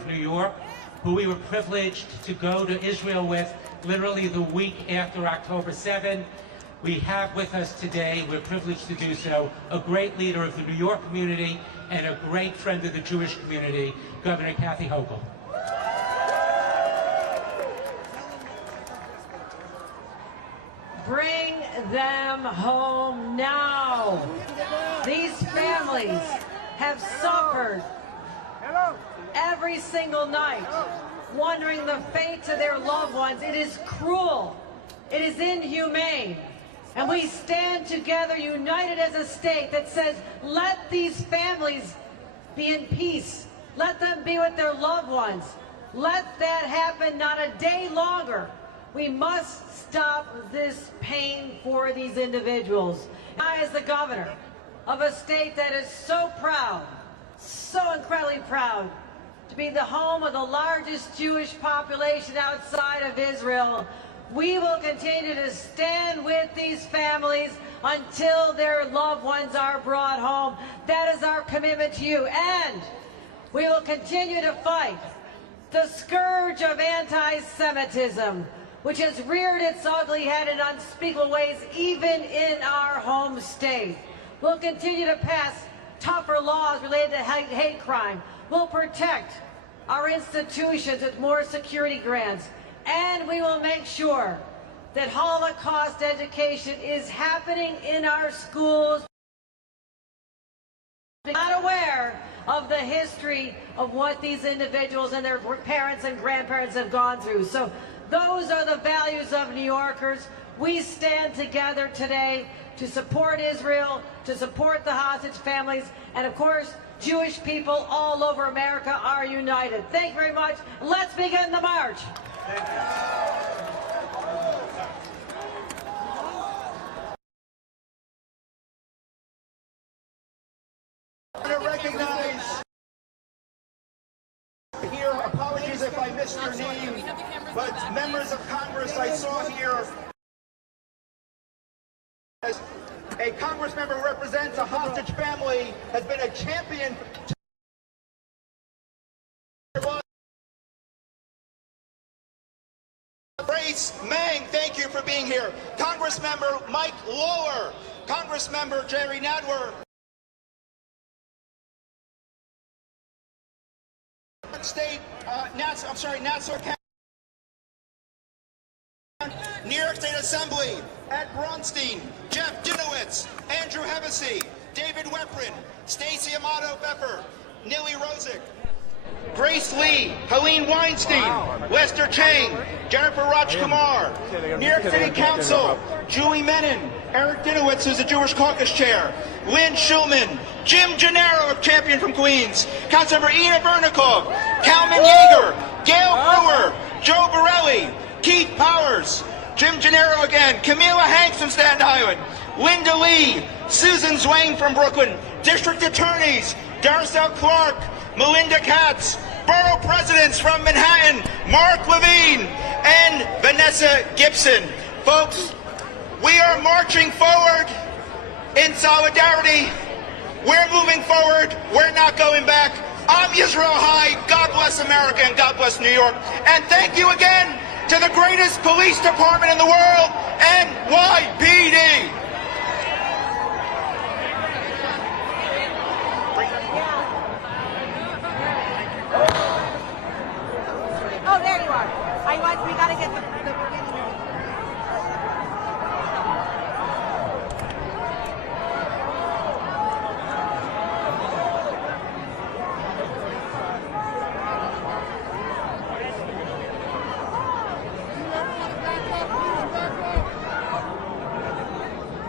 of New York, who we were privileged to go to Israel with literally the week after October 7. We have with us today, we're privileged to do so, a great leader of the New York community and a great friend of the Jewish community, Governor Kathy Hochul. Bring them home now. These families have suffered every single night, wondering the fate of their loved ones. It is cruel. It is inhumane. And we stand together, united as a state that says, let these families be in peace. Let them be with their loved ones. Let that happen not a day longer. We must stop this pain for these individuals. I, as the governor of a state that is so proud, so incredibly proud, to be the home of the largest Jewish population outside of Israel, we will continue to stand with these families until their loved ones are brought home. That is our commitment to you. And we will continue to fight the scourge of anti-Semitism, which has reared its ugly head in unspeakable ways, even in our home state. We'll continue to pass tougher laws related to hate crime. We'll protect our institutions with more security grants. And we will make sure that Holocaust education is happening in our schools. Not aware of the history of what these individuals and their parents and grandparents have gone through. So those are the values of New Yorkers. We stand together today to support Israel, to support the hostage families, and of course, Jewish people all over America are united. Thank you very much. Let's begin the march. Thank you. I want to recognize here, apologies if I missed your name, but members of Congress I saw here. As a Congress member who represents a hostage family, has been a champion. Grace Mang, thank you for being here. Congressmember Mike Lower, Congressmember Jerry Nadler. State, Nassau County, New York State Assembly, Ed Bronstein, Jeff Dinowitz, Andrew Hevesy, David Weprin, Stacey Amato Pfeffer, Nili Rozick, Grace Lee, Helene Weinstein, Lester Chang, Jennifer Rajkumar, New York City Council, Julie Menon, Eric Dinowitz, who's the Jewish Caucus Chair, Lynn Schulman, Jim Gennaro, a champion from Queens, Councilmember Ina Vernikov, Kalman Yeager, Gail Brewer, Joe Borelli, Keith Powers, Jim Gennaro again, Camila Hanks from Staten Island, Linda Lee, Susan Zwain from Brooklyn, District Attorneys, Darcel Clark, Melinda Katz, Borough Presidents from Manhattan, Mark Levine, and Vanessa Gibson. Folks, we are marching forward in solidarity. We're moving forward. We're not going back. I'm Yisrael High. God bless America and God bless New York. And thank you again to the greatest police department in the world, NYPD. Oh, there you are. We gotta get the beginning.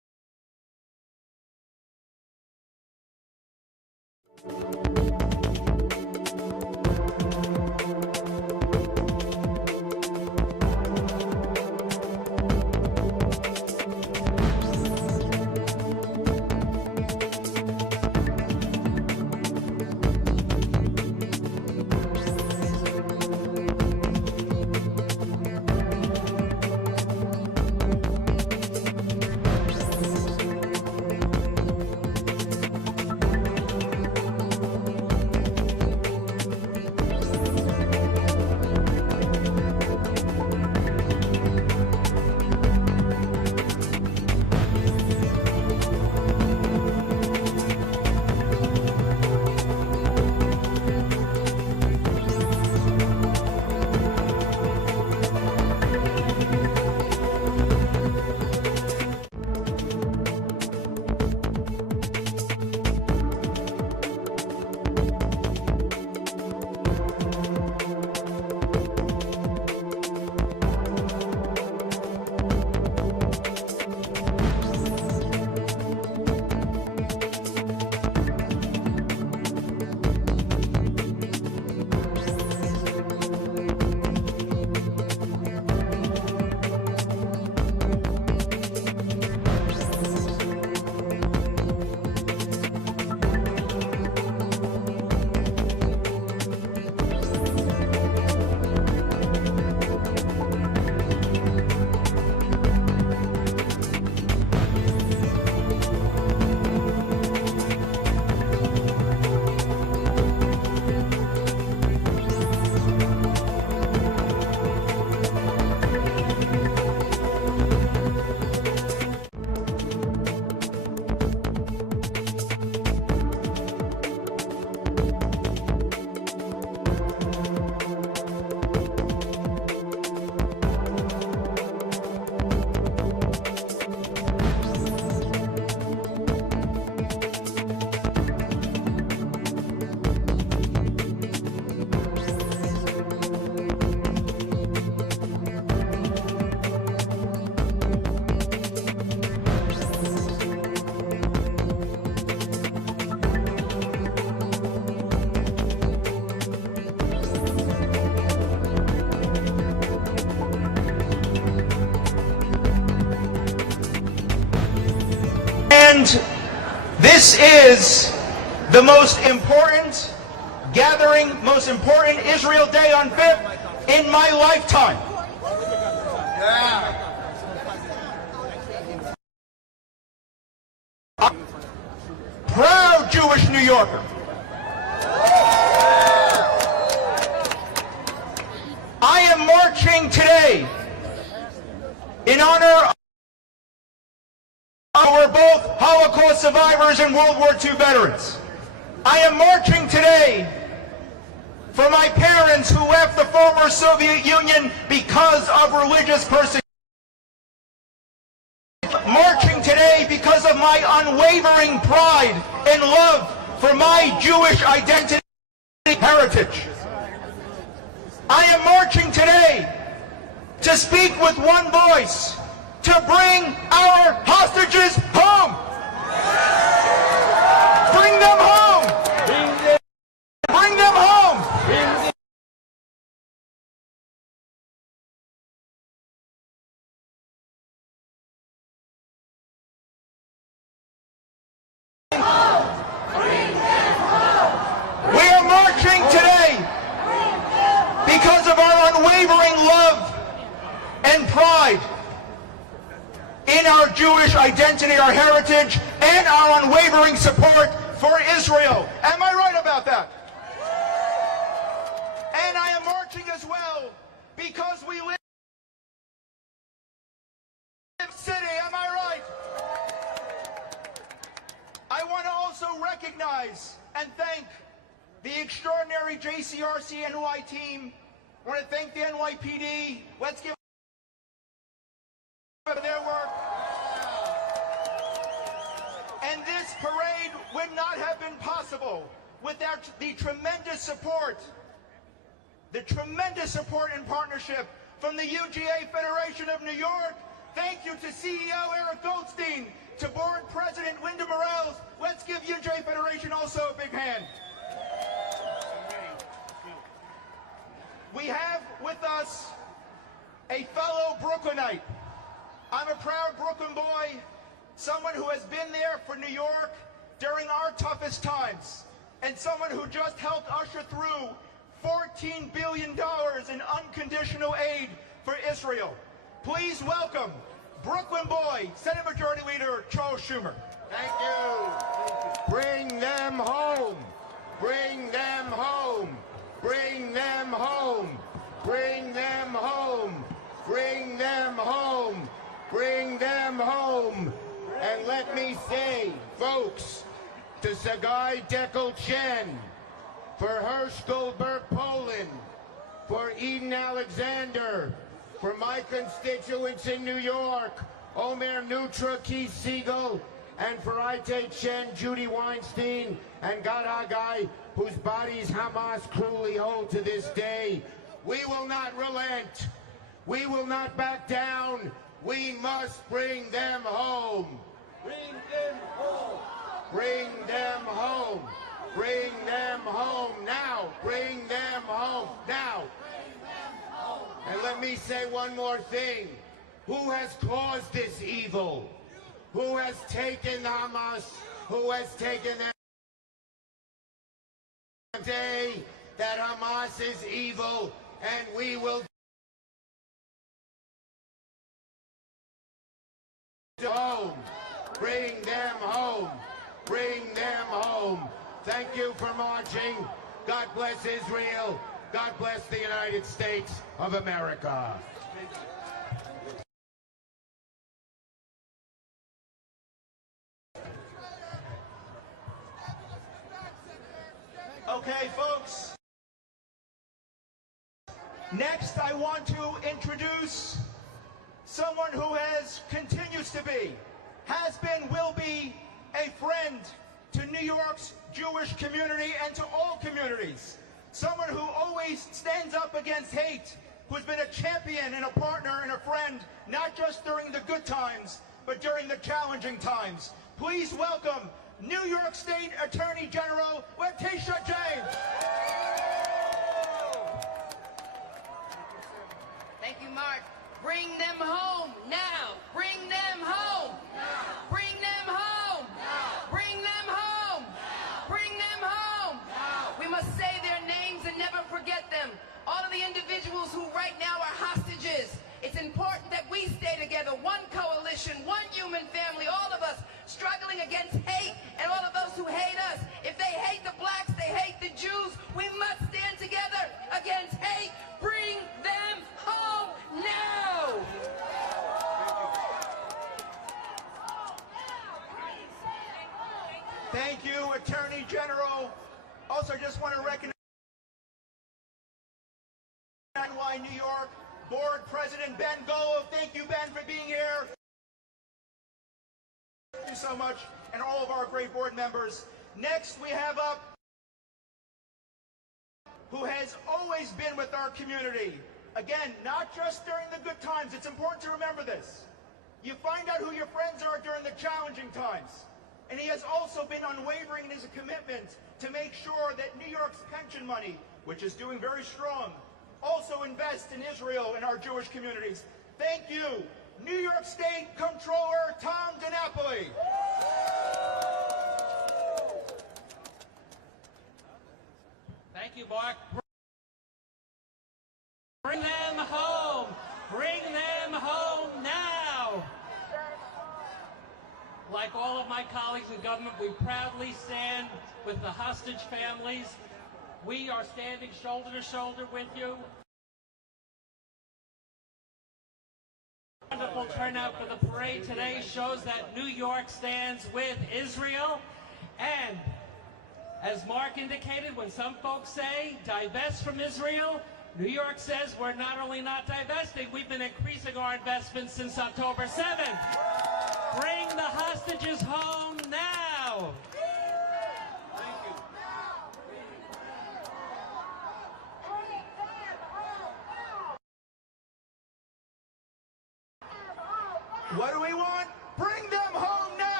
And this is the most important gathering, most important Israel Day on 5th in my lifetime. I'm a proud Jewish New Yorker. I am marching today in honor of our both Holocaust survivors and World War II veterans. I am marching today for my parents who left the former Soviet Union because of religious persecution. Marching today because of my unwavering pride and love for my Jewish identity and heritage. I am marching today to speak with one voice, to bring our hostages home. Bring them home. Bring them home. We are marching today because of our unwavering love and pride in our Jewish identity, our heritage, and our unwavering support for Israel. Am I right about that? And I am marching as well because we live in the city. Am I right? I want to also recognize and thank the extraordinary JCRC NY team. I want to thank the NYPD. Let's give their work. And this parade would not have been possible without the tremendous support and partnership from the UGA Federation of New York. Thank you to CEO Eric Goldstein to Board President Linda Morales. Let's give UJ Federation also a big hand. We have with us a fellow Brooklynite. I'm a proud Brooklyn boy, someone who has been there for New York during our toughest times, and someone who just helped usher through $14 billion in unconditional aid for Israel. Please welcome Brooklyn boy, Senate Majority Leader Charles Schumer. Thank you. Bring them home. Bring them home. Bring them home. Bring them home. Bring them home. Bring them home. And let me say, folks, to Sagai Dekel Chen, for Hirsch Goldberg Poland, for Eden Alexander, for my constituents in New York, Omer Nutra, Keith Siegel, and for Ite Chen, Judy Weinstein, and Gad Hagai, whose bodies Hamas cruelly hold to this day. We will not relent. We will not back down. We must bring them home. Bring them home. Bring them home. Bring them home now. Bring them home now. And let me say one more thing. Who has caused this evil? Who has taken Hamas? Who has taken them? Say that Hamas is evil, and we will home. Bring them home. Bring them home. Thank you for marching. God bless Israel. God bless the United States of America. Okay, folks. Next, I want to introduce someone who continues to be, has been, will be a friend to New York's Jewish community and to all communities. Someone who always stands up against hate, who's been a champion and a partner and a friend, not just during the good times, but during the challenging times. Please welcome New York State Attorney General Letitia James. Thank you, Mark. Bring them home now. Bring them home. Now. Bring them home. Now. Bring them home. Now. Bring them home. Now. We must say their names and never forget them. All of the individuals who right now are hostages. It's important that we stay together, one coalition, one human family, all of us struggling against hate and all of those who hate us. If they hate the blacks, they hate the Jews. We must stand together against hate. Bring them home now. Thank you, Attorney General. Also, just want to recognize New York Board President Ben-Tzur. Thank you, Ben, for being here. Thank you so much, and all of our great board members. Next, we have up who has always been with our community. Again, not just during the good times. It's important to remember this. You find out who your friends are during the challenging times. And he has also been unwavering in his commitment to make sure that New York's pension money, which is doing very strong, also invest in Israel and our Jewish communities. Thank you, New York State Comptroller Tom DiNapoli. Thank you, Mark. Bring them home. Bring them home now. Like all of my colleagues in government, we proudly stand with the hostage families. We are standing shoulder to shoulder with you. Wonderful turnout for the parade today shows that New York stands with Israel. And as Mark indicated, when some folks say divest from Israel, New York says we're not only not divesting, we've been increasing our investments since October 7th. Bring the hostages home now. What do we want? Bring them home now!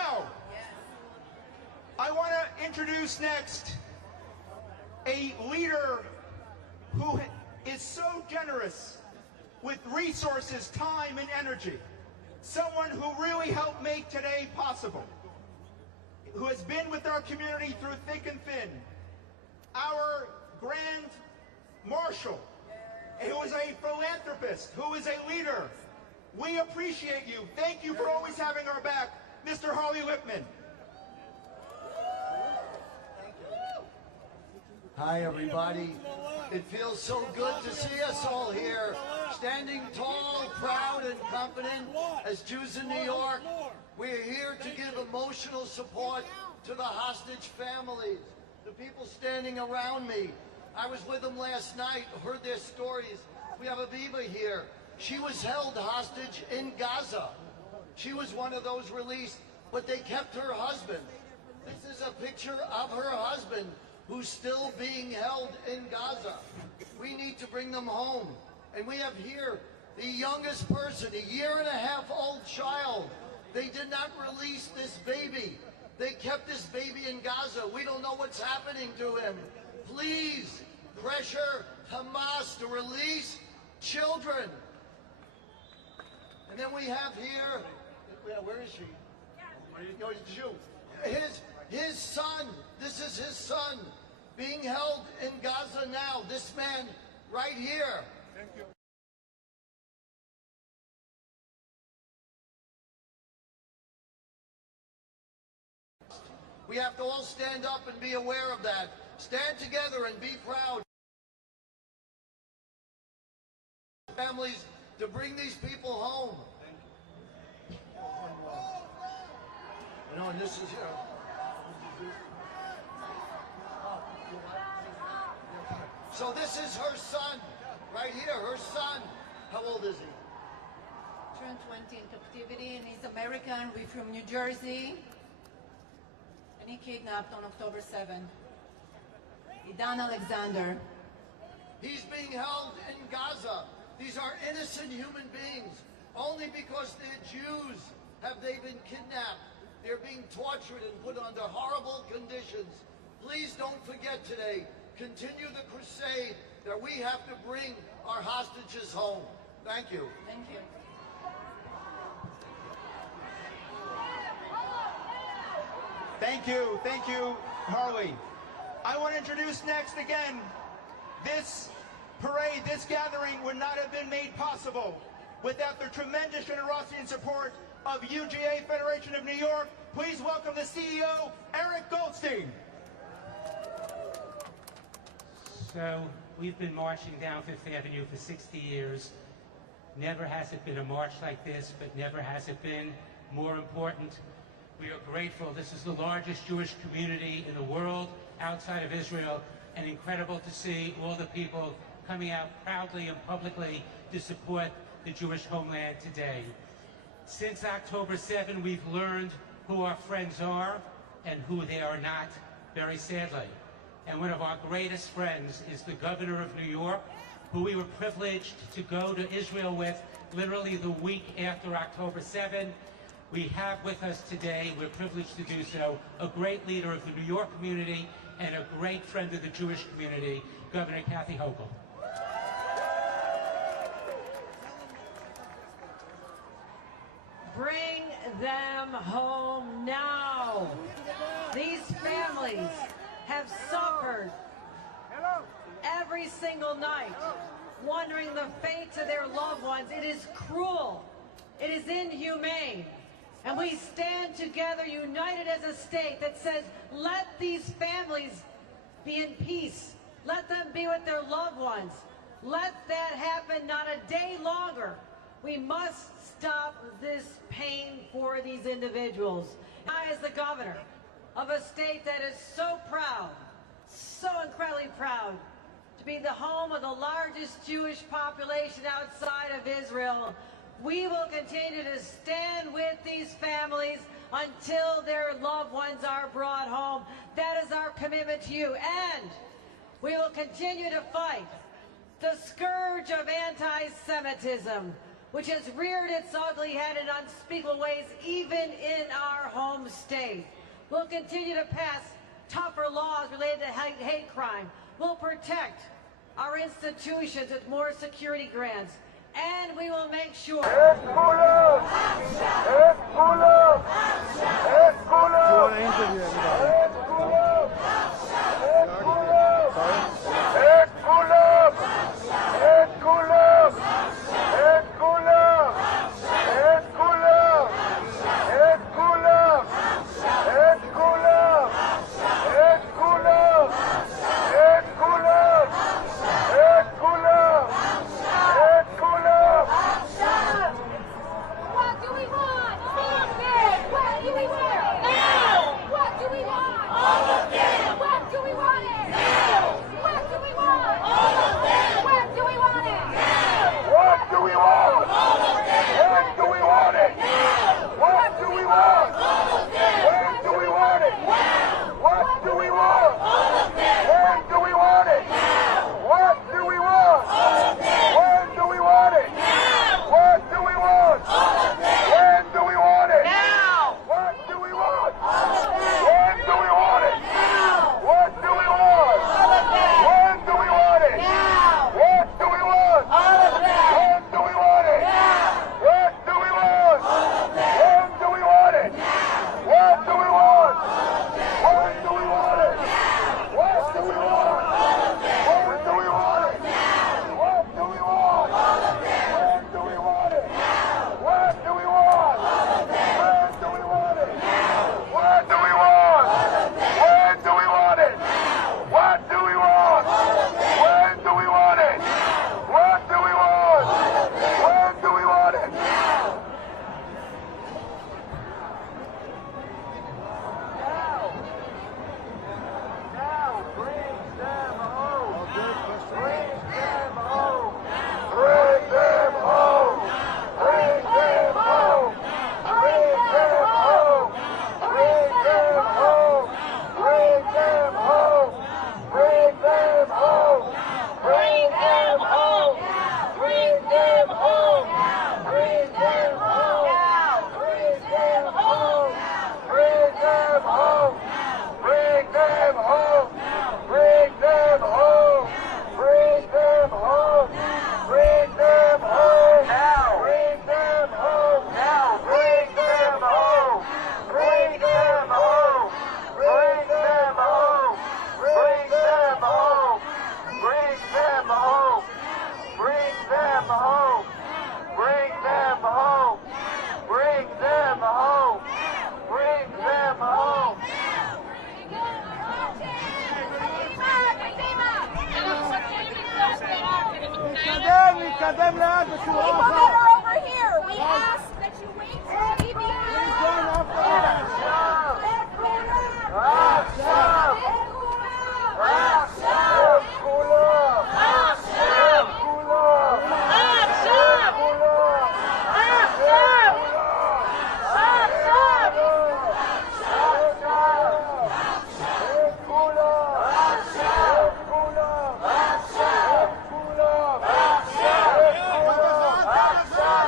introduce next a leader who is so generous with resources, time, and energy. Someone who really helped make today possible. Who has been with our community through thick and thin. Our Grand Marshal, who is a philanthropist, who is a leader. We appreciate you. Thank you for always having our back, Mr. Harley Lipman. Hi, everybody. It feels so good to see us all here, standing tall, proud, and confident as Jews in New York. We're here to give emotional support to the hostage families, the people standing around me. I was with them last night, heard their stories. We have Aviva here. She was held hostage in Gaza. She was one of those released, but they kept her husband. This is a picture of her husband who's still being held in Gaza. We need to bring them home. And we have here the youngest person, a 1.5-year-old child. They did not release this baby. They kept this baby in Gaza. We don't know what's happening to him. Please pressure Hamas to release children. And then we have here, where is she? His son, this is his son, being held in Gaza now. This man right here. Thank you. We have to all stand up and be aware of that. Stand together and be proud. Families to bring these people home. You know, and this is here. So this is her son, right here, her son. How old is he? Turned 20 in captivity, and he's American. We're from New Jersey. And he kidnapped on October 7. Idan Alexander. He's being held in Gaza. These are innocent human beings. Only because they're Jews have they been kidnapped. They're being tortured and put under horrible conditions. Please don't forget today. Continue the crusade that we have to bring our hostages home. Thank you. Thank you. Thank you, Harley. I want to introduce next again, this parade, this gathering would not have been made possible without the tremendous generosity and support of UGA Federation of New York. Please welcome the CEO, Eric Goldstein. So we've been marching down Fifth Avenue for 60 years. Never has it been a march like this, but never has it been more important. We are grateful. This is the largest Jewish community in the world outside of Israel, and incredible to see all the people coming out proudly and publicly to support the Jewish homeland today. Since October 7, we've learned who our friends are and who they are not, very sadly. And one of our greatest friends is the governor of New York, who we were privileged to go to Israel with literally the week after October 7. We have with us today, we're privileged to do so, a great leader of the New York community and a great friend of the Jewish community, Governor Kathy Hochul. Bring them home now. These families have suffered every single night, wondering the fates of their loved ones. It is cruel. It is inhumane. And we stand together, united as a state that says, let these families be in peace. Let them be with their loved ones. Let that happen not a day longer. We must stop this pain for these individuals. I, as the governor of a state that is so proud, so incredibly proud, to be the home of the largest Jewish population outside of Israel, we will continue to stand with these families until their loved ones are brought home. That is our commitment to you. And we will continue to fight the scourge of anti-Semitism, which has reared its ugly head in unspeakable ways, even in our home state. We'll continue to pass tougher laws related to hate crime. We'll protect our institutions with more security grants. And we will make sure.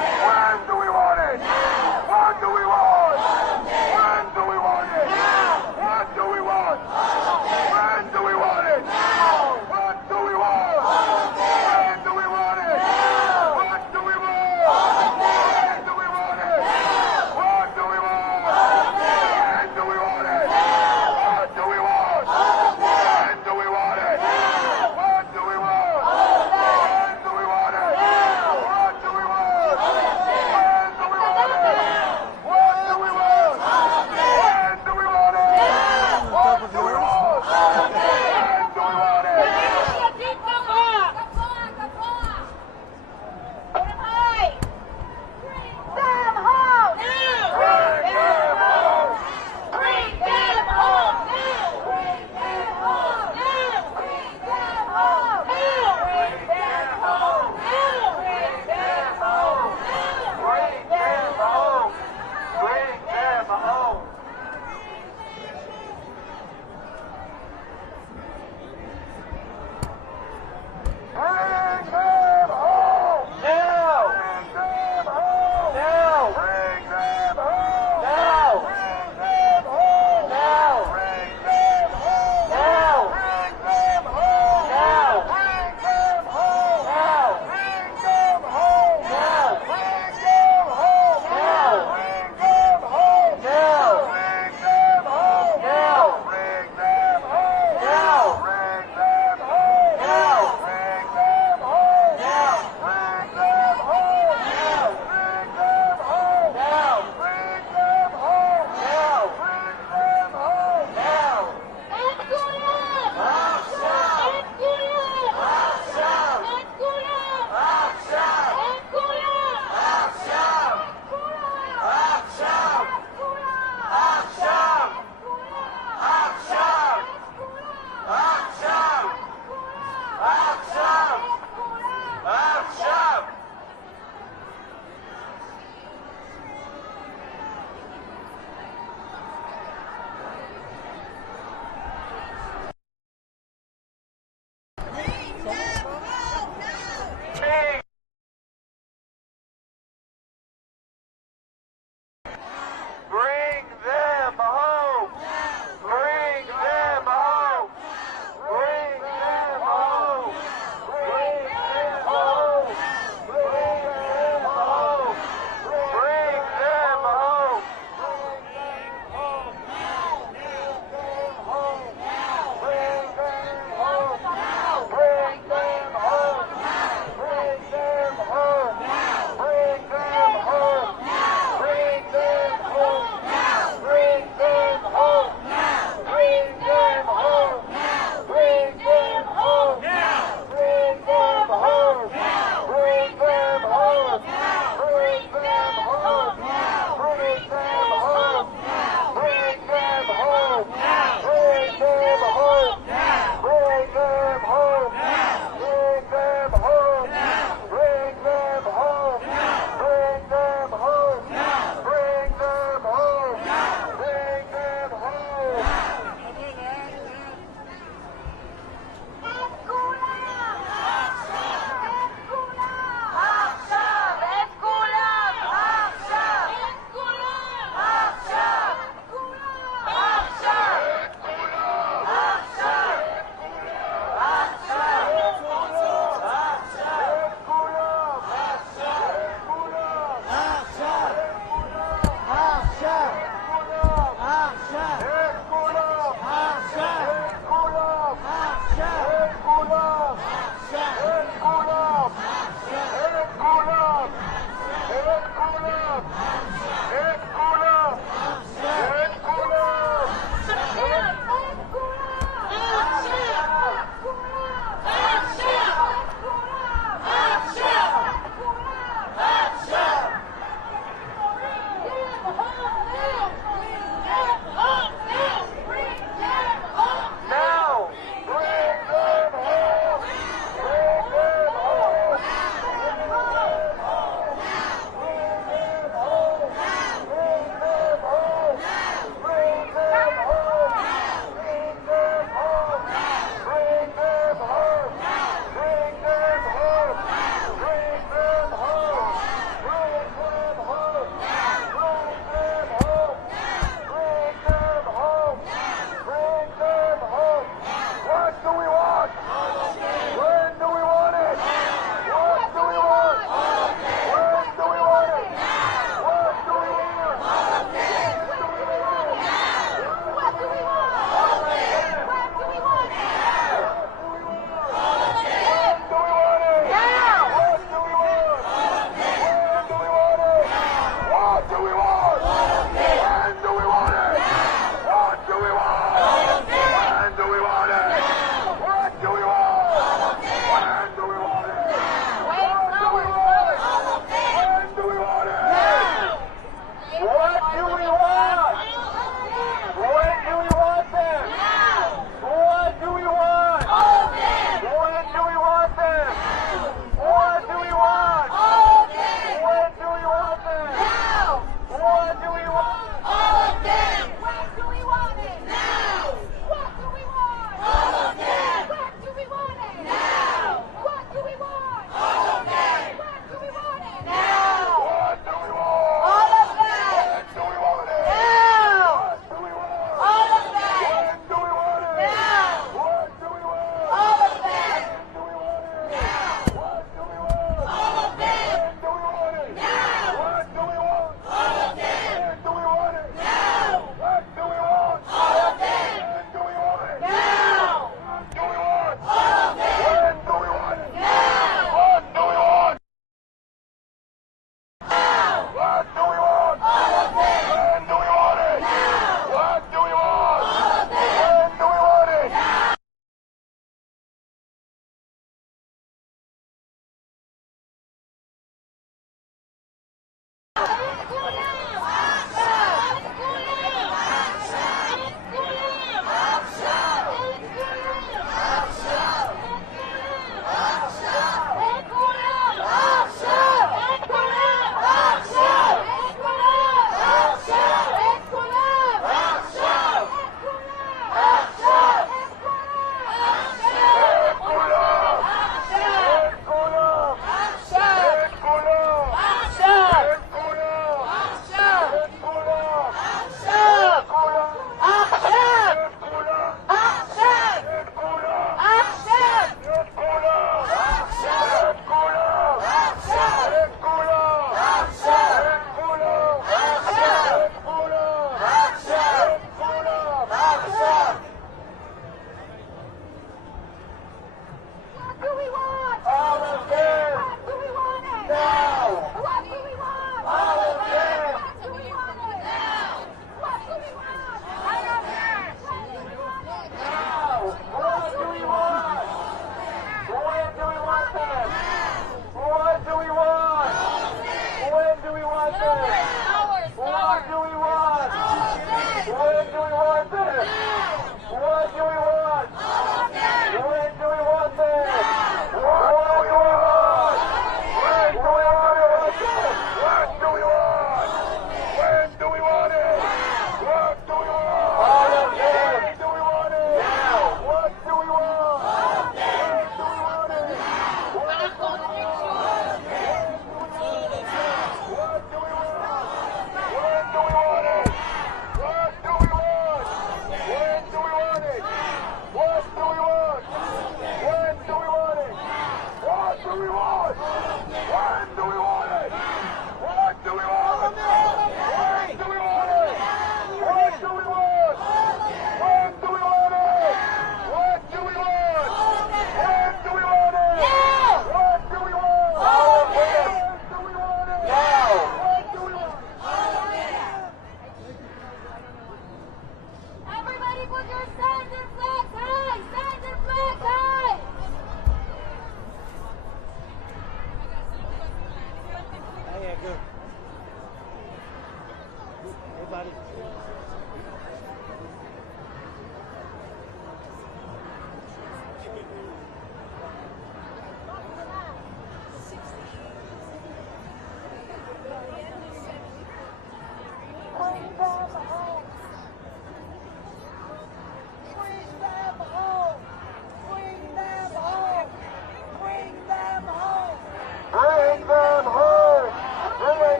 Everybody. Bring them home! Bring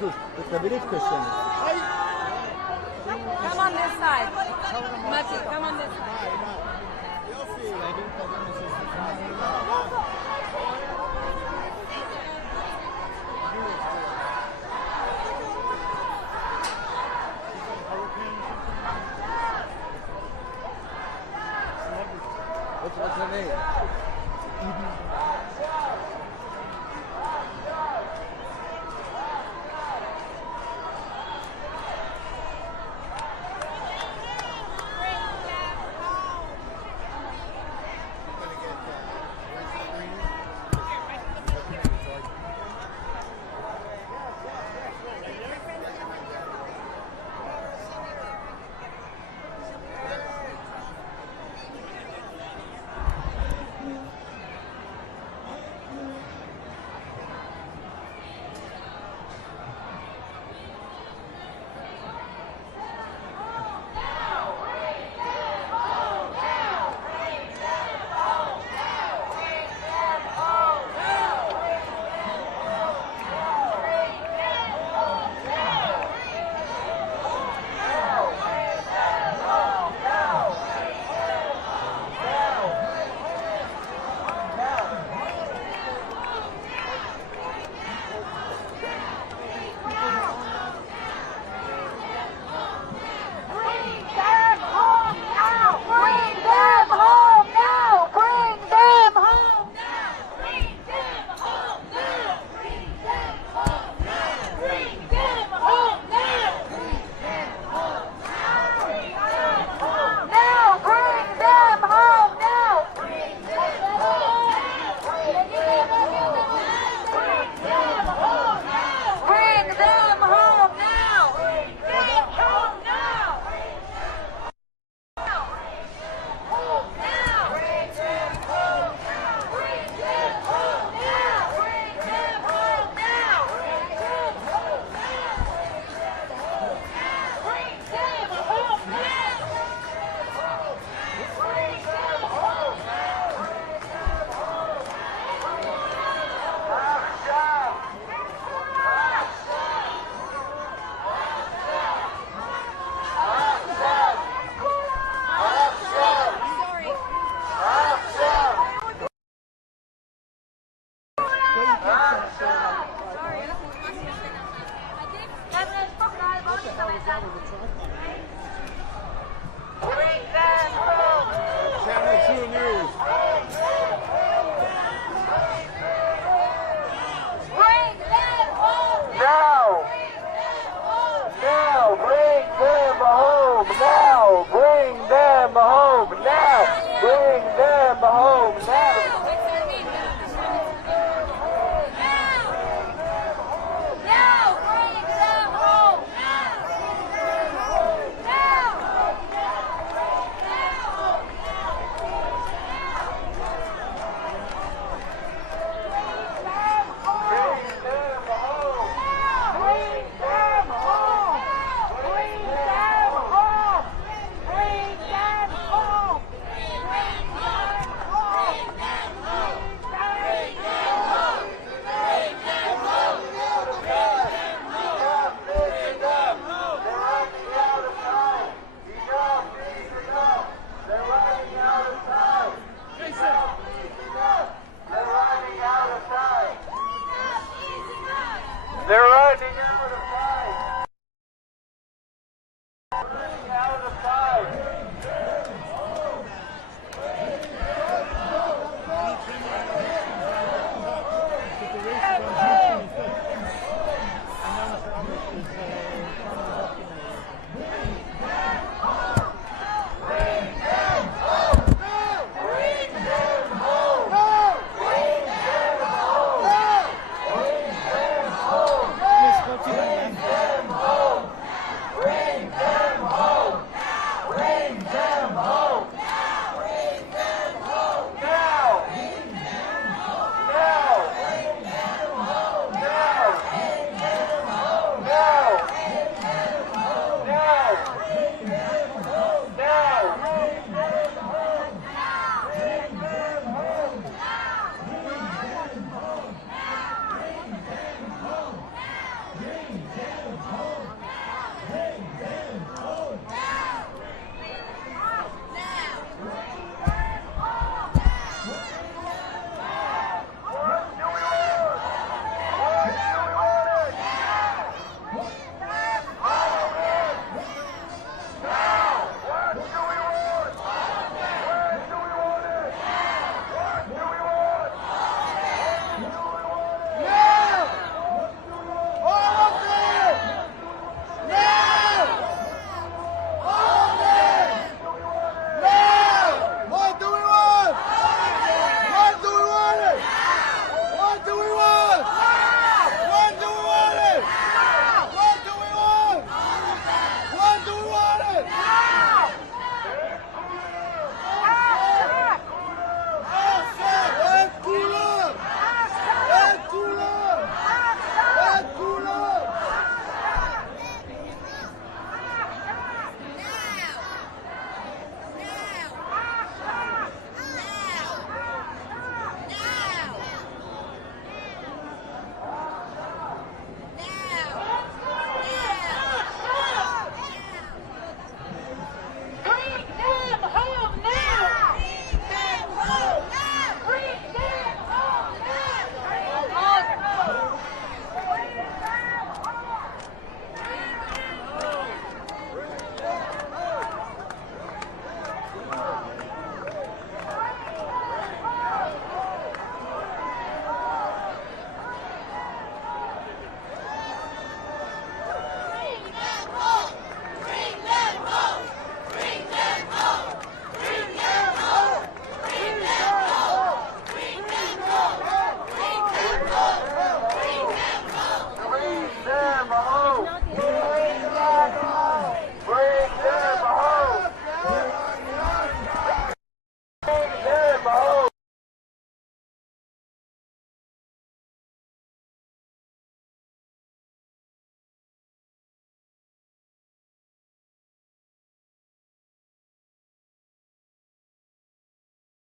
Come on this side. Mati, come on this side. What's her name?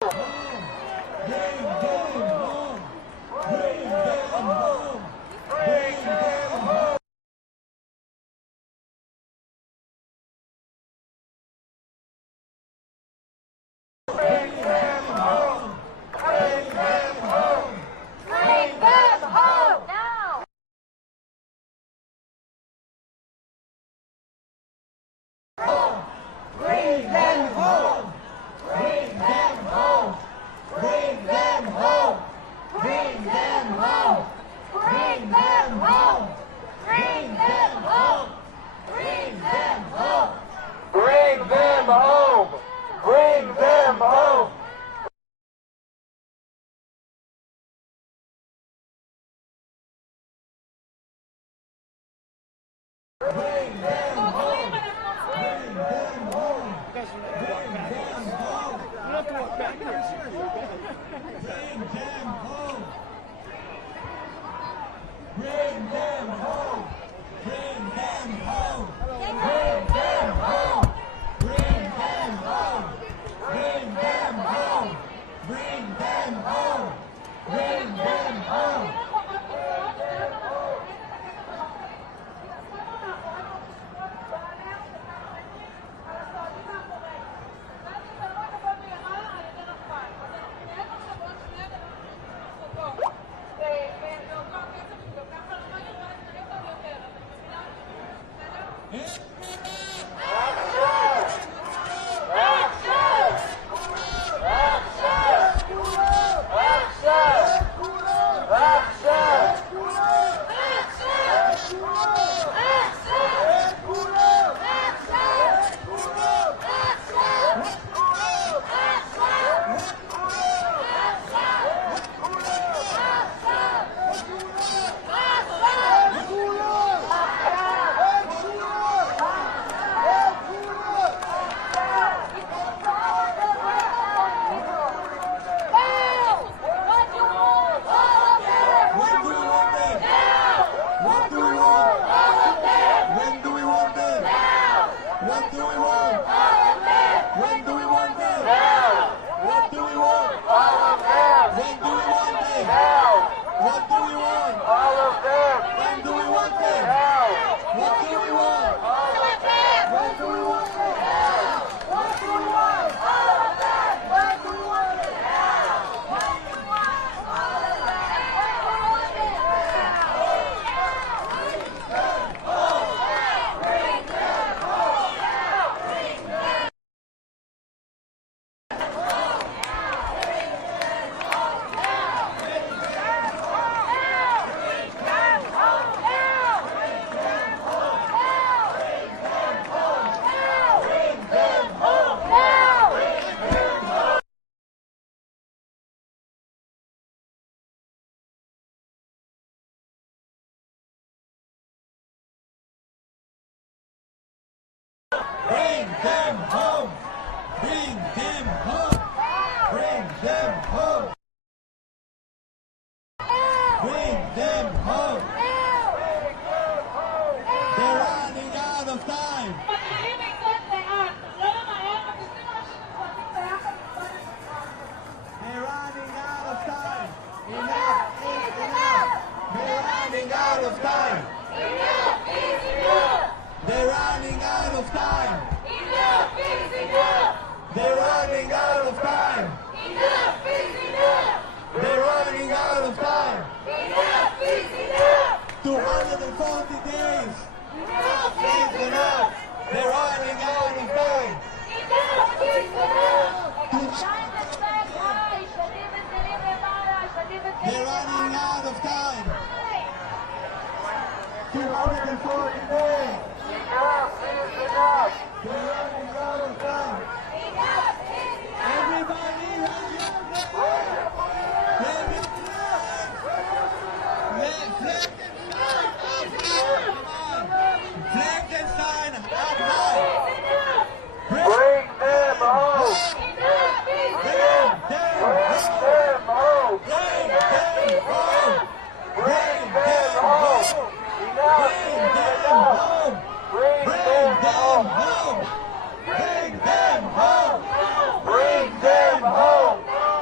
Bring them home!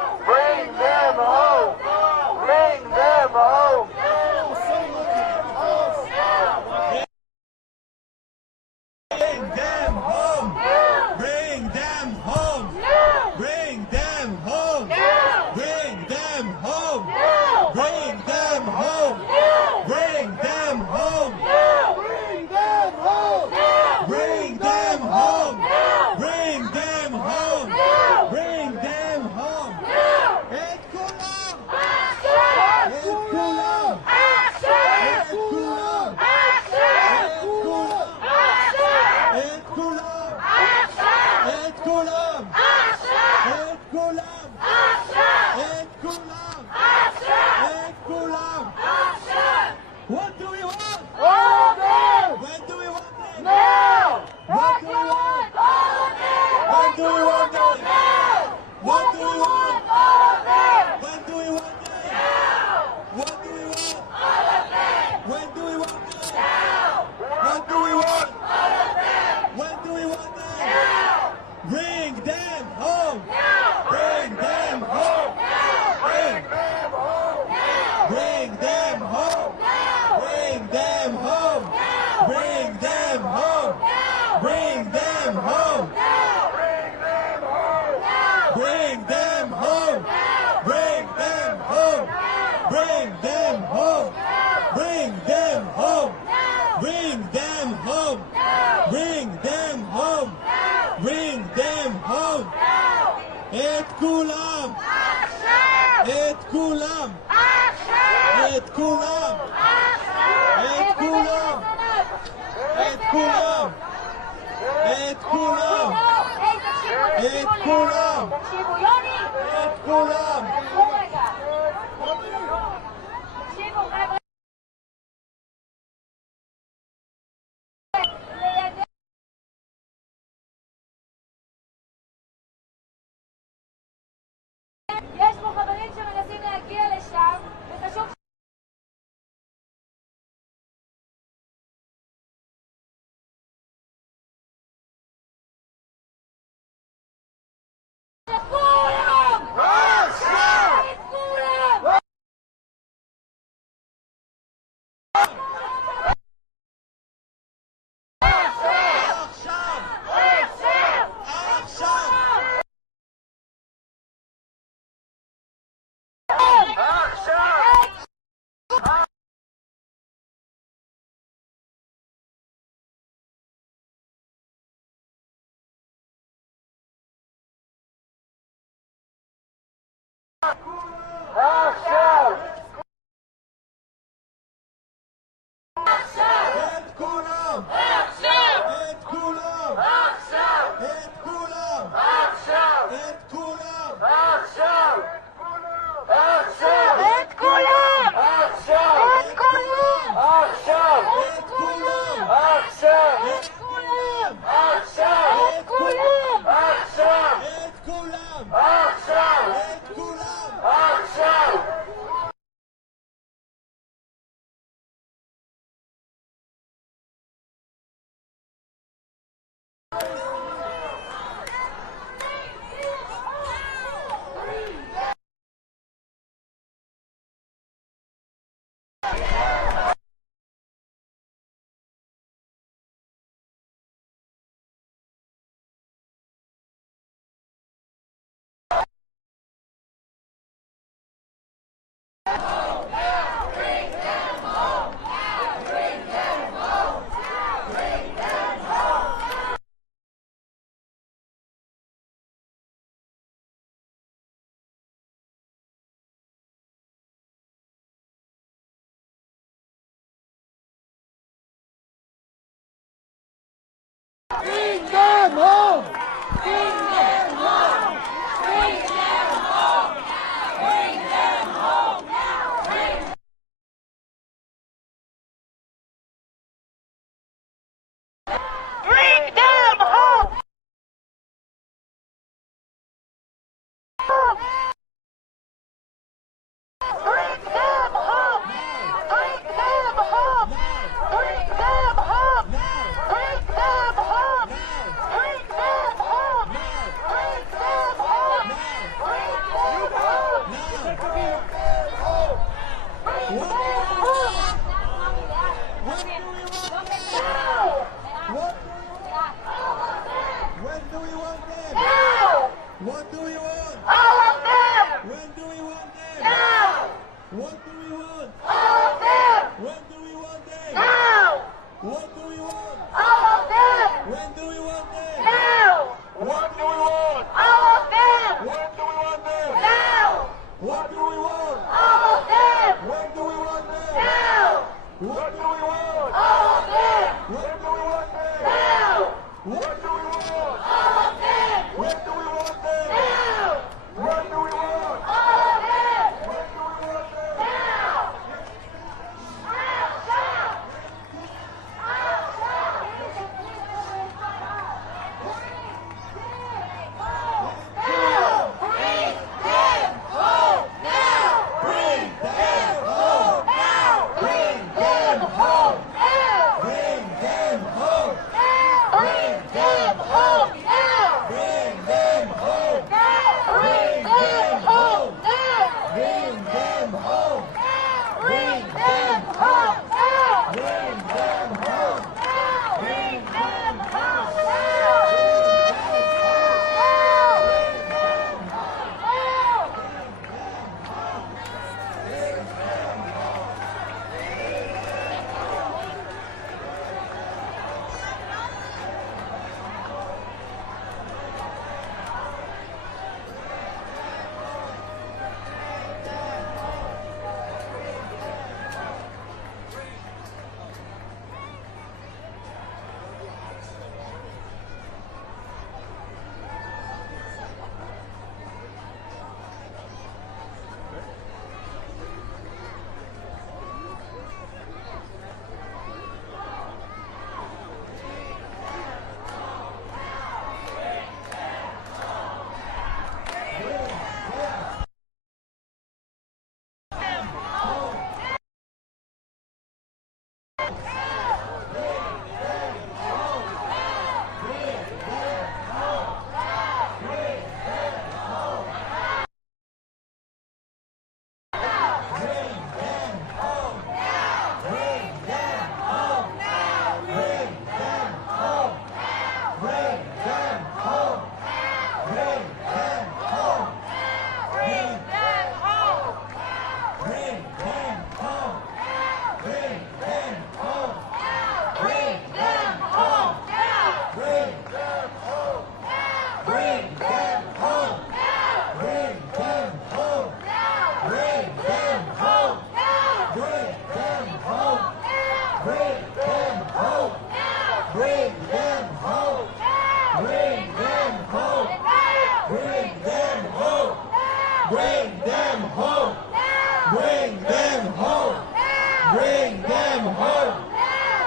Bring them home! Bring them home! Bring them home! Bring them home! Bring them home! Bring them home! Bring them home! Bring them home! Bring them home! Bring them home! Bring them home! את כולם! את כולם! את כולם! את כולם! את כולם! את כולם! את כולם! תקשיבו, יוני! את כולם! תקשיבו רגע. תקשיבו, חבר'ה. יש פה חברים שמנסים להגיע לשם, וחשוב לכולם! עכשיו! לכולם! את כולם! את כולם! את כולם! את כולם! את כולם! את כולם! את כולם! את כולם! את את כולם! את כולם! את כולם! Bring them home! Bring them home! Bring them home! Bring them home! Bring them home! Bring them home! Bring them home! Bring them home! Bring them home!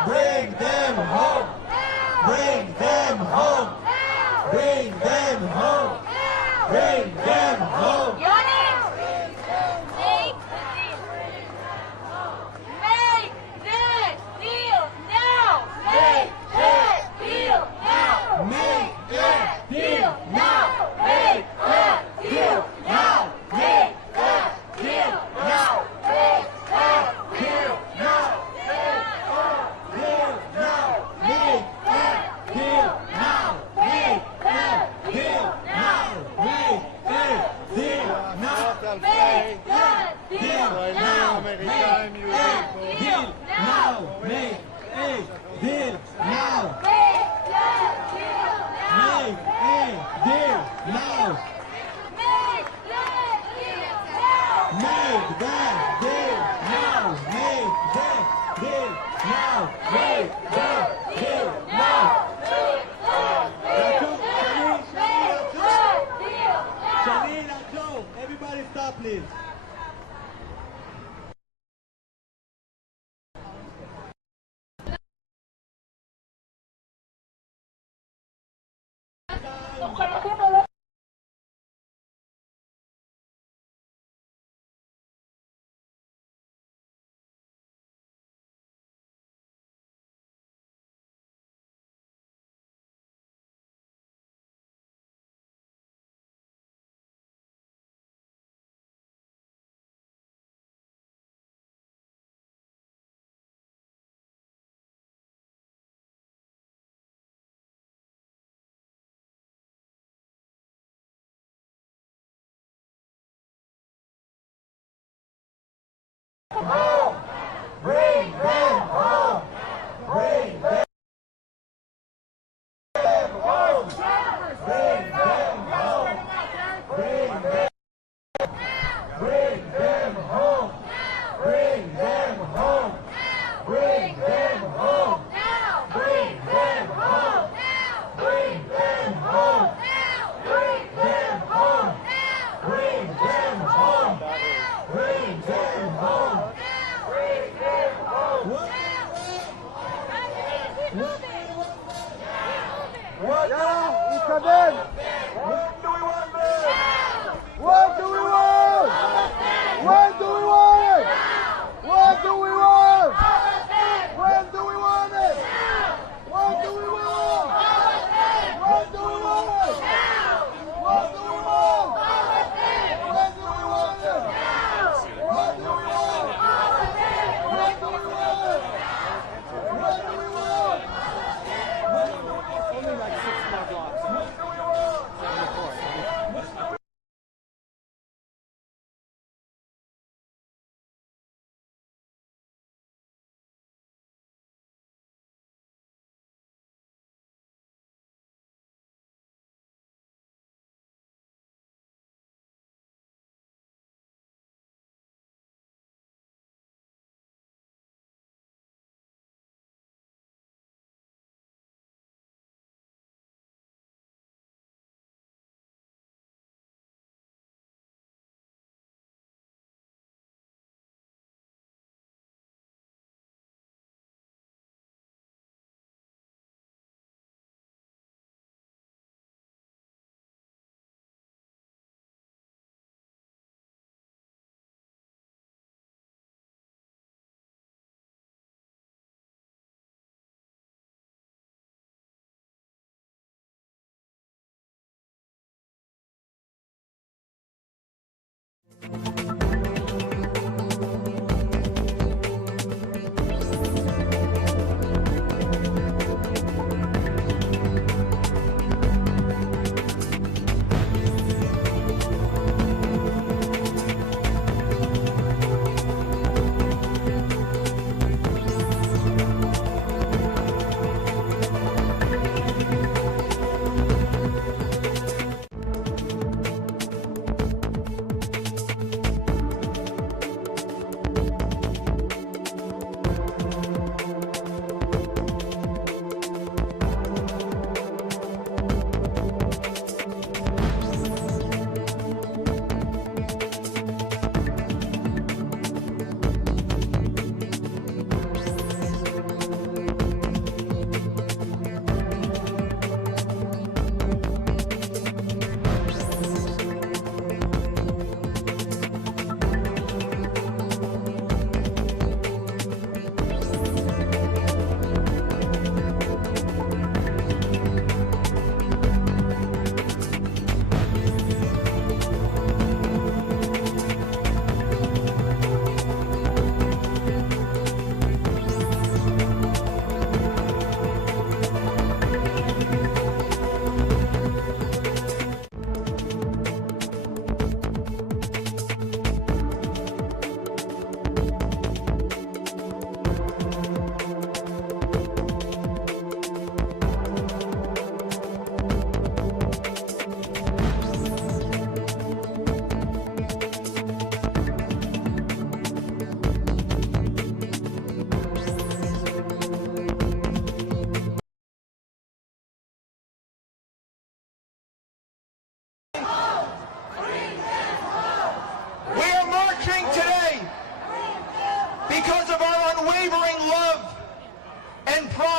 Bring them home. Bring them home. Bring them home. Bring them home. Make that deal now. Make that deal now. Make that deal now. Make that deal now. Make that deal now. Make that deal now. Deal now. Make that deal now. Make that deal now. Make that deal now. Make that deal now. Deal now. Make a deal now. Make that deal now. Make a deal now. Make that deal now. Make that deal now. Make that deal now. Make that deal now. Shalina, Joe, everybody stop, please. Bring them home. Bring them home. Bring them home. Bring them. Bring them home. Bring them home. Bring them home. Bring them home. Bring them home. Bring them home. Bring them home. Bring them home.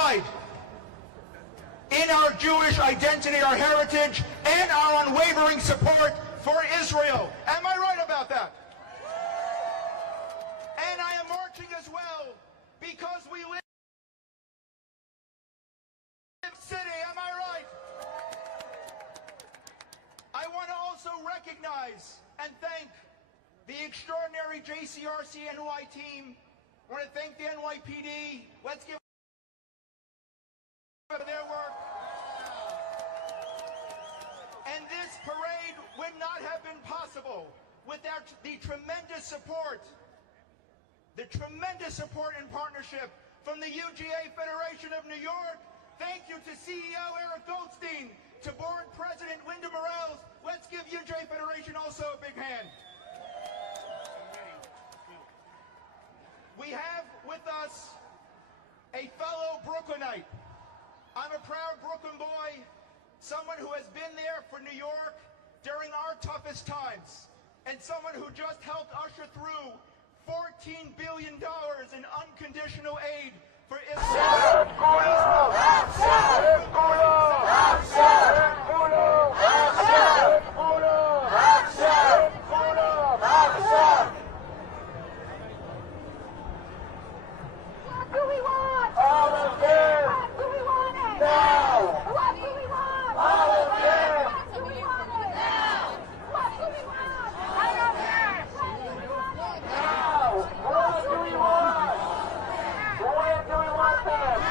pride in our Jewish identity, our heritage, and our unwavering support for Israel. Am I right about that? And I am marching as well because we live in the city. Am I right? I want to also recognize and thank the extraordinary JCRC-NY team. I want to thank the NYPD. Let's give their work. And this parade would not have been possible without the tremendous support and partnership from the UGA Federation of New York. Thank you to CEO Eric Goldstein, to board president Linda Morales. Let's give UGA Federation also a big hand. We have with us a fellow Brooklynite. I'm a proud Brooklyn boy, someone who has been there for New York during our toughest times, and someone who just helped usher through $14 billion in unconditional aid for Israel. What do we want? All of this. What do we want it? Now. What do we want? All of this. What do we want it? Now. What do we want? All of this. What do we want it? Now. What do we want? When do we want this?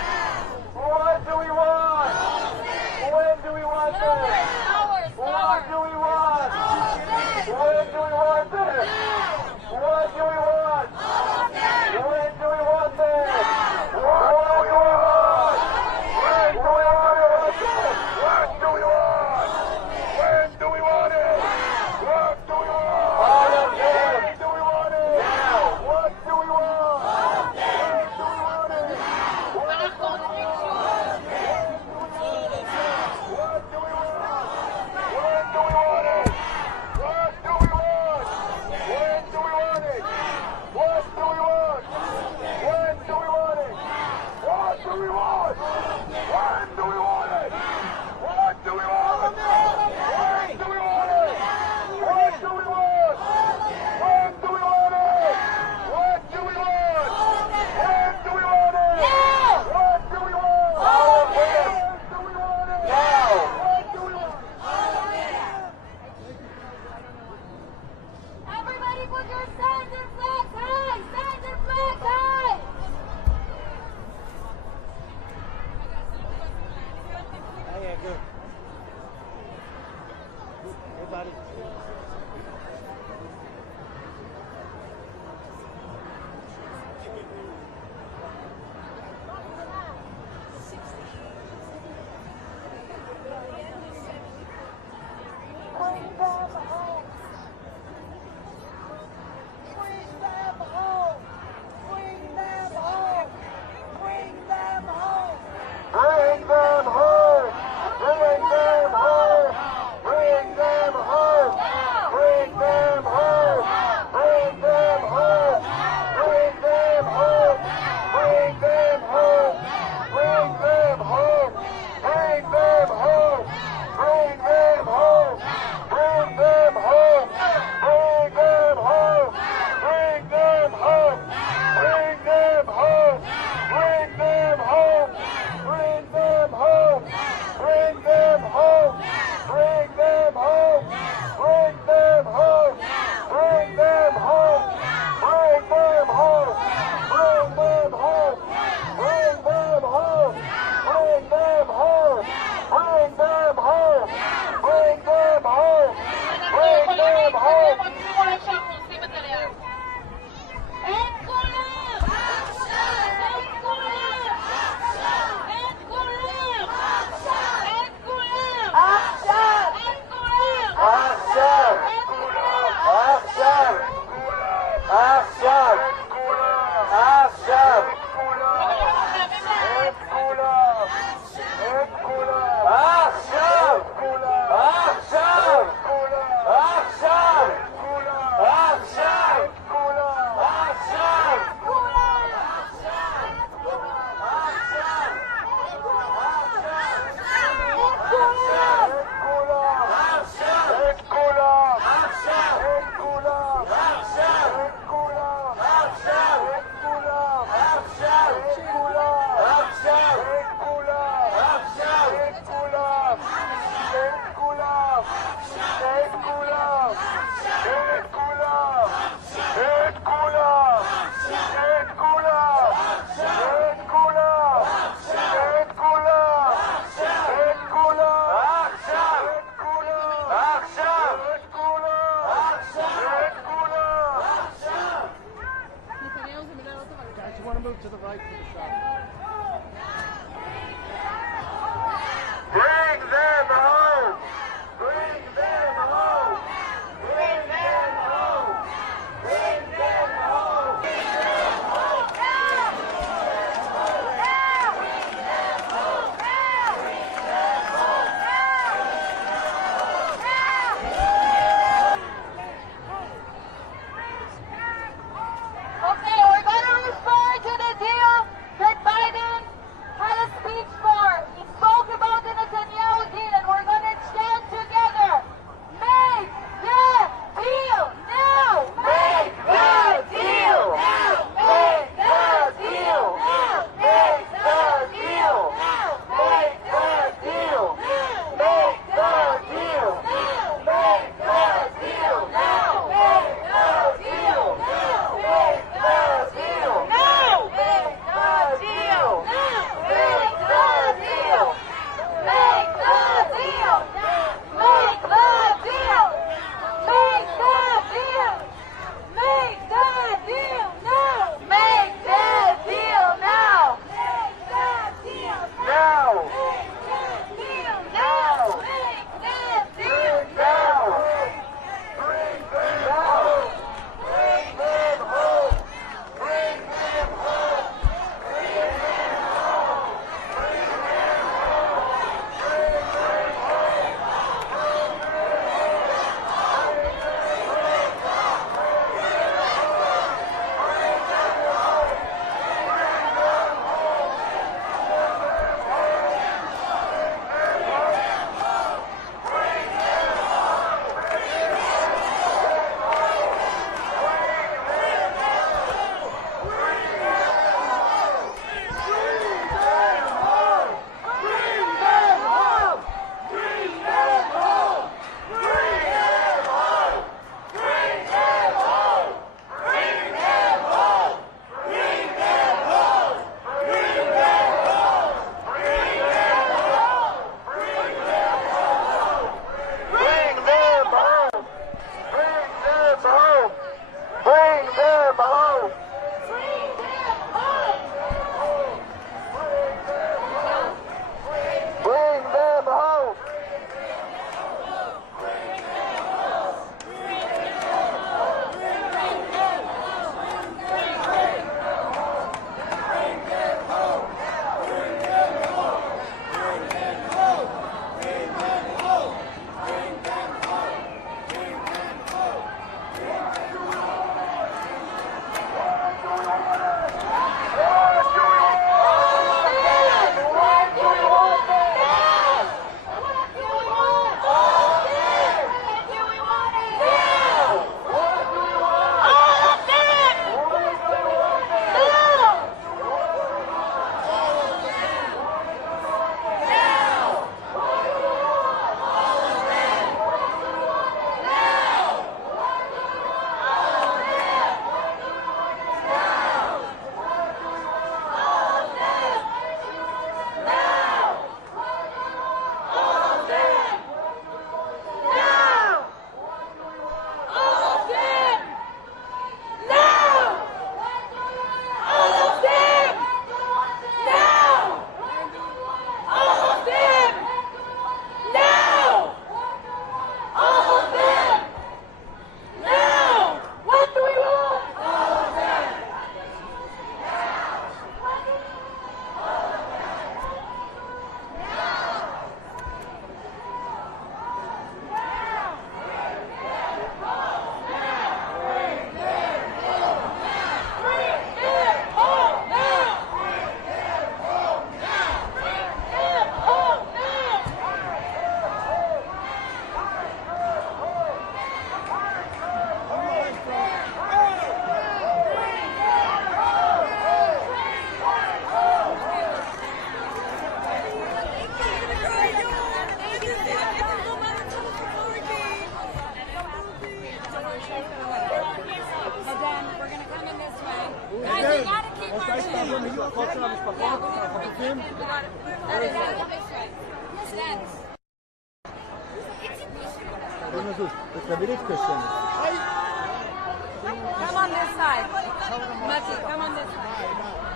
want to move to the right for the shot. Bring them home! Bring them home! Bring them home! Bring them home! Okay, we're going to refer to the deal that Biden had a speech for. He spoke about the Netanyahu deal, and we're going to stand together. Make the deal now! Make the deal now! Make the deal now! Make the deal now! Make the deal now! Make the deal now! Make the deal now! Make the deal now! Make the deal now! Make the deal now! Make the deal! Make the deal! Make the deal! Make the deal! Make the deal now! Make the deal now! Make the deal Now! Make the deal now! Make the deal Now! Bring them home! Bring them home! Bring them home! Bring them home! Bring them Come on this side. Mati, come on this side.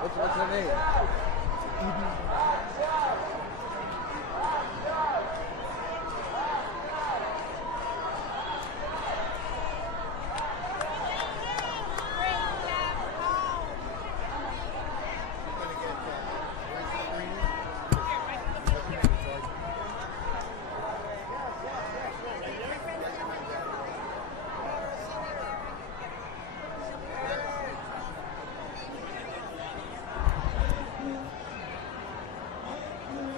What's her name?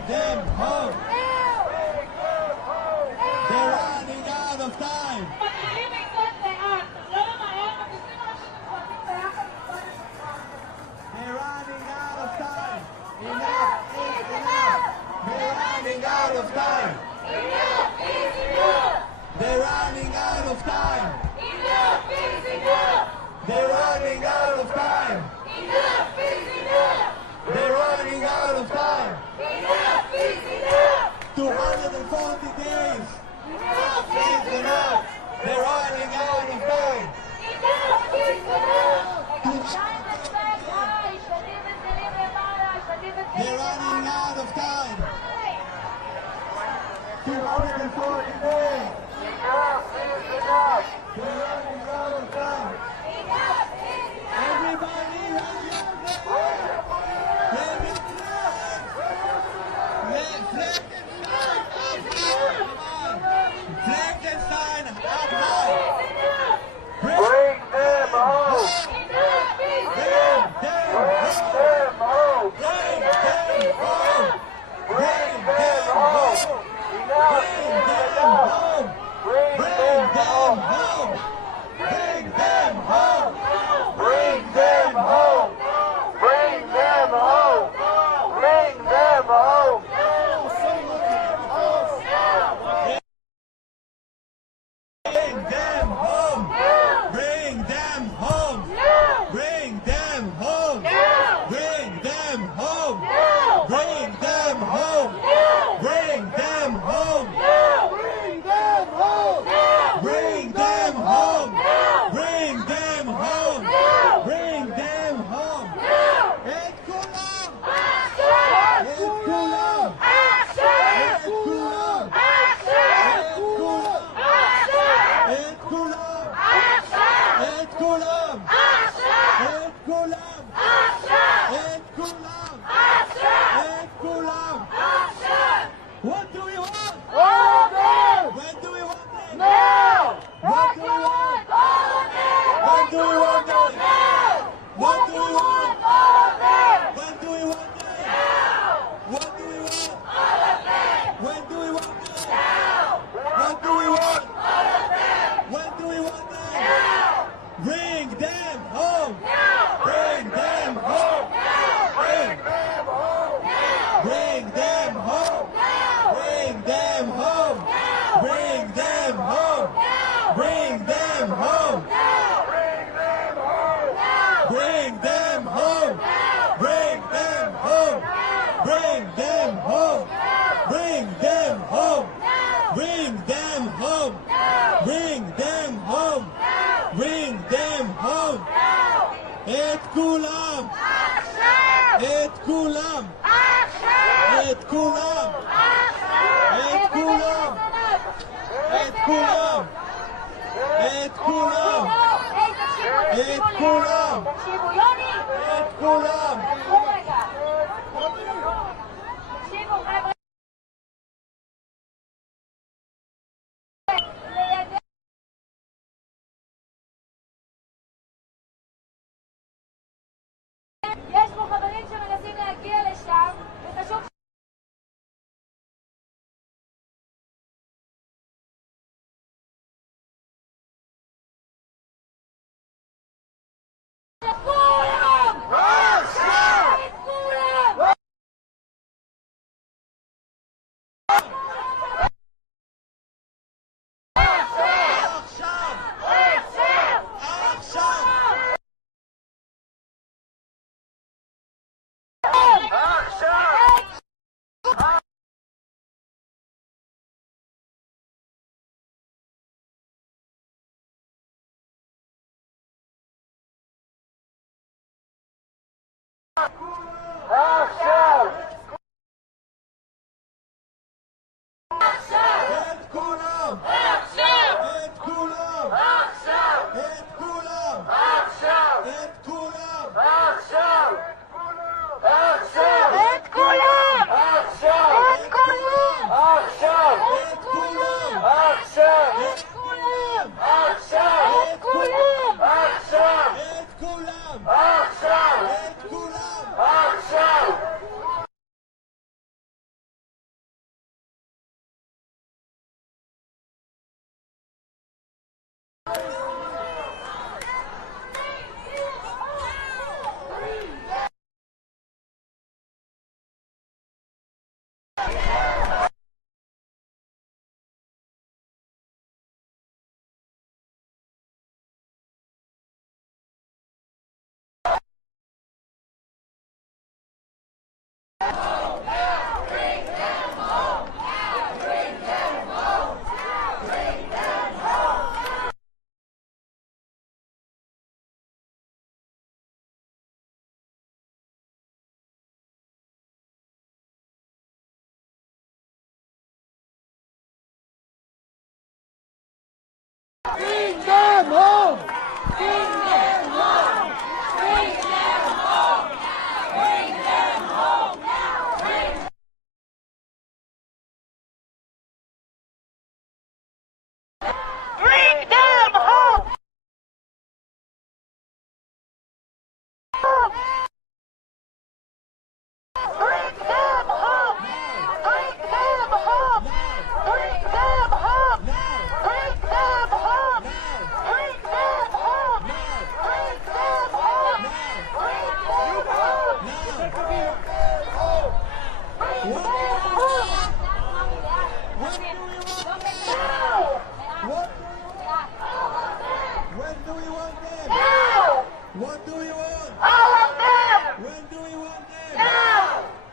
them home. They're running out of time. They're running out of time. Enough is enough. They're running out of time. Enough is enough. They're running out of time. Enough is enough. They're running out of time. Enough is enough. They're running out of time. Enough is enough. 240 days. Enough is enough. They're running out of time. Enough is enough. They're running out of time. 240 days. Enough is enough. They're running out of time. Enough is enough. Everybody on your Frankenstein up high. Bring them home. Enough is enough. Bring them home. Bring them home. Bring them home. Enough is enough. Bring them home. Bring them home. Bring them home. Bring them home. Bring them home. Bring them home. Bring them home. Bring them home. Bring them home. Bring them home. Bring them home. Bring them home. Bring them home. Bring them home. Bring them home. Et kulam. Et kulam. Et kulam. Et kulam. Et kulam. Et kulam. Et kulam. Et kulam. What do we want? When do we want it? Now! What do we want? All of them! When do we want it? Now! What do we want? All of them! When do we want it? Now! What do we want? All of them! When do we want it? Now! What do we want? All of them! When do we want it? Now! Bring them home. Now! Bring them home. Bring them home! Now! Bring them home. Bring them home. Bring them home. Bring them home. Bring them home. Bring them home. Bring them home. Bring them home. Bring them home. Bring them home. Bring them home. Et kulam. Et kulam. Et kulam. Et kulam. Et kulam. Et kulam. את כולם! תקשיבו, יוני! את כולם! תקשיבו רגע. תקשיבו, חבר'ה. יש פה חברים שמנסים להגיע לשם, וחשוב כולם! עכשיו! את כולם! עכשיו! את כולם! עכשיו! את כולם! עכשיו! את כולם! עכשיו! את כולם! עכשיו! עכשיו! את כולם! עכשיו! את כולם! עכשיו! את כולם! עכשיו! את כולם! עכשיו! את כולם! עכשיו! את כולם! עכשיו! את כולם! עכשיו!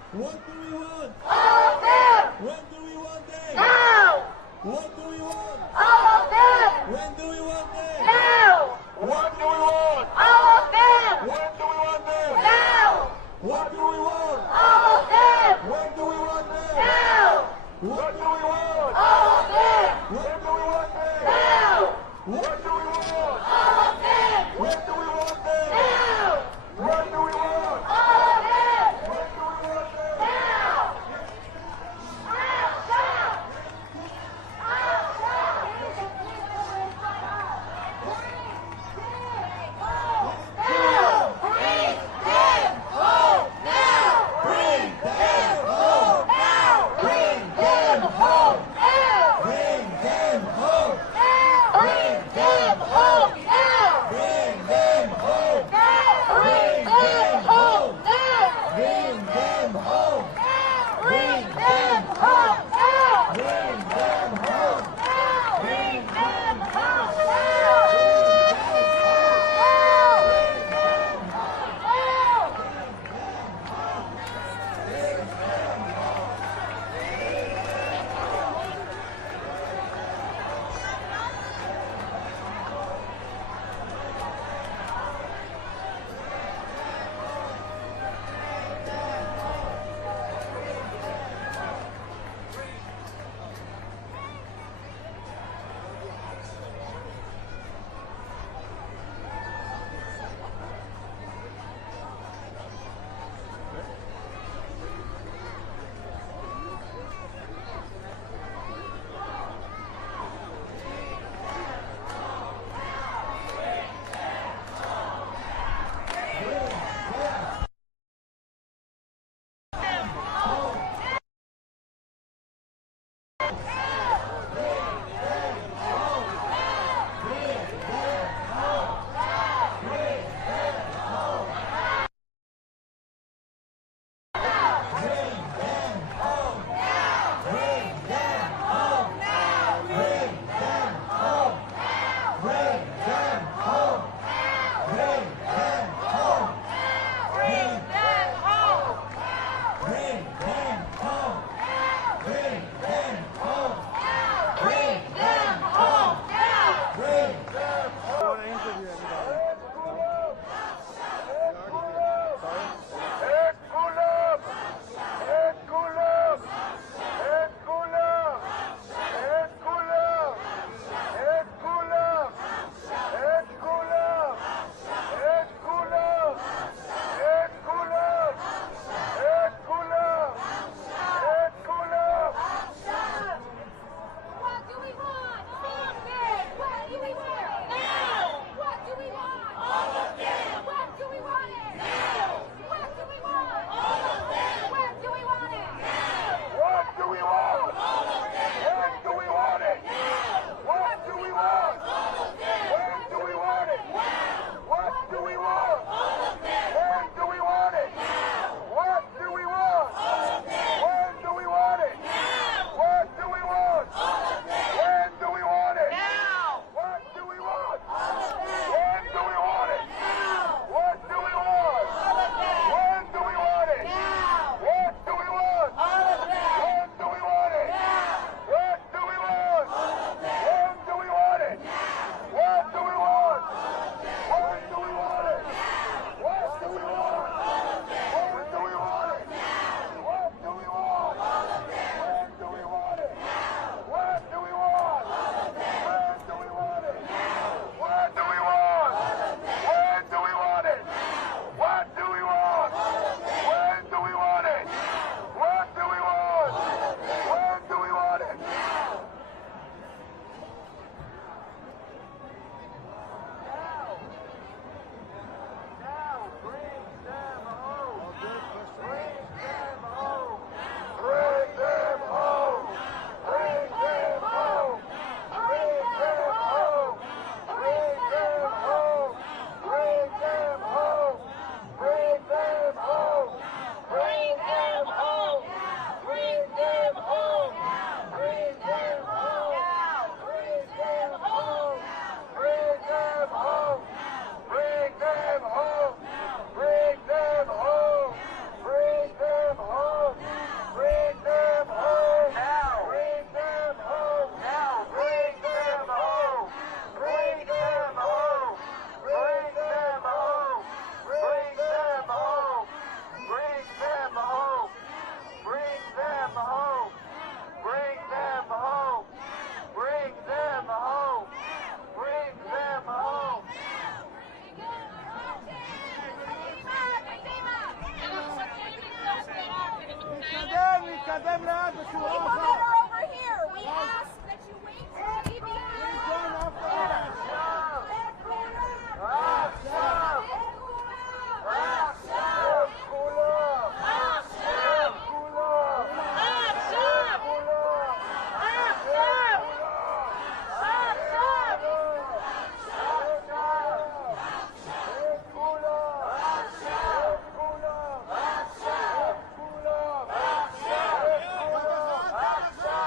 What do we want? All of them! When do we want them? Now! What do we want? All of them! When do we want them? Now! What do we want? All of them! When do we want them? Now! What do we want? All of them! When do we want them? Now! What do we want? All of them! When do we want them? Now! What do we want? All of them! When do we want them? Now! What do we want? All of them! When do we want them? Now! that are over here, we ask that you wait till we begin.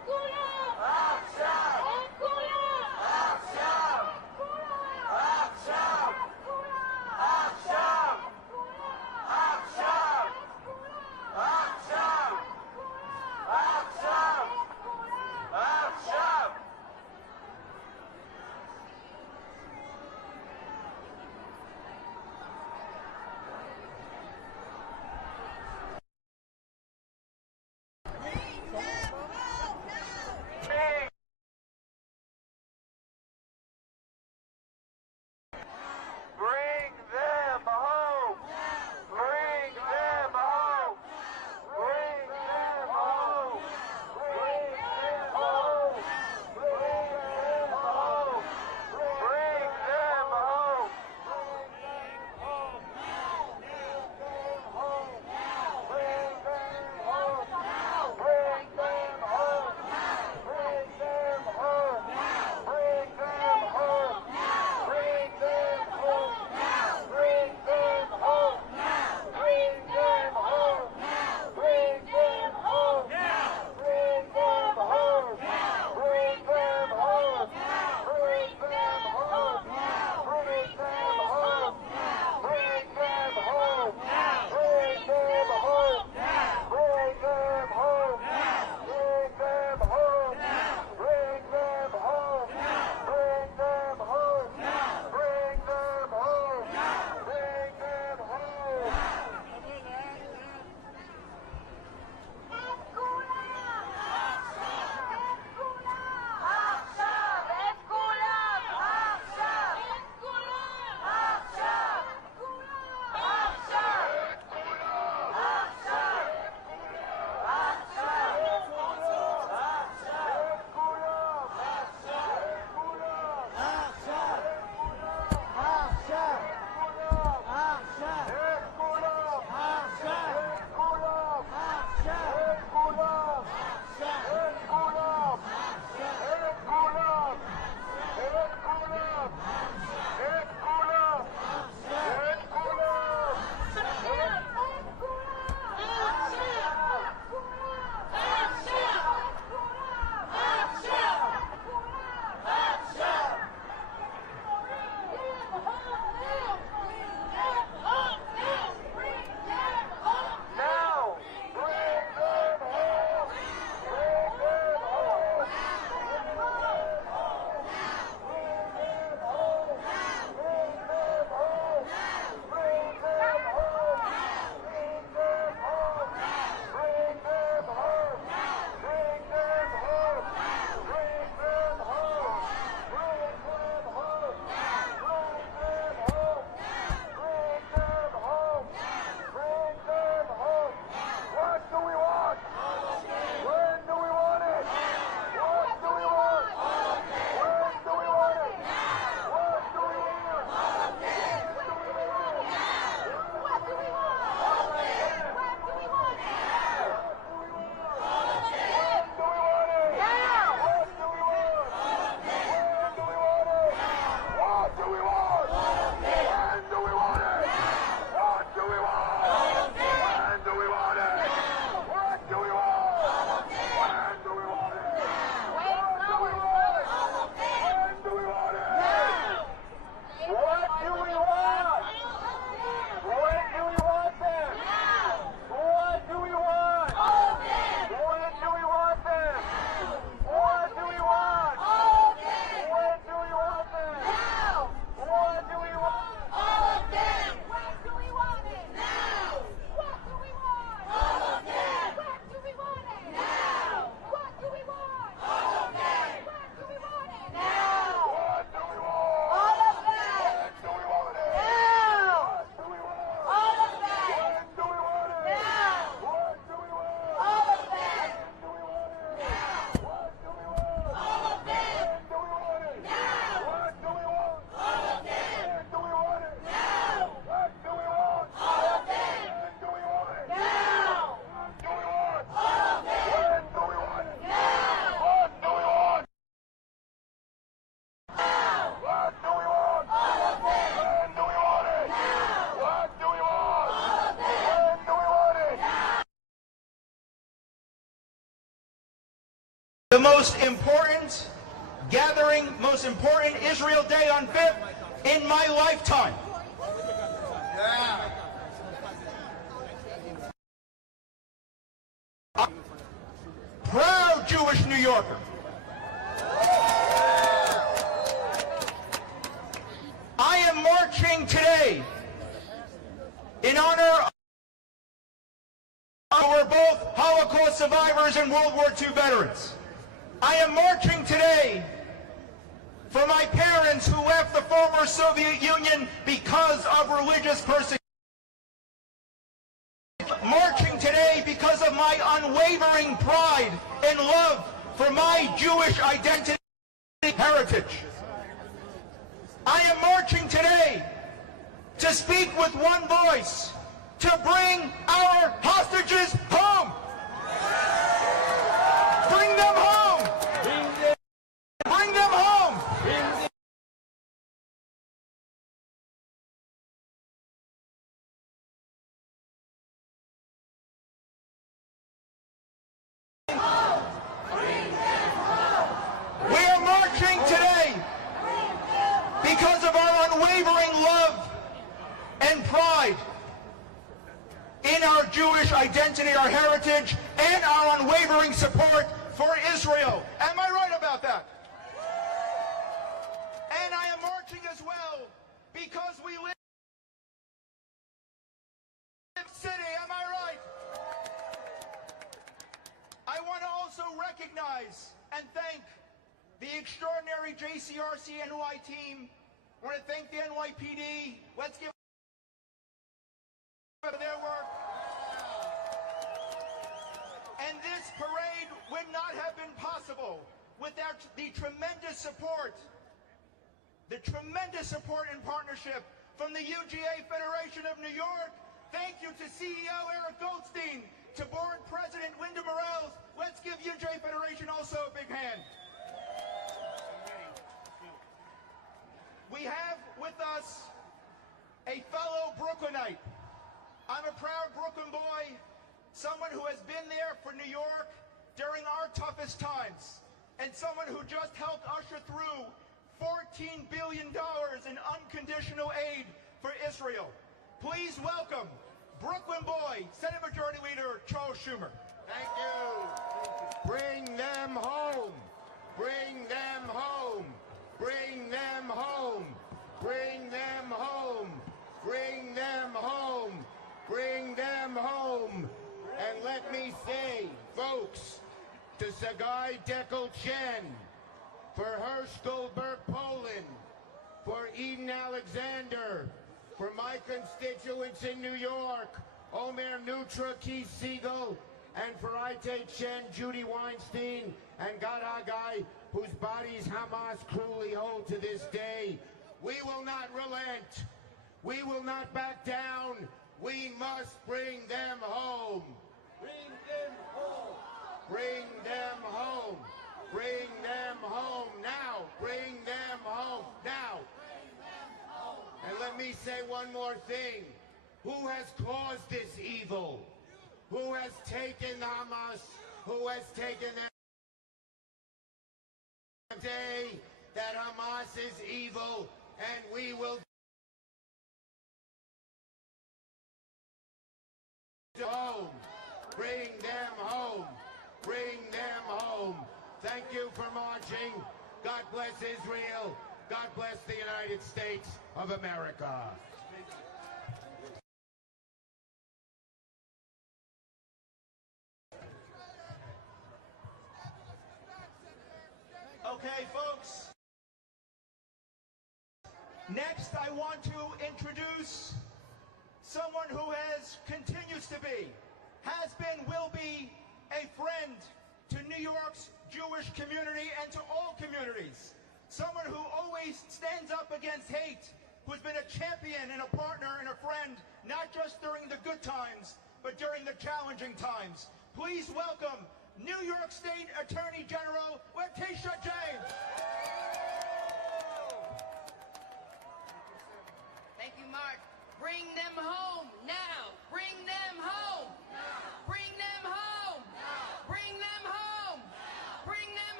the most important gathering, most important Israel Day on 5th in my lifetime. Yeah. Proud Jewish New Yorker. I am marching today in honor of our both Holocaust survivors and World War II veterans. I am marching today for my parents who left the former Soviet Union because of religious persecution. Marching today because of my unwavering pride and love for my Jewish identity and heritage. I am marching today to speak with one voice, to bring our hostages home. Bring them home. Bring them home. We are marching today because of our unwavering love and pride in our Jewish identity, our heritage, and our unwavering support for Israel. Am I right about that? And I am marching as well because we live in the city. Am I right? I want to also recognize and thank the extraordinary JCRC-NY team. I want to thank the NYPD. Let's give their work. And this parade would not have been possible without the tremendous support and partnership from the UGA Federation of New York. Thank you to CEO Eric Goldstein, to Board President Linda Morales. Let's give UGA Federation also a big hand. We have with us a fellow Brooklynite. I'm a proud Brooklyn boy, someone who has been there for New York during our toughest times, and someone who just helped usher through $14 billion in unconditional aid for Israel. Please welcome Brooklyn boy, Senate Majority Leader Charles Schumer. Thank you. Bring them home. Bring them home. Bring them home. Bring them home. Bring them home. Bring them home. And let me say, folks, to Sagai Dekel Chen, for Hirsch Goldberg Poland, for Eden Alexander, for my constituents in New York, Omer Nutra, Keith Siegel, and for Ite Chen, Judy Weinstein, and Gad Haggai, whose bodies Hamas cruelly hold to this day. We will not relent. We will not back down. We must bring them home. Bring them home. Bring them home. Bring them home now. Bring them home now. And let me say one more thing. Who has caused this evil? Who has taken Hamas? Who has taken them? Day that Hamas is evil, and we will home. Bring them home. Bring them home. Thank you for marching. God bless Israel. God bless the United States of America. Okay, folks. Next, I want to introduce someone who continues to be, has been, will be a friend to New York's Jewish community and to all communities. Someone who always stands up against hate, who's been a champion and a partner and a friend, not just during the good times, but during the challenging times. Please welcome New York State Attorney General Letitia James. Thank you, Mark. Bring them home now. Bring them home. Now. Bring them home. Now. Bring them home. Now. Bring them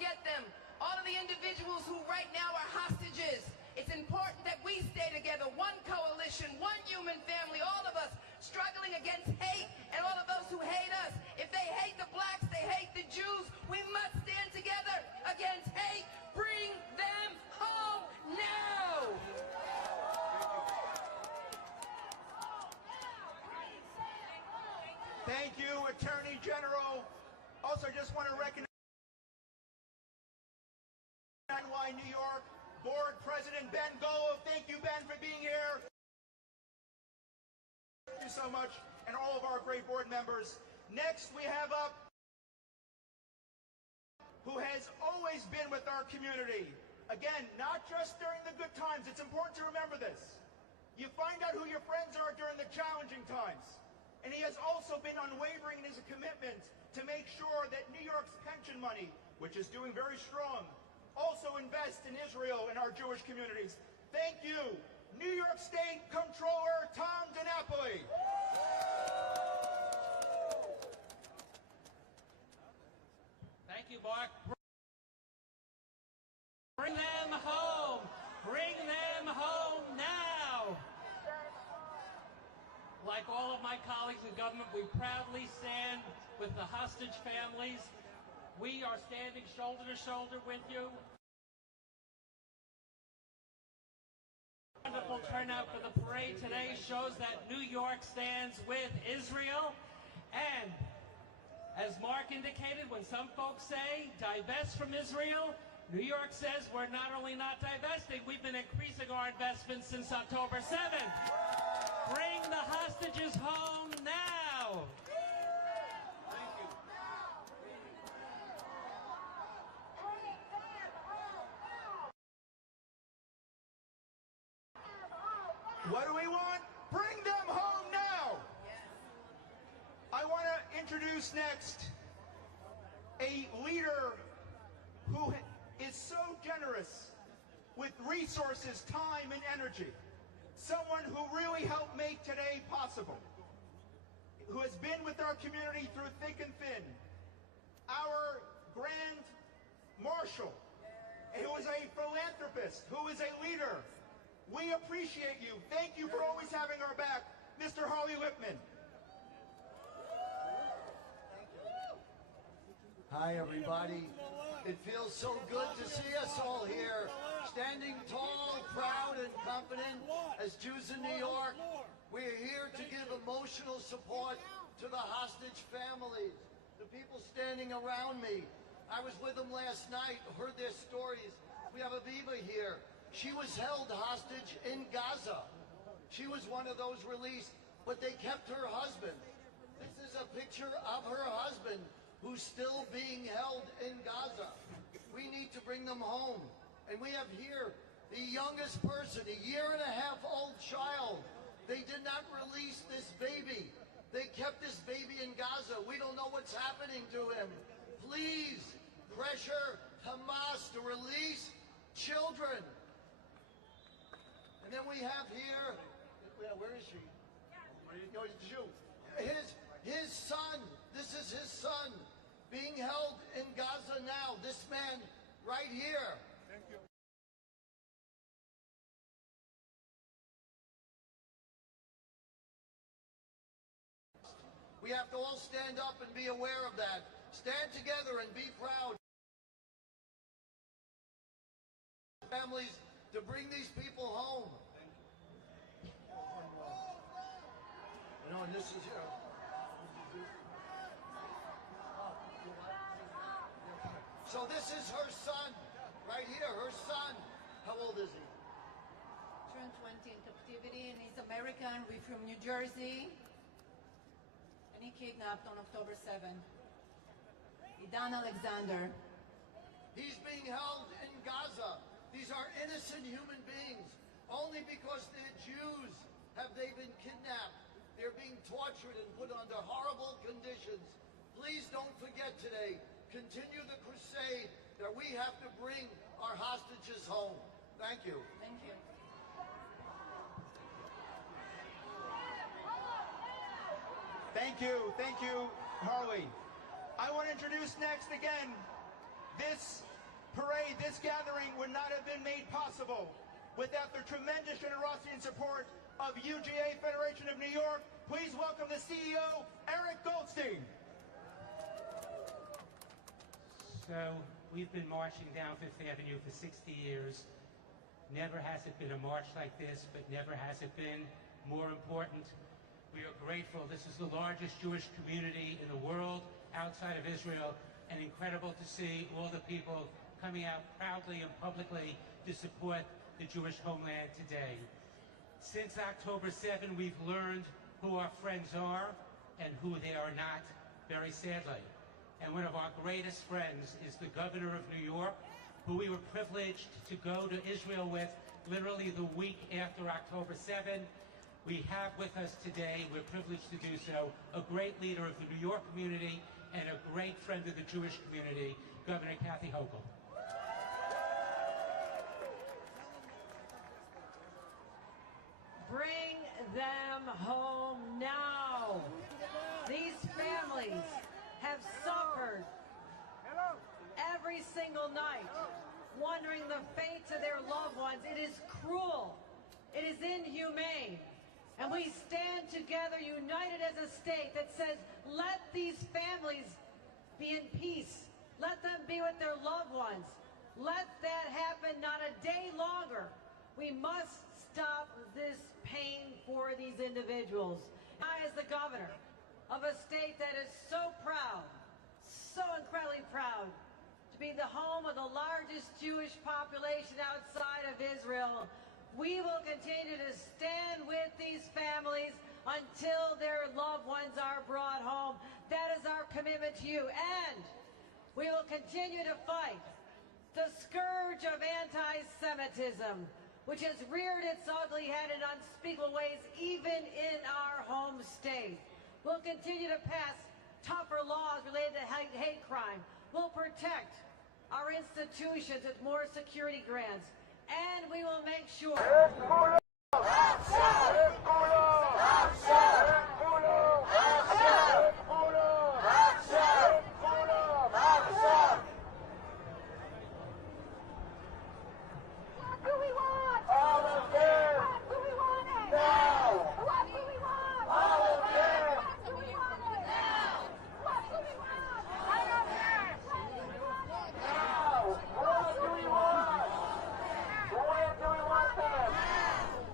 forget them. All of the individuals who right now are hostages. It's important that we stay together, one coalition, one human family, all of us struggling against hate and all of those who hate us. If they hate the blacks, they hate the Jews, we must stand together against hate. Bring them home now! Thank you, Attorney General. Also, just want to recognize New York Board President Ben-Tzur. Thank you, Ben, for being here. Thank you so much, and all of our great board members. Next, we have up who has always been with our community. Again, not just during the good times. It's important to remember this. You find out who your friends are during the challenging times. And he has also been unwavering in his commitment to make sure that New York's pension money, which is doing very strong, also invest in Israel and our Jewish communities. Thank you, New York State Comptroller Tom DiNapoli. Thank you, Mark. Bring them home. Bring them home now. Like all of my colleagues in government, we proudly stand with the hostage families. We are standing shoulder to shoulder with you. Wonderful turnout for the parade today shows that New York stands with Israel. And as Mark indicated, when some folks say divest from Israel, New York says we're not only not divesting, we've been increasing our investments since October 7th. Bring the hostages home now. What do we want? Bring them home now! I want to introduce next a leader who is so generous with resources, time, and energy. Someone who really helped make today possible. Who has been with our community through thick and thin. Our Grand Marshal, who is a philanthropist, who is a leader. We appreciate you. Thank you for always having our back, Mr. Harley Lipman. Hi, everybody. It feels so good to see us all here, standing tall, proud, and confident as Jews in New York. We're here to give emotional support to the hostage families, the people standing around me. I was with them last night, heard their stories. We have Aviva here. She was held hostage in Gaza. She was one of those released, but they kept her husband. This is a picture of her husband who's still being held in Gaza. We need to bring them home. And we have here the youngest person, a 1.5-year-old child. They did not release this baby. They kept this baby in Gaza. We don't know what's happening to him. Please pressure Hamas to release children. And then we have here, where is she? No, it's Jew. His son, this is his son, being held in Gaza now. This man right here. Thank you. We have to all stand up and be aware of that. Stand together and be proud. Families to bring these people home. You know, and this is here. So this is her son, right here, her son. How old is he? Turned 20 in captivity, and he's American. We're from New Jersey. And he kidnapped on October 7th. Idan Alexander. He's being held in Gaza. These are innocent human beings. Only because they're Jews have they been kidnapped. They're being tortured and put under horrible conditions. Please don't forget today. Continue the crusade that we have to bring our hostages home. Thank you. Thank you. Thank you, Harley. I want to introduce next again this parade, this gathering would not have been made possible without the tremendous generosity and support of UGA Federation of New York. Please welcome the CEO, Eric Goldstein. So we've been marching down Fifth Avenue for 60 years. Never has it been a march like this, but never has it been more important. We are grateful. This is the largest Jewish community in the world outside of Israel, and incredible to see all the people coming out proudly and publicly to support the Jewish homeland today. Since October 7, we've learned who our friends are and who they are not, very sadly. And one of our greatest friends is the governor of New York, who we were privileged to go to Israel with literally the week after October 7. We have with us today, we're privileged to do so, a great leader of the New York community and a great friend of the Jewish community, Governor Kathy Hochul. Bring them home now. These families have suffered every single night, wondering the fates of their loved ones. It is cruel. It is inhumane. And we stand together united as a state that says, let these families be in peace. Let them be with their loved ones. Let that happen not a day longer. We must stop this pain for these individuals. I, as the governor of a state that is so proud, so incredibly proud, to be the home of the largest Jewish population outside of Israel, we will continue to stand with these families until their loved ones are brought home. That is our commitment to you. And we will continue to fight the scourge of anti-Semitism, which has reared its ugly head in unspeakable ways, even in our home state. We'll continue to pass tougher laws related to hate crime. We'll protect our institutions with more security grants. And we will make sure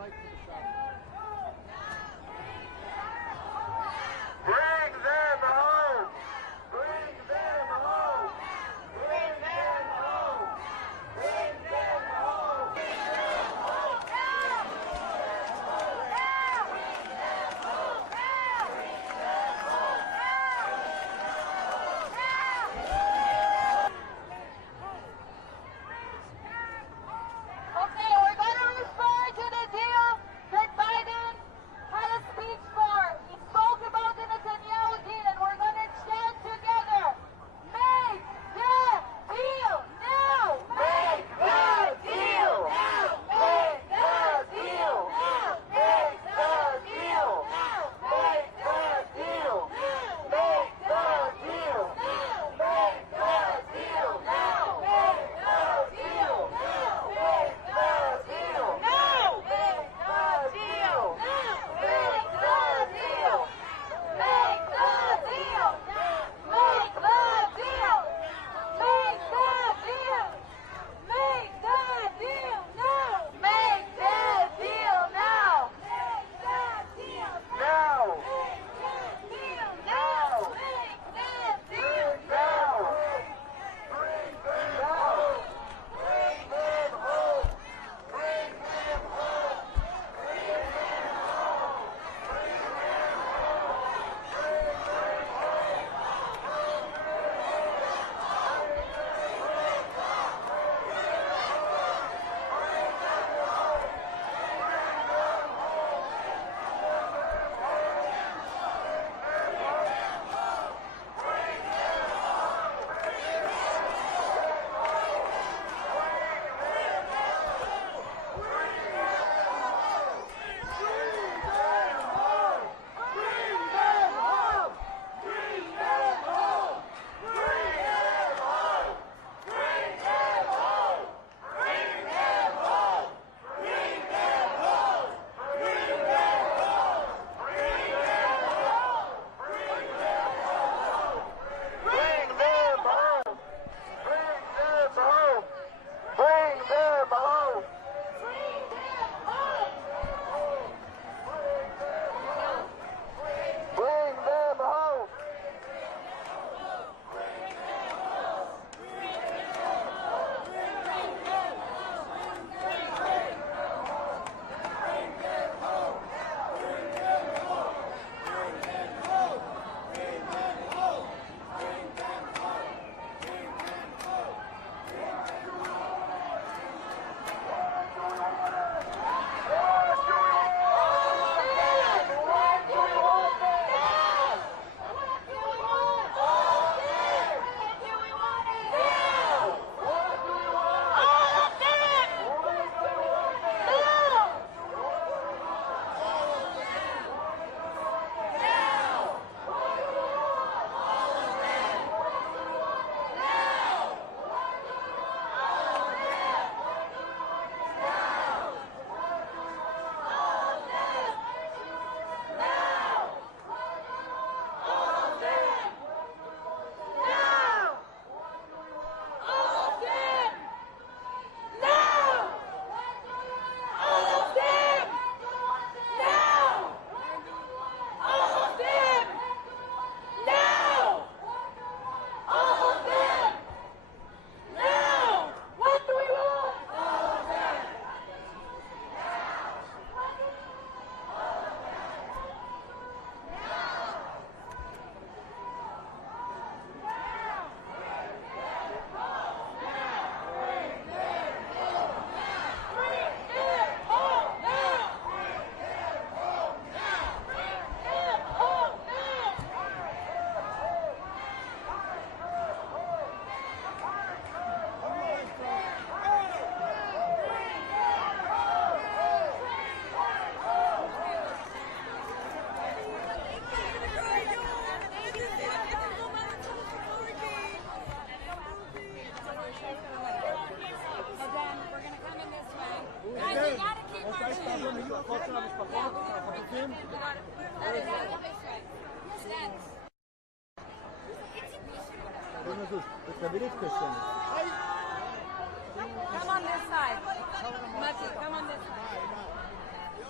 right to the shop. Bring them home! Bring them home! Bring them home! Bring them home! Okay, we're going to refer to the deal that Biden had a speech for. He spoke about the Netanyahu deal, and we're going to stand together. Make the deal now! Make the deal now! Make the deal now! Make the deal now! Make the deal now! Make the deal now! Make the deal now! Make the deal now! Make the deal now! Make the deal now! Make the deal! Make the deal! Make the deal! Make the deal! Make the deal now! Make the deal now! Make the deal Now! Make the deal now! Make the deal Now! Bring them home! Bring them home! Bring them home! Bring them home! Bring them Bring them home! Bring them home! Bring them home! Bring them home! Come on this side. Mati, come on this side.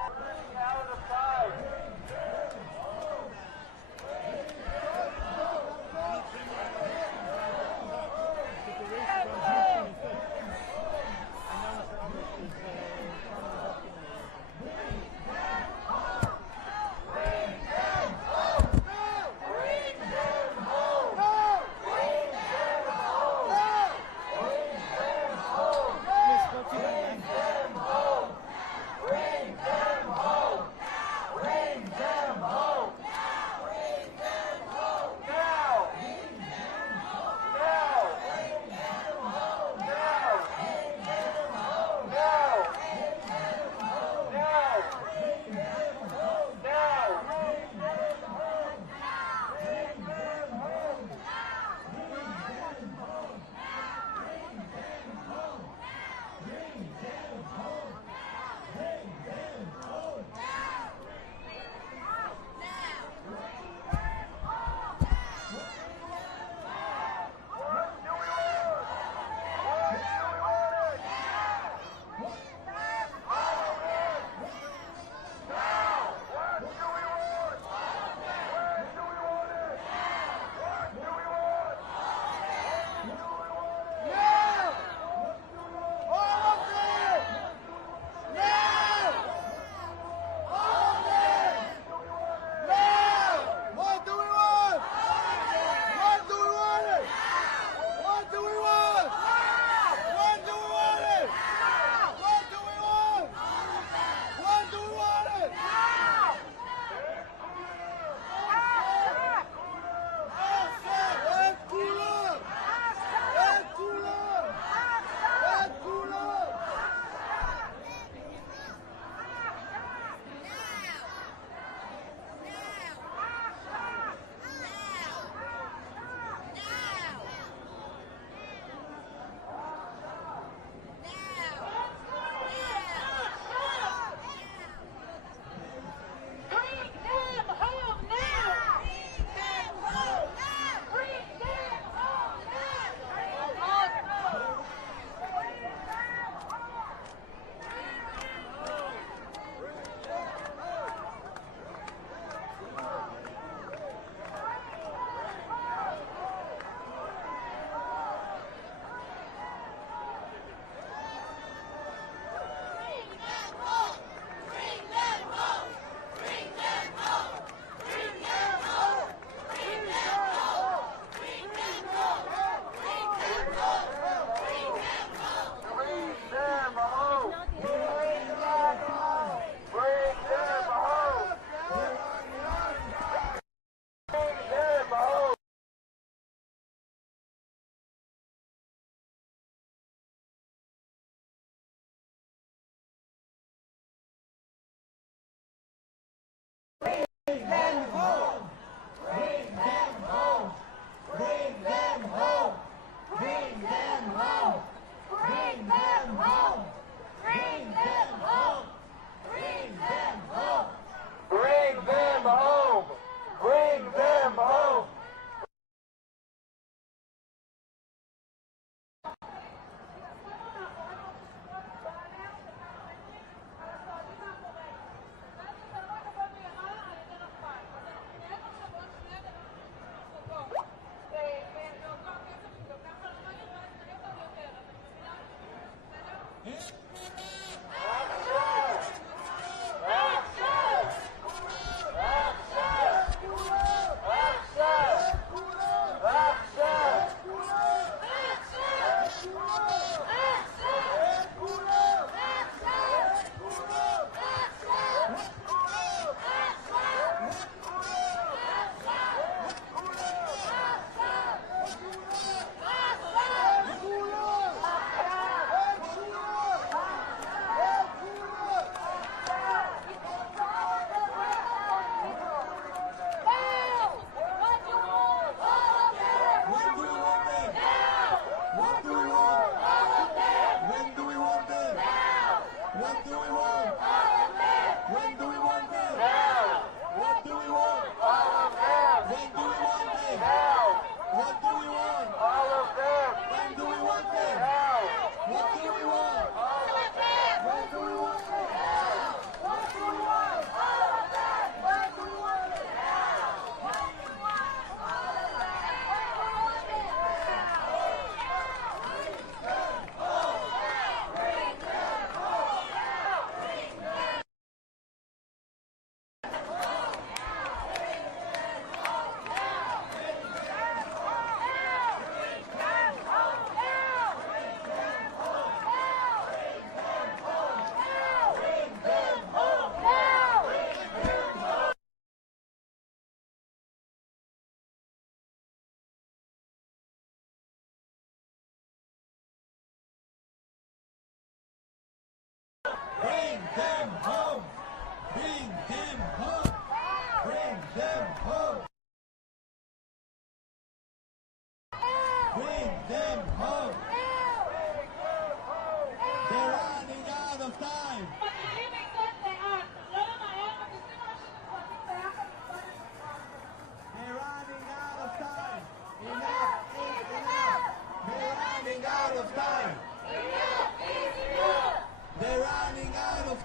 Bring them home!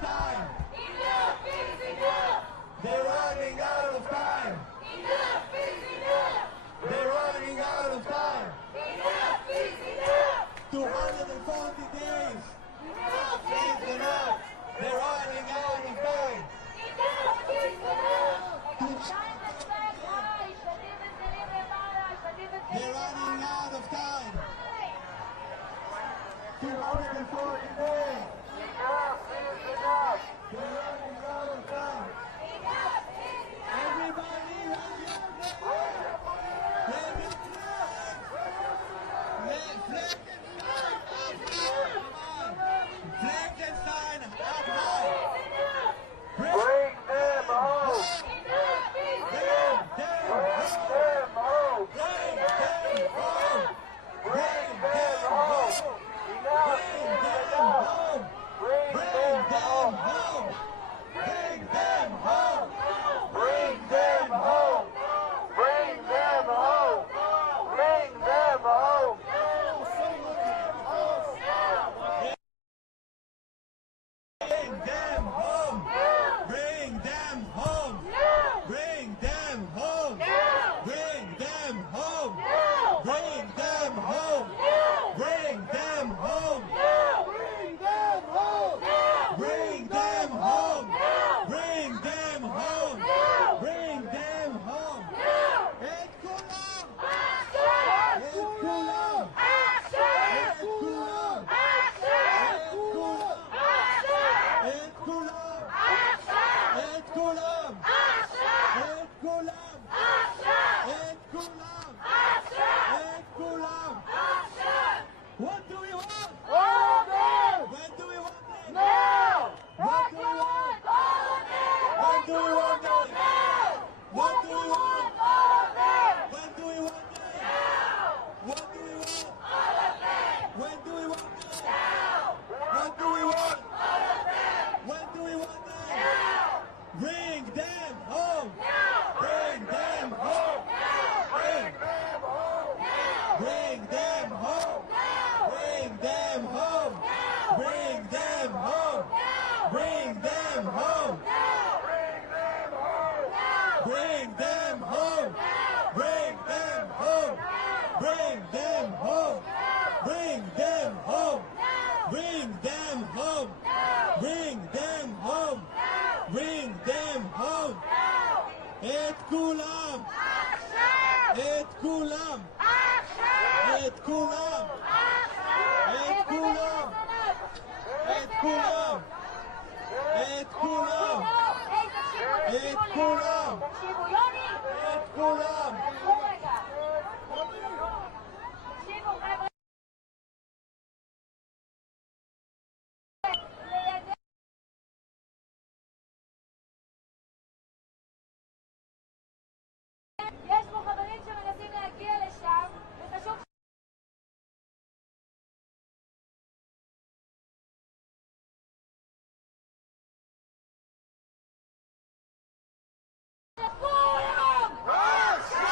time. They're running out of time. They're running out of time. 240 days. Enough is enough. They're running out of time. They're running out of time. 240 days. Enough is enough. They're running out of time. Everybody raise your flag. Raise your flag. Flag and sign up high. Bring them home. Bring them home. Bring them home. Bring them home. Bring them home. Bring them home. Bring them home. Bring them home. Bring them home. Bring them home. Bring them home. Bring them home. Bring them home. Bring them home. Bring them home. Bring them home. Bring them home. Bring them home. Bring them home. Bring them home. Et kulam. Et kulam. Et kulam. Et kulam. Et kulam. Et kulam. Et kulam. Et kulam. What do we want? All of them! When do we want it? Now! What do we want? All of them! When do we want it? Now! What do we want? All of them! When do we want it? Now! What do we want? All of them! When do we want it? Now! What do we want? All of them! When do we want it? Now! Bring them home! Now! Bring them home! Now! Bring them home! Now! Bring them home! Bring them home! Bring them home! Bring them home! Bring them home! Bring them home! Bring them home! Bring them home! Bring them home! Bring them home! Bring them home! Et kulam! Et kulam! Et kulam! Et kulam! Et kulam! Et kulam! Et kulam! Et kulam! יש פה חברים שמנסים להגיע לשם, וחשוב לכולם!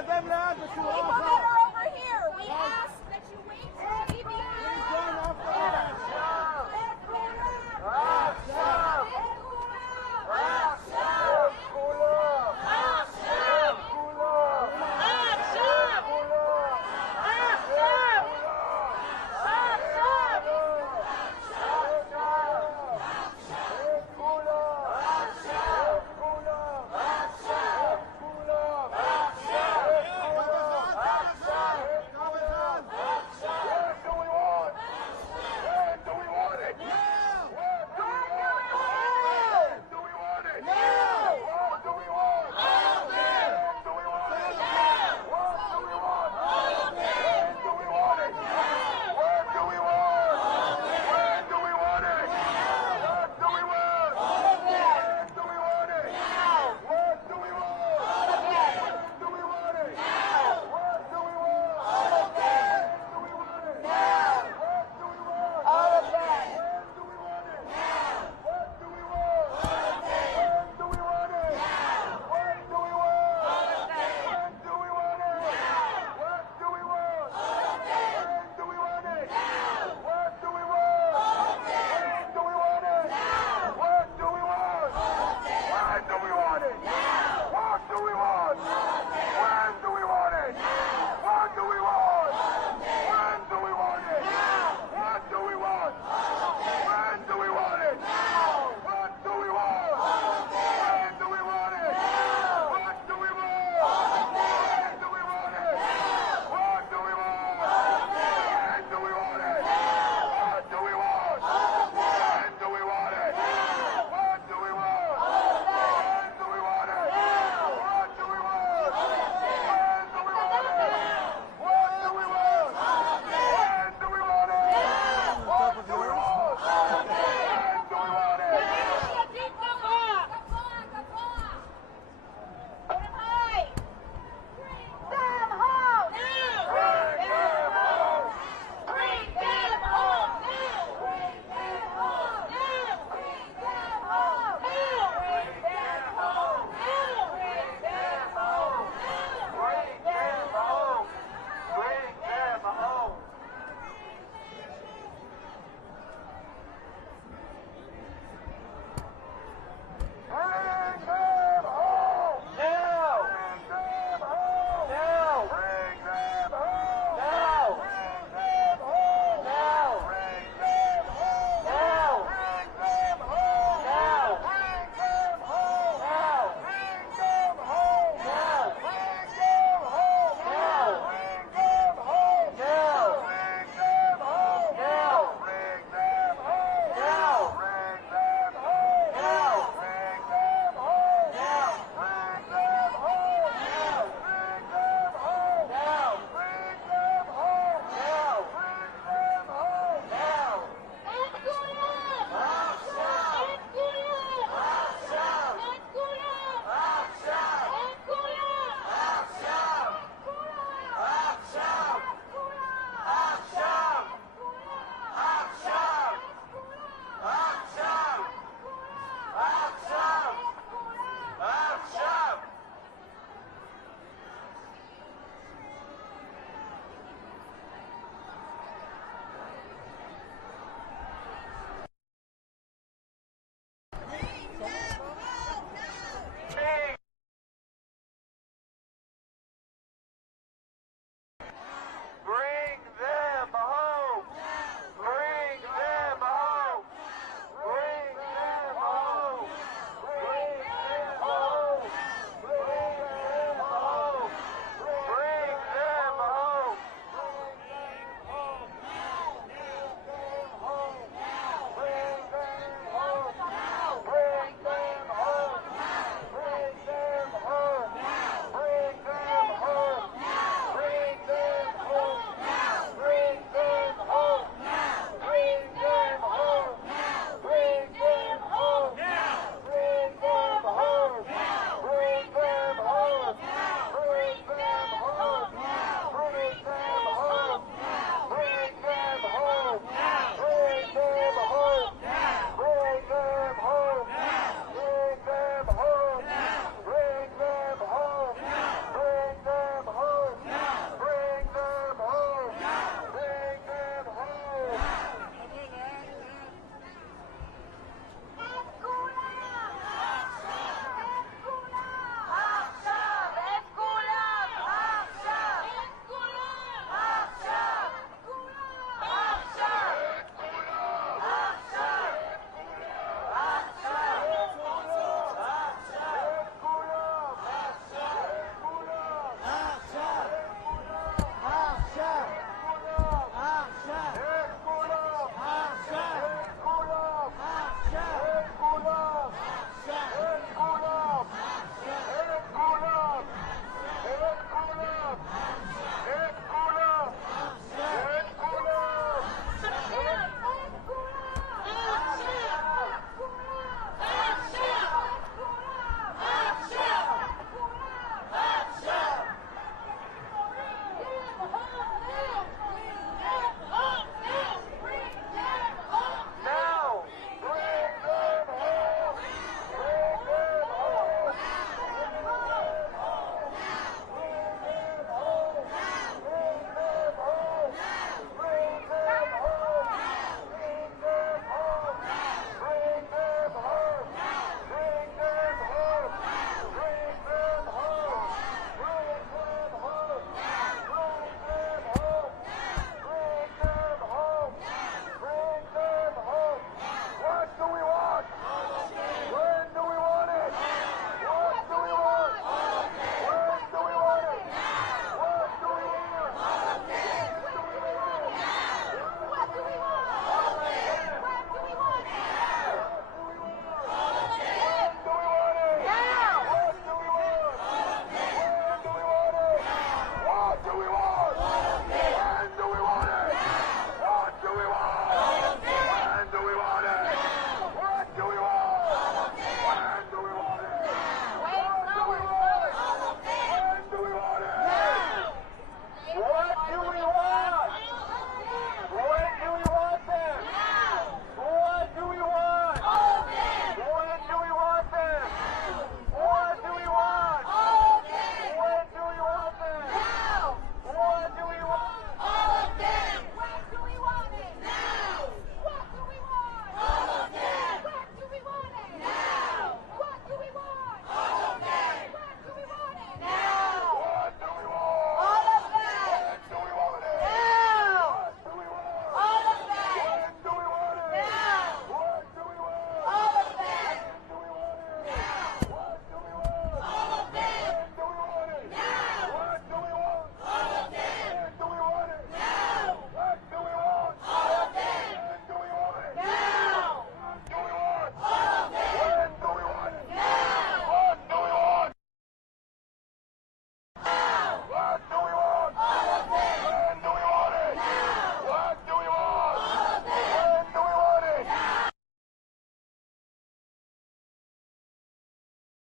that are over here, we ask that you wait till evening.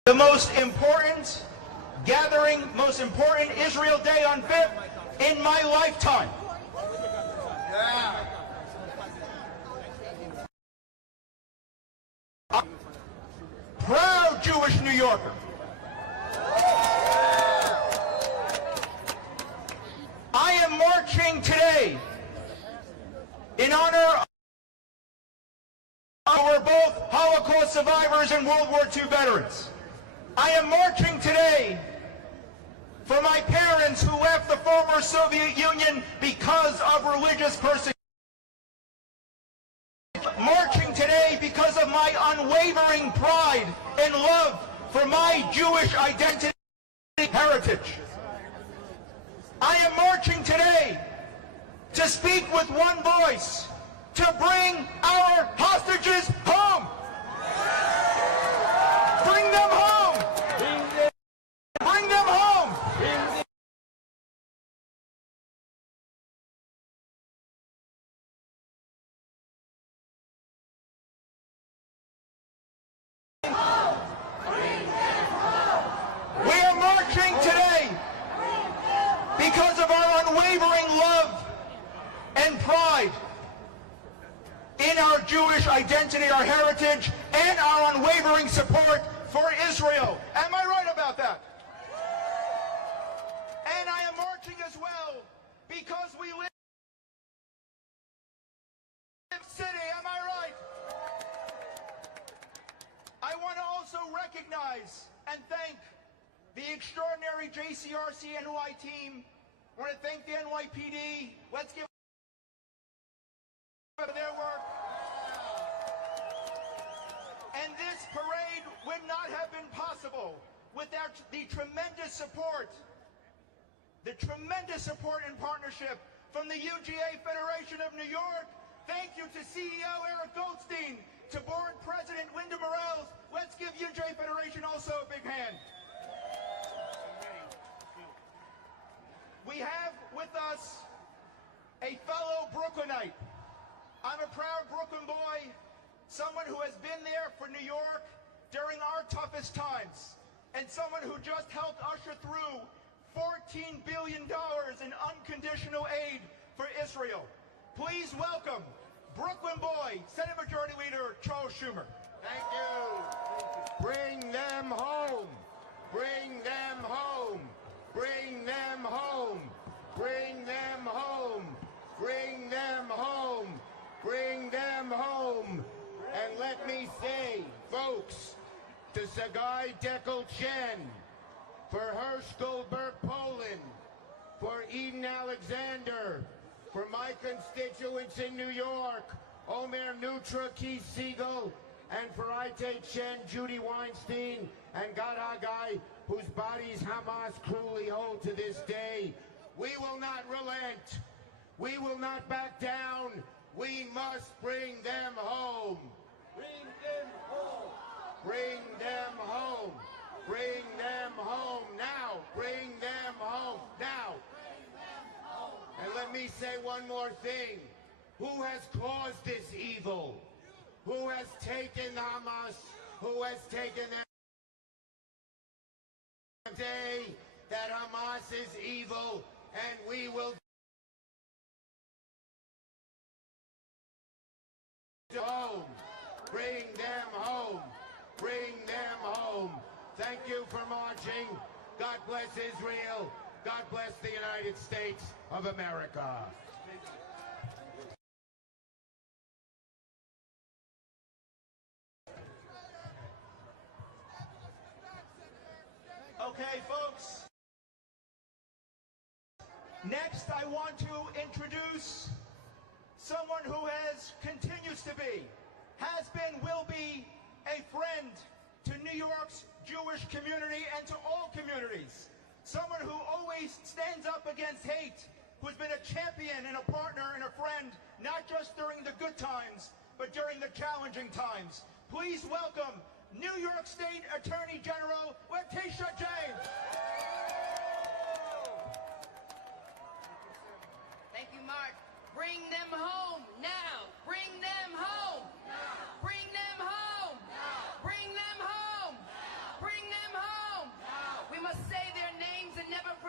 the most important gathering, most important Israel Day on 5th in my lifetime. Proud Jewish New Yorker. I am marching today in honor of our both Holocaust survivors and World War II veterans. I am marching today for my parents who left the former Soviet Union because of religious persecution. Marching today because of my unwavering pride and love for my Jewish identity and heritage. I am marching today to speak with one voice, to bring our hostages home. Bring them home. Bring them home. We are marching today because of our unwavering love and pride in our Jewish identity, our heritage, and our unwavering support for Israel. Am I right about that? And I am marching as well because we live in the city. Am I right? I want to also recognize and thank the extraordinary JCRC NY team. I want to thank the NYPD. Let's give their work. And this parade would not have been possible without the tremendous support and partnership from the UGA Federation of New York. Thank you to CEO Eric Goldstein, to board president Linda Morales. Let's give UGA Federation also a big hand. We have with us a fellow Brooklynite. I'm a proud Brooklyn boy, someone who has been there for New York during our toughest times, and someone who just helped usher through $14 billion in unconditional aid for Israel. Please welcome Brooklyn boy, Senate Majority Leader Charles Schumer. Thank you. Bring them home. Bring them home. Bring them home. Bring them home. Bring them home. Bring them home. And let me say, folks, to Sagai Dekel Chen, for Hirsch Goldberg Poland, for Eden Alexander, for my constituents in New York, Omer Nutra, Keith Siegel, and for Ite Chen, Judy Weinstein, and Gad Hagai, whose bodies Hamas cruelly hold to this day. We will not relent. We will not back down. We must bring them home. Bring them home. Bring them home. Bring them home now. Bring them home now. And let me say one more thing. Who has caused this evil? Who has taken Hamas? Who has taken them? Say that Hamas is evil, and we will home. Bring them home. Bring them home. Thank you for marching. God bless Israel. God bless the United States of America. Okay, folks. Next, I want to introduce someone who continues to be, has been, will be a friend to New York's Jewish community and to all communities. Someone who always stands up against hate, who's been a champion and a partner and a friend, not just during the good times, but during the challenging times. Please welcome New York State Attorney General Letitia James. Thank you, Mark. Bring them home now. Bring them home. Now. Bring them home. Now. Bring them home. Now. Bring them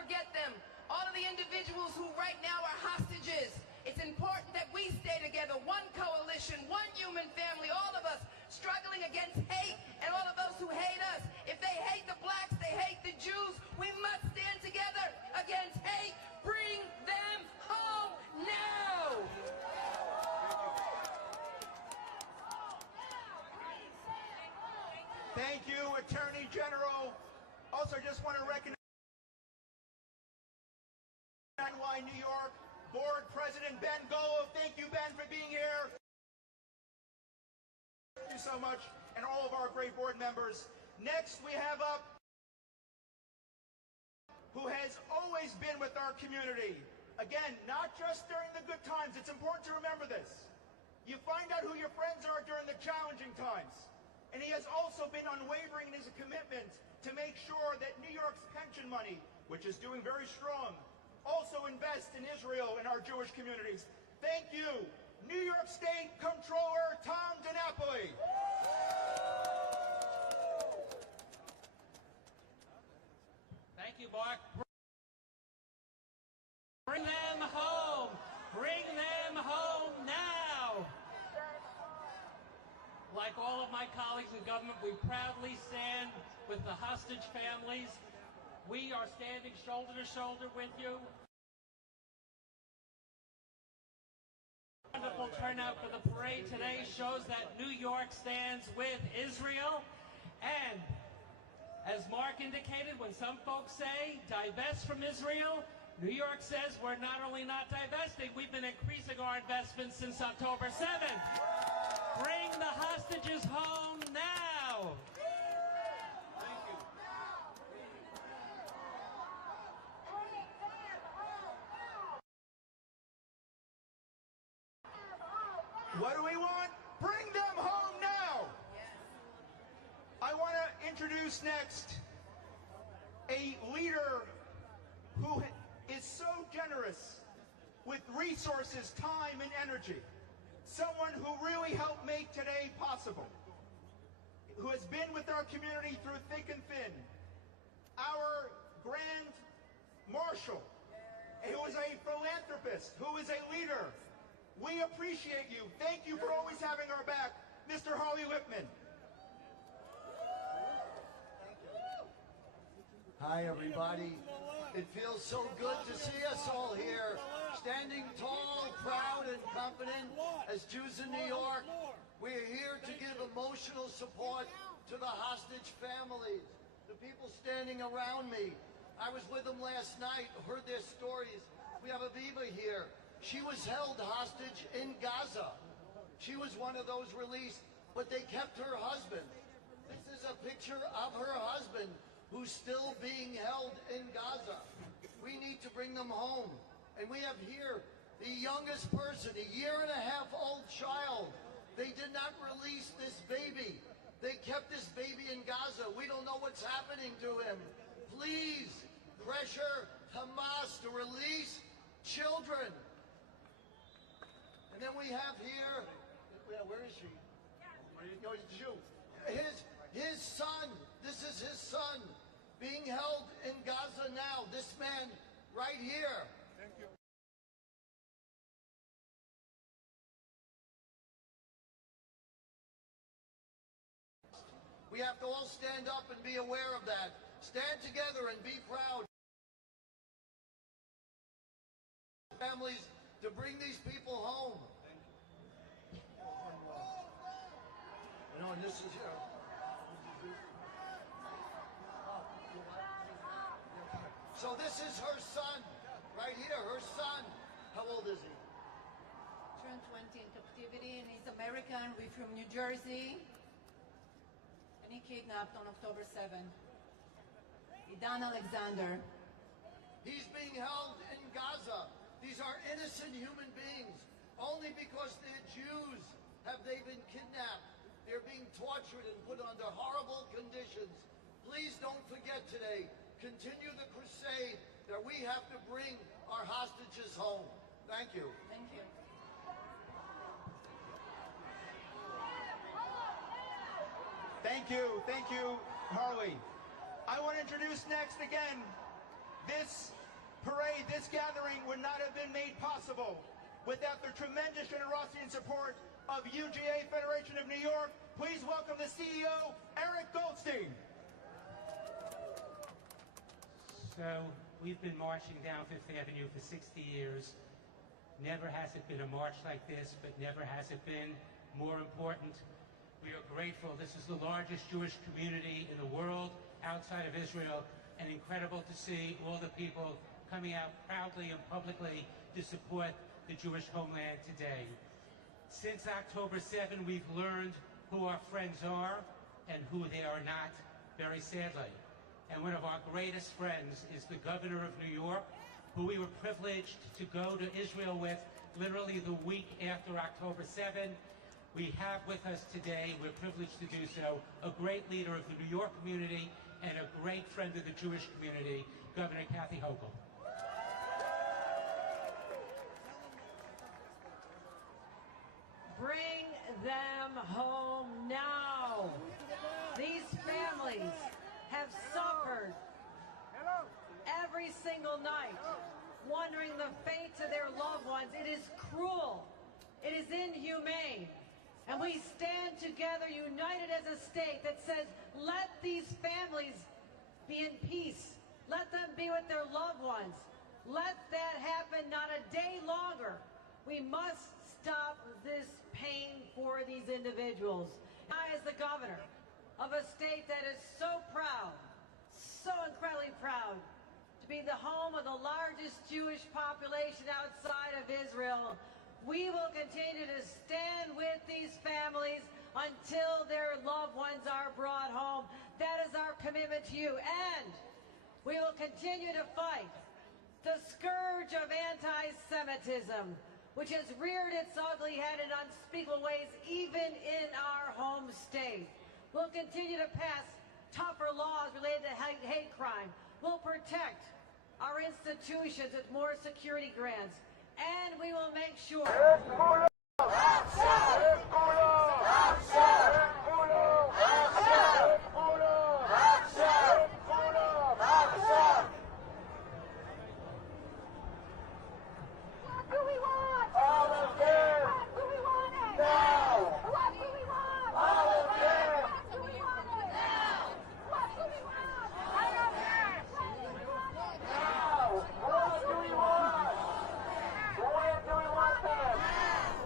forget them. All of the individuals who right now are hostages. It's important that we stay together, one coalition, one human family, all of us struggling against hate and all of those who hate us. If they hate the blacks, they hate the Jews, we must stand together against hate. Bring them home now! Thank you, Attorney General. Also, just want to recognize New York Board President Ben-Tzur. Thank you, Ben, for being here. Thank you so much, and all of our great board members. Next, we have up who has always been with our community. Again, not just during the good times. It's important to remember this. You find out who your friends are during the challenging times. And he has also been unwavering in his commitment to make sure that New York's pension money, which is doing very strong, also invest in Israel and our Jewish communities. Thank you, New York State Comptroller Tom DiNapoli. Thank you, Mark. Bring them home. Bring them home now. Like all of my colleagues in government, we proudly stand with the hostage families. We are standing shoulder to shoulder with you. Wonderful turnout for the parade today shows that New York stands with Israel. And as Mark indicated, when some folks say divest from Israel, New York says we're not only not divesting, we've been increasing our investments since October 7th. Bring the hostages home now. What do we want? Bring them home now! I want to introduce next a leader who is so generous with resources, time, and energy. Someone who really helped make today possible. Who has been with our community through thick and thin. Our Grand Marshal, who is a philanthropist, who is a leader. We appreciate you. Thank you for always having our back, Mr. Harley Lipman. Hi, everybody. It feels so good to see us all here, standing tall, proud, and confident as Jews in New York. We're here to give emotional support to the hostage families, the people standing around me. I was with them last night, heard their stories. We have Aviva here. She was held hostage in Gaza. She was one of those released, but they kept her husband. This is a picture of her husband who's still being held in Gaza. We need to bring them home. And we have here the youngest person, a 1.5-year-old child. They did not release this baby. They kept this baby in Gaza. We don't know what's happening to him. Please pressure Hamas to release children. And then we have here, where is she? No, it's Jew. His son, this is his son, being held in Gaza now. This man right here. Thank you. We have to all stand up and be aware of that. Stand together and be proud. Families to bring these people home. No, and this is here. So this is her son, right here, her son. How old is he? Turned 20 in captivity, and he's American. We're from New Jersey. And he kidnapped on October 7th. Idan Alexander. He's being held in Gaza. These are innocent human beings. Only because they're Jews have they been kidnapped. They're being tortured and put under horrible conditions. Please don't forget today. Continue the crusade that we have to bring our hostages home. Thank you. Thank you. Thank you, Harley. I want to introduce next again This parade, this gathering would not have been made possible without the tremendous generosity and support of UGA Federation of New York. Please welcome the CEO, Eric Goldstein. So we've been marching down Fifth Avenue for 60 years. Never has it been a march like this, but never has it been more important. We are grateful. This is the largest Jewish community in the world outside of Israel, and incredible to see all the people coming out proudly and publicly to support the Jewish homeland today. Since October 7, we've learned who our friends are and who they are not, very sadly. And one of our greatest friends is the governor of New York, who we were privileged to go to Israel with literally the week after October 7. We have with us today, we're privileged to do so, a great leader of the New York community and a great friend of the Jewish community, Governor Kathy Hochul. Bring them home now. These families have suffered every single night, wondering the fates of their loved ones. It is cruel. It is inhumane. And we stand together, united as a state that says, let these families be in peace. Let them be with their loved ones. Let that happen not a day longer. We must stop this pain for these individuals. I, as the governor of a state that is so proud, so incredibly proud, to be the home of the largest Jewish population outside of Israel, we will continue to stand with these families until their loved ones are brought home. That is our commitment to you. And we will continue to fight the scourge of anti-Semitism, which has reared its ugly head in unspeakable ways, even in our home state. We'll continue to pass tougher laws related to hate crime. We'll protect our institutions with more security grants. And we will make sure.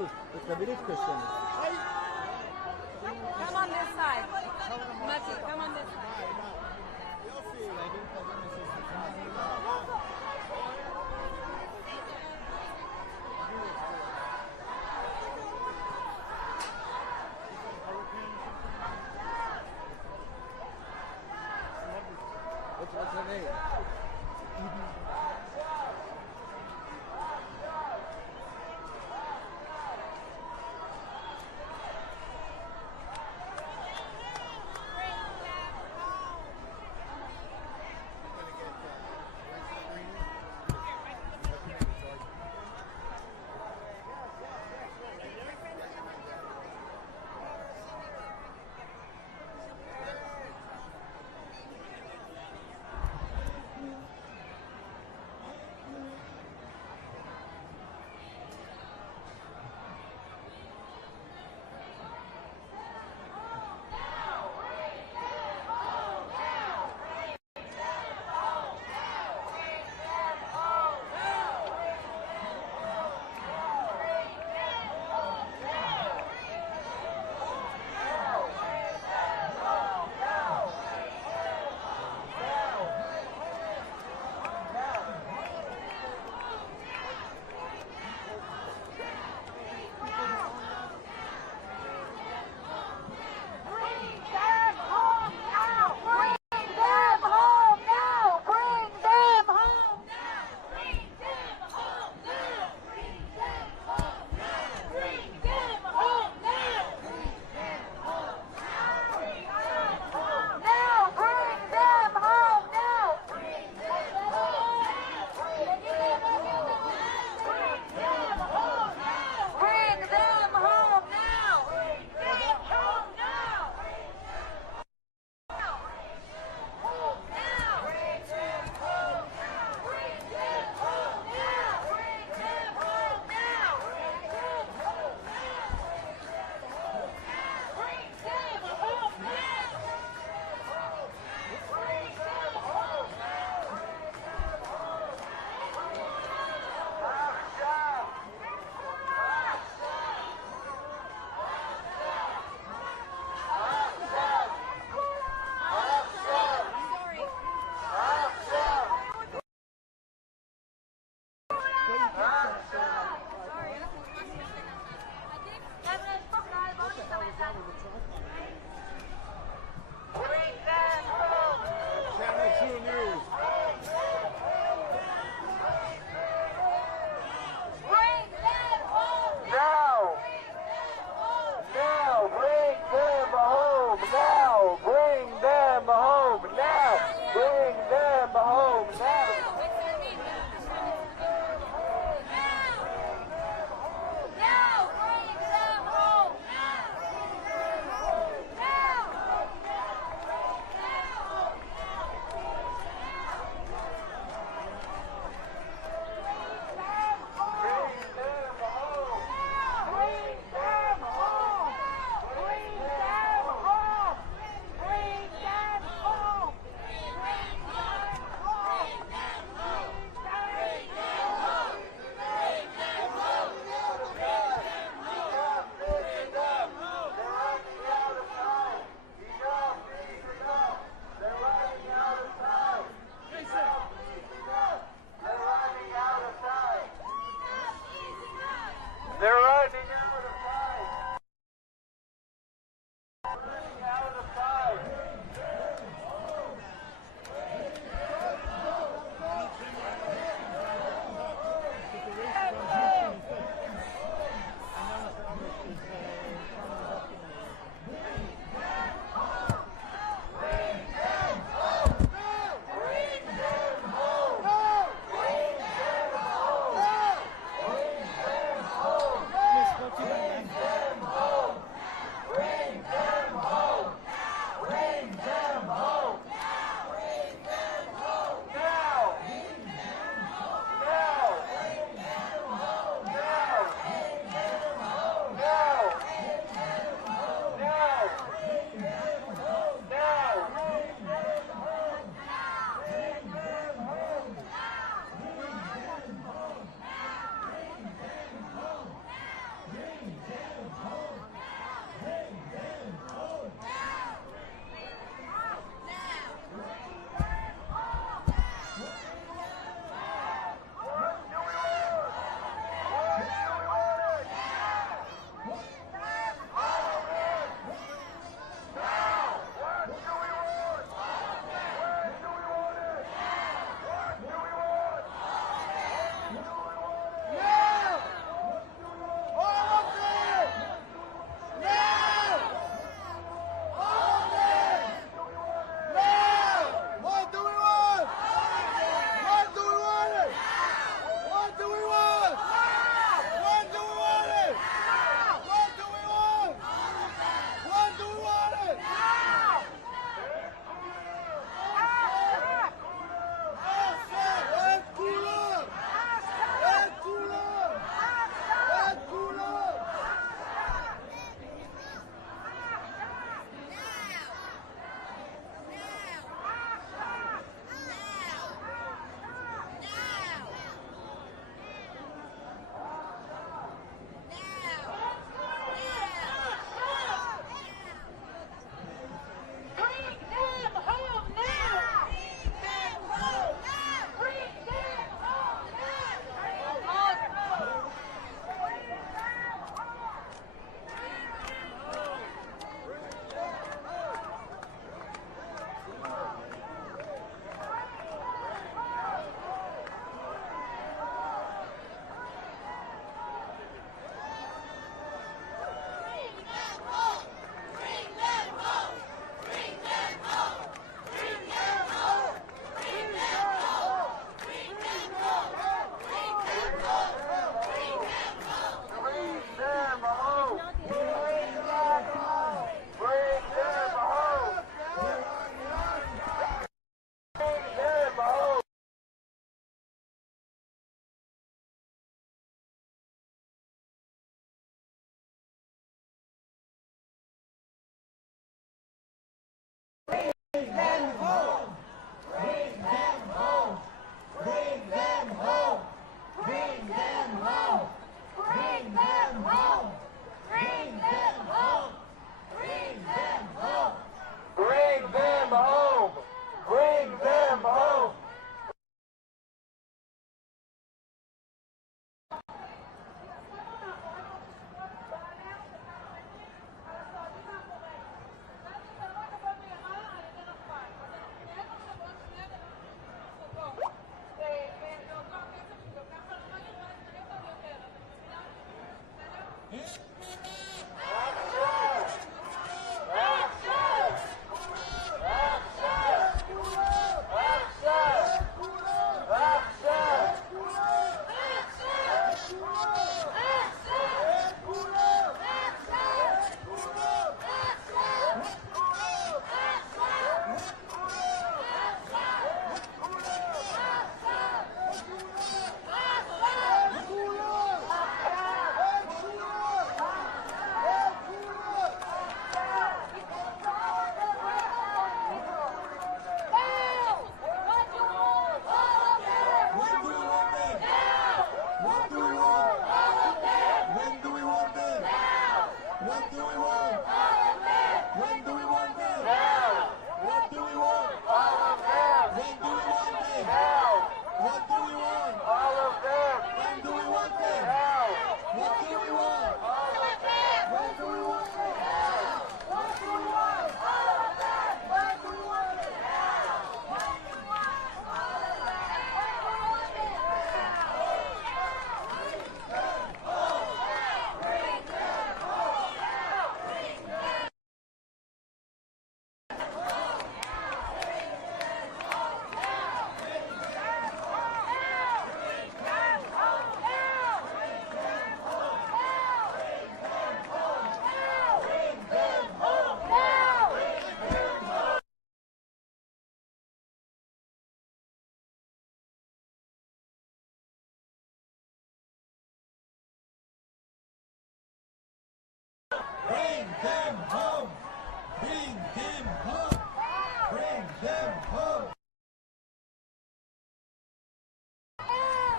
Come on this side. Mati, come on this side. What's her name?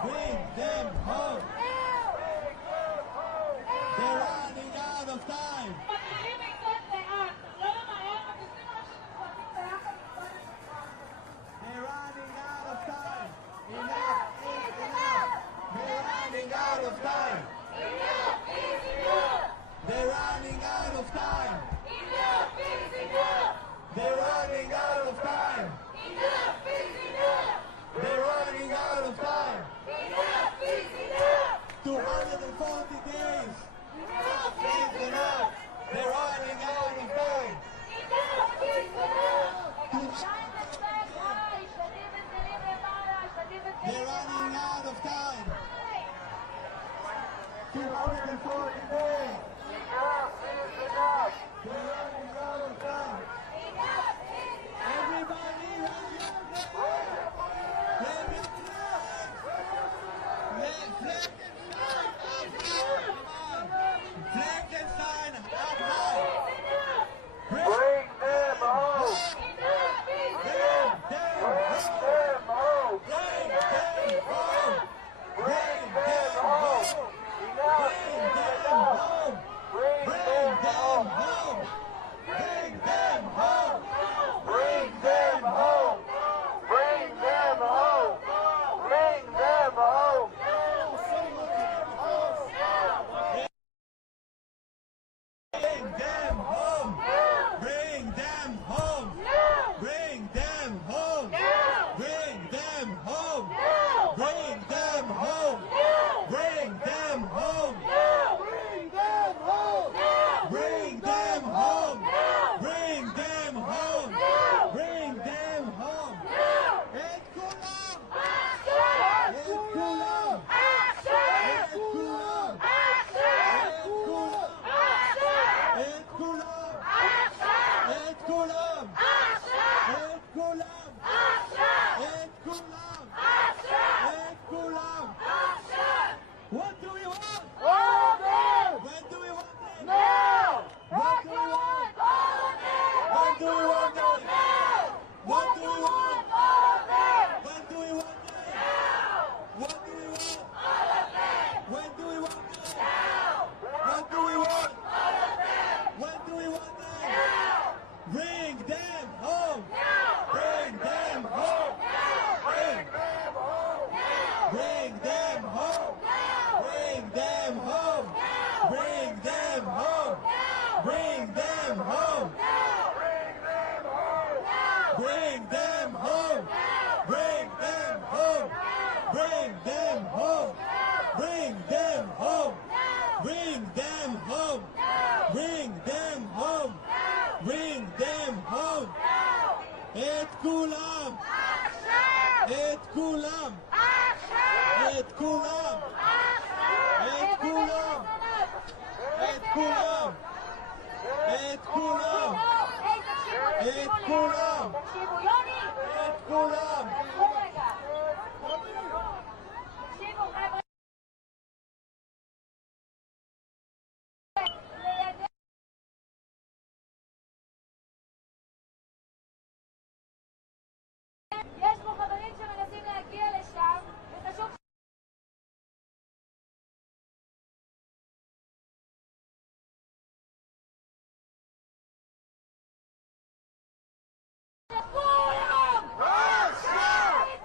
Bring them home. They're running out of time. They're running out of time. Enough is enough. They're running out of time. Enough is enough. They're running out of time. Enough is enough. They're running out of time. Enough is enough. They're running out of time. Enough is enough. 240 days. Enough is enough. They're running out of time. Enough is enough. They're running out of time. 240 days. Enough is enough. They're running out of time. Enough is enough. Everybody run your Frankenstein up high. Bring them home. Enough is enough. Bring them home. Bring them home. Enough is enough. Bring them home. Bring them home. Bring them home. Bring them home. Bring them home. Bring them home. Bring them home. Bring them home. Bring them home. Bring them home. Bring them home. Bring them home. Bring them home. Bring them home. Bring them home. Et kulam. Et kulam. Et kulam. Et kulam. Et kulam. Et kulam. Et kulam. Et kulam. What do we want? All of them. When do we want them? Now. What do we want? All of them. When do we want them? Now. What do we want? All of them. When do we want them? Now. What do we want? All of them. When do we want them? Now. What do we want? All of them. When do we want them? Now. Bring them home. Now. Bring them home. Bring them home. Now. Bring them home. Bring them home. Bring them home. Bring them home. Bring them home. Bring them home. Bring them home. Bring them home. Bring them home. Bring them home. Bring them home. Et kulam. Et kulam. Et kulam. Et kulam. Et kulam. Et kulam. את כולם! תקשיבו, יוני! את כולם! תקשיבו רגע. תקשיבו, חבר'ה. יש פה חברים שמנסים להגיע לשם, וחשוב... כולם! עכשיו!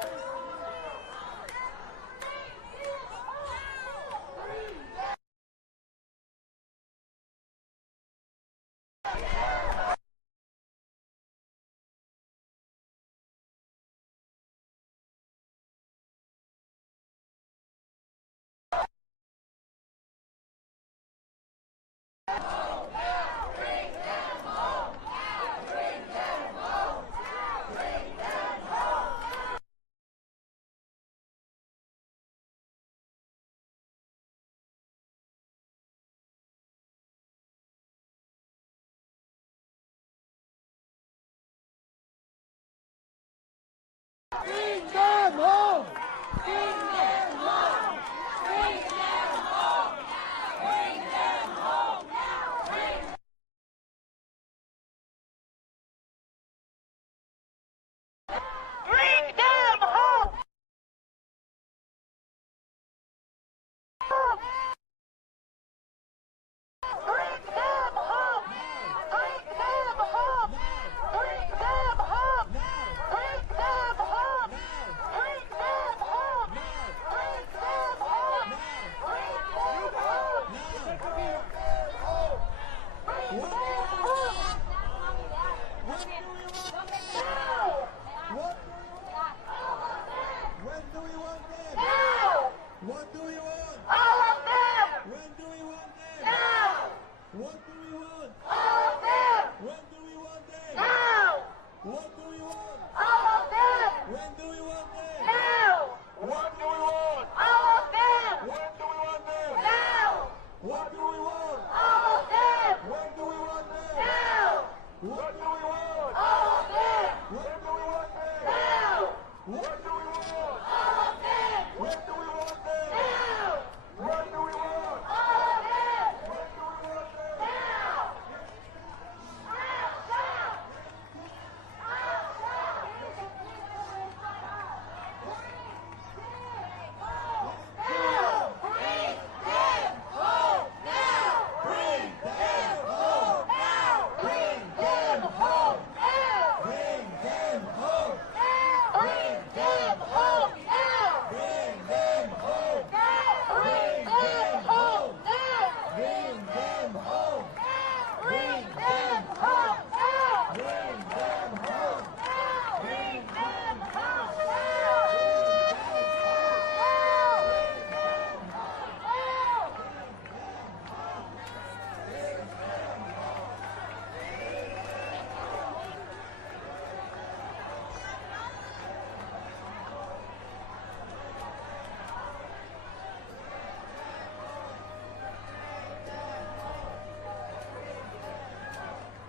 Bring them home! Bring them home! Bring them home! Bring them home now! Bring them home! Bring them home! Bring them home! Bring them home! Bring them home! Bring them home! Bring them home! Bring them home! Bring them home! When do we want them? Now! What do we want? All of them! When do we want them? Now! What do we want? All of them! When do we want them? Now! What do we want? All of them! When do we want them? Now! What do we want? All of them! When do we want them? Now! What do we want? All of them! When do we want them? Now! What do we want? All of them! When do we want them? Now! What do we want? All of them! When do we want them? Now! What do we want? All of them! When do we want them? Now!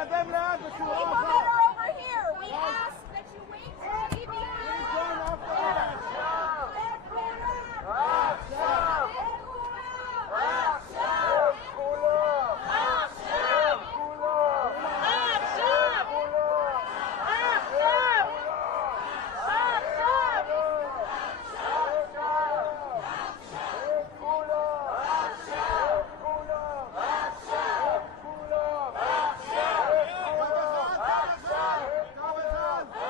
People that are over here, we ask that you wait till we begin.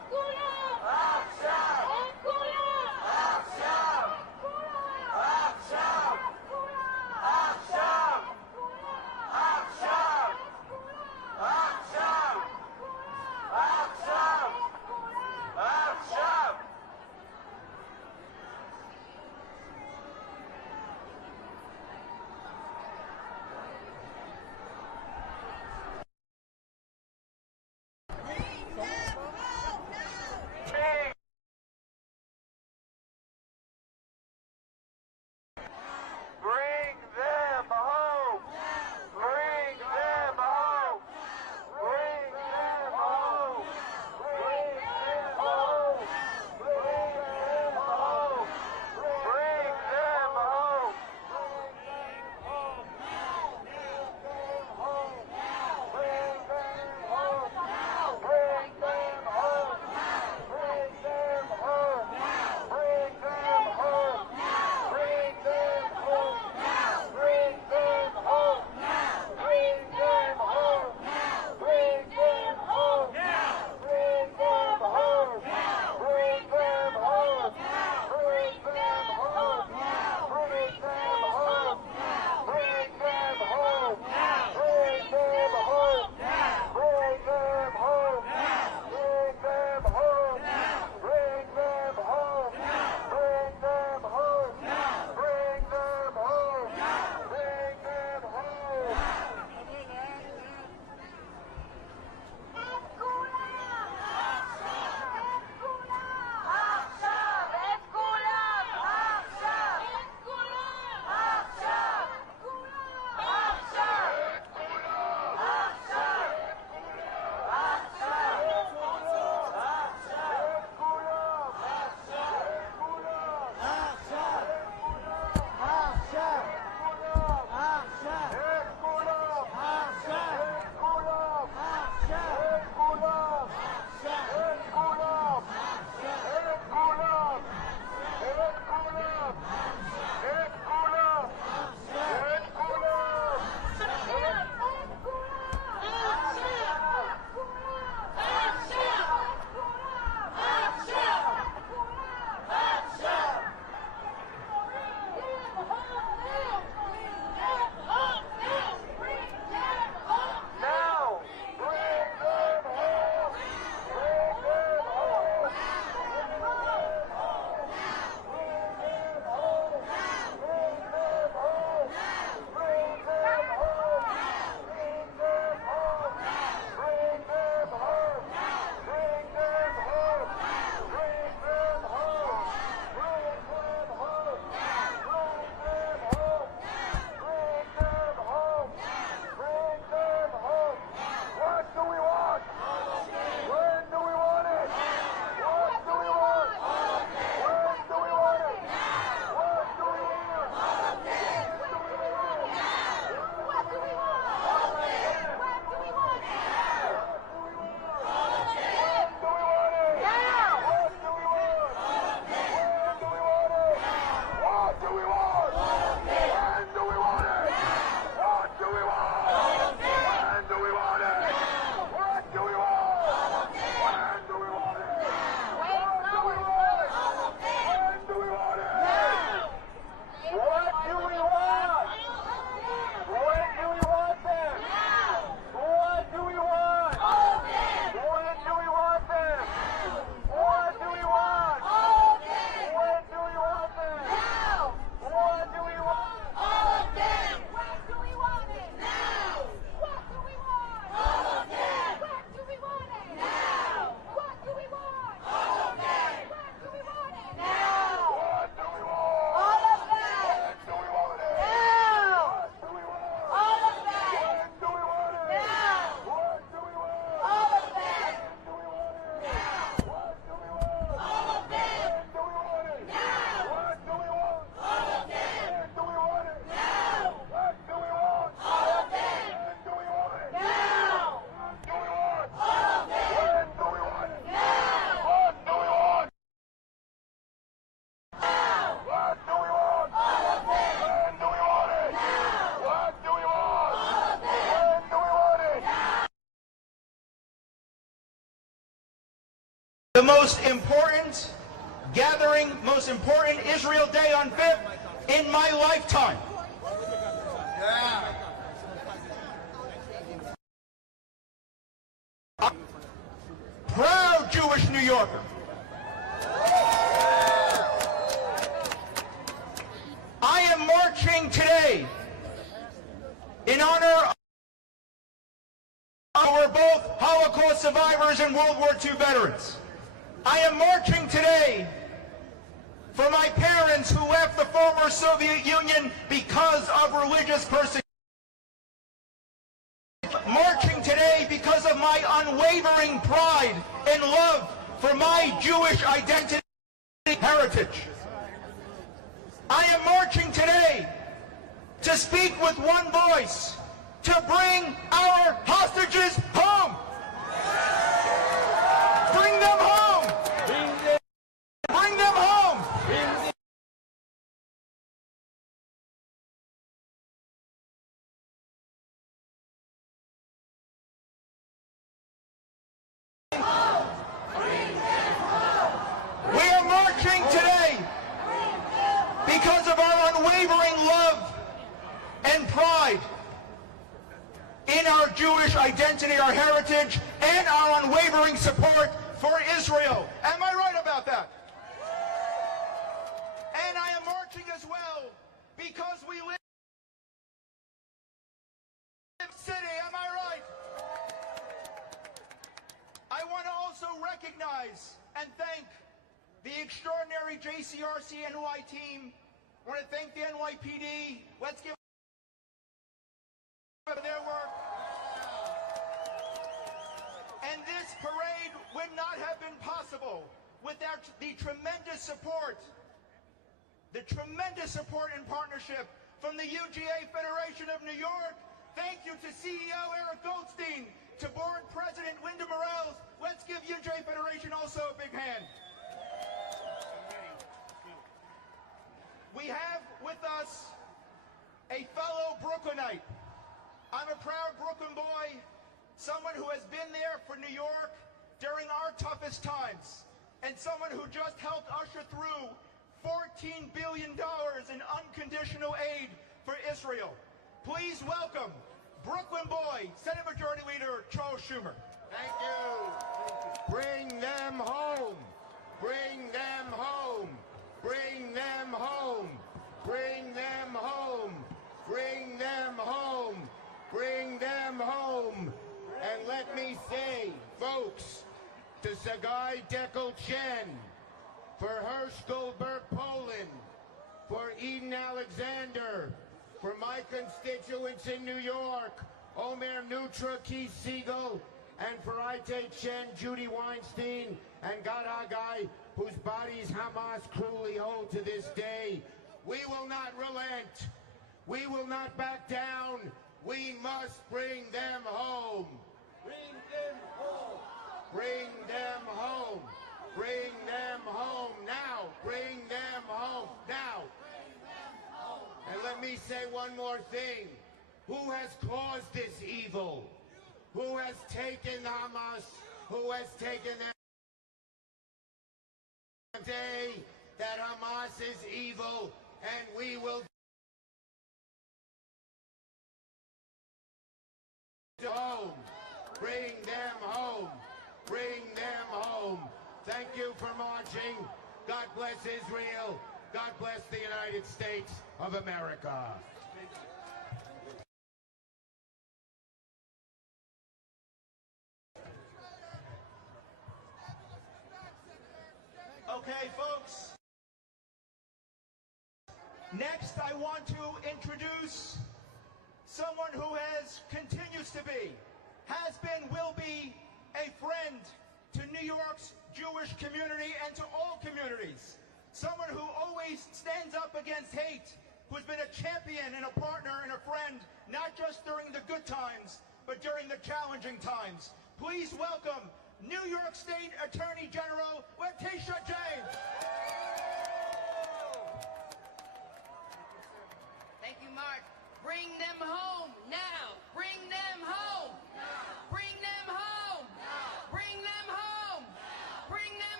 the most important gathering, most important Israel Day on 5th in my lifetime. Proud Jewish New Yorker. I am marching today in honor of our both Holocaust survivors and World War II veterans. I am marching today for my parents who left the former Soviet Union because of religious persecution. Marching today because of my unwavering pride and love for my Jewish identity and heritage. I am marching today to speak with one voice, to bring our hostages home. Bring them home. Bring them home. We are marching today because of our unwavering love and pride in our Jewish identity, our heritage, and our unwavering support for Israel. Am I right about that? And I am marching as well because we live in the city. Am I right? I want to also recognize and thank the extraordinary JCRC NY team. I want to thank the NYPD. Let's give their work. And this parade would not have been possible without the tremendous support and partnership from the UGA Federation of New York. Thank you to CEO Eric Goldstein, to board president Linda Morales. Let's give UGA Federation also a big hand. We have with us a fellow Brooklynite. I'm a proud Brooklyn boy, someone who has been there for New York during our toughest times, and someone who just helped usher through $14 billion in unconditional aid for Israel. Please welcome Brooklyn boy, Senate Majority Leader Charles Schumer. Thank you. Bring them home. Bring them home. Bring them home. Bring them home. Bring them home. Bring them home. And let me say, folks, to Sagai Dekel Chen, for Hirsch Goldberg Poland, for Eden Alexander, for my constituents in New York, Omer Nutra, Keith Siegel, and for Ite Chen, Judy Weinstein, and Gad Agai, whose bodies Hamas cruelly hold to this day. We will not relent. We will not back down. We must bring them home. Bring them home. Bring them home. Bring them home now. Bring them home now. And let me say one more thing. Who has caused this evil? Who has taken Hamas? Who has taken them? Day that Hamas is evil, and we will home. Bring them home. Bring them home. Thank you for marching. God bless Israel. God bless the United States of America. Okay, folks. Next, I want to introduce someone who continues to be, has been, will be a friend to New York's Jewish community and to all communities. Someone who always stands up against hate, who's been a champion and a partner and a friend, not just during the good times, but during the challenging times. Please welcome New York State Attorney General Letitia James. Thank you, Mark. Bring them home now. Bring them home. Now. Bring them home. Now. Bring them home. Now. Bring them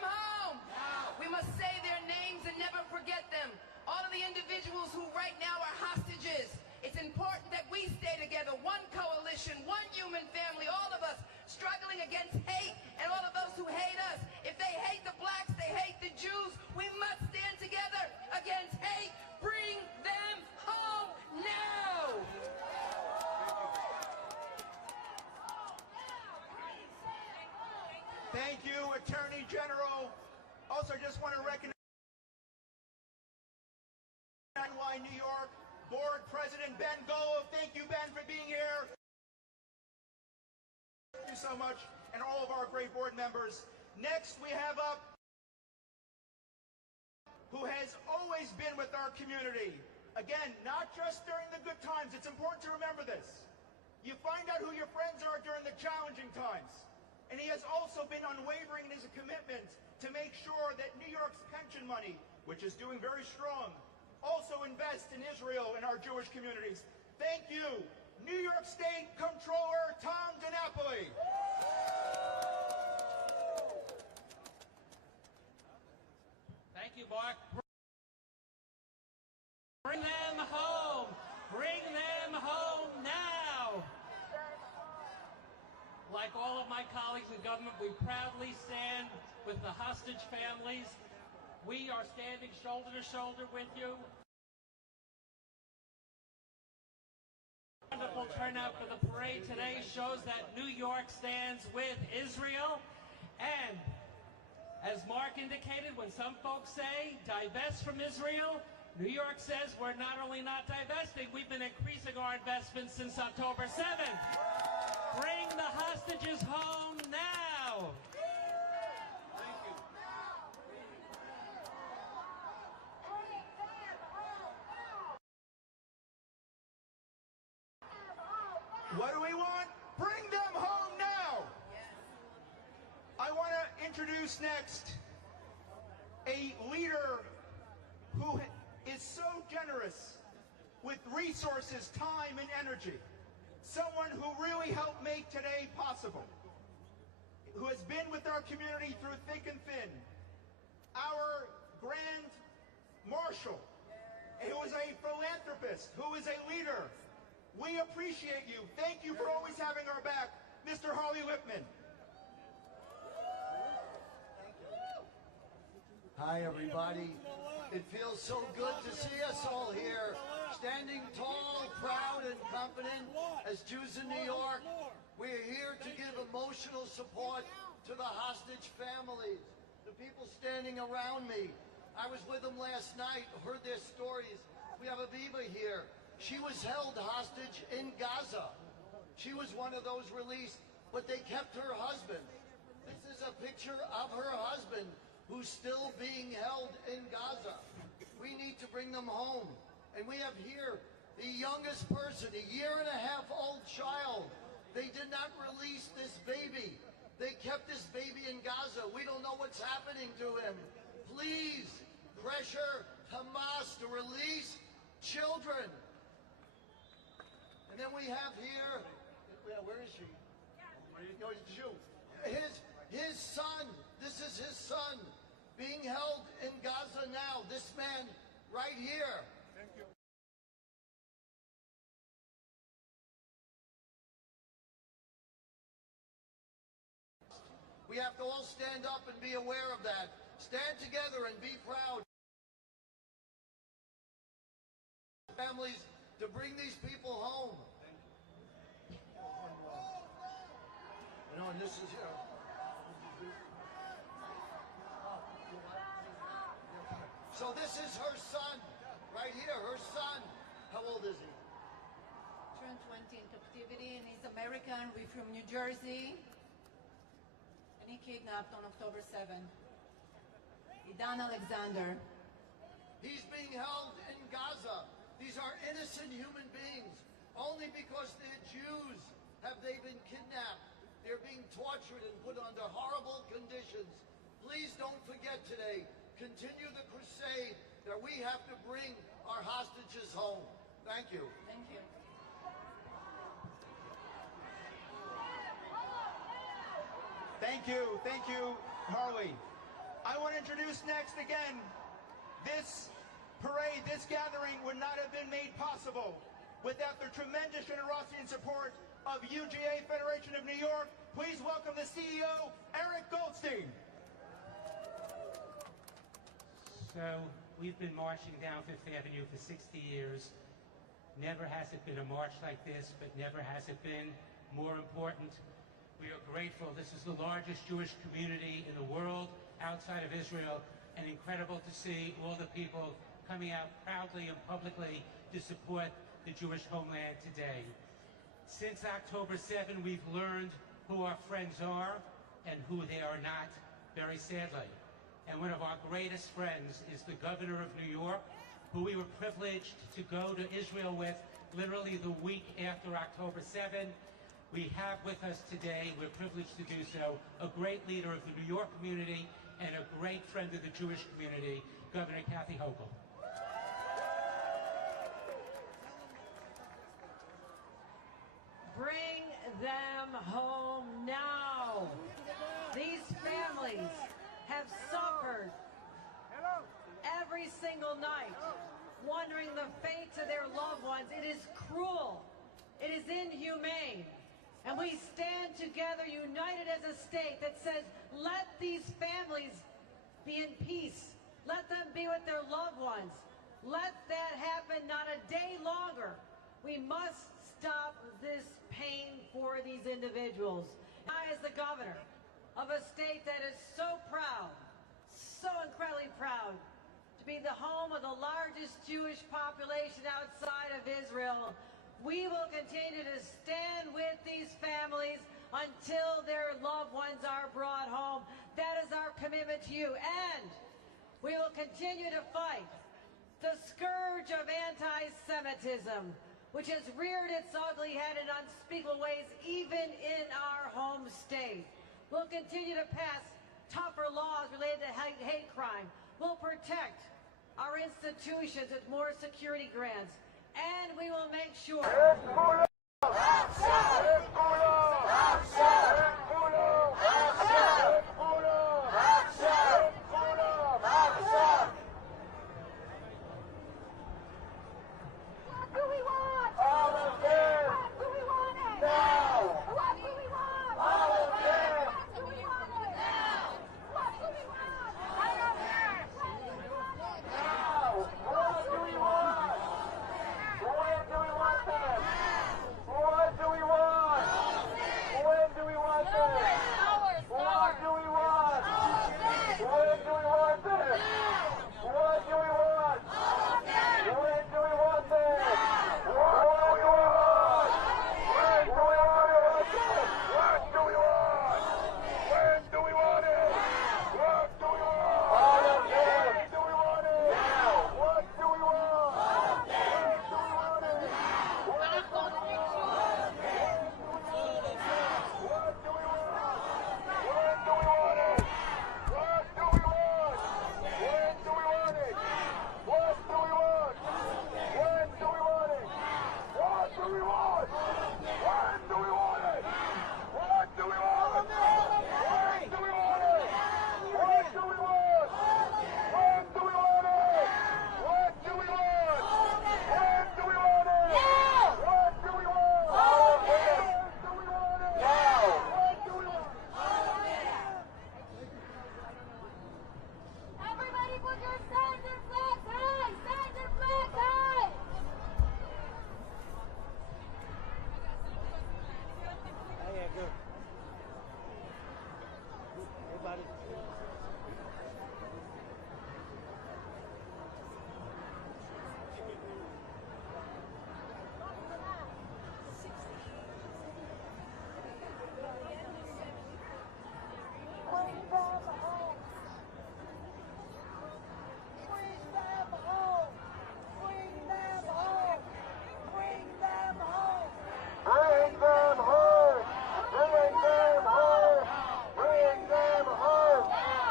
individuals who right now are hostages. It's important that we stay together, one coalition, one human family, all of us struggling against hate and all of those who hate us. If they hate the blacks, they hate the Jews, we must stand together against hate. Bring them home now! Thank you, Attorney General. Also, just want to recognize New York Board President Ben-Tzur. Thank you, Ben, for being here. Thank you so much, and all of our great board members. Next, we have up who has always been with our community. Again, not just during the good times. It's important to remember this. You find out who your friends are during the challenging times. And he has also been unwavering in his commitment to make sure that New York's pension money, which is doing very strong, also invest in Israel and our Jewish communities. Thank you, New York State Comptroller Tom DiNapoli. Thank you, Mark. Bring them home. Bring them home now. Like all of my colleagues in government, we proudly stand with the hostage families. We are standing shoulder to shoulder with you. Wonderful turnout for the parade today shows that New York stands with Israel. And as Mark indicated, when some folks say divest from Israel, New York says we're not only not divesting, we've been increasing our investments since October 7th. Bring the hostages home now. What do we want? Bring them home now! I want to introduce next a leader who is so generous with resources, time, and energy. Someone who really helped make today possible. Who has been with our community through thick and thin. Our Grand Marshal, who is a philanthropist, who is a leader. We appreciate you. Thank you for always having our back, Mr. Harley Lipman. Hi, everybody. It feels so good to see us all here, standing tall, proud, and confident as Jews in New York. We're here to give emotional support to the hostage families, the people standing around me. I was with them last night, heard their stories. We have Aviva here. She was held hostage in Gaza. She was one of those released, but they kept her husband. This is a picture of her husband who's still being held in Gaza. We need to bring them home. And we have here the youngest person, a year-and-a-half-old child. They did not release this baby. They kept this baby in Gaza. We don't know what's happening to him. Please pressure Hamas to release children. And then we have here, where is she? No, it's Jew. His son, this is his son, being held in Gaza now. This man right here. Thank you. We have to all stand up and be aware of that. Stand together and be proud. Families to bring these people home. You know, and this is, so this is her son, right here, her son. How old is he? Turned 20 in captivity, and he's American. We're from New Jersey. And he kidnapped on October 7th. Idan Alexander. He's being held in Gaza. These are innocent human beings. Only because they're Jews have they been kidnapped. They're being tortured and put under horrible conditions. Please don't forget today. Continue the crusade that we have to bring our hostages home. Thank you. Thank you. Thank you, Harley. I want to introduce next again this parade, this gathering would not have been made possible without the tremendous generosity and support of UGA Federation of New York. Please welcome the CEO, Eric Goldstein. So we've been marching down Fifth Avenue for 60 years. Never has it been a march like this, but never has it been more important. We are grateful. This is the largest Jewish community in the world outside of Israel, and incredible to see all the people coming out proudly and publicly to support the Jewish homeland today. Since October 7, we've learned who our friends are and who they are not, very sadly. And one of our greatest friends is the governor of New York, who we were privileged to go to Israel with literally the week after October 7. We have with us today, we're privileged to do so, a great leader of the New York community and a great friend of the Jewish community, Governor Kathy Hochul. Bring them home now. These families have suffered every single night, wondering the fates of their loved ones. It is cruel. It is inhumane. And we stand together, united as a state that says, let these families be in peace. Let them be with their loved ones. Let that happen not a day longer. We must stop this pain for these individuals. I, as the governor of a state that is so proud, so incredibly proud, to be the home of the largest Jewish population outside of Israel, we will continue to stand with these families until their loved ones are brought home. That is our commitment to you. And we will continue to fight the scourge of anti-Semitism, which has reared its ugly head in unspeakable ways, even in our home state. We'll continue to pass tougher laws related to hate crime. We'll protect our institutions with more security grants. And we will make sure...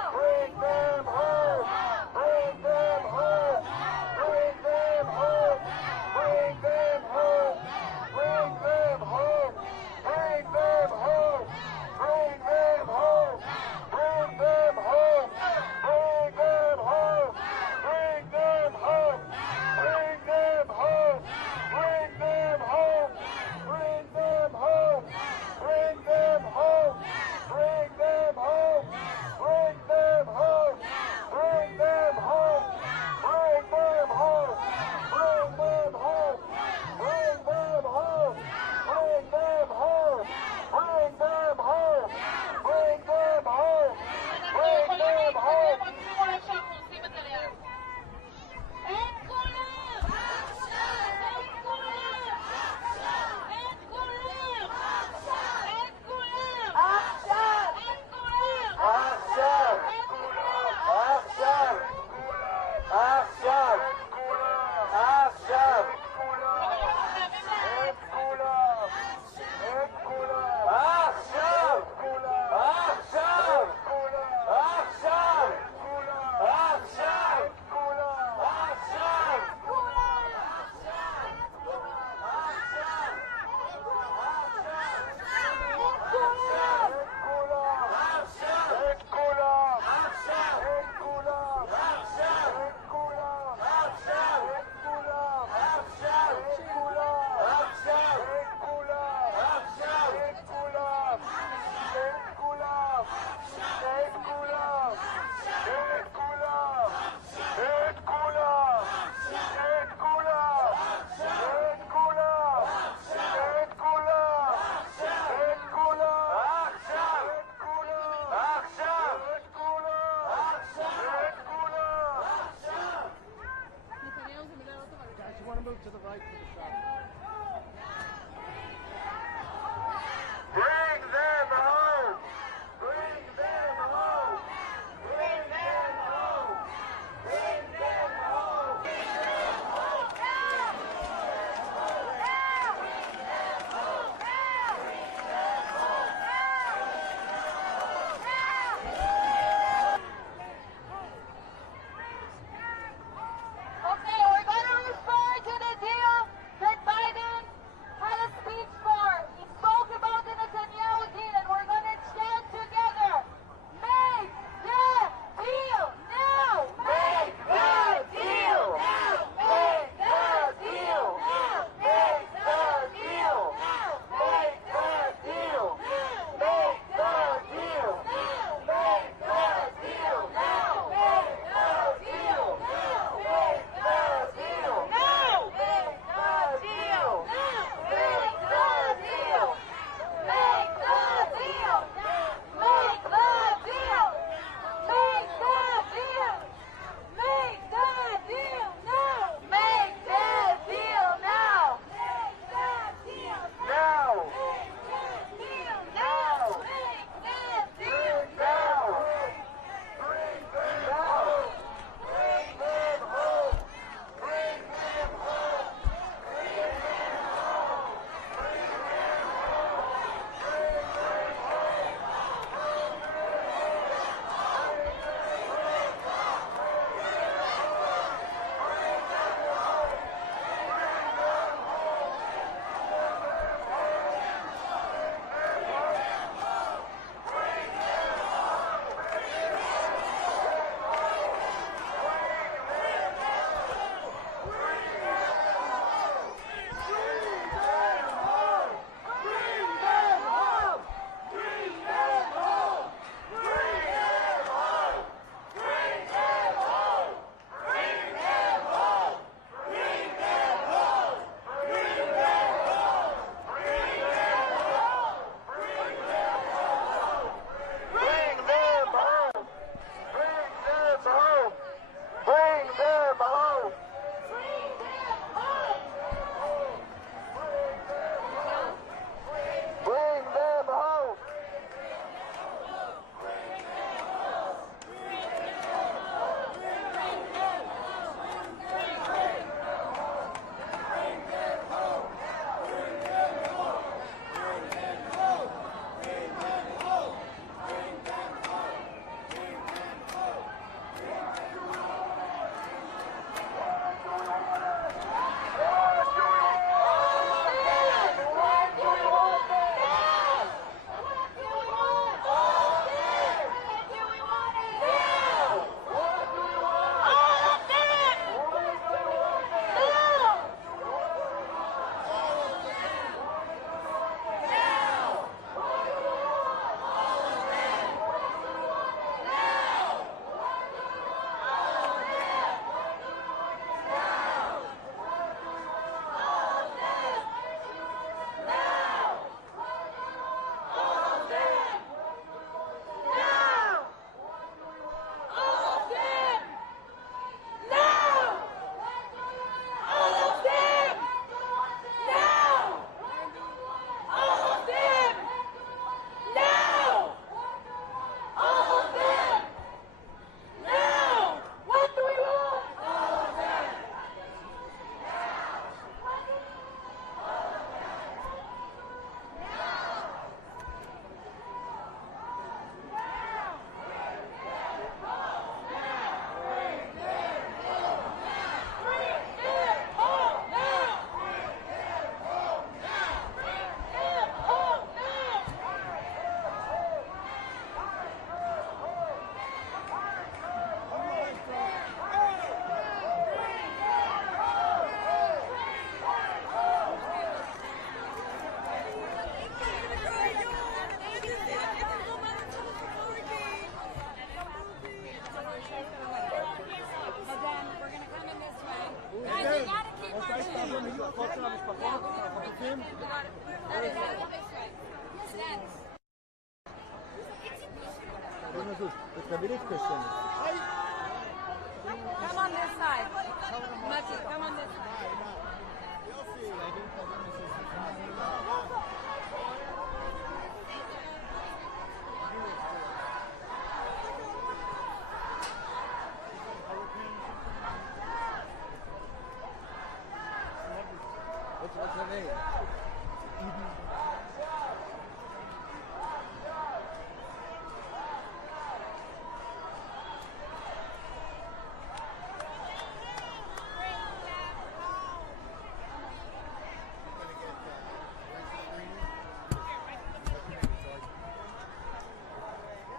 right to the shop. Bring them home! Bring them home! Bring them home! Bring them home! Okay, we're going to refer to the deal that Biden had a speech for. He spoke about the Netanyahu deal, and we're going to chant together. Make the deal now! Make the deal now! Make the deal now! Make the deal now! Make the deal now! Make the deal now! Make the deal now! Make the deal now! Make the deal now! Make the deal now! Make the deal! Make the deal! Make the deal! Make the deal! Make the deal now! Make the deal now! Make the deal Now! Make the deal now! Make the deal Now! Bring them home! Bring them home! Bring them home! Bring them home! Bring them Bring them home! Bring them home! Bring them home! Bring them home! Come on this side. Mati, come on this side. What's her name?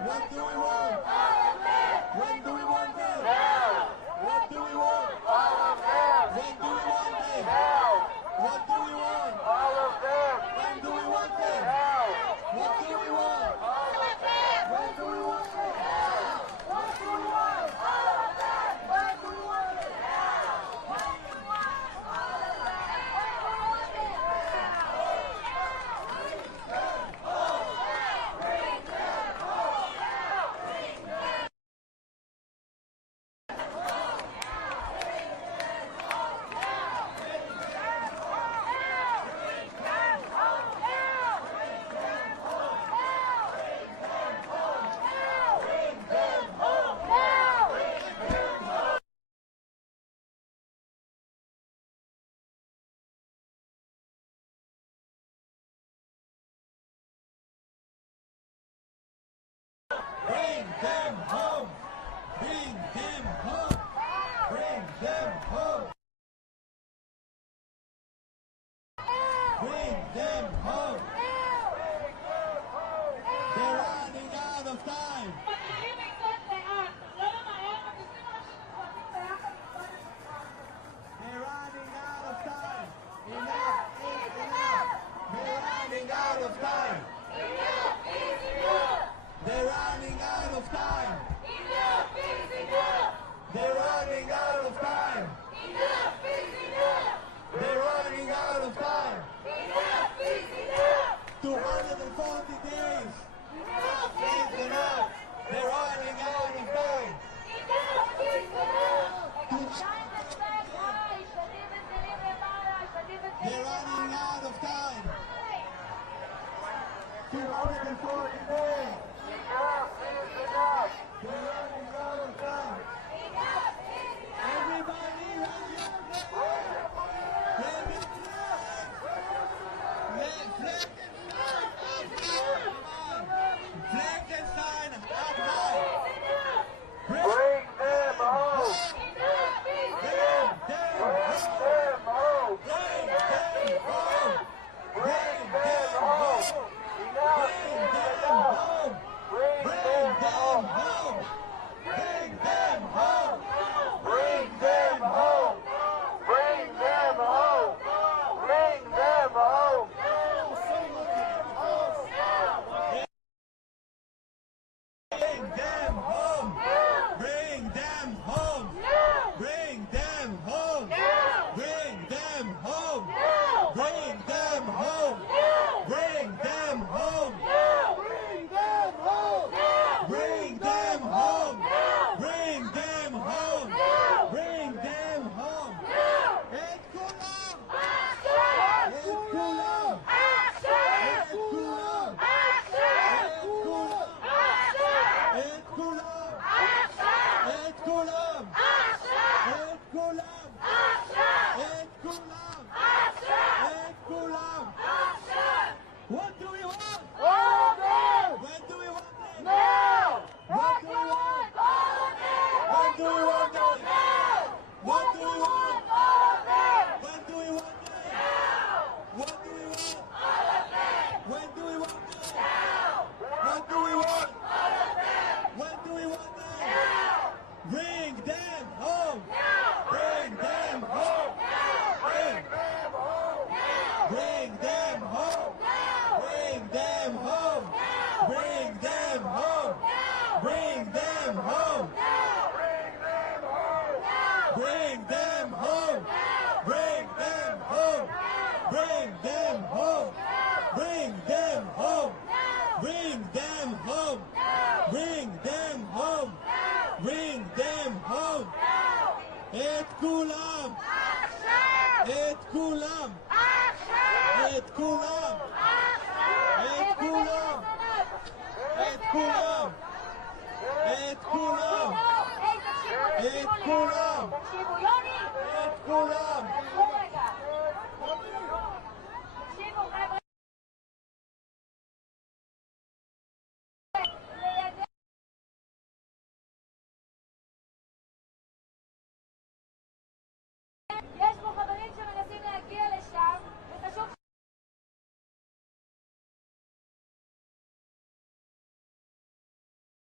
What do we want? When do we want them? Now. What do we want? All of them. When do we want them? Now. What do we want? All of them. When do we want them? Now. What do we want? All of them. When do we want them? Now. What do we want? All of them. When do we want them? Now. What do we want? All of them. When do we want them? Bring them home! Bring them home! Bring them home! Bring them home! They're running out of time! They're running out of time! Enough is enough! They're running out of time! Enough is enough! They're running out of time! Enough is enough! They're running out of time! Enough is enough! They're running out of time! Enough is enough! 240 days! Enough is enough! They're running out of time! Enough is enough! They're running out of time! 240 days! Enough is enough! They're running out of time! Enough is enough! Everybody run your Frankenstein up high! Bring them home! Enough is enough! Bring them home! Bring them home! Bring them home! Enough is enough! Bring them home! Bring them home! Bring them home! Bring them home! Bring them home! Bring them home! Bring them home! Bring them home! Bring them home! Bring them home! Bring them home! Bring them home! Bring them home! Bring them home! Bring them home! Et kulam! Et kulam! Et kulam! Et kulam! Et kulam! Et kulam! Et kulam! Et kulam! What do we want? All of them! When do we want them? Now! What do we want? All of them! When do we want them? Now! What do we want? All of them! When do we want them? Now! What do we want? All of them! When do we want them? Now! What do we want? All of them! When do we want them? Now! Bring them home! Now! Bring them home! Now! Bring them home! Now! Bring them home! Bring them home! Bring them home! Bring them home! Bring them home! Bring them home! Bring them home! Bring them home! Bring them home! Bring them home! Bring them home! Et kulam! Et kulam! Et kulam! Et kulam! Et kulam! Et kulam! Et kulam! Et kulam! יש פה חברים שמנסים להגיע לשם, וחשוב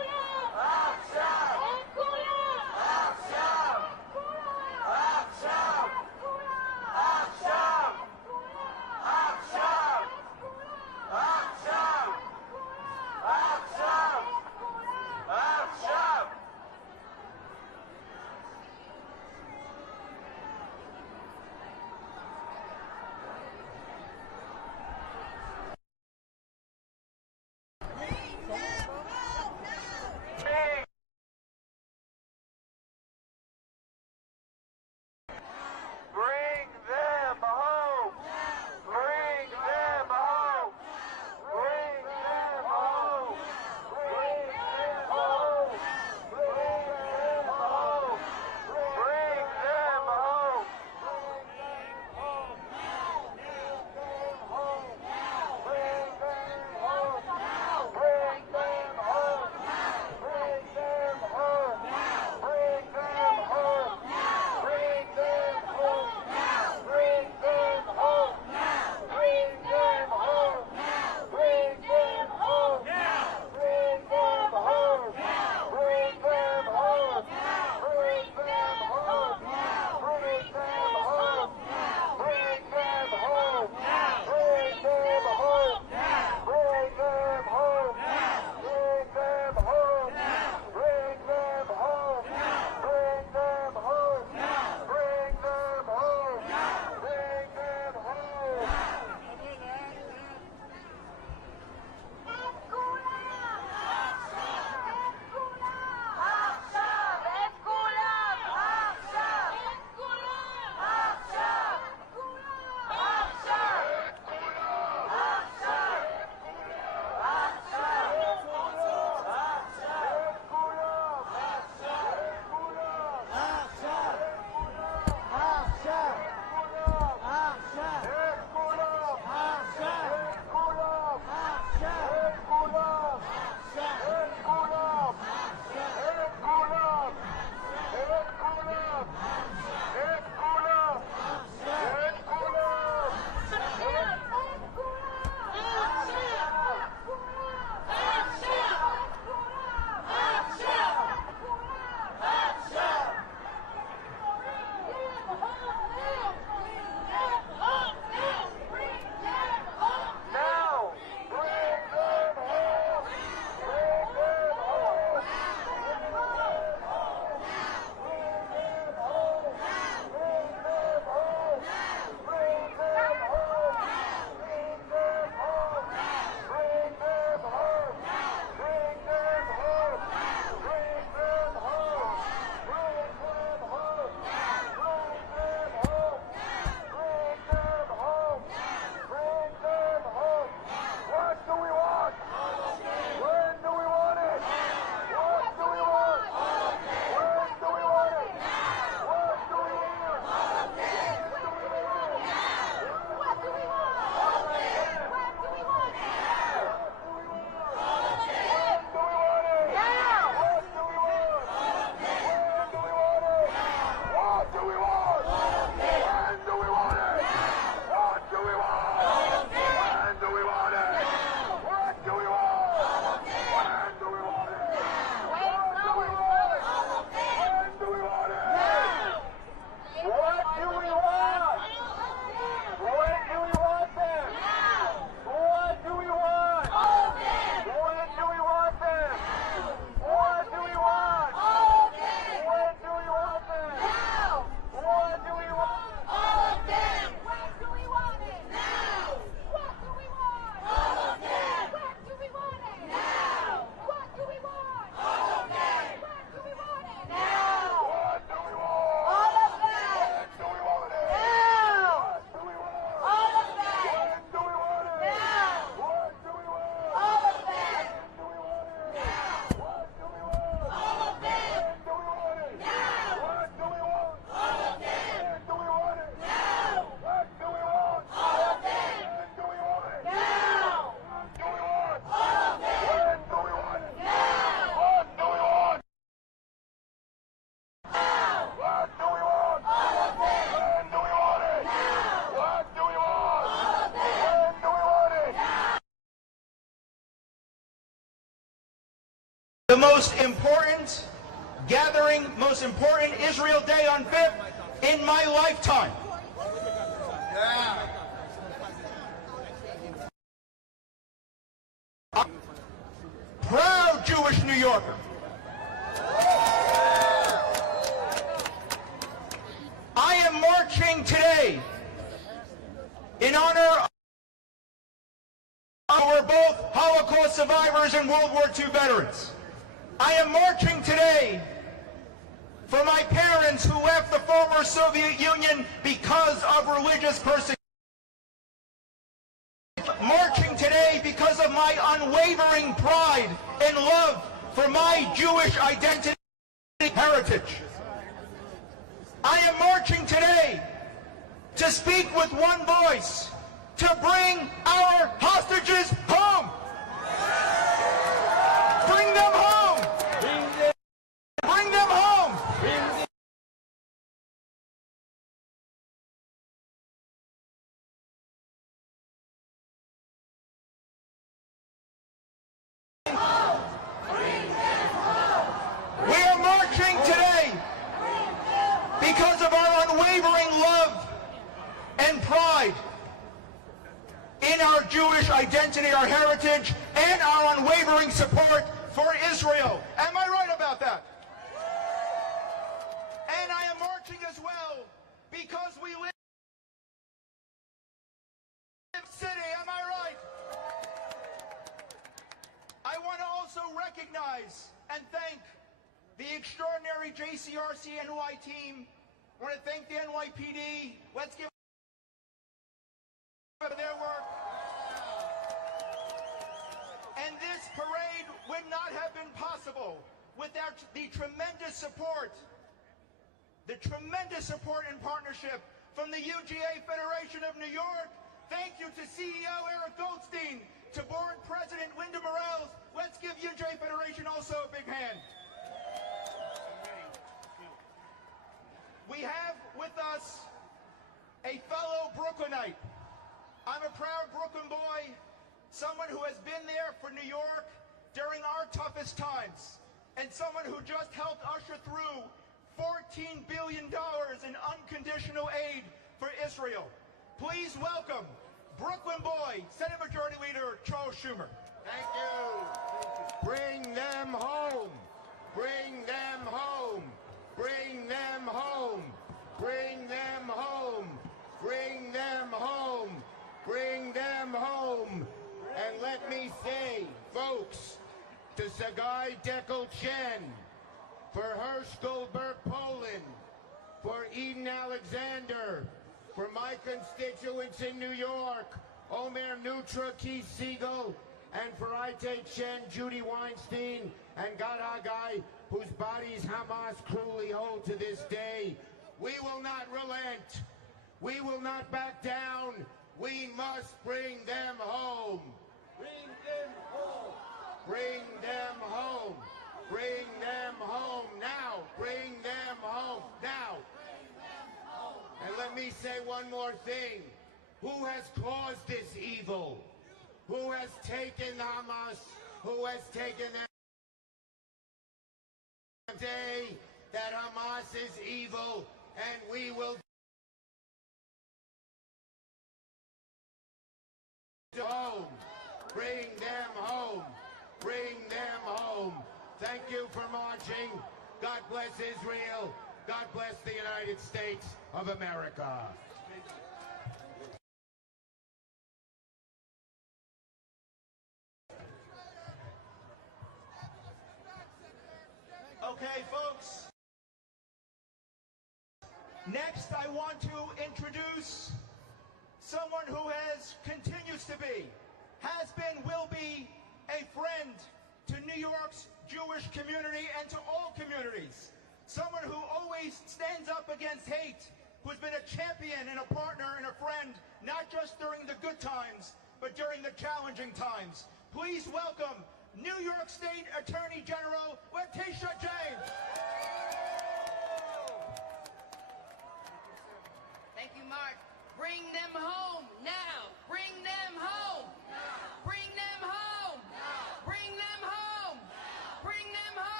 most important gathering, most important Israel Day on 5th in my lifetime. Proud Jewish New Yorker. I am marching today in honor of our both Holocaust survivors and World War II veterans. I am marching today for my parents who left the former Soviet Union because of religious persecution. Marching today because of my unwavering pride and love for my Jewish identity and heritage. I am marching today to speak with one voice, to bring our hostages home. Bring them home. Bring them home. We are marching today because of our unwavering love and pride in our Jewish identity, our heritage, and our unwavering support for Israel. Am I right about that? And I am marching as well because we live in the city. Am I right? I want to also recognize and thank the extraordinary JCRC NY team. I want to thank the NYPD. Let's give their work. And this parade would not have been possible without the tremendous support and partnership from the UGA Federation of New York. Thank you to CEO Eric Goldstein, to board president Linda Morales. Let's give UGA Federation also a big hand. We have with us a fellow Brooklynite. I'm a proud Brooklyn boy, someone who has been there for New York during our toughest times, and someone who just helped usher through $14 billion in unconditional aid for Israel. Please welcome Brooklyn boy, Senate Majority Leader Charles Schumer. Thank you. Bring them home. Bring them home. Bring them home. Bring them home. Bring them home. Bring them home. And let me say, folks, to Sagai Dekel Chen, for Hirsch Goldberg Poland, for Eden Alexander, for my constituents in New York, Omer Nutra, Keith Siegel, and for Ite Chen, Judy Weinstein, and Gad Hagai, whose bodies Hamas cruelly hold to this day. We will not relent. We will not back down. We must bring them home. Bring them home. Bring them home. Bring them home now. Bring them home now. And let me say one more thing. Who has caused this evil? Who has taken Hamas? Who has taken them? Day that Hamas is evil, and we will home. Bring them home. Bring them home. Thank you for marching. God bless Israel. God bless the United States of America. Okay, folks. Next, I want to introduce someone who continues to be, has been, will be a friend to New York's Jewish community and to all communities. Someone who always stands up against hate, who's been a champion and a partner and a friend, not just during the good times, but during the challenging times. Please welcome New York State Attorney General Letitia James. Thank you, Mark. Bring them home now. Bring them home. Bring them home. Bring them home. Bring them home.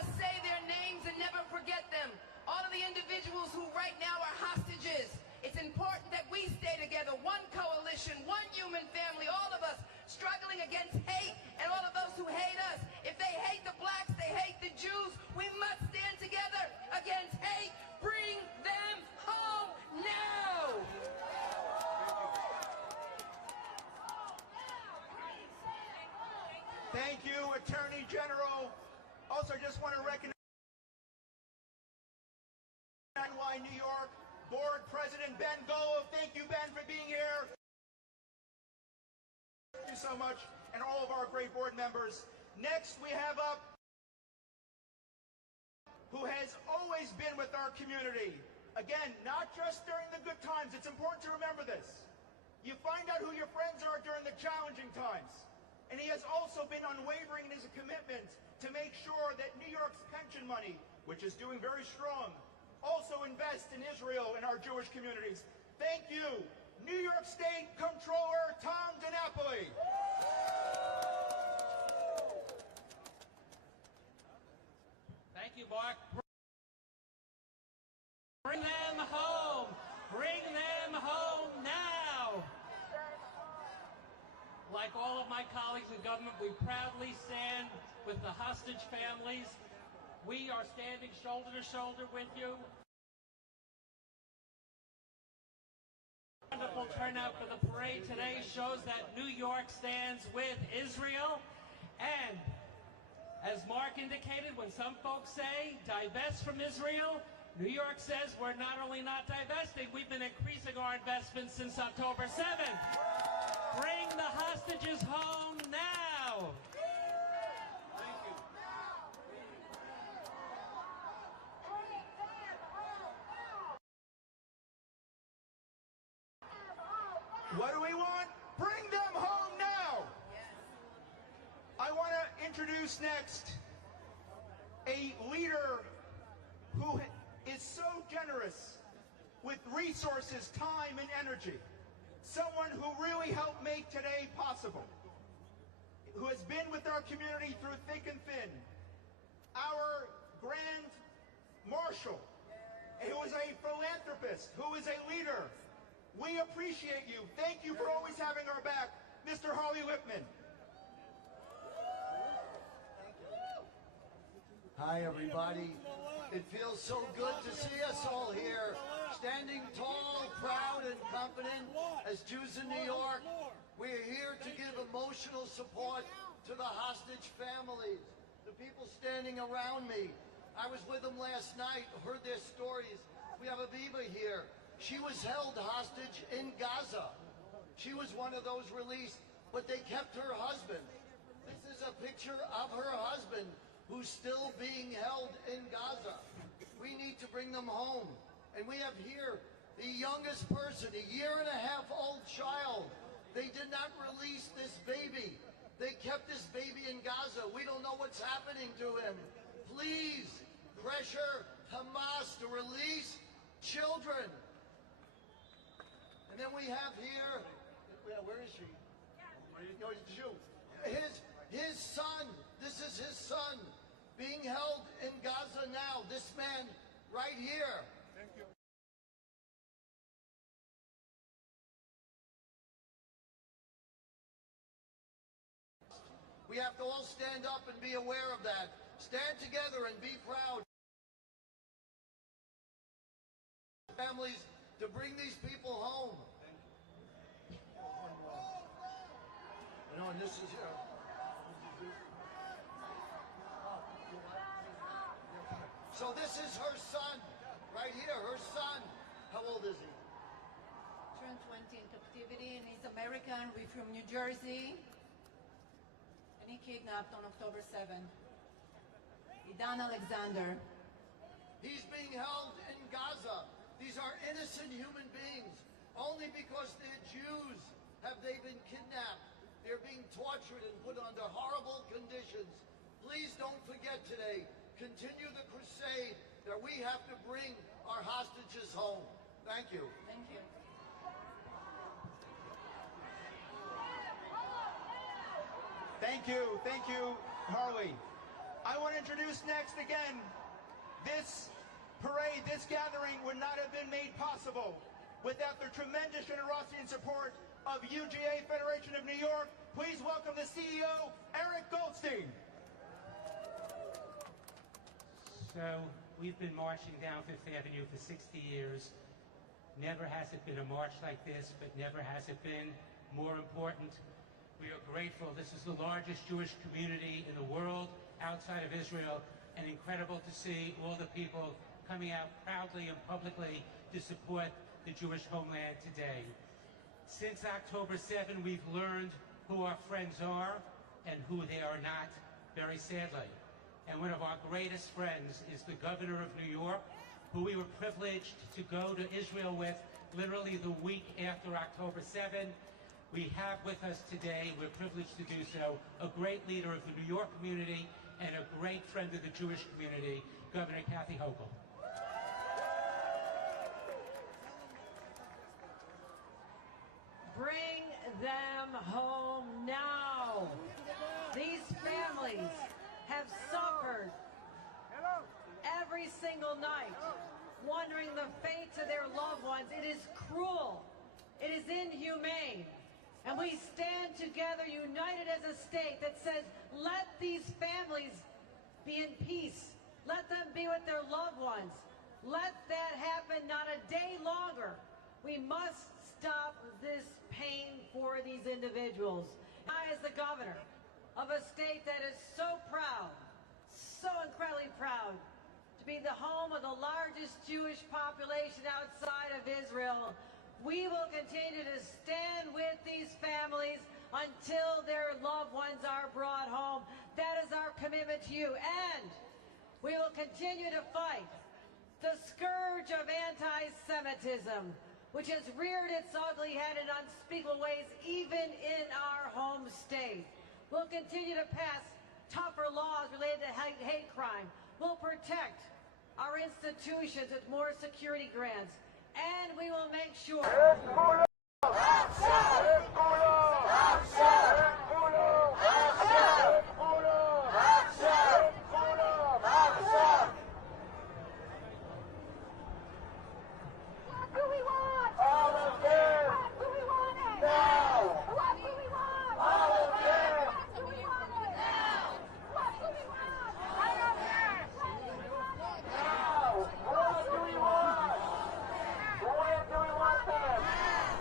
must say their names and never forget them. All of the individuals who right now are hostages. It's important that we stay together, one coalition, one human family, all of us struggling against hate and all of those who hate us. If they hate the blacks, they hate the Jews, we must stand together against hate. Bring them home now! Thank you, Attorney General. Also, just want to recognize New York Board President Ben-Tzur. Thank you, Ben, for being here. Thank you so much, and all of our great board members. Next, we have up who has always been with our community. Again, not just during the good times. It's important to remember this. You find out who your friends are during the challenging times. And he has also been unwavering in his commitment to make sure that New York's pension money, which is doing very strong, also invest in Israel and our Jewish communities. Thank you, New York State Comptroller Tom DiNapoli. Thank you, Mark. Bring them home. Bring them home now. Like all of my colleagues in government, we proudly stand with the hostage families. We are standing shoulder to shoulder with you. Wonderful turnout for the parade today shows that New York stands with Israel. And as Mark indicated, when some folks say divest from Israel, New York says we're not only not divesting, we've been increasing our investments since October 7th. Bring the hostages home now. What do we want? Bring them home now! I want to introduce next a leader who is so generous with resources, time, and energy. Someone who really helped make today possible. Who has been with our community through thick and thin. Our Grand Marshal, who is a philanthropist, who is a leader. We appreciate you. Thank you for always having our back, Mr. Harley Lipman. Hi, everybody. It feels so good to see us all here, standing tall, proud, and confident as Jews in New York. We're here to give emotional support to the hostage families, the people standing around me. I was with them last night, heard their stories. We have Aviva here. She was held hostage in Gaza. She was one of those released, but they kept her husband. This is a picture of her husband who's still being held in Gaza. We need to bring them home. And we have here the youngest person, a year-and-a-half-old child. They did not release this baby. They kept this baby in Gaza. We don't know what's happening to him. Please pressure Hamas to release children. And then we have here, where is she? No, it's you. His son, this is his son, being held in Gaza now. This man right here. Thank you. We have to all stand up and be aware of that. Stand together and be proud. Families to bring these people home. You know, and this is here. So this is her son, right here, her son. How old is he? Turned 20 in captivity, and he's American. We're from New Jersey. And he kidnapped on October 7th. Idan Alexander. He's being held in Gaza. These are innocent human beings. Only because they're Jews have they been kidnapped. They're being tortured and put under horrible conditions. Please don't forget today. Continue the crusade that we have to bring our hostages home. Thank you. Thank you. Thank you, Harley. I want to introduce next again, this parade, this gathering would not have been made possible without the tremendous generosity and support of UGA Federation of New York. Please welcome the CEO, Eric Goldstein. So we've been marching down Fifth Avenue for 60 years. Never has it been a march like this, but never has it been more important. We are grateful. This is the largest Jewish community in the world outside of Israel, and incredible to see all the people coming out proudly and publicly to support the Jewish homeland today. Since October 7, we've learned who our friends are and who they are not, very sadly. And one of our greatest friends is the governor of New York, who we were privileged to go to Israel with literally the week after October 7. We have with us today, we're privileged to do so, a great leader of the New York community and a great friend of the Jewish community, Governor Kathy Hochul. Bring them home now. These families have suffered every single night, wondering the fates of their loved ones. It is cruel. It is inhumane. And we stand together united as a state that says, let these families be in peace. Let them be with their loved ones. Let that happen not a day longer. We must stop this pain for these individuals. I, as the governor of a state that is so proud, so incredibly proud, to be the home of the largest Jewish population outside of Israel, we will continue to stand with these families until their loved ones are brought home. That is our commitment to you. And we will continue to fight the scourge of anti-Semitism, which has reared its ugly head in unspeakable ways, even in our home state. We'll continue to pass tougher laws related to hate crime. We'll protect our institutions with more security grants. And we will make sure.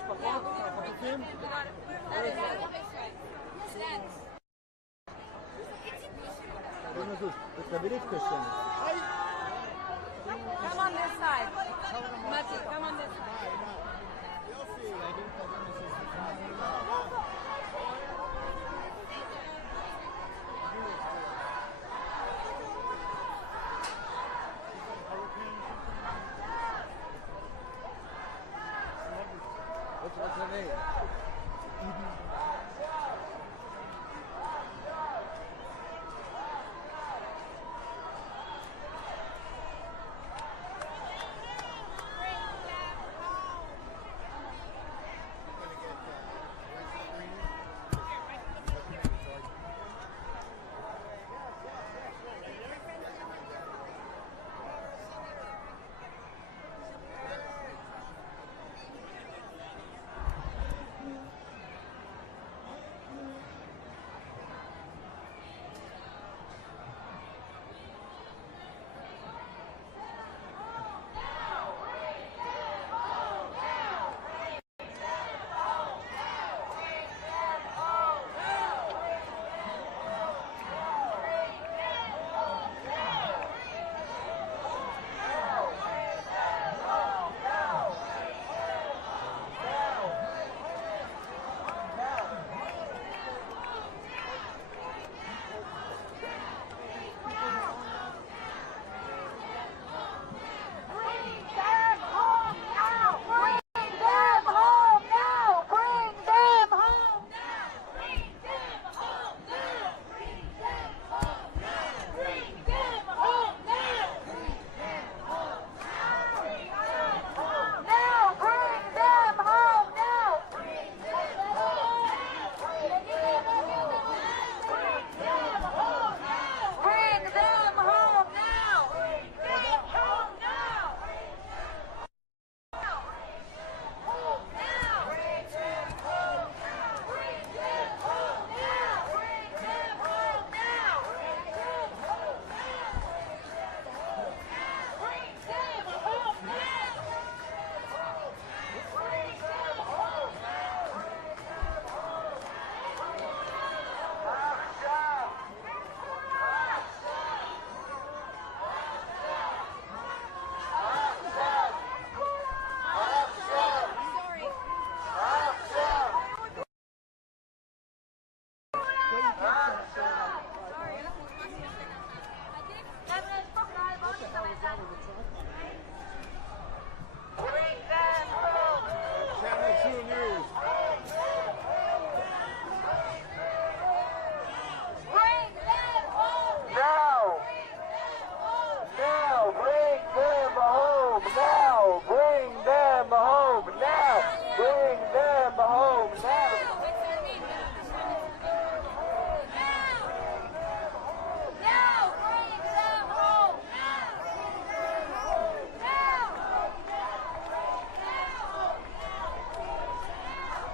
המשפחות, החטופים? בוא נזוז, תביא question. Come on this side. Mati, come on this side. What's her name?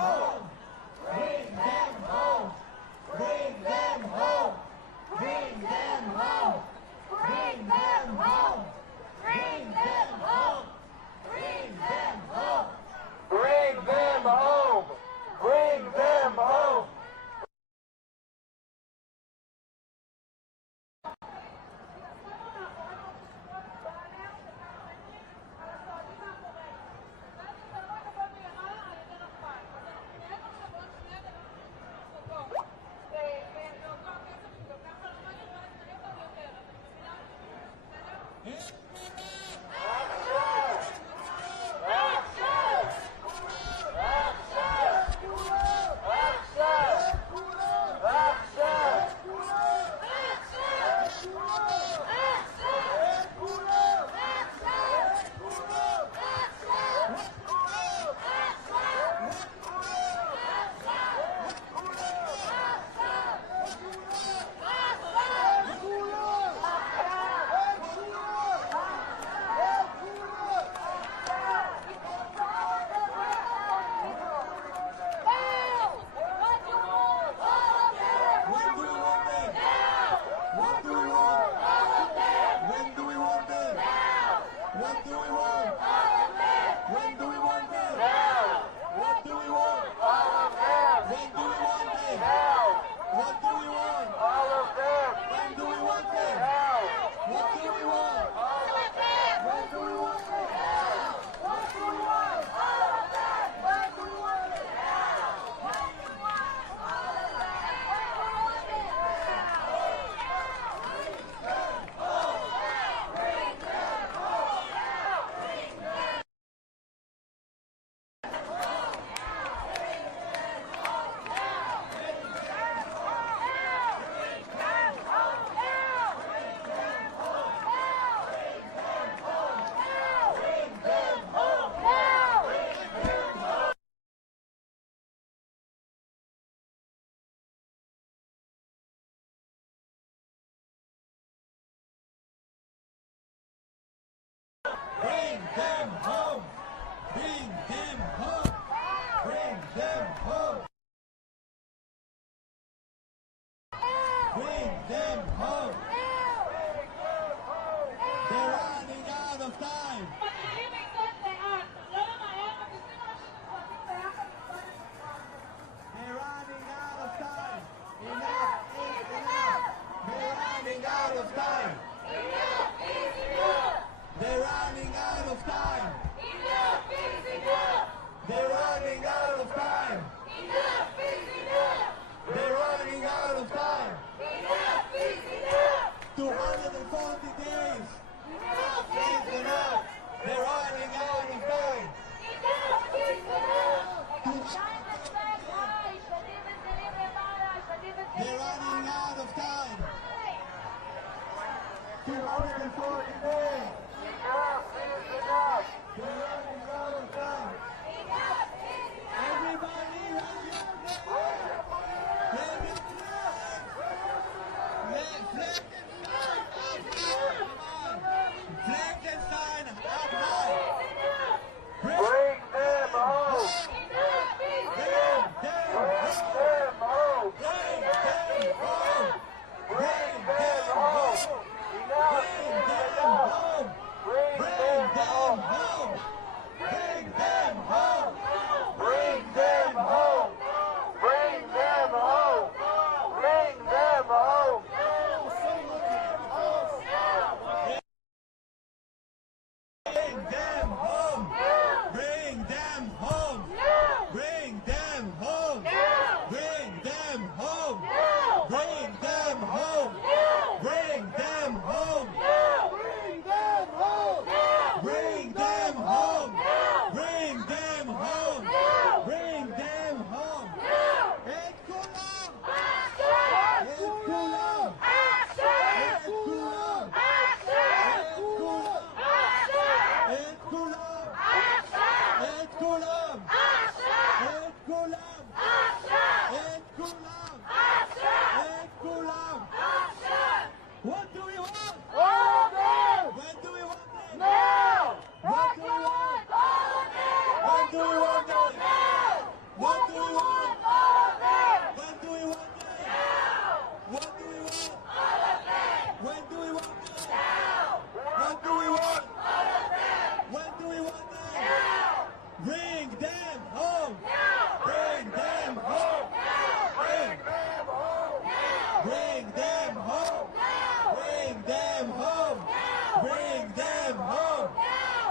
home! Bring them home! Bring them home! Bring them home! Bring them home! Bring them home! Bring them home! Bring them home! Bring them home! Bring them home! Bring them home! Bring them home! Bring them home! They're running out of time! They're running out of time! Enough is enough! They're running out of time! Enough is enough! They're running out of time! Enough is enough! They're running out of time! Enough is enough! They're running out of time! Enough is enough! 240 days! Enough is enough! They're running out of time! Enough is enough! They're running out of time! 240 days! Enough is enough! They're running out of time! Everybody has your flag and sign up high! Bring them home! Bring them home! Bring them home! Bring them home! Enough is enough! Bring them home!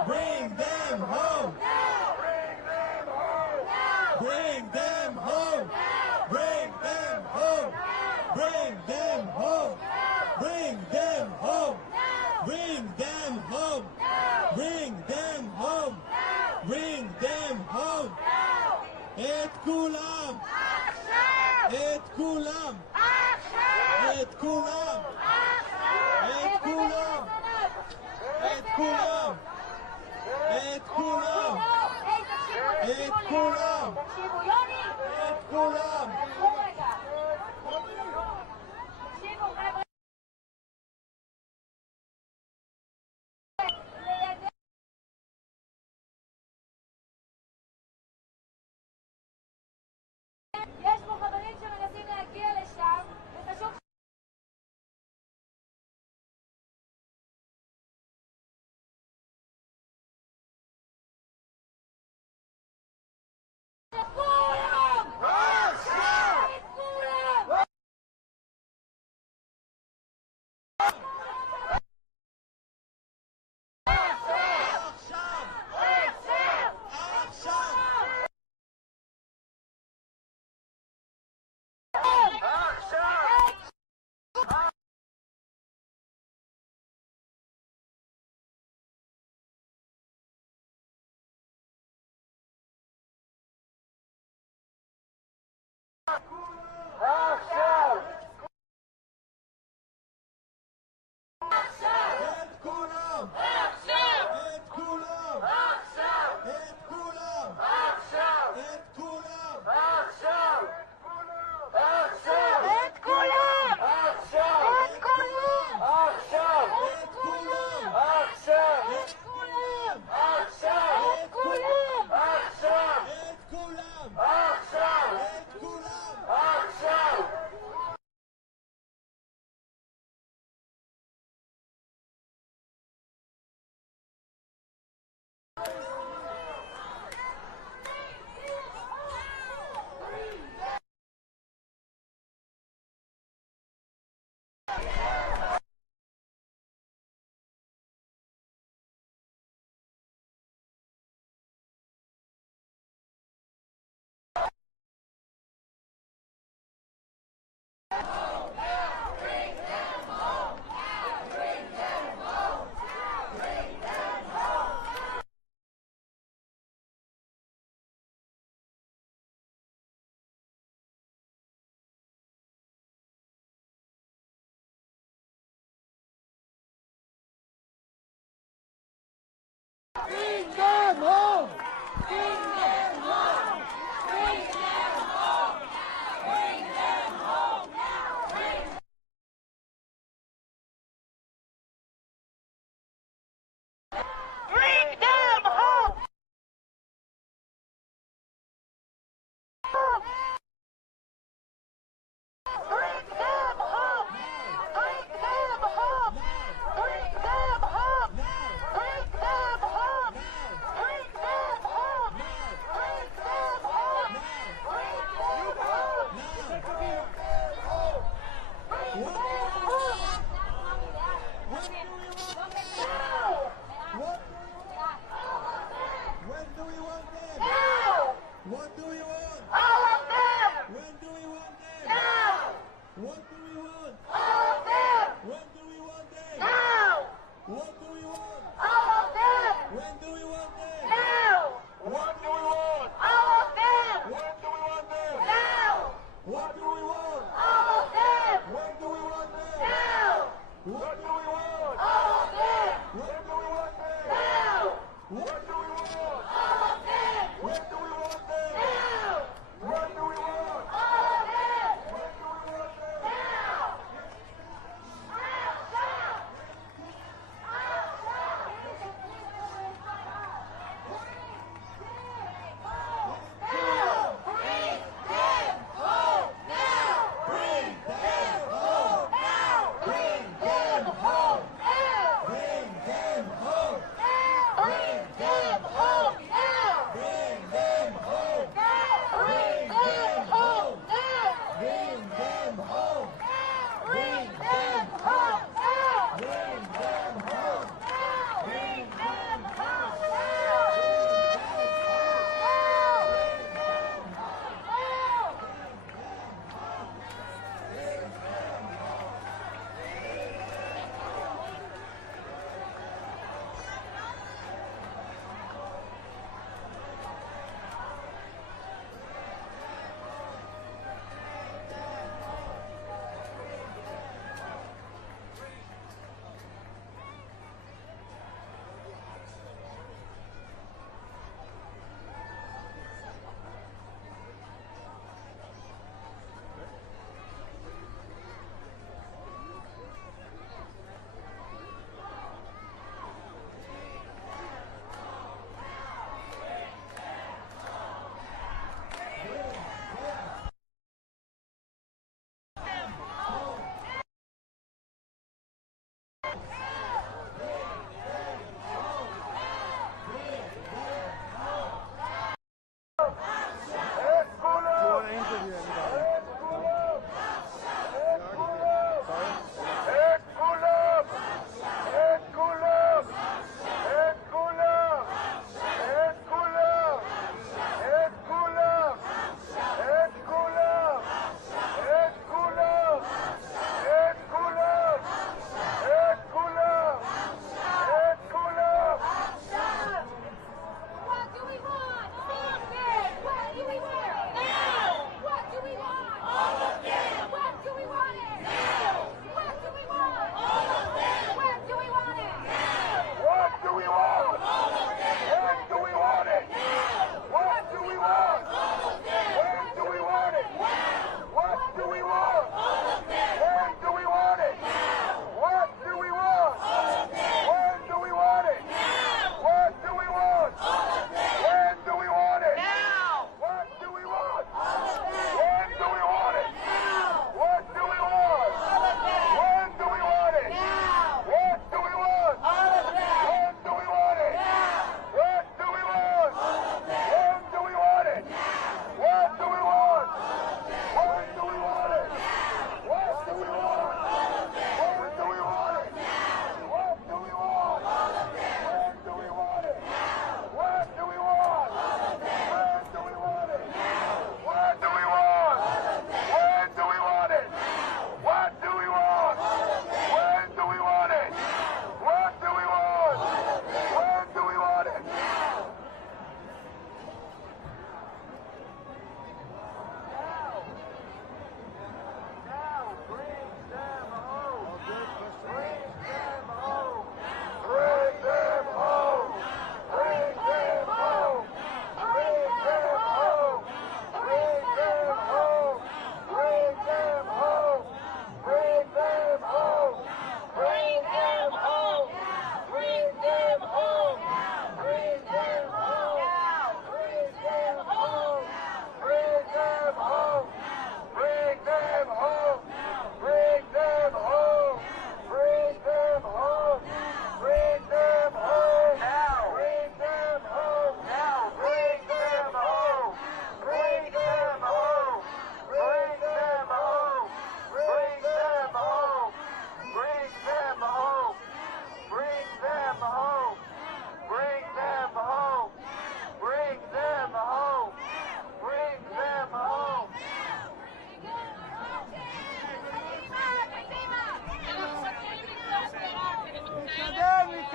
Bring them home. Bring them home. Bring them home. Bring them home. Bring them home. Bring them home. Bring them home. Bring them home. את כולם. את כולם. את כולם. את כולם. את כולם. את כולם. את כולם. את כולם. יש פה חברים שמנסים להגיע לשם, וחשוב לכולם! עכשיו!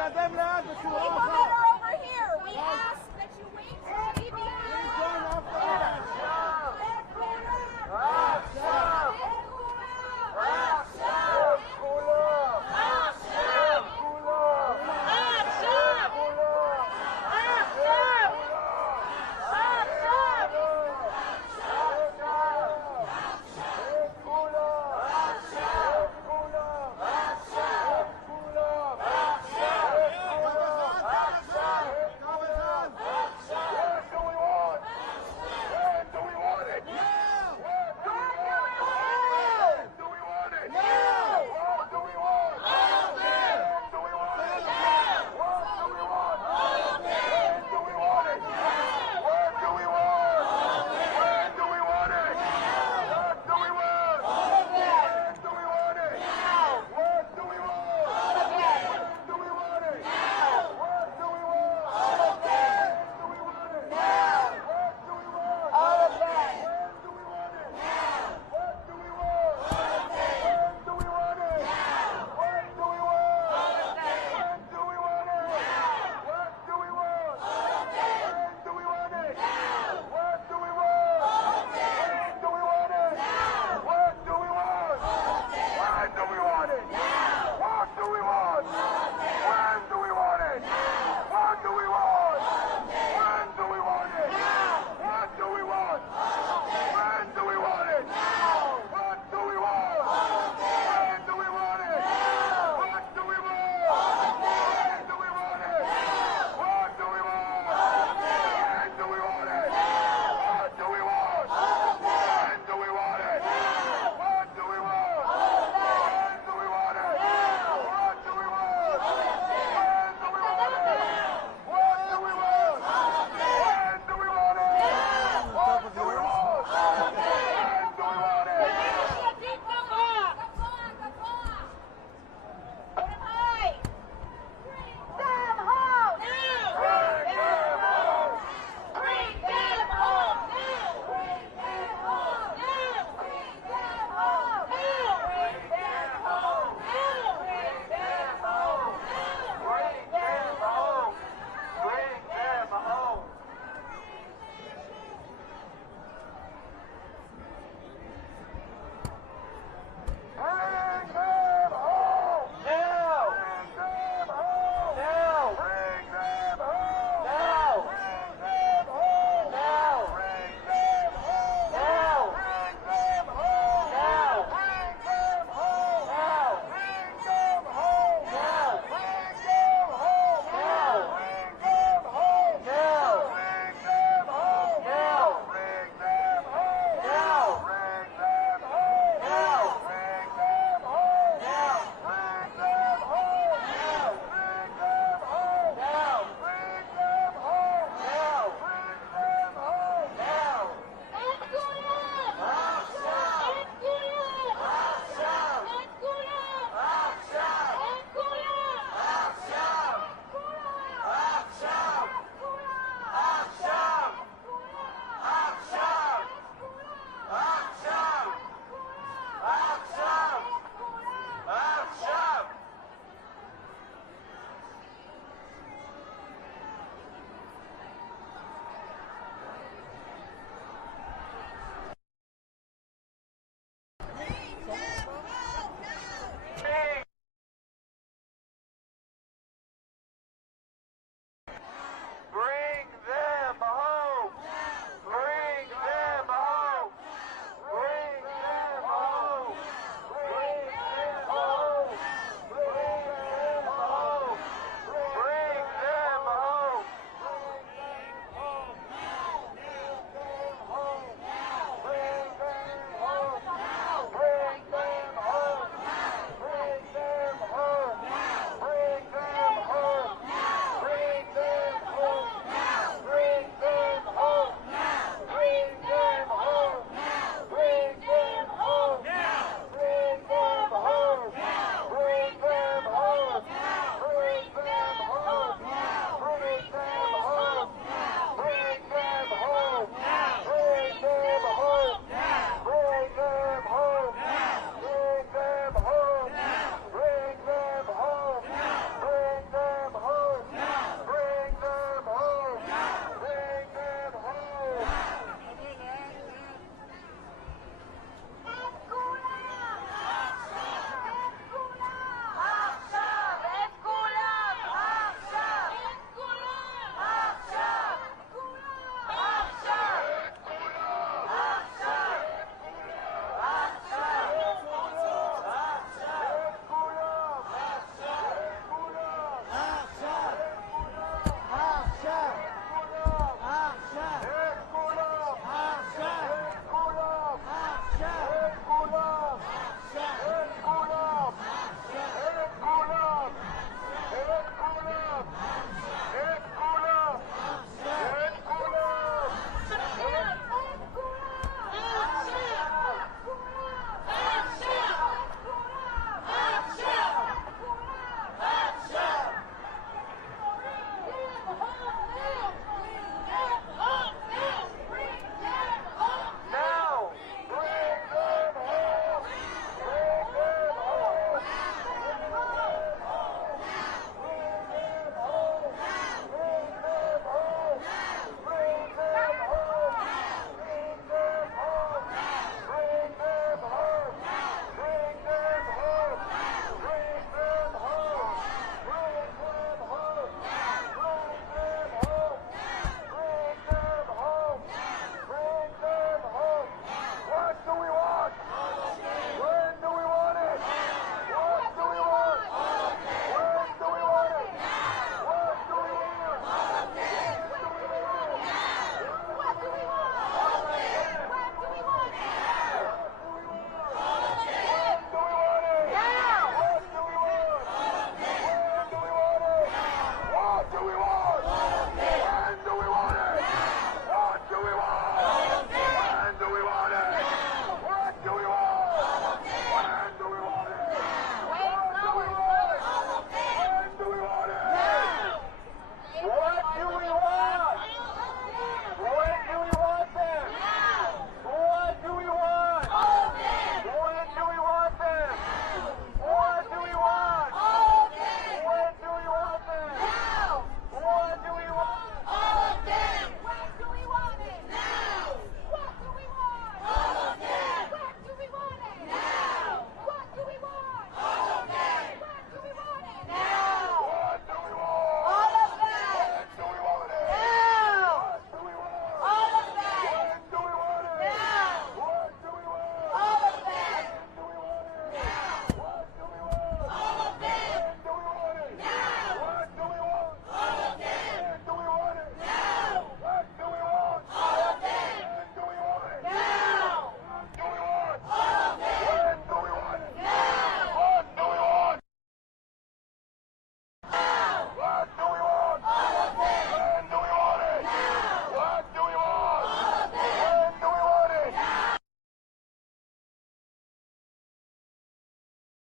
People that are over here, we ask that you wait till we begin.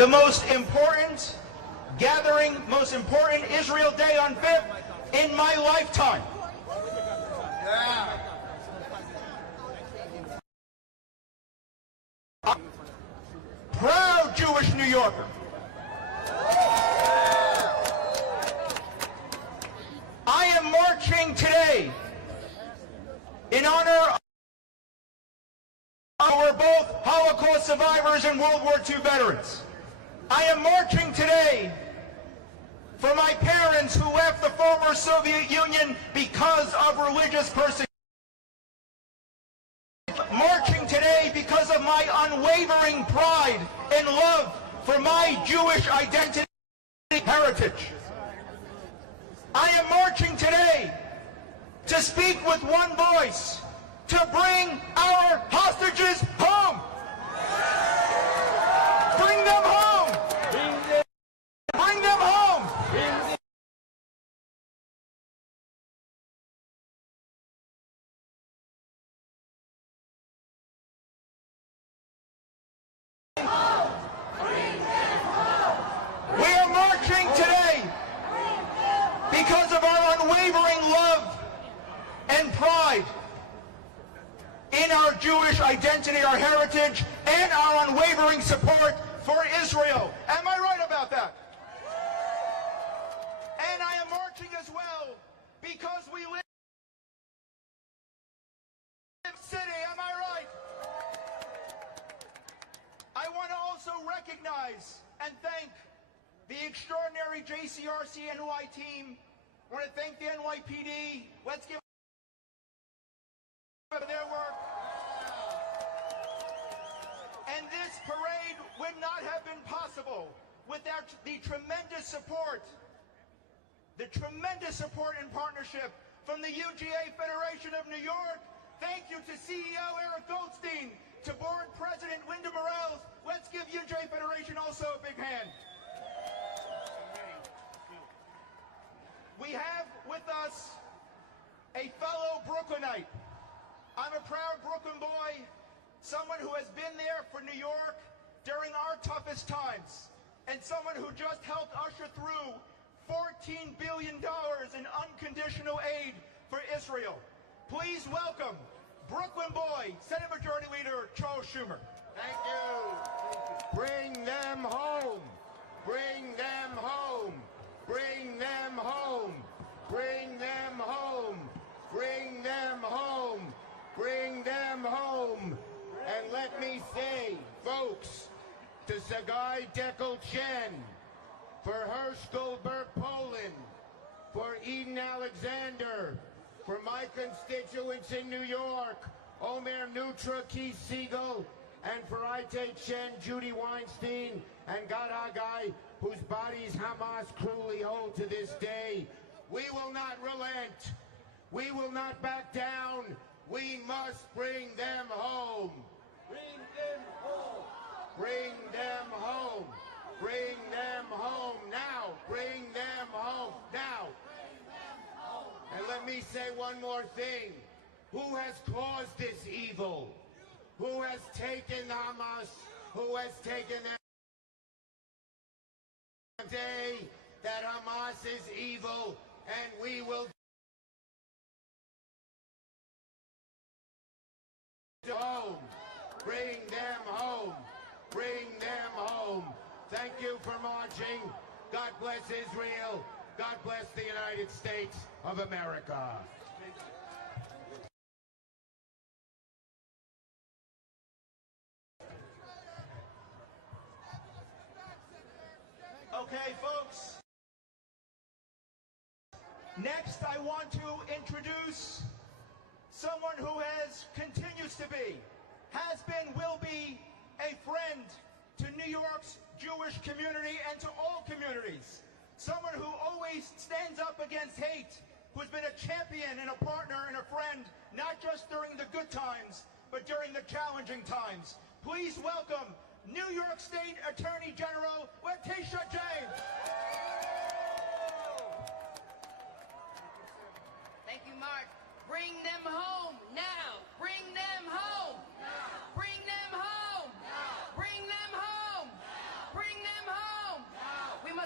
the most important gathering, most important Israel Day on 5th in my lifetime. I'm a proud Jewish New Yorker. I am marching today in honor of our both Holocaust survivors and World War II veterans. I am marching today for my parents who left the former Soviet Union because of religious persecution. Marching today because of my unwavering pride and love for my Jewish identity and heritage. I am marching today to speak with one voice, to bring our hostages home. Bring them home. Bring them home. We are marching today because of our unwavering love and pride in our Jewish identity, our heritage, and our unwavering support for Israel. Am I right about that? And I am marching as well because we live in the city. Am I right? I want to also recognize and thank the extraordinary JCRC NY team. I want to thank the NYPD. Let's give their work. And this parade would not have been possible without the tremendous support and partnership from the UGA Federation of New York. Thank you to CEO Eric Goldstein, to board president Linda Morales. Let's give UGA Federation also a big hand. We have with us a fellow Brooklynite. I'm a proud Brooklyn boy, someone who has been there for New York during our toughest times, and someone who just helped usher through $14 billion in unconditional aid for Israel. Please welcome Brooklyn boy, Senate Majority Leader Charles Schumer. Thank you. Bring them home. Bring them home. Bring them home. Bring them home. Bring them home. Bring them home. And let me say, folks, to Sagai Dekel Chen, for Hirsch Goldberg Poland, for Eden Alexander, for my constituents in New York, Omer Nutra, Keith Siegel, and for Ite Chen, Judy Weinstein, and Gad Hagai, whose bodies Hamas cruelly hold to this day. We will not relent. We will not back down. We must bring them home. Bring them home. Bring them home. Bring them home now. Bring them home now. And let me say one more thing. Who has caused this evil? Who has taken Hamas? Who has taken them? Day that Hamas is evil, and we will home. Bring them home. Bring them home. Thank you for marching. God bless Israel. God bless the United States of America. Okay, folks. Next, I want to introduce someone who continues to be, has been, will be a friend to New York's Jewish community and to all communities. Someone who always stands up against hate, who's been a champion and a partner and a friend, not just during the good times, but during the challenging times. Please welcome New York State Attorney General Letitia James. Thank you, Mark. Bring them home now. Bring them home. Now. Bring them home. Now. Bring them home. Now. Bring them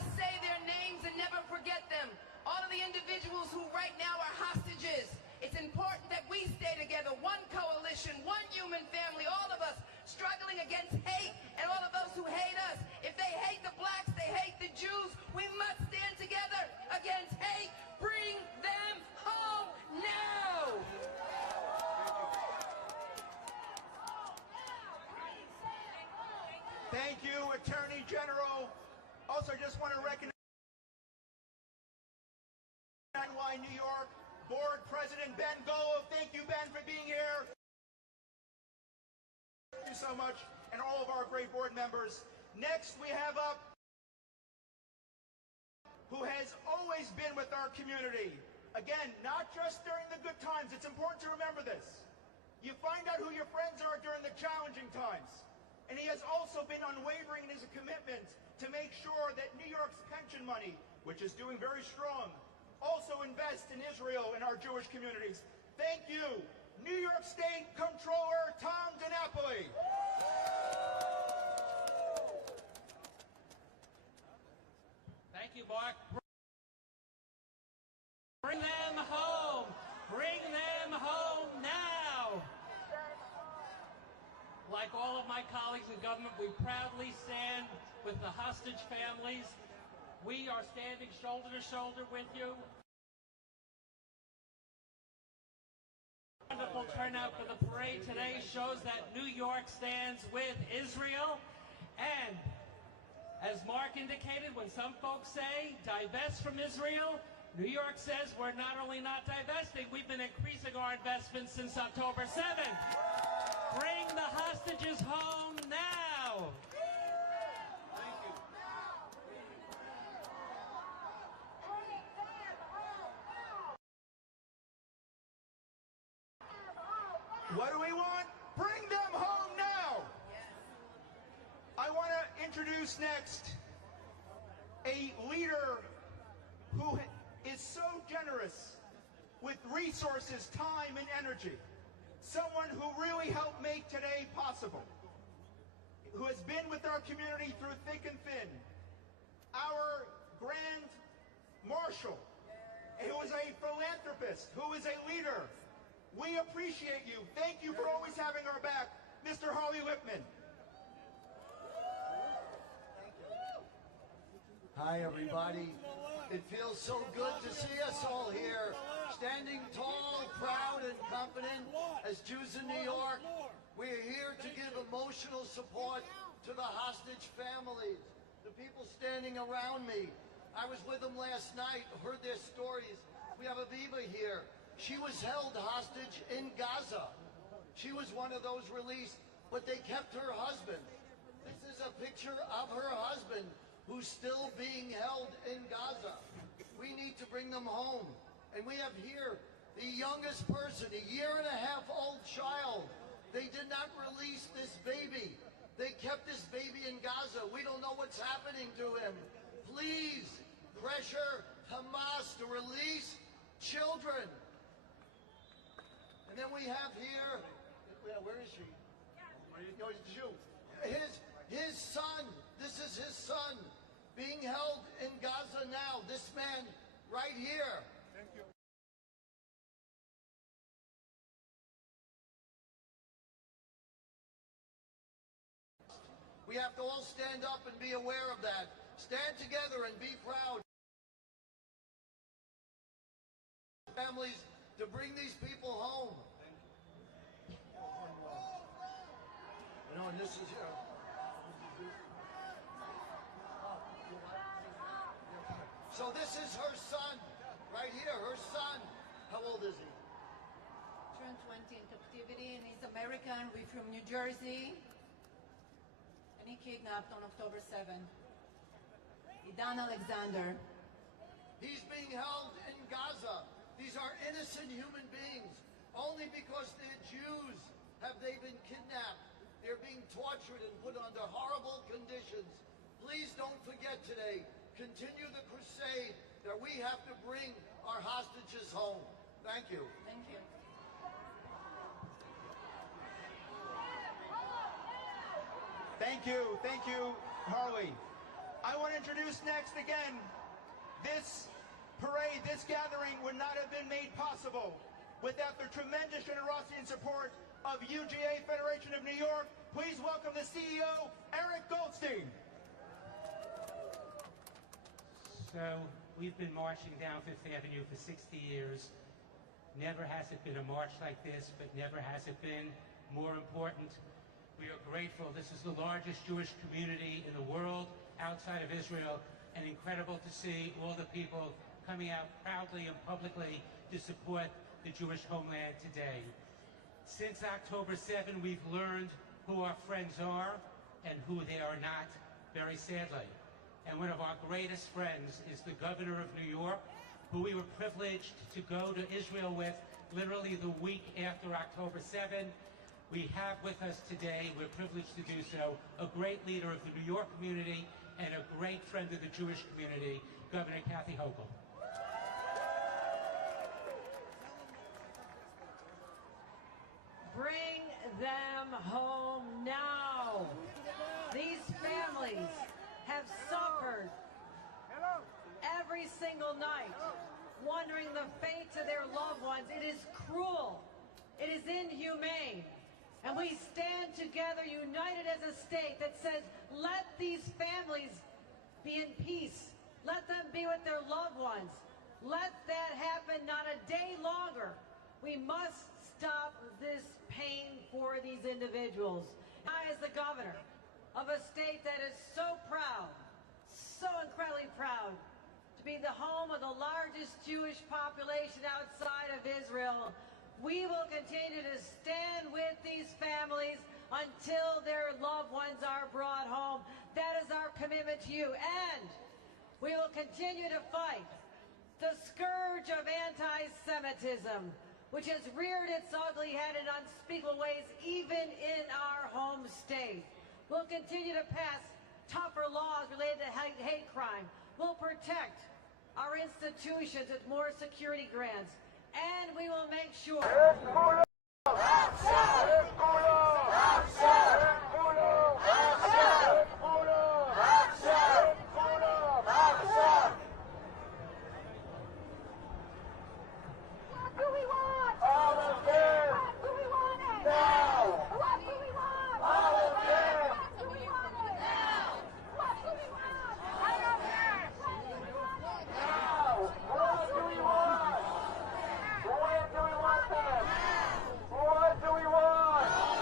must say their names and never forget them. All of the individuals who right now are hostages. It's important that we stay together, one coalition, one human family, all of us struggling against hate and all of those who hate us. If they hate the blacks, they hate the Jews, we must stand together against hate. Bring them home now! Thank you, Attorney General. Also, just want to recognize New York Board President Ben-Tzur. Thank you, Ben, for being here. Thank you so much, and all of our great board members. Next, we have up who has always been with our community. Again, not just during the good times. It's important to remember this. You find out who your friends are during the challenging times. And he has also been unwavering in his commitment to make sure that New York's pension money, which is doing very strong, also invest in Israel and our Jewish communities. Thank you, New York State Comptroller Tom DiNapoli. Thank you, Mark. Bring them home. Bring them home now. Like all of my colleagues in government, we proudly stand with the hostage families. We are standing shoulder to shoulder with you. Wonderful turnout for the parade today shows that New York stands with Israel. And as Mark indicated, when some folks say divest from Israel, New York says we're not only not divesting, we've been increasing our investments since October 7th. Bring the hostages home now. What do we want? Bring them home now! I want to introduce next a leader who is so generous with resources, time, and energy. Someone who really helped make today possible. Who has been with our community through thick and thin. Our Grand Marshal, who is a philanthropist, who is a leader. We appreciate you. Thank you for always having our back, Mr. Harley Lipman. Hi, everybody. It feels so good to see us all here, standing tall, proud, and confident as Jews in New York. We're here to give emotional support to the hostage families, the people standing around me. I was with them last night, heard their stories. We have Aviva here. She was held hostage in Gaza. She was one of those released, but they kept her husband. This is a picture of her husband who's still being held in Gaza. We need to bring them home. And we have here the youngest person, a 1.5-year-old child. They did not release this baby. They kept this baby in Gaza. We don't know what's happening to him. Please pressure Hamas to release children. And then we have here, where is she? No, it's Jew. His son, this is his son, being held in Gaza now. This man right here. Thank you. We have to all stand up and be aware of that. Stand together and be proud. Families to bring these people home. You know, and this is here. So this is her son, right here, her son. How old is he? Turned 20 in captivity, and he's American. We're from New Jersey. And he kidnapped on October 7th. Idan Alexander. He's being held in Gaza. These are innocent human beings. Only because they're Jews have they been kidnapped. They're being tortured and put under horrible conditions. Please don't forget today. Continue the crusade that we have to bring our hostages home. Thank you. Thank you. Thank you, Harley. I want to introduce next again, this parade, this gathering would not have been made possible without the tremendous generosity and support of UGA Federation of New York. Please welcome the CEO, Eric Goldstein. So we've been marching down Fifth Avenue for 60 years. Never has it been a march like this, but never has it been more important. We are grateful. This is the largest Jewish community in the world outside of Israel, and incredible to see all the people coming out proudly and publicly to support the Jewish homeland today. Since October 7, we've learned who our friends are and who they are not, very sadly. And one of our greatest friends is the governor of New York, who we were privileged to go to Israel with literally the week after October 7. We have with us today, we're privileged to do so, a great leader of the New York community and a great friend of the Jewish community, Governor Kathy Hochul. Bring them home now. These families have suffered every single night, wondering the fates of their loved ones. It is cruel. It is inhumane. And we stand together united as a state that says, let these families be in peace. Let them be with their loved ones. Let that happen not a day longer. We must stop this pain for these individuals. I, as the governor of a state that is so proud, so incredibly proud, to be the home of the largest Jewish population outside of Israel, we will continue to stand with these families until their loved ones are brought home. That is our commitment to you. And we will continue to fight the scourge of anti-Semitism, which has reared its ugly head in unspeakable ways, even in our home state. We'll continue to pass tougher laws related to hate crime. We'll protect our institutions with more security grants. And we will make sure What do we want?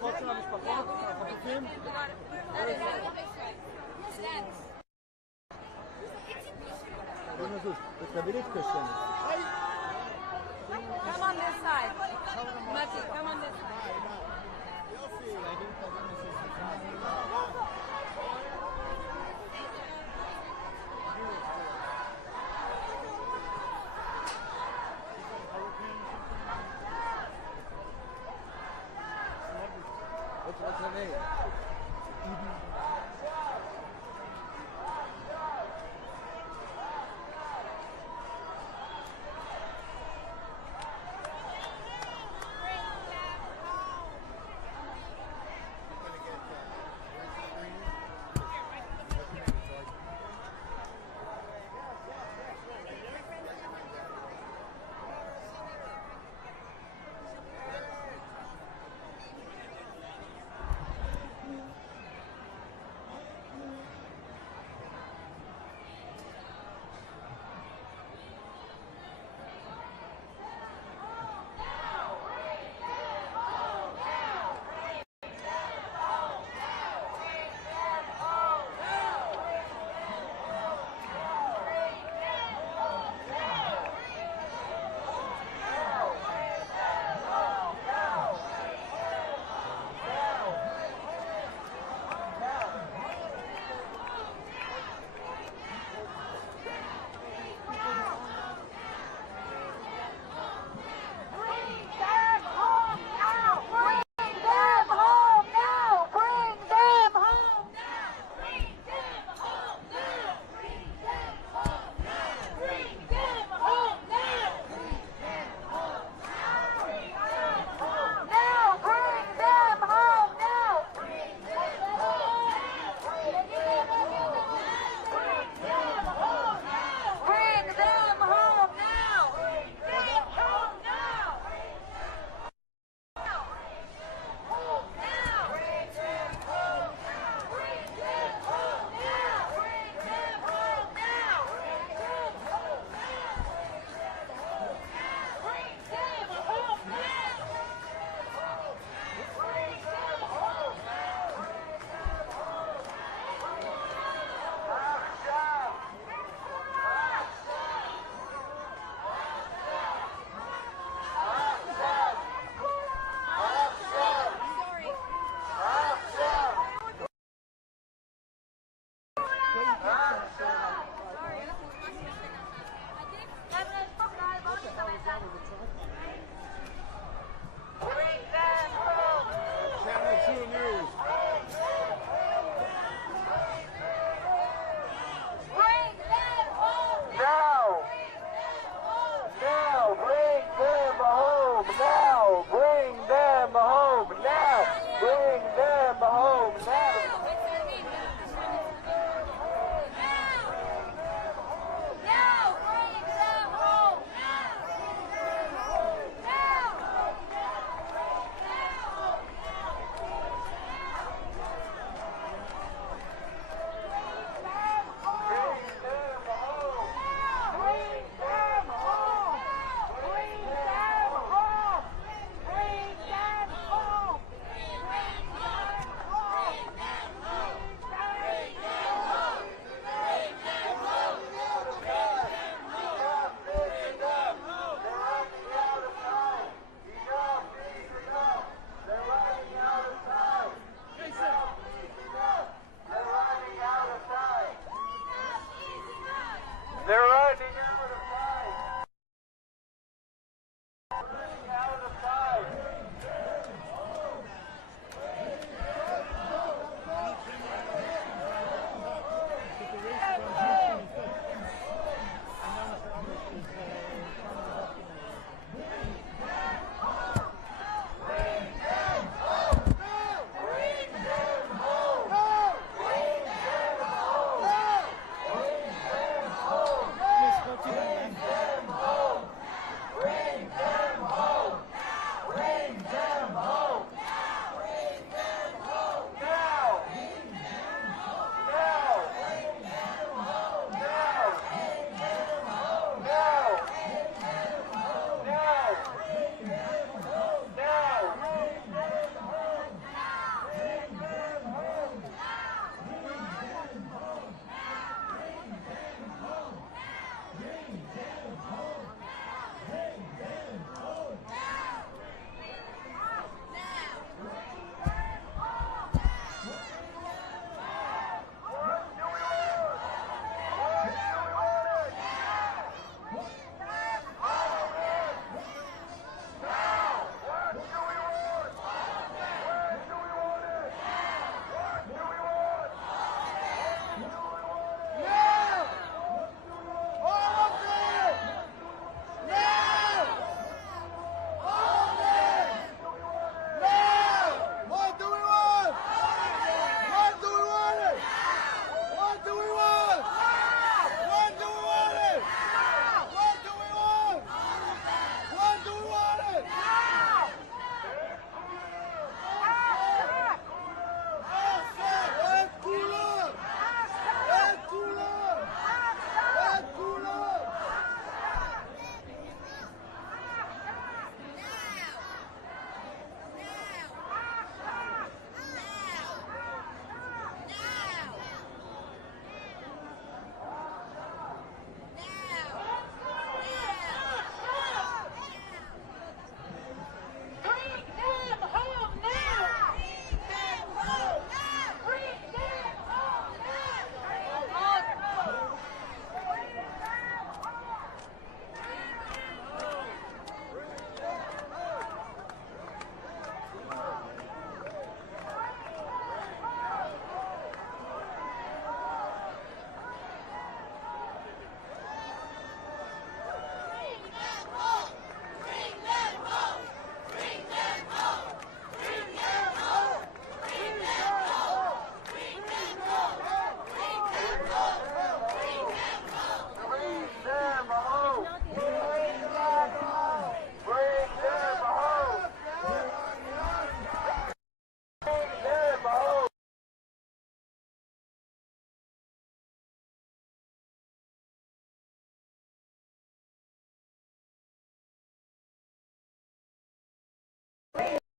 משפחות של המשפחות, החטופים? תביא לי את קשן. Come on this side. Mati, come on this side. What's her name?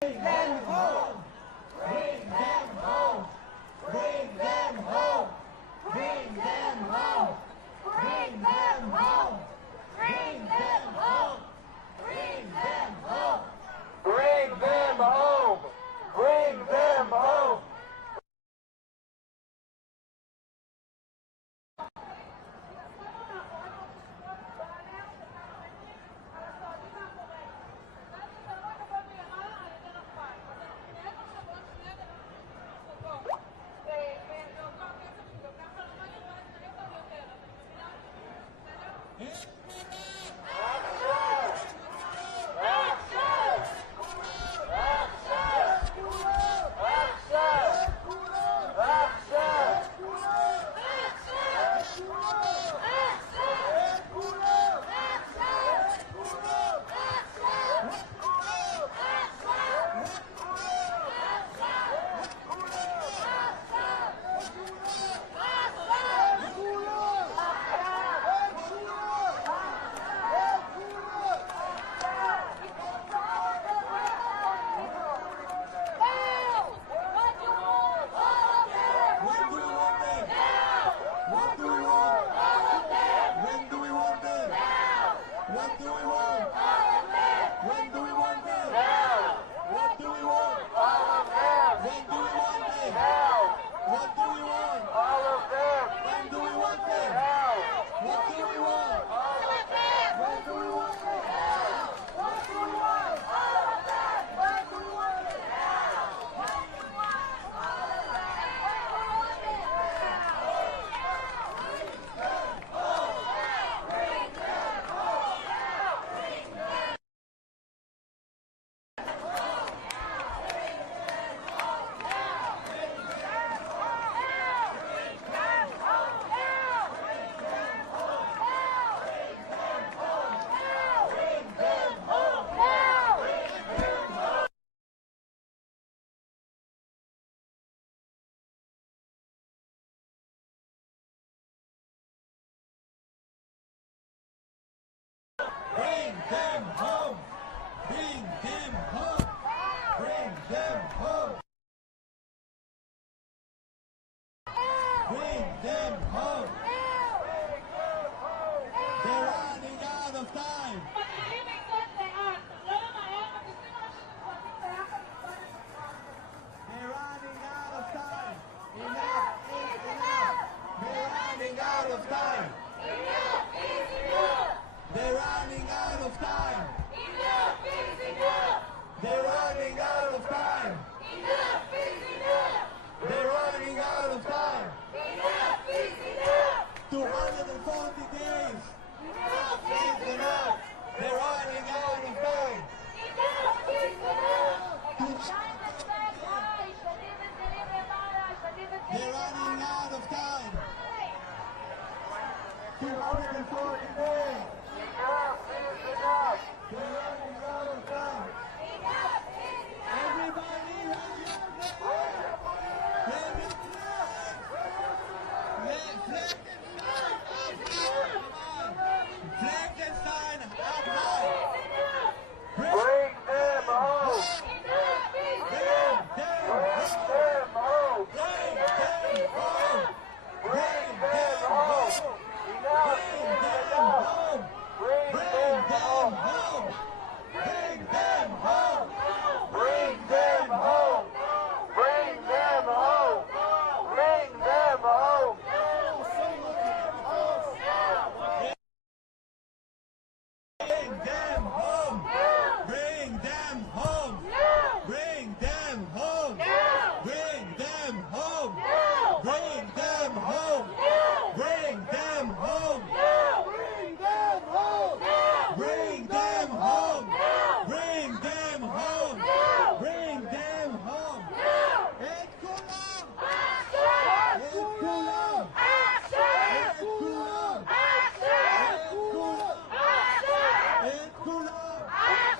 Bring them home! Bring them home! Bring them home! Bring them home! They're running out of time! They're running out of time! Enough is enough! They're running out of time! Enough is enough! They're running out of time! Enough is enough! They're running out of time! Enough is enough! They're running out of time! Enough is enough! 240 days! Enough is enough! They're running out of time! Enough is enough! They're running out of time! 240 days! Enough is enough! They're running out of time! Enough is enough! Everybody raise your hand! Raise your flag! Flag and sign up high! Bring them home! Enough is enough! Bring them home! Bring them home! Bring them home! Enough is enough! Bring them home! Bring them home! Bring them home! Bring them home! Bring them home! Bring them home! Bring them home! Bring them home! Bring them home! Bring them home! Bring them home! Bring them home! Bring them home! Bring them home! Bring them home! Et kulam! Et kulam! Et kulam! Et kulam! Et kulam!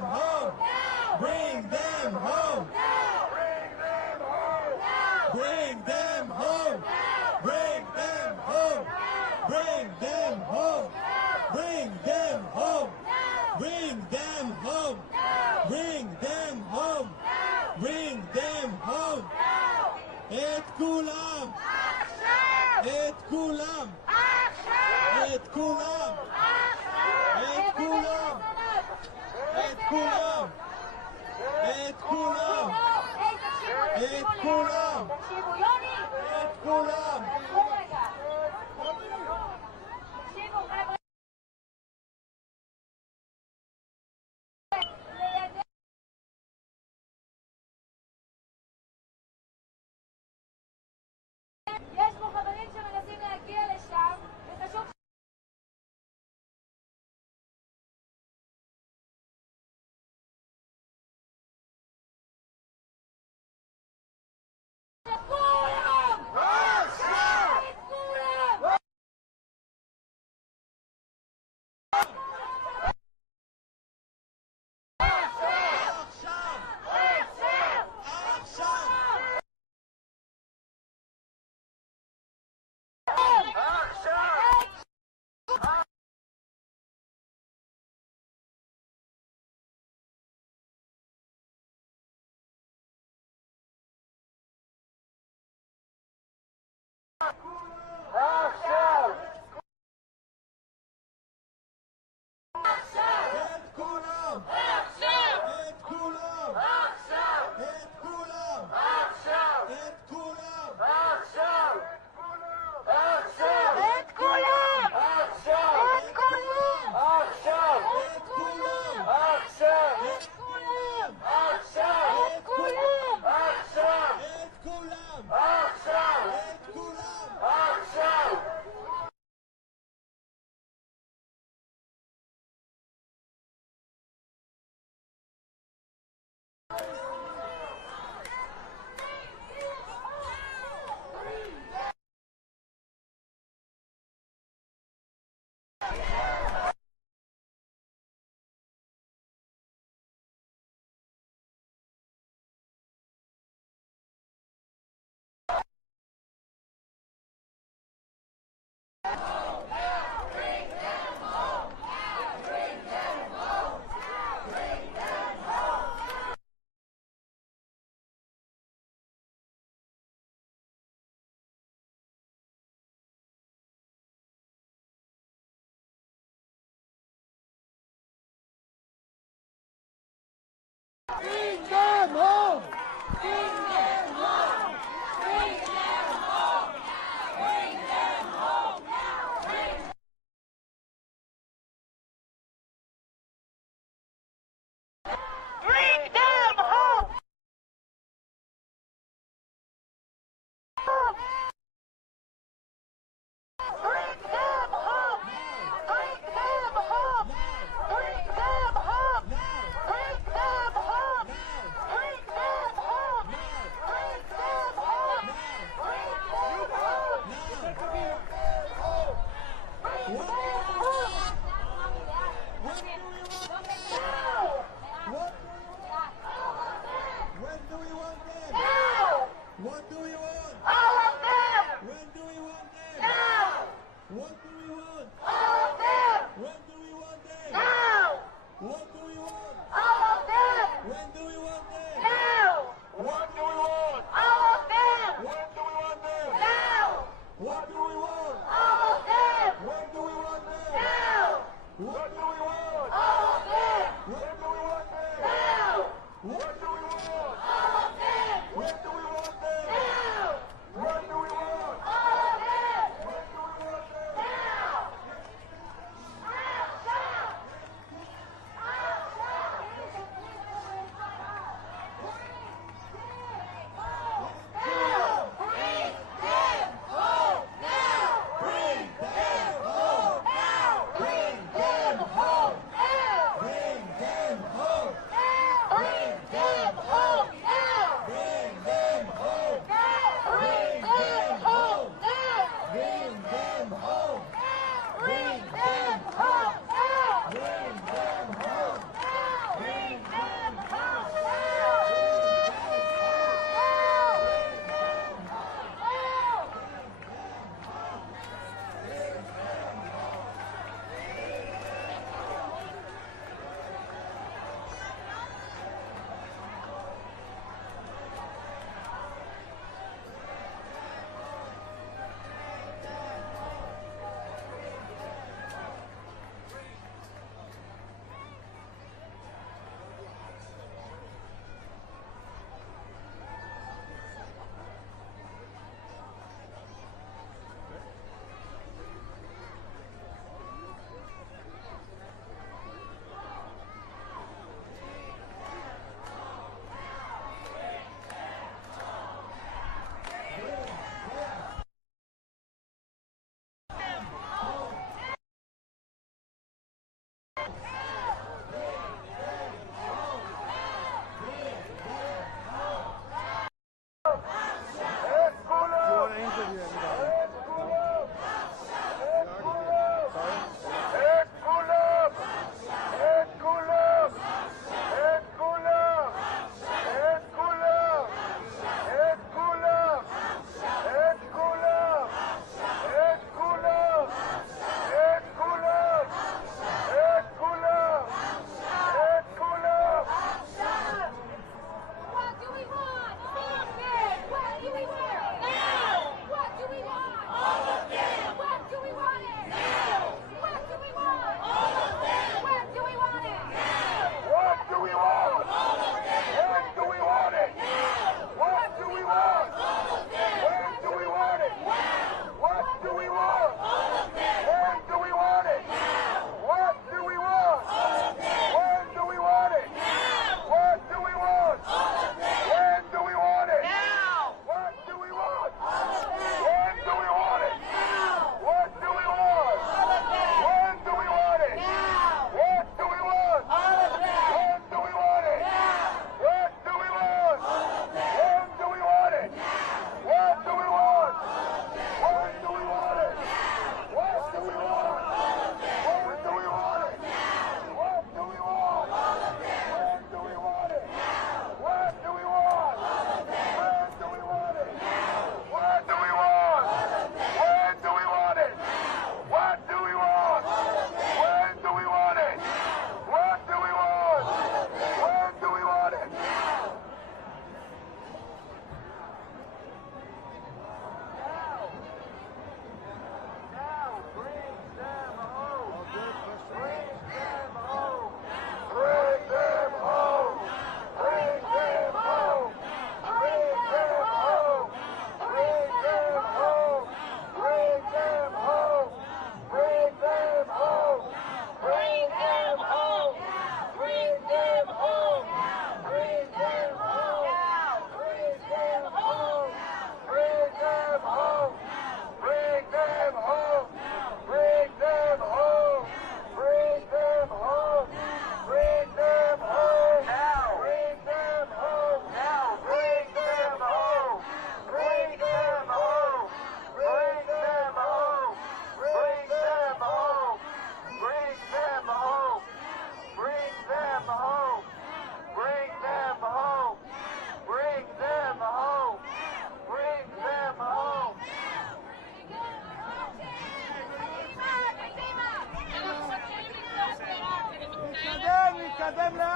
home! Bring them home! Bring them home! Bring them home! Bring them home! Bring them home! Bring them home! Bring them home! Bring them home! את כולם! את כולם! את כולם! את כולם! את כולם! את כולם! את כולם! את כולם! יש פה חברים שמנסים להגיע לשם, וחשוב כולם! עכשיו! כולם! Bring them home! Bring them home! Bring them home! Bring them home! Bring them home! Bring them home! Bring them home! Bring them home! Bring them home! Bring them home! Bring them home! Bring them home! When do we want them? Now! What do we want? All of them! When do we want them? Now! What do we want? All of them! When do we want them? Now! What do we want? All of them! When do we want them? Now! What do we want? All of them! When do we want them? Now! What do we want? All of them! When do we want them? Now! What do we want? All of them! When do we want them? Now! What do we want? All of them! When do we want them? Now! What do we want? All of them! When do we want them? Now! עכשיו! עכשיו!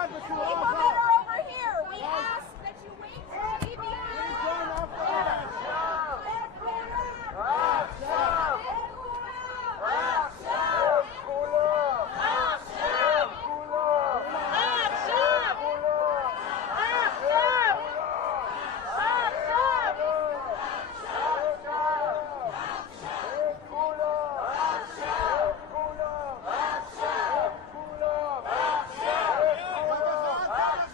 that are over here, we ask that you wait till evening.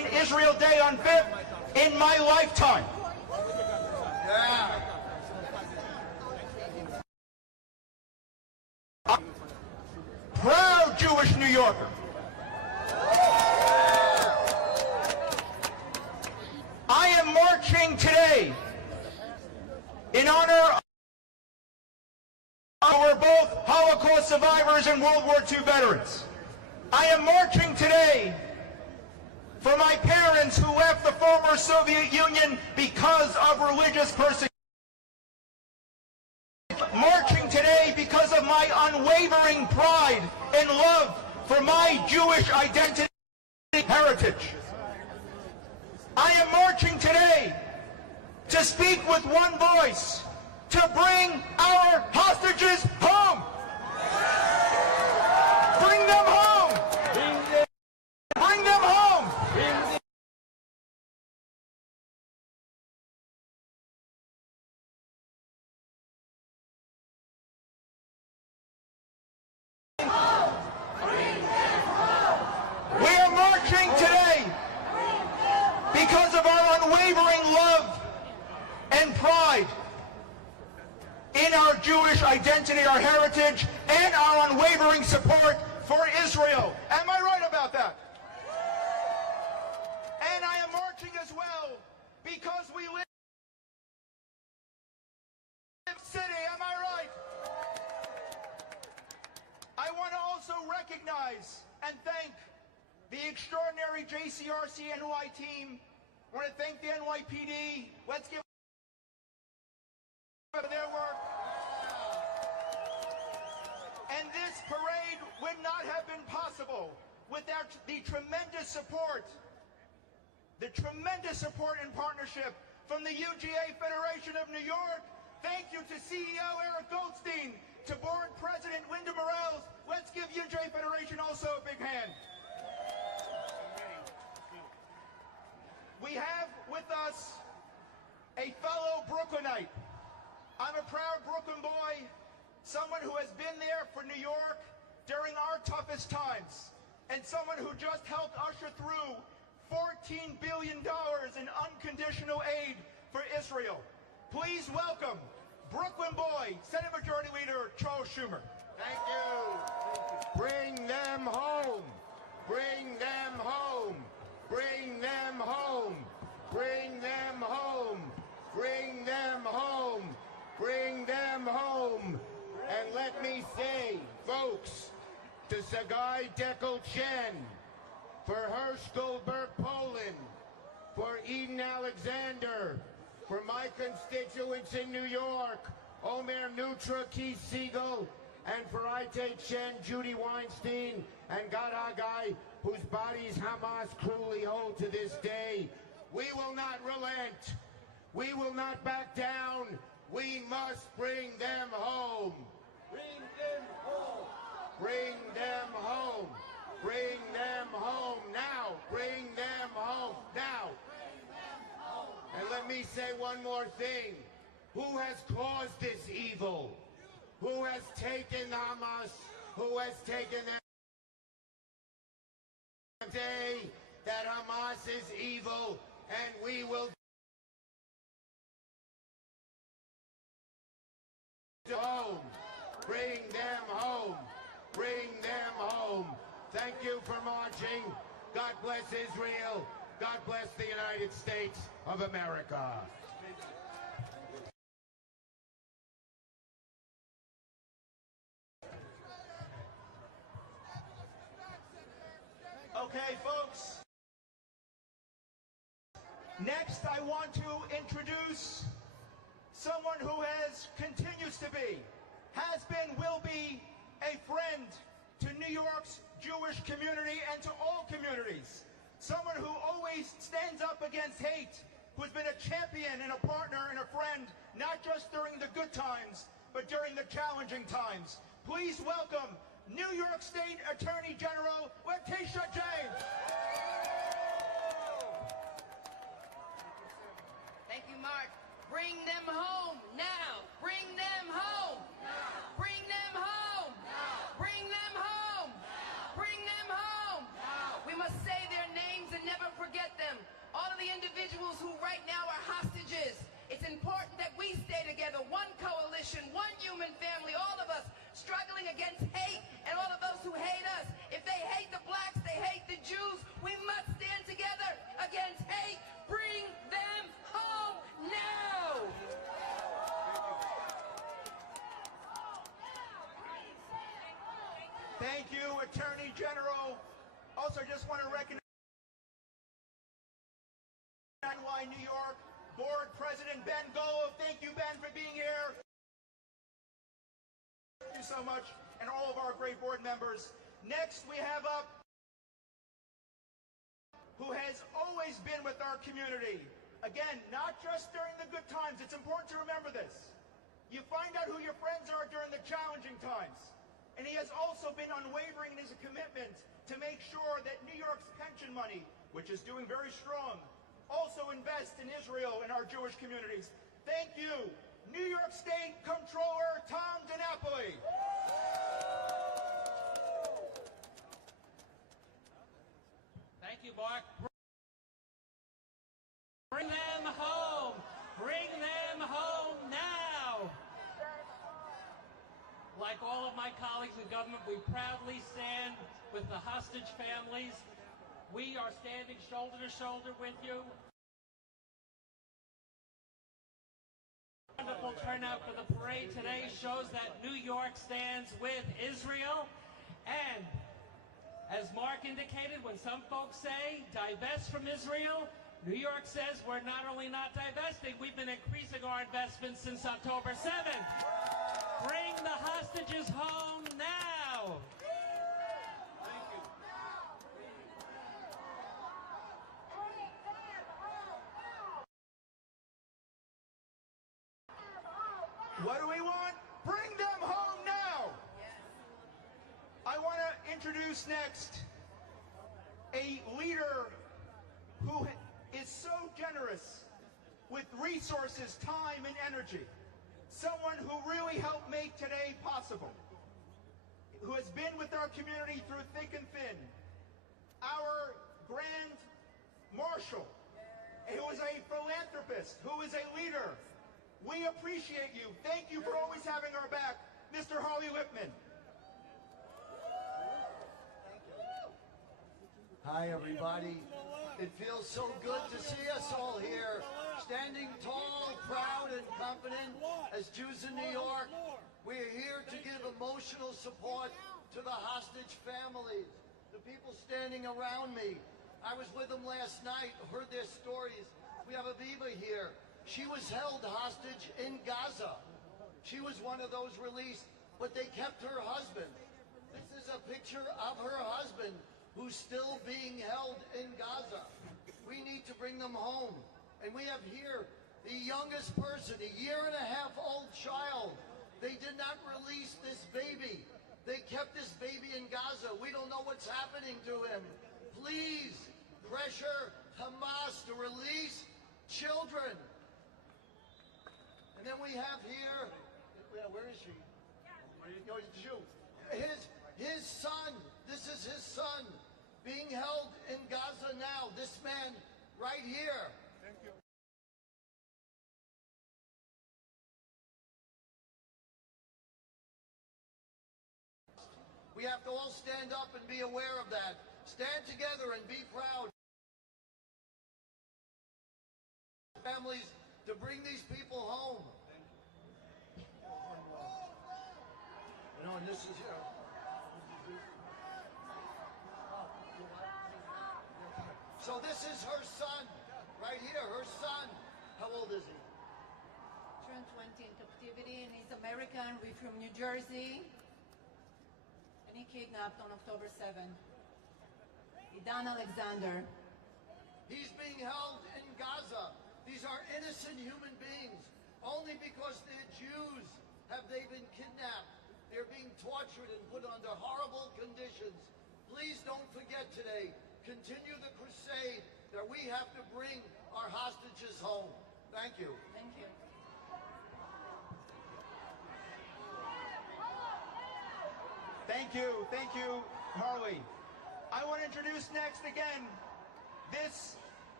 in my lifetime. I'm a proud Jewish New Yorker. I am marching today in honor of our both Holocaust survivors and World War II veterans. I am marching today for my parents who left the former Soviet Union because of religious persecution. Marching today because of my unwavering pride and love for my Jewish identity and heritage. I am marching today to speak with one voice, to bring our hostages home. Bring them home. Bring them home. We are marching today because of our unwavering love and pride in our Jewish identity, our heritage, and our unwavering support for Israel. Am I right about that? And I am marching as well because we live in the city. Am I right? I want to also recognize and thank the extraordinary JCRC NY team. I want to thank the NYPD. Let's give their work. And this parade would not have been possible without the tremendous support and partnership from the UGA Federation of New York. Thank you to CEO Eric Goldstein, to board president Linda Morales. Let's give UGA Federation also a big hand. We have with us a fellow Brooklynite. I'm a proud Brooklyn boy, someone who has been there for New York during our toughest times, and someone who just helped usher through $14 billion in unconditional aid for Israel. Please welcome Brooklyn boy, Senate Majority Leader Charles Schumer. Thank you. Bring them home. Bring them home. Bring them home. Bring them home. Bring them home. Bring them home. And let me say, folks, to Sagai Dekel Chen, for Hirsch Goldberg Poland, for Eden Alexander, for my constituents in New York, Omer Nutra, Keith Siegel, and for Ite Chen, Judy Weinstein, and Gad Hagai, whose bodies Hamas cruelly hold to this day. We will not relent. We will not back down. We must bring them home. Bring them home. Bring them home. Bring them home now. Bring them home now. And let me say one more thing. Who has caused this evil? Who has taken Hamas? Who has taken them? Day that Hamas is evil, and we will home. Bring them home. Bring them home. Thank you for marching. God bless Israel. God bless the United States of America. Okay, folks. Next, I want to introduce someone who continues to be, has been, will be a friend to New York's Jewish community and to all communities. Someone who always stands up against hate, who's been a champion and a partner and a friend, not just during the good times, but during the challenging times. Please welcome New York State Attorney General Letitia James. Thank you, Mark. Bring them home now. Bring them home. Now. Bring them home. Now. Bring them home. Now. Bring them home. Now. We must say their names and never forget them. All of the individuals who right now are hostages. It's important that we stay together, one coalition, one human family, all of us struggling against hate and all of those who hate us. If they hate the blacks, they hate the Jews, we must stand together against hate. Bring them home now. Thank you, Attorney General. Also, just want to recognize New York Board President Ben-Tzur. Thank you, Ben, for being here. Thank you so much, and all of our great board members. Next, we have up who has always been with our community. Again, not just during the good times. It's important to remember this. You find out who your friends are during the challenging times. And he has also been unwavering in his commitment to make sure that New York's pension money, which is doing very strong, also invest in Israel and our Jewish communities. Thank you, New York State Comptroller Tom DiNapoli. Thank you, Mark. Bring them home. Bring them home now. Like all of my colleagues in government, we proudly stand with the hostage families. We are standing shoulder to shoulder with you. Wonderful turnout for the parade today shows that New York stands with Israel. And as Mark indicated, when some folks say divest from Israel, New York says we're not only not divesting, we've been increasing our investments since October 7th. Bring the hostages home now. What do we want? Bring them home now! I want to introduce next a leader who is so generous with resources, time, and energy. Someone who really helped make today possible. Who has been with our community through thick and thin. Our Grand Marshal, who is a philanthropist, who is a leader. We appreciate you. Thank you for always having our back, Mr. Harley Lipman. Hi, everybody. It feels so good to see us all here, standing tall, proud, and confident as Jews in New York. We're here to give emotional support to the hostage families, the people standing around me. I was with them last night, heard their stories. We have Aviva here. She was held hostage in Gaza. She was one of those released, but they kept her husband. This is a picture of her husband who's still being held in Gaza. We need to bring them home. And we have here the youngest person, a 1.5-year-old child. They did not release this baby. They kept this baby in Gaza. We don't know what's happening to him. Please pressure Hamas to release children. And then we have here, where is she? His son, this is his son, being held in Gaza now. This man right here. Thank you. We have to all stand up and be aware of that. Stand together and be proud. Families to bring these people home. You know, and this is here. So this is her son, right here, her son. How old is he? Turned 20 in captivity, and he's American. We're from New Jersey. And he kidnapped on October 7th. Idan Alexander. He's being held in Gaza. These are innocent human beings. Only because they're Jews have they been kidnapped. They're being tortured and put under horrible conditions. Please don't forget today. Continue the crusade that we have to bring our hostages home. Thank you. Thank you. Thank you, Harley. I want to introduce next again this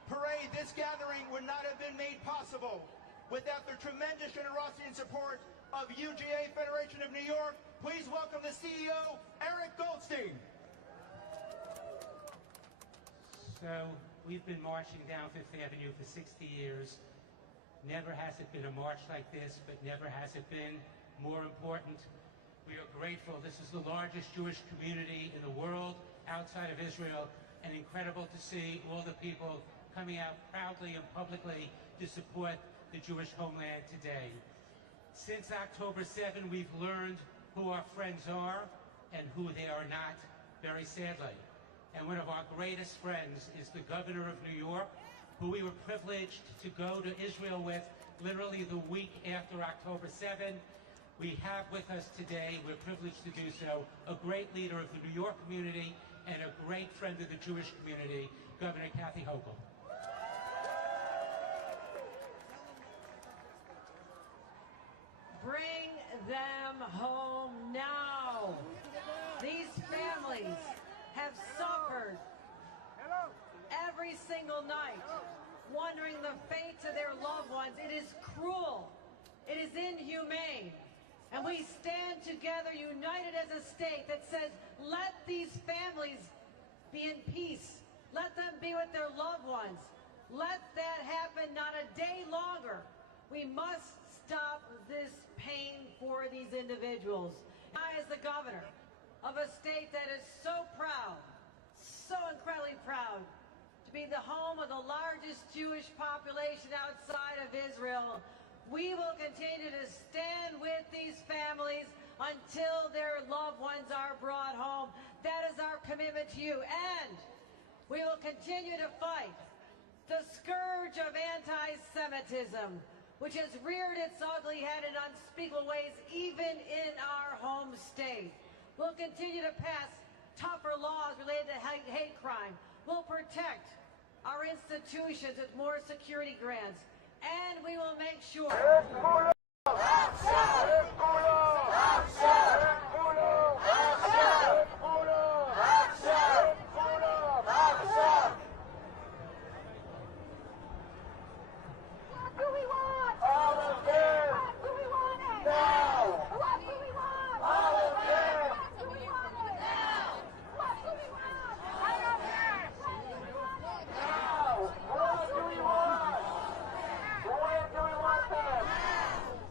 parade, this gathering would not have been made possible without the tremendous generosity and support of UGA Federation of New York. Please welcome the CEO, Eric Goldstein. So we've been marching down Fifth Avenue for 60 years. Never has it been a march like this, but never has it been more important. We are grateful. This is the largest Jewish community in the world outside of Israel, and incredible to see all the people coming out proudly and publicly to support the Jewish homeland today. Since October 7, we've learned who our friends are and who they are not, very sadly. And one of our greatest friends is the governor of New York, who we were privileged to go to Israel with literally the week after October 7. We have with us today, we're privileged to do so, a great leader of the New York community and a great friend of the Jewish community, Governor Kathy Hochul. Bring them home now. These families have suffered every single night, wondering the fates of their loved ones. It is cruel. It is inhumane. And we stand together united as a state that says, let these families be in peace. Let them be with their loved ones. Let that happen not a day longer. We must stop this pain for these individuals. I, as the governor of a state that is so proud, so incredibly proud, to be the home of the largest Jewish population outside of Israel, we will continue to stand with these families until their loved ones are brought home. That is our commitment to you. And we will continue to fight the scourge of anti-Semitism, which has reared its ugly head in unspeakable ways, even in our home state. We'll continue to pass tougher laws related to hate crime. We'll protect our institutions with more security grants. And we will make sure.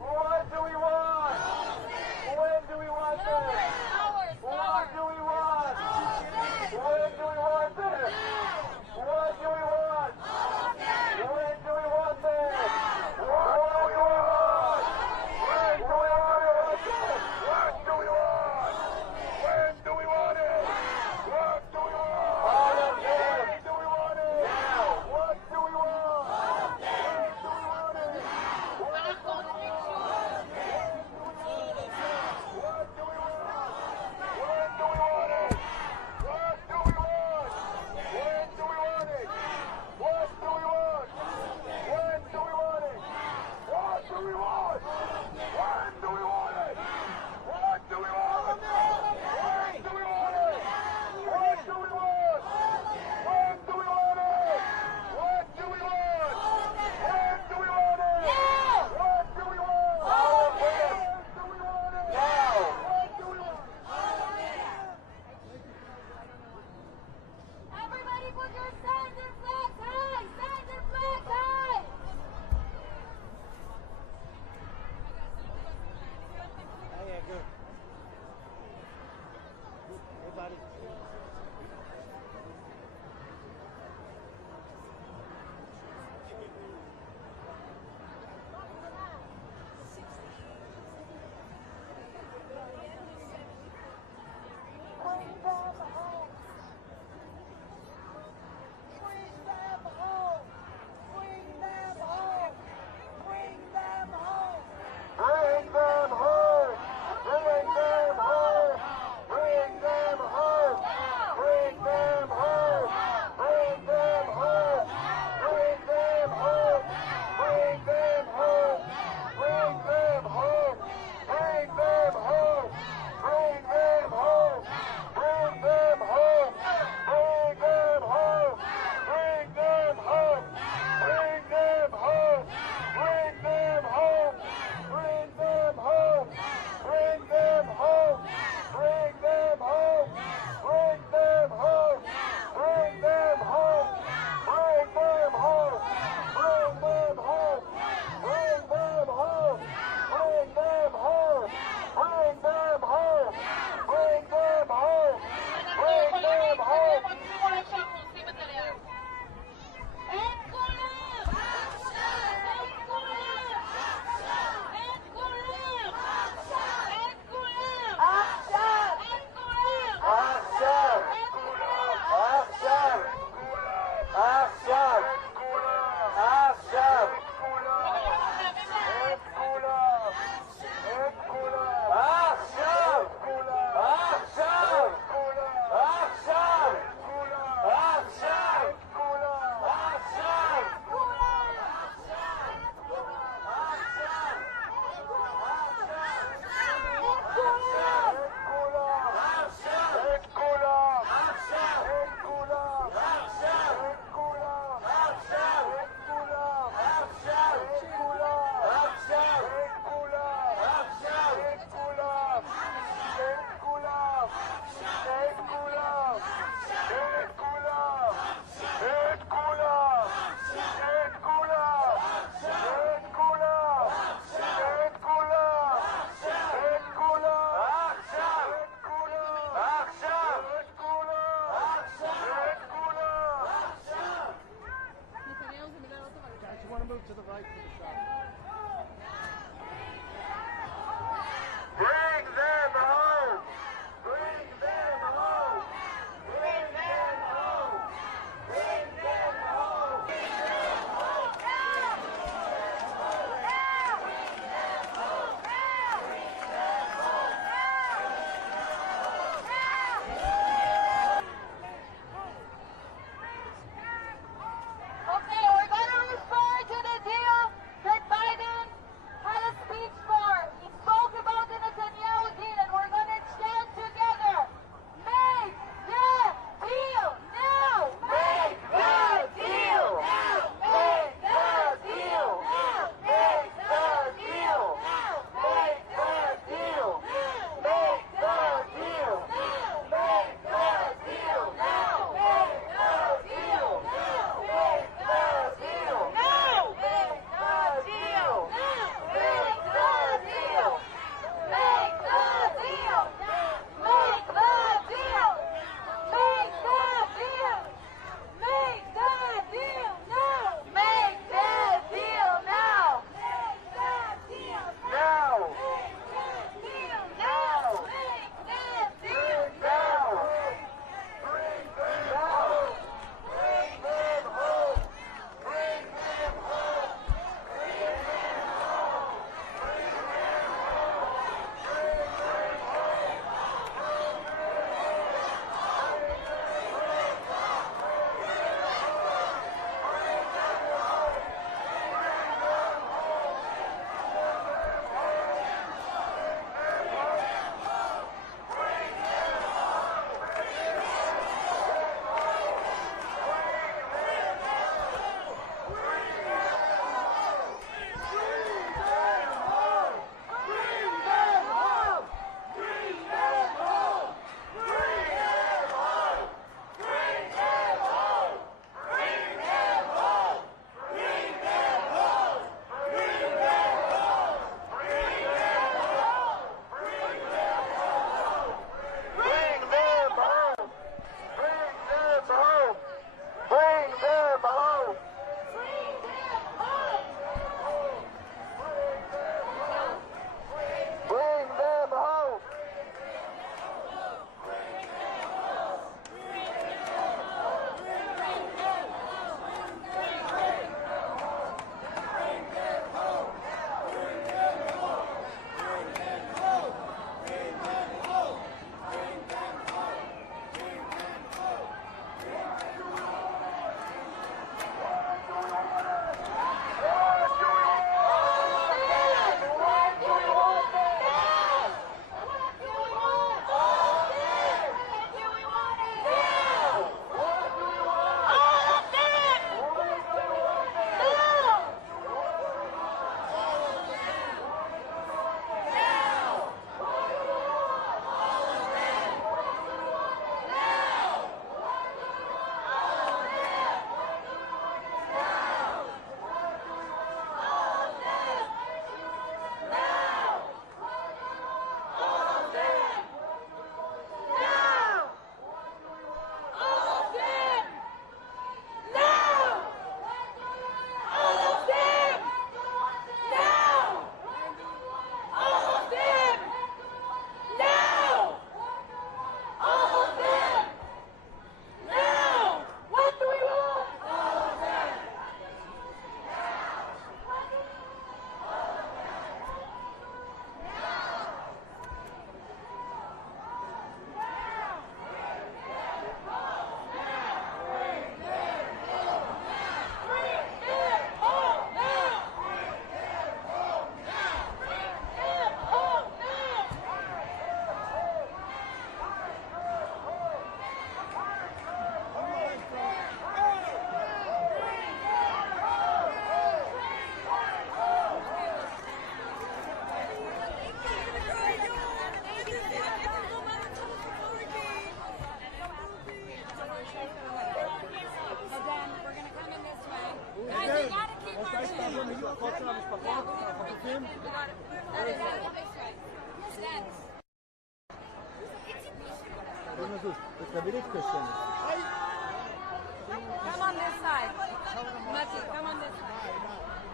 move to the right for the shot. Bring them home! Bring them home! Bring them home! Bring them home! Okay, we're going to refer to the deal that Biden had a speech for. He spoke about the Netanyahu deal, and we're going to chant together. Make the deal now! Make the deal now! Make the deal now! Make the deal now! Make the deal now! Make the deal now! Make the deal now! Make the deal now! Make the deal now! Make the deal now! Make the deal! Make the deal! Make the deal! Make the deal! Make the deal now! Make the deal now! Make the deal Now! Make the deal now! Make the deal Now! Bring them home! Bring them home! Bring them home! Bring them home! Bring them Bring them home! Bring them home! Bring them home! Bring them home! Come on this side. Matthew, come on this side.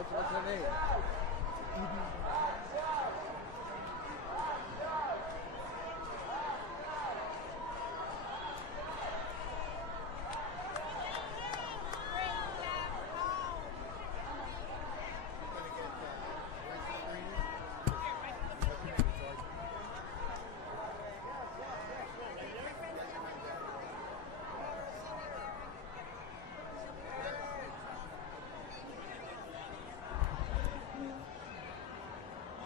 What's her name?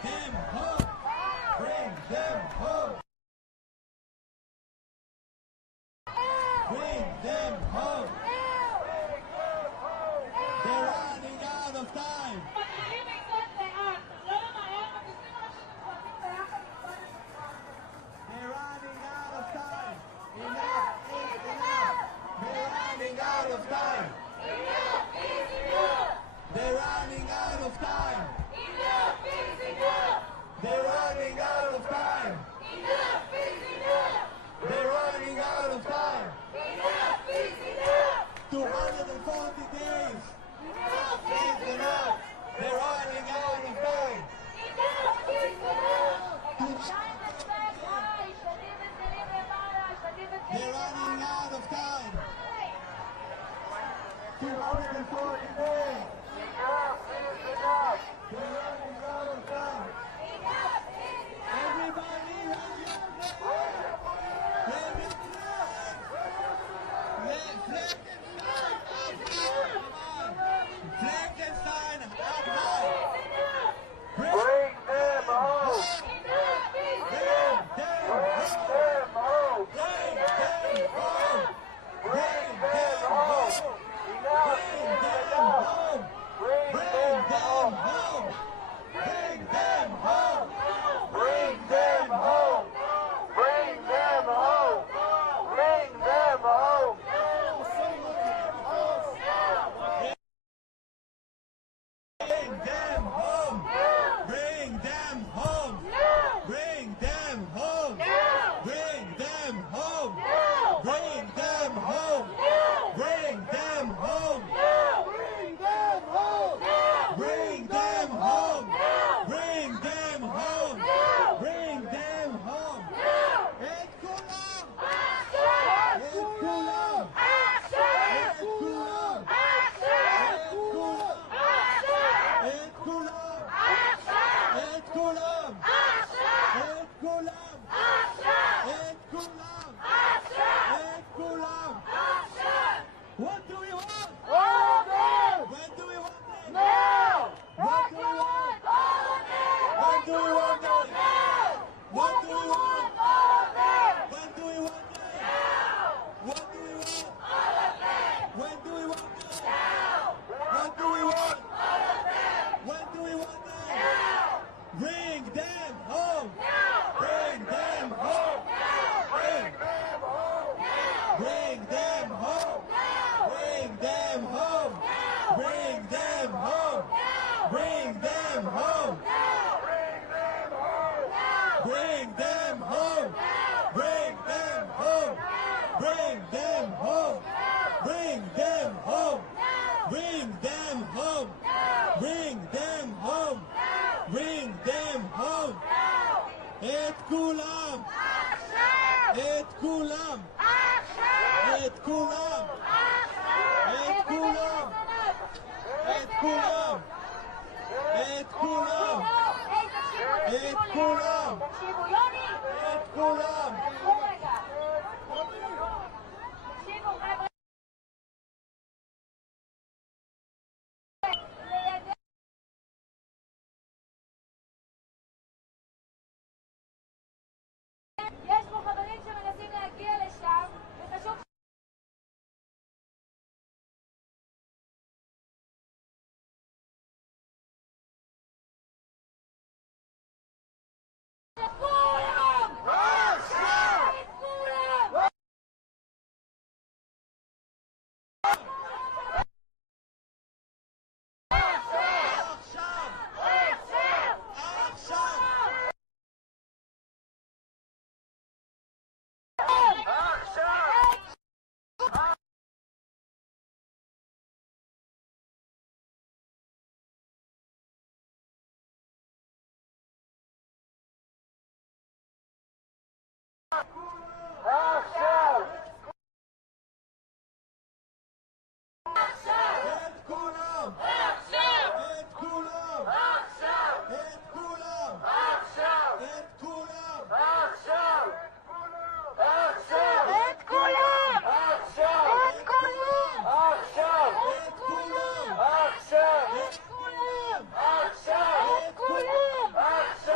them home. Bring them home. Bring them home. They're running out of time. They're running out of time. Enough is enough. They're running out of time. Enough is enough. They're running out of time. Enough is enough. They're running out of time. Enough is enough. They're running out of time. Enough is enough. 240 days. Enough Is enough. They're running out of time. Enough is enough. They're running out of time. 240 days. Enough is enough. They're running out of time. Enough is enough. Everybody raise your hand. Raise your hand. Frankenstein up high. Bring them home. Enough is enough. Bring them home. Bring them home. Bring them home. Enough is enough. Bring them home. Bring them home. Bring them home. Bring them home. Bring them home. Bring them home. Bring them home. Bring them home. Bring them home. Bring them home. Bring them home. Bring them home. Bring them home. Bring them home. Bring them home. Et kulam. Et kulam. Et kulam. Et kulam. Et kulam. Et kulam. Et kulam. Et kulam. What do we want? All of them. When do we want them? Now. What do we want? All of them. When do we want them? Now. What do we want? All of them. When do we want them? Now. What do we want? All of them. When do we want them? Now. What do we want? All of them. When do we want them? Now. Bring them home. Now. Bring them home. Bring them home. Bring them home. Bring them home. Bring them home. Bring them home. Bring them home. Bring them home. Bring them home. Bring them home. Bring them home. Bring them home. Bring them home. Et kulam. Et kulam. Et kulam. Et kulam. Et kulam. Et kulam. Et kulam. תקשיבו, יוני. את כולם. תקשיבו רגע. תקשיבו, חבר'ה. יש פה חברים שמנסים להגיע לשם, וחשוב כולם! עכשיו! כולם!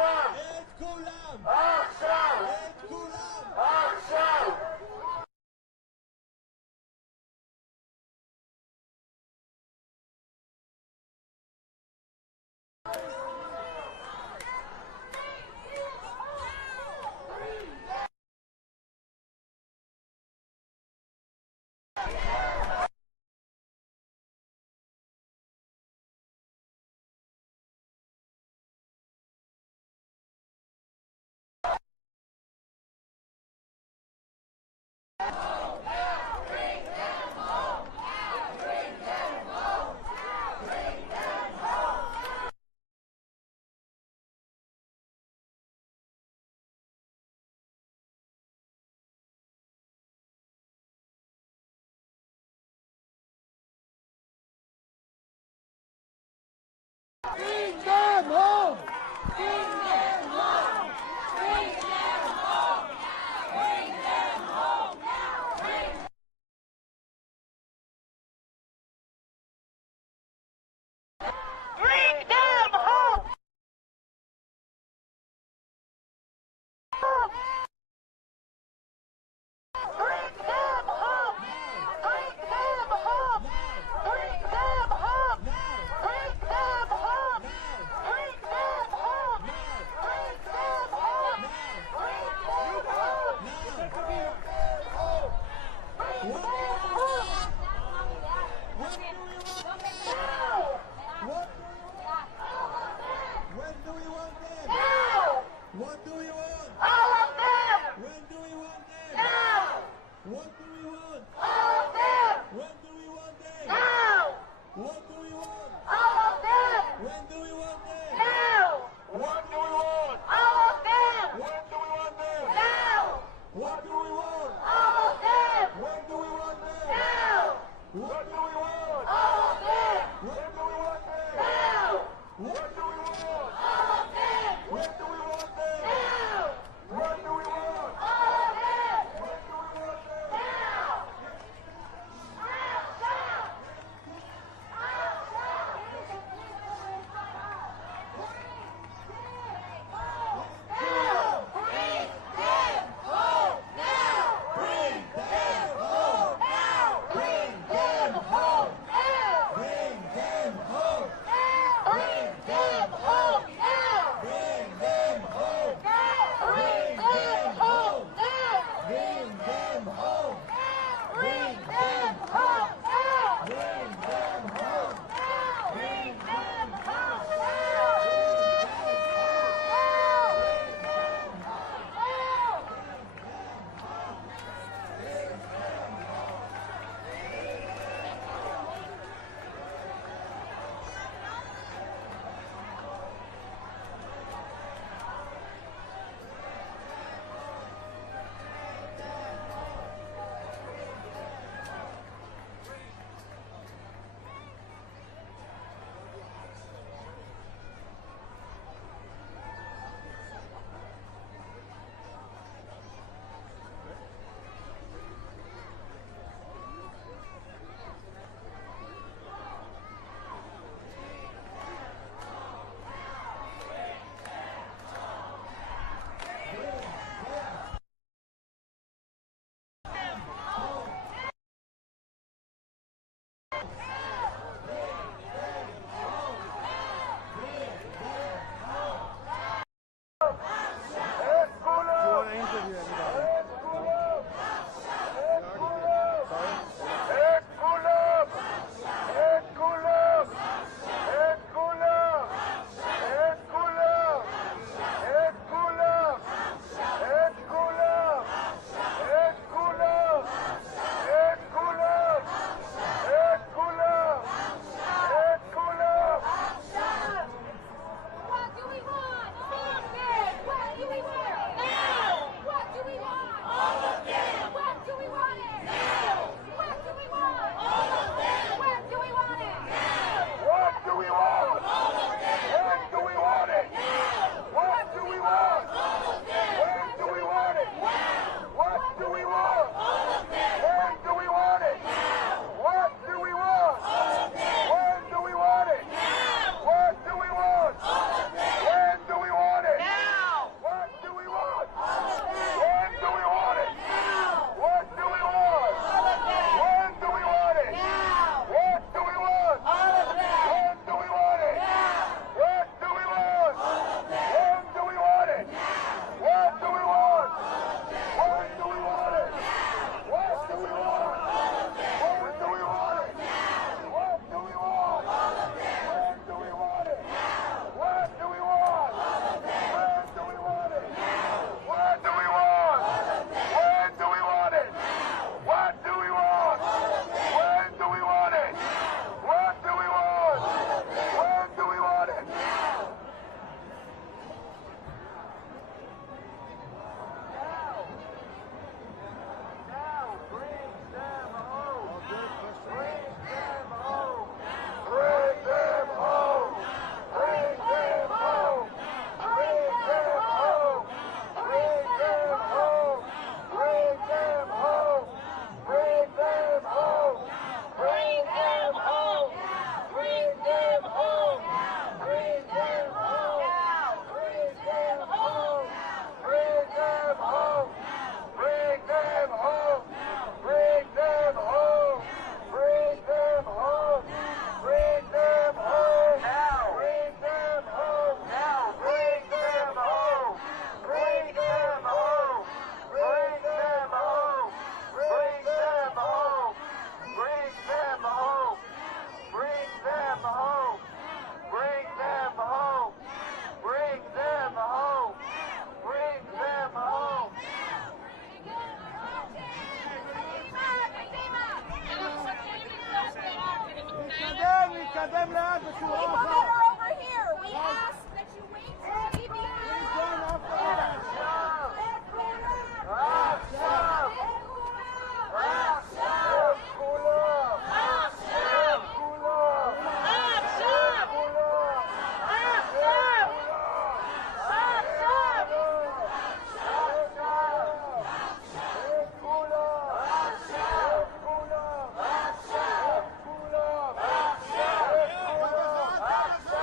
להתקדם לאט בשורה People אחת. that are over here, we ask that you wait till we begin.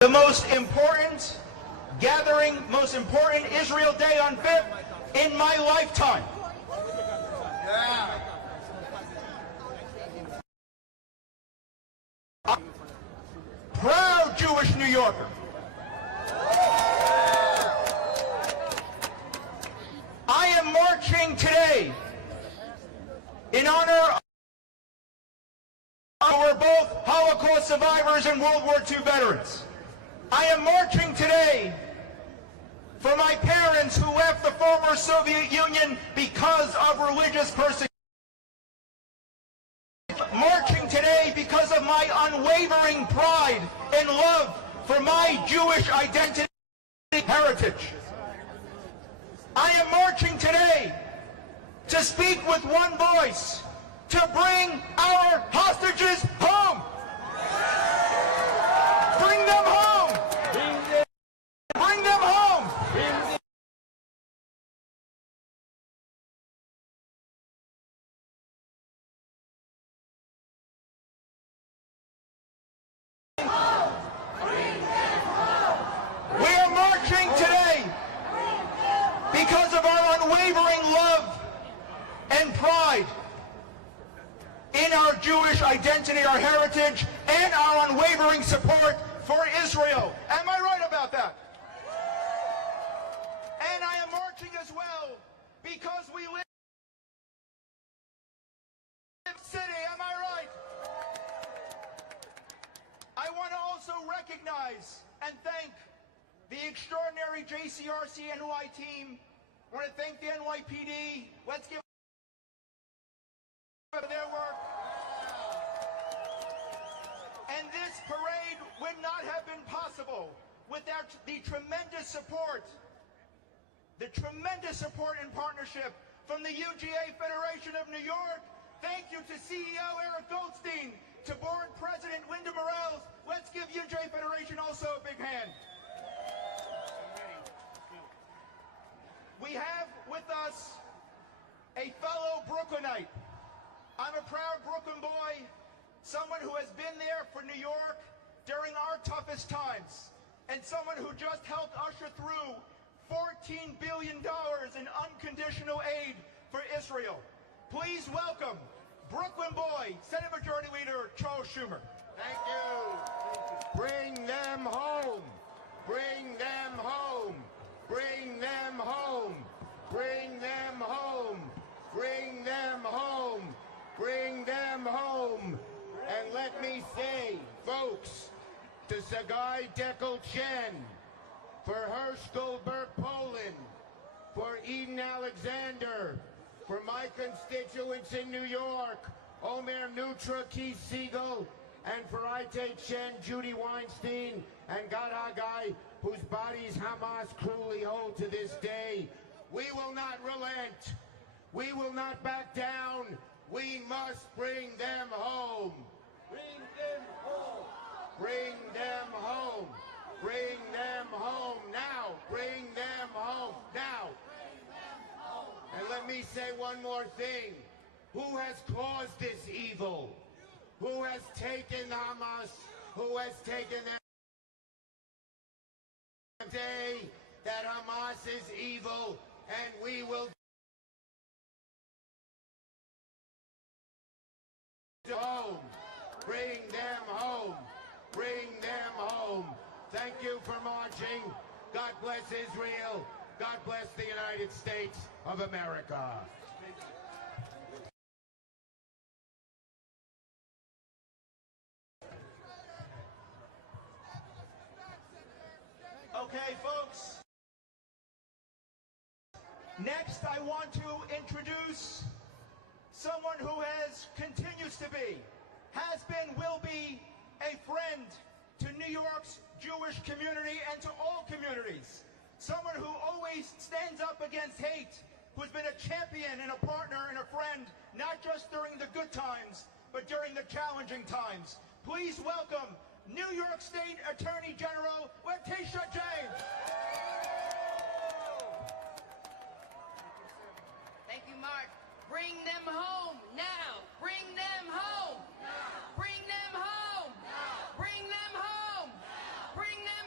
The most important gathering, most important Israel Day on 5th in my lifetime. Proud Jewish New Yorker. I am marching today in honor of our both Holocaust survivors and World War II veterans. I am marching today for my parents who left the former Soviet Union because of religious persecution. Marching today because of my unwavering pride and love for my Jewish identity and heritage. I am marching today to speak with one voice, to bring our hostages home. Bring them home. Bring them home. We are marching today because of our unwavering love and pride in our Jewish identity, our heritage, and our unwavering support for Israel. Am I right about that? And I am marching as well because we live in the city. Am I right? I want to also recognize and thank the extraordinary JCRC NY team. I want to thank the NYPD. Let's give their work. And this parade would not have been possible without the tremendous support and partnership from the UGA Federation of New York. Thank you to CEO Eric Goldstein, to board president Linda Morales. Let's give UGA Federation also a big hand. We have with us a fellow Brooklynite. I'm a proud Brooklyn boy, someone who has been there for New York during our toughest times, and someone who just helped usher through $14 billion in unconditional aid for Israel. Please welcome Brooklyn boy, Senate Majority Leader Charles Schumer. Thank you. Bring them home. Bring them home. Bring them home. Bring them home. Bring them home. Bring them home. And let me say, folks, to Sagai Dekel Chen, for Hirsch Goldberg Poland, for Eden Alexander, for my constituents in New York, Omer Nutra, Keith Siegel, and for Ite Chen, Judy Weinstein, and Gad Hagai, whose bodies Hamas cruelly hold to this day. We will not relent. We will not back down. We must bring them home. Bring them home. Bring them home. Bring them home now. Bring them home now. And let me say one more thing. Who has caused this evil? Who has taken Hamas? Who has taken them? Say that Hamas is evil, and we will home. Bring them home. Bring them home. Thank you for marching. God bless Israel. God bless the United States of America. Okay, folks. Next, I want to introduce someone who continues to be, has been, will be a friend to New York's Jewish community and to all communities. Someone who always stands up against hate, who's been a champion and a partner and a friend, not just during the good times, but during the challenging times. Please welcome New York State Attorney General Letitia James. Thank you, Mark. Bring them home now. Bring them home. Now. Bring them home. Now. Bring them home. Now. Bring them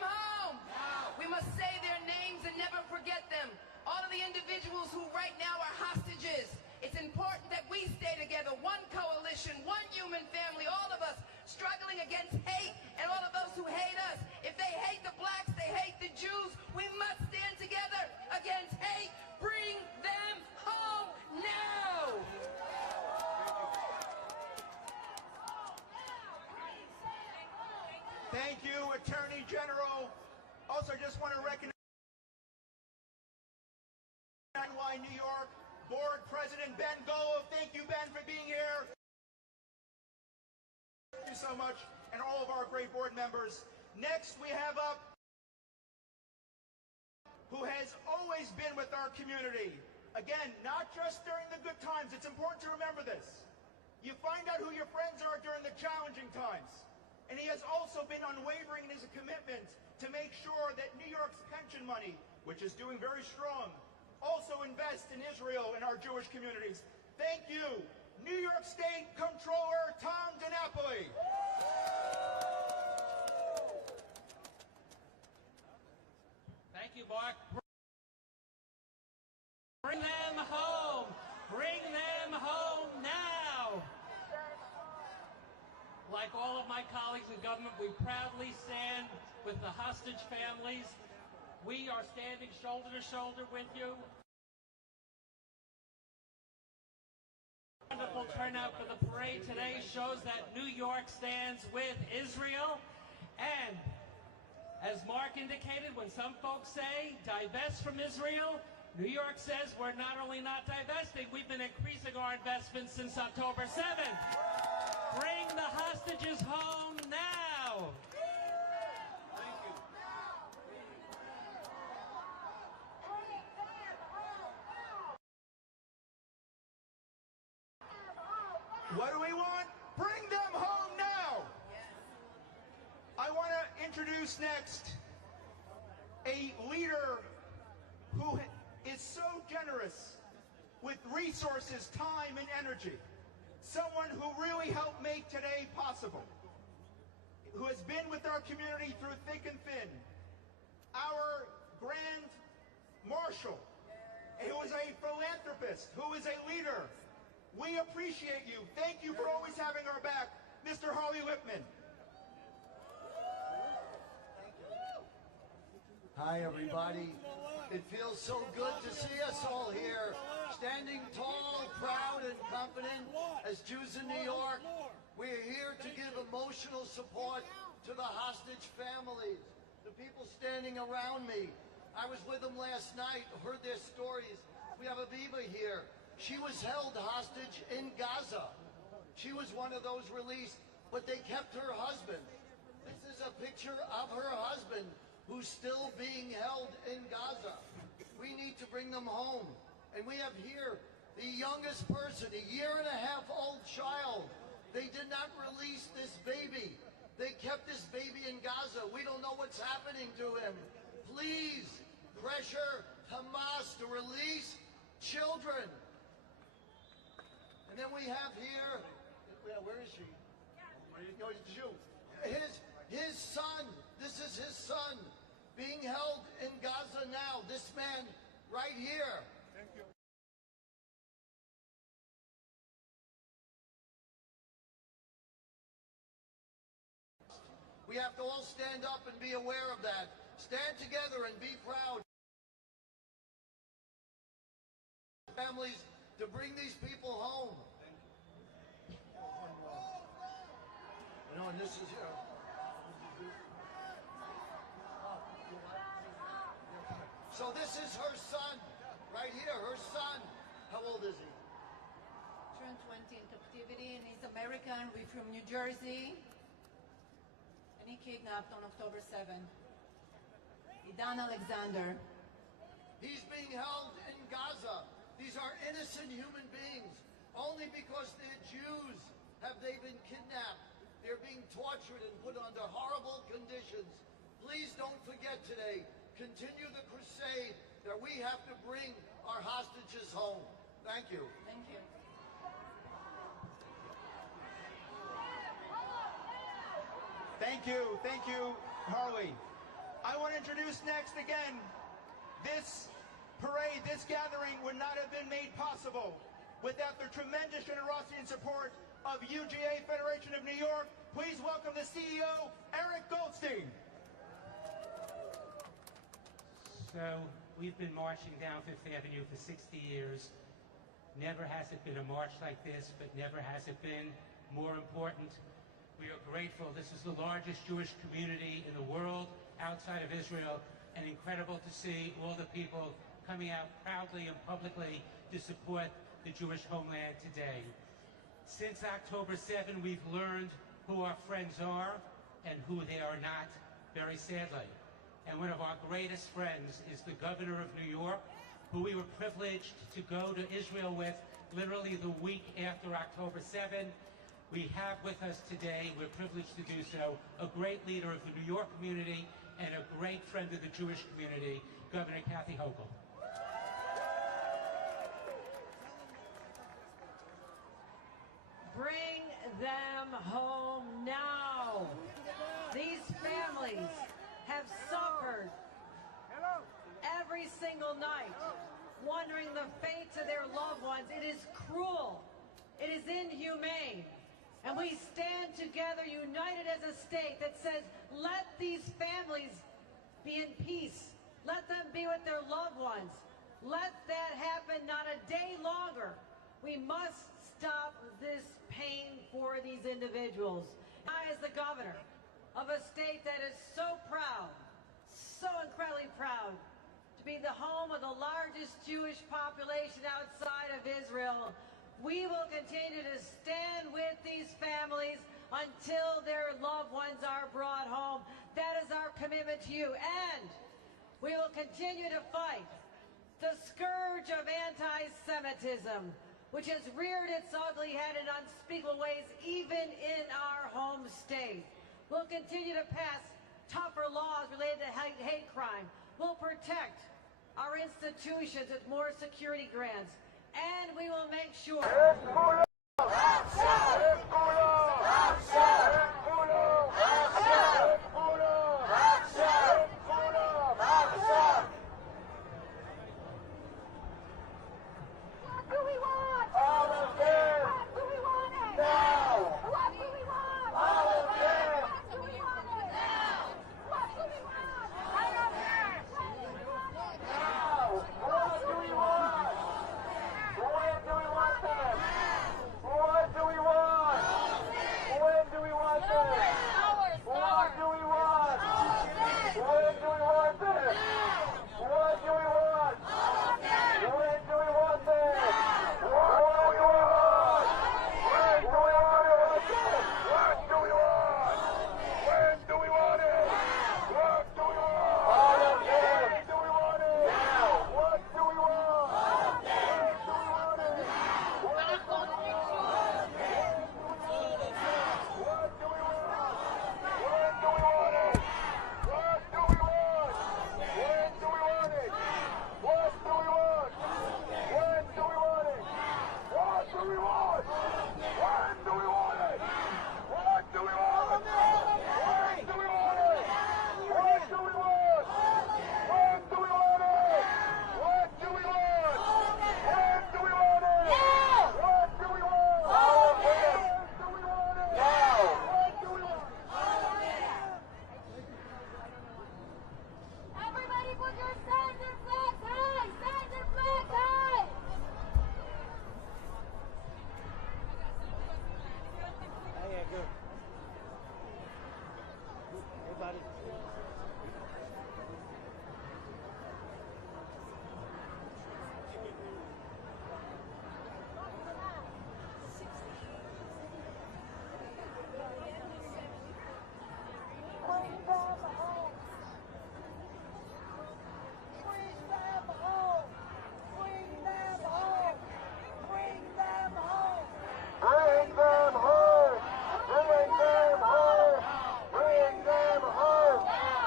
against hate and all of those who hate us. If they hate the blacks, they hate the Jews. We must stand together against hate. Bring them home now. Thank you, Attorney General. Also, just want to recognize New York Board President Ben-Tzur. Thank you, Ben, for being here. Thank you so much, and all of our great board members. Next, we have up who has always been with our community. Again, not just during the good times. It's important to remember this. You find out who your friends are during the challenging times. And he has also been unwavering in his commitment to make sure that New York's pension money, which is doing very strong, also invest in Israel and our Jewish communities. Thank you, New York State Comptroller Tom DiNapoli. Thank you, Mark. Bring them home. Bring them home now. Like all of my colleagues in government, we proudly stand with the hostage families. We are standing shoulder to shoulder with you. Wonderful turnout for the parade today shows that New York stands with Israel. And as Mark indicated, when some folks say divest from Israel, New York says we're not only not divesting, we've been increasing our investments since October 7th. Bring the hostages home now. Thank you. What do we want? Bring them home now. I want to introduce next a leader who is so generous with resources, time, and energy. Someone who really helped make today possible. Who has been with our community through thick and thin. Our Grand Marshal, who is a philanthropist, who is a leader. We appreciate you. Thank you for always having our back, Mr. Harley Lipman. Hi, everybody. It feels so good to see us all here, standing tall, proud, and confident as Jews in New York. We're here to give emotional support to the hostage families, the people standing around me. I was with them last night, heard their stories. We have Aviva here. She was held hostage in Gaza. She was one of those released, but they kept her husband. This is a picture of her husband who's still being held in Gaza. We need to bring them home. And we have here the youngest person, a 1.5-year-old child. They did not release this baby. They kept this baby in Gaza. We don't know what's happening to him. Please pressure Hamas to release children. And then we have here, where is she? No, it's Jew. His son, this is his son, being held in Gaza now. This man right here. Thank you. We have to all stand up and be aware of that. Stand together and be proud. Families to bring these people home. You know, and this is here. So this is her son, right here, her son. How old is he? Turned 20 in captivity, and he's American. We're from New Jersey. And he kidnapped on October 7th. Idan Alexander. He's being held in Gaza. These are innocent human beings. Only because they're Jews have they been kidnapped. They're being tortured and put under horrible conditions. Please don't forget today. Continue the crusade that we have to bring our hostages home. Thank you. Thank you. Thank you, Harley. I want to introduce next again, this parade, this gathering would not have been made possible without the tremendous generosity and support of UGA Federation of New York, please welcome the CEO, Eric Goldstein. So we've been marching down Fifth Avenue for 60 years. Never has it been a march like this, but never has it been more important. We are grateful. This is the largest Jewish community in the world outside of Israel, and incredible to see all the people coming out proudly and publicly to support the Jewish homeland today. Since October 7, we've learned who our friends are and who they are not, very sadly. And one of our greatest friends is the governor of New York, who we were privileged to go to Israel with literally the week after October 7. We have with us today, we're privileged to do so, a great leader of the New York community and a great friend of the Jewish community, Governor Kathy Hochul. Bring them home now. These families have suffered every single night, wondering the fates of their loved ones. It is cruel. It is inhumane. And we stand together, united as a state that says, let these families be in peace. Let them be with their loved ones. Let that happen not a day longer. We must stop this pain for these individuals. I, as the governor of a state that is so proud, so incredibly proud, to be the home of the largest Jewish population outside of Israel, we will continue to stand with these families until their loved ones are brought home. That is our commitment to you. And we will continue to fight the scourge of anti-Semitism, which has reared its ugly head in unspeakable ways, even in our home state. We'll continue to pass tougher laws related to hate crime. We'll protect our institutions with more security grants. And we will make sure.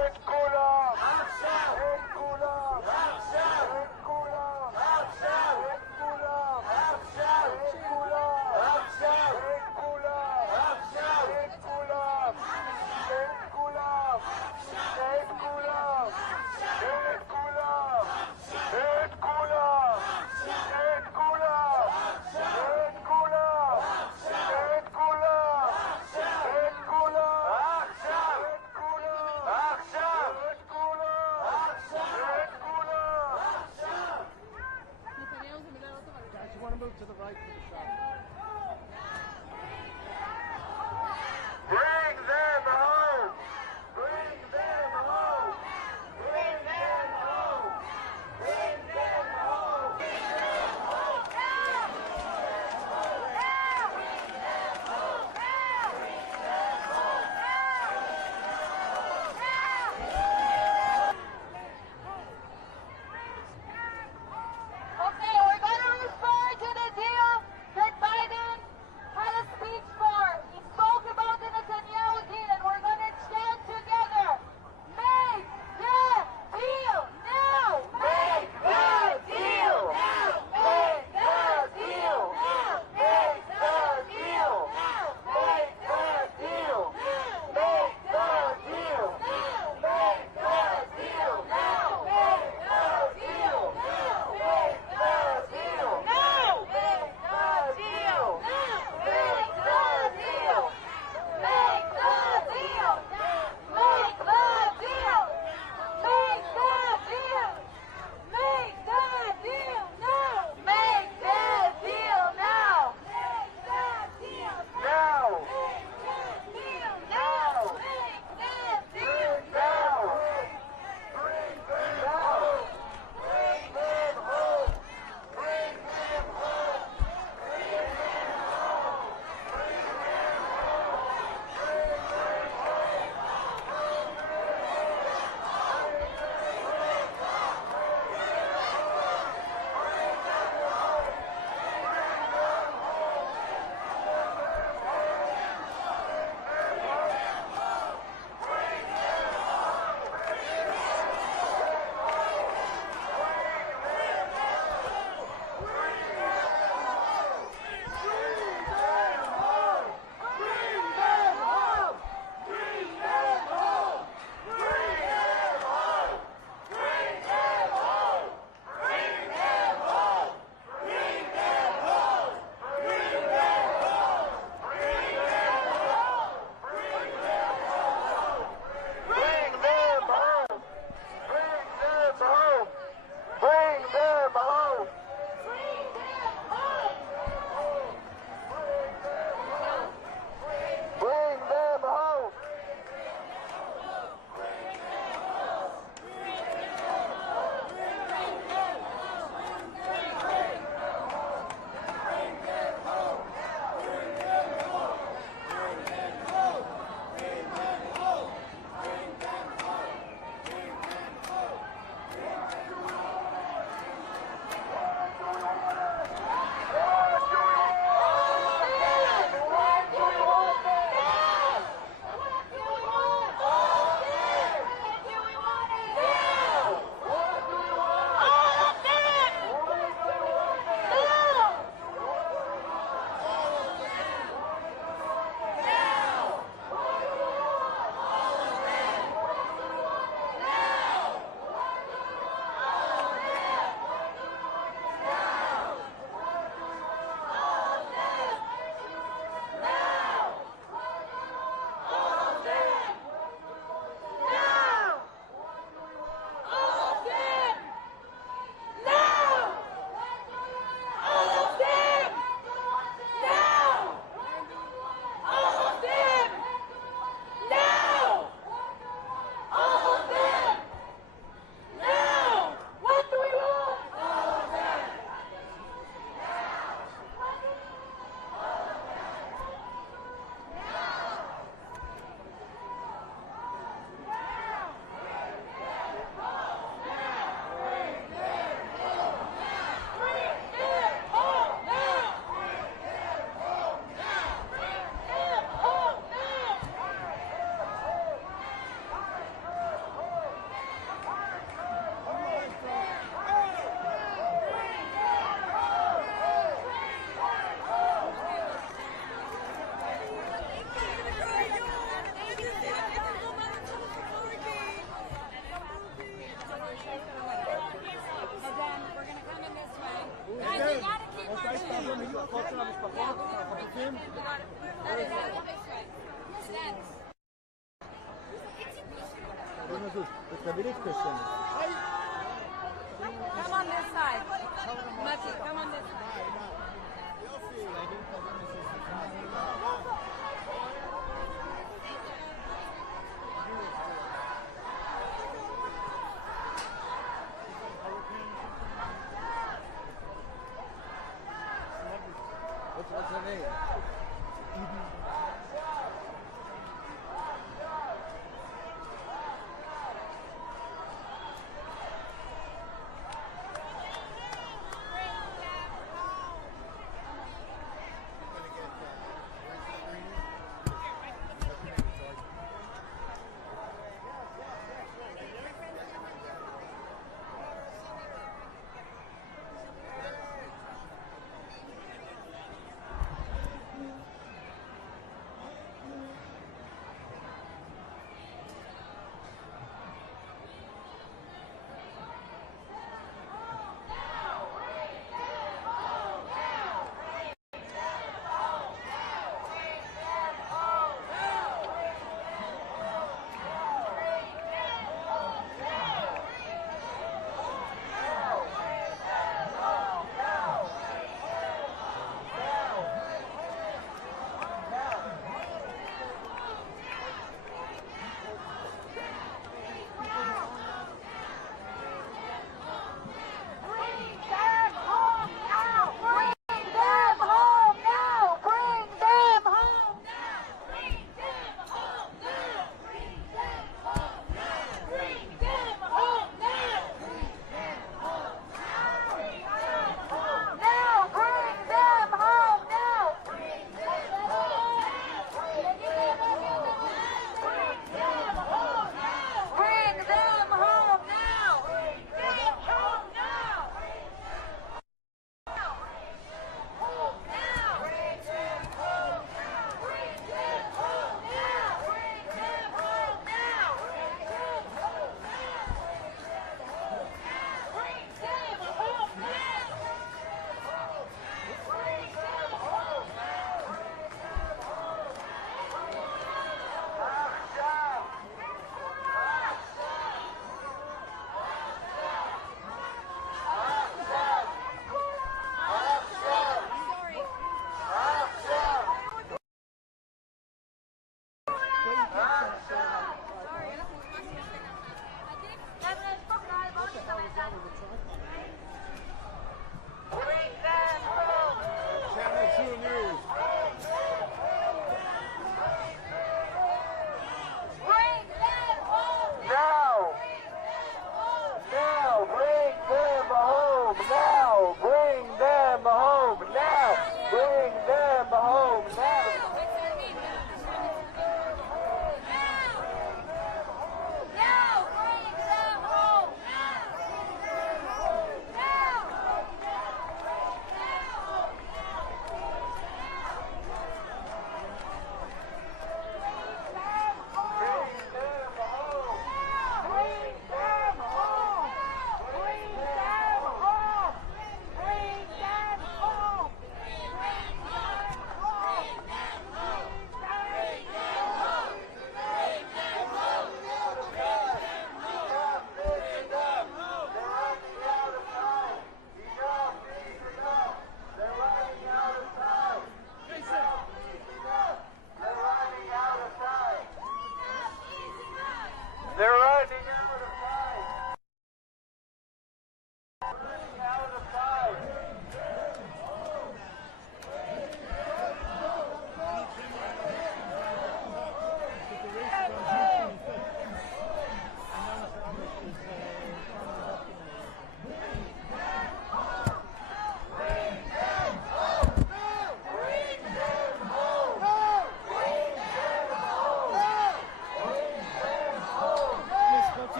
Bring them home! Bring them home! Bring them home! Bring them home! Okay, we're going to refer to the deal that Biden had a speech for. He spoke about the Netanyahu deal, and we're going to stand together. Make the deal now! Make the deal now! Make the deal now! Make the deal now! Make the deal now! Make the deal now! Make the deal now! Make the deal now! Make the deal now! Make the deal now! Make the deal! Make the deal! Make the deal! Make the deal! Make the deal now! Make the deal now! Make the deal Now! Make the deal now! Make the deal Now! Bring them home! Bring them home! Bring them home! Bring them home! Bring them Bring them home! Bring them home! Bring them home! Bring them home! Come on this side. Matthew, come on this side. What's her name?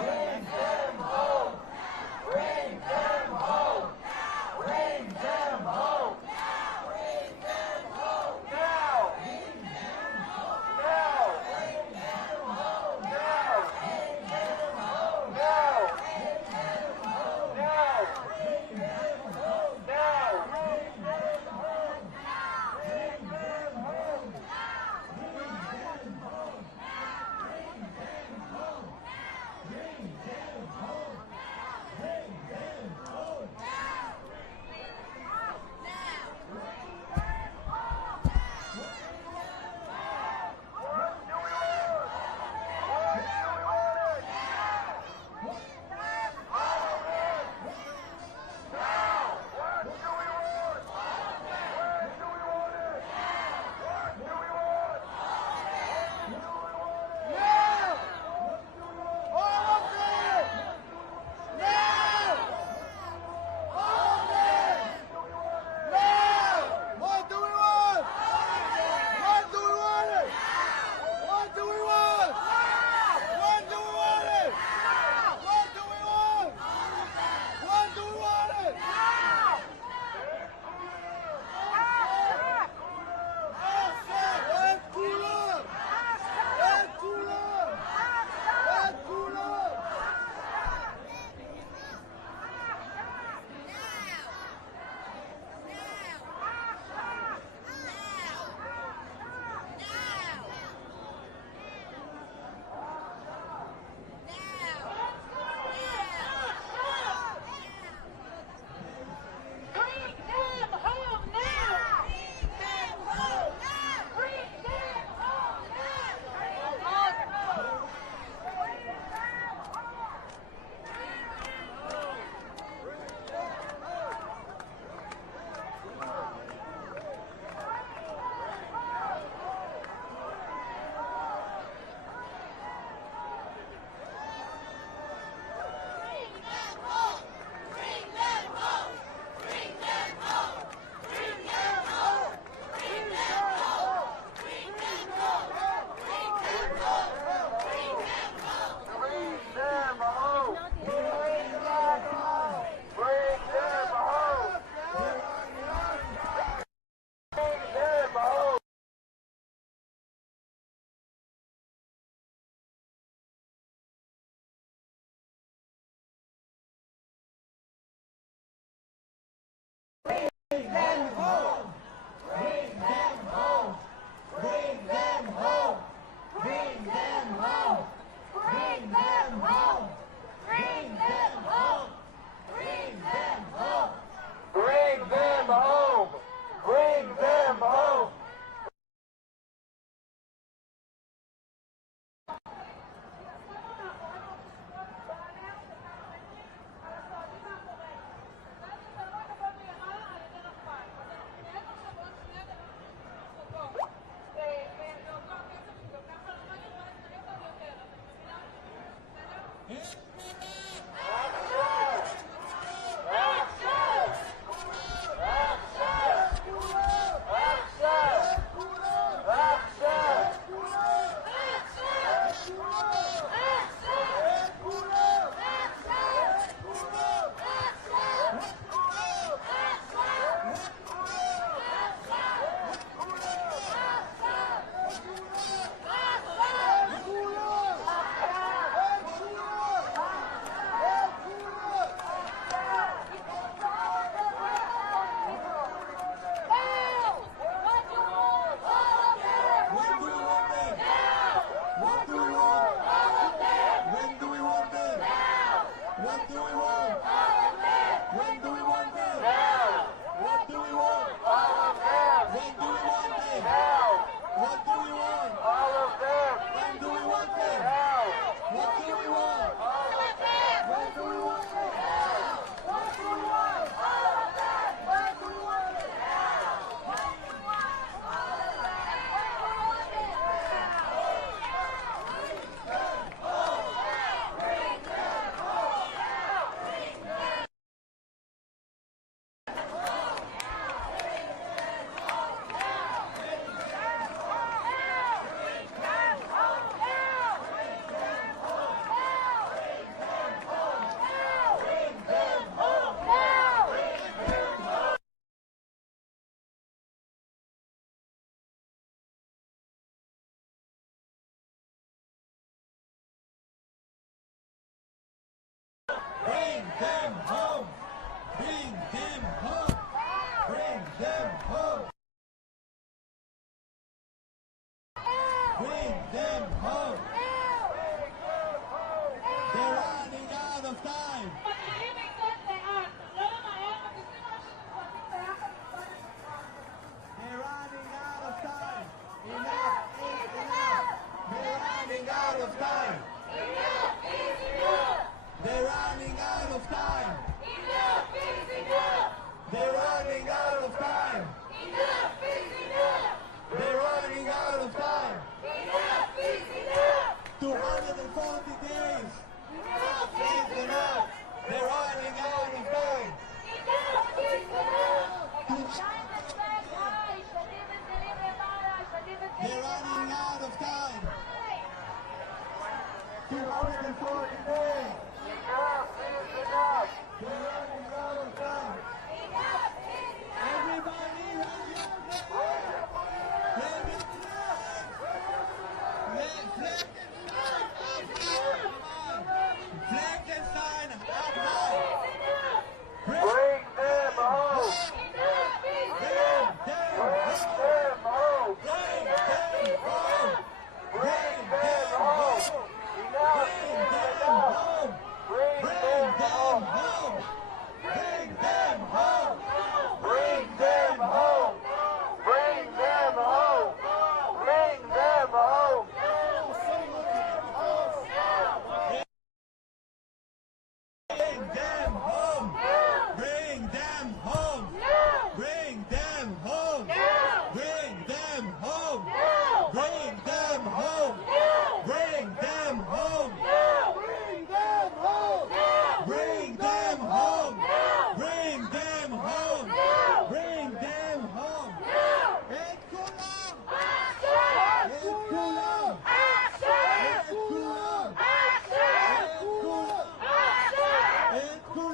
Bring them home! Bring them home! Bring them home! Bring them home! They're running out of time! They're running out of time! Enough is enough! They're running out of time! Enough is enough! They're running out of time! Enough is enough! They're running out of time! Enough is enough! They're running out of time! Enough is enough! 240 days! Enough Is enough! They're running out of time! Enough is enough! They're running out of time! 240 days! Enough is enough! They're running out of time! Enough is enough! Everybody raise your hands! Raise your hands! Frankenstein up high! Bring them home! Enough is enough! Bring them home! Bring them home! Enough is enough! Bring them home! Bring them home! Bring them home! Bring them home! Bring them home! Bring them home! Bring them home! Bring them home! Bring them home! Bring them home! Bring them home! Bring them home! Bring them home! Bring them home! Bring them home! את כולם! את כולם! את כולם! את כולם! את כולם!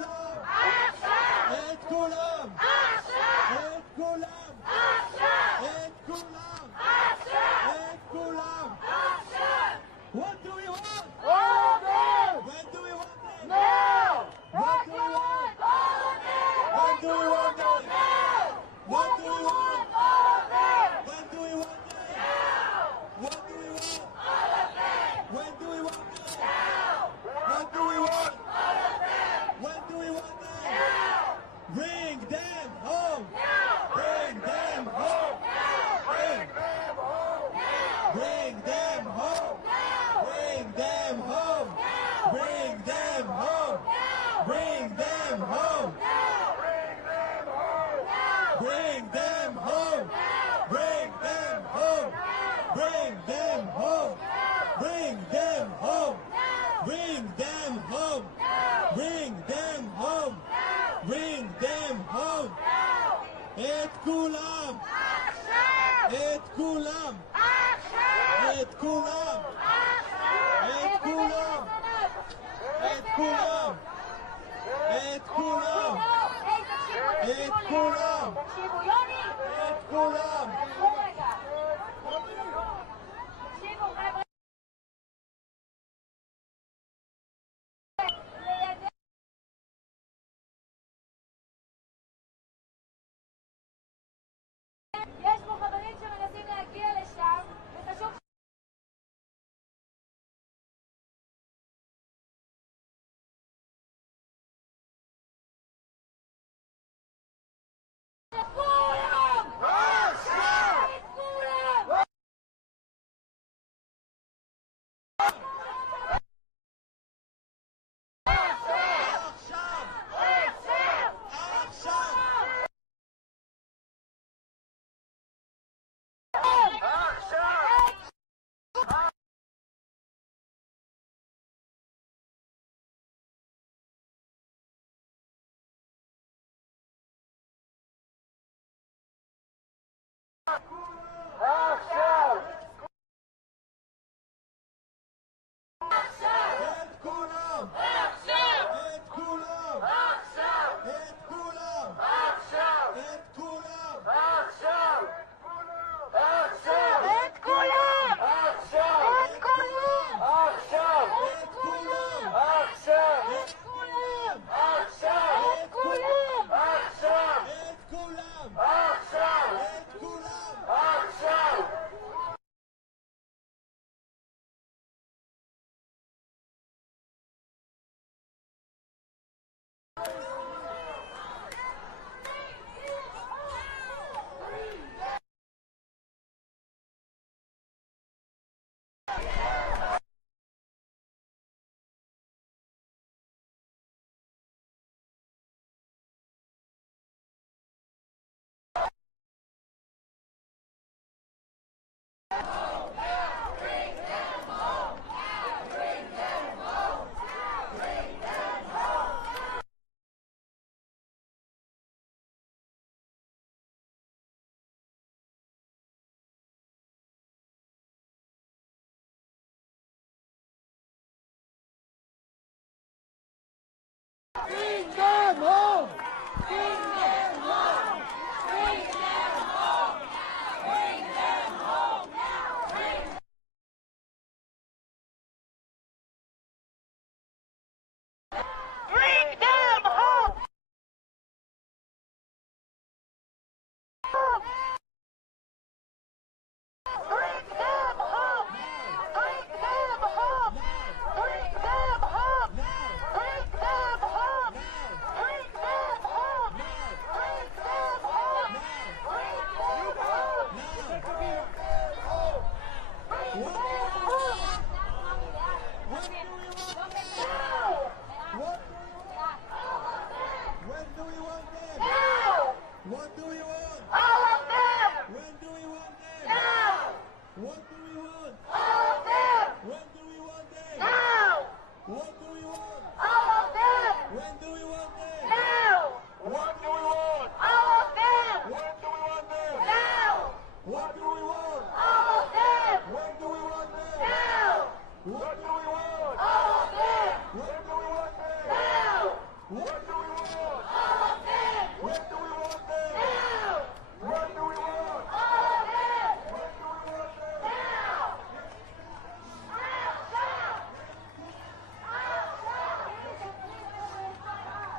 home. Bring them home. Bring them home. את כולם. את כולם. את כולם. את כולם. את כולם. את כולם. את כולם. את כולם. יש פה חברים שמנסים להגיע לשם, וחשוב כולם! עכשיו! כולם! Bring them home! Bring them home! Bring them home! Bring them home! Bring them home! Bring them home! Bring them home! Bring them home! Bring them home! Bring them home! Bring them home! Bring them home! Bring them home! When do we want them? Now! What do we want? All of them! When do we want them? Now! What do we want? All of them! When do we want them? Now! What do we want? All of them! When do we want them? Now! What do we want? All of them! When do we want them? Now! What do we want? All of them! When do we want them? Now! What do we want? All of them! When do we want them? Now! What do we want? All of them! When do we want them? Now! What do we want? All of them! When do we want them? Now!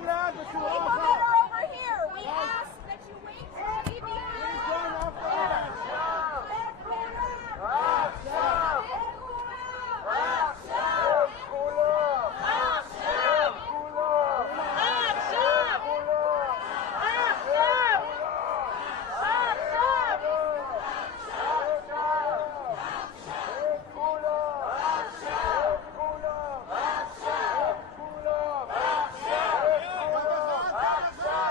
People that are over here, we ask that you wait to be behind.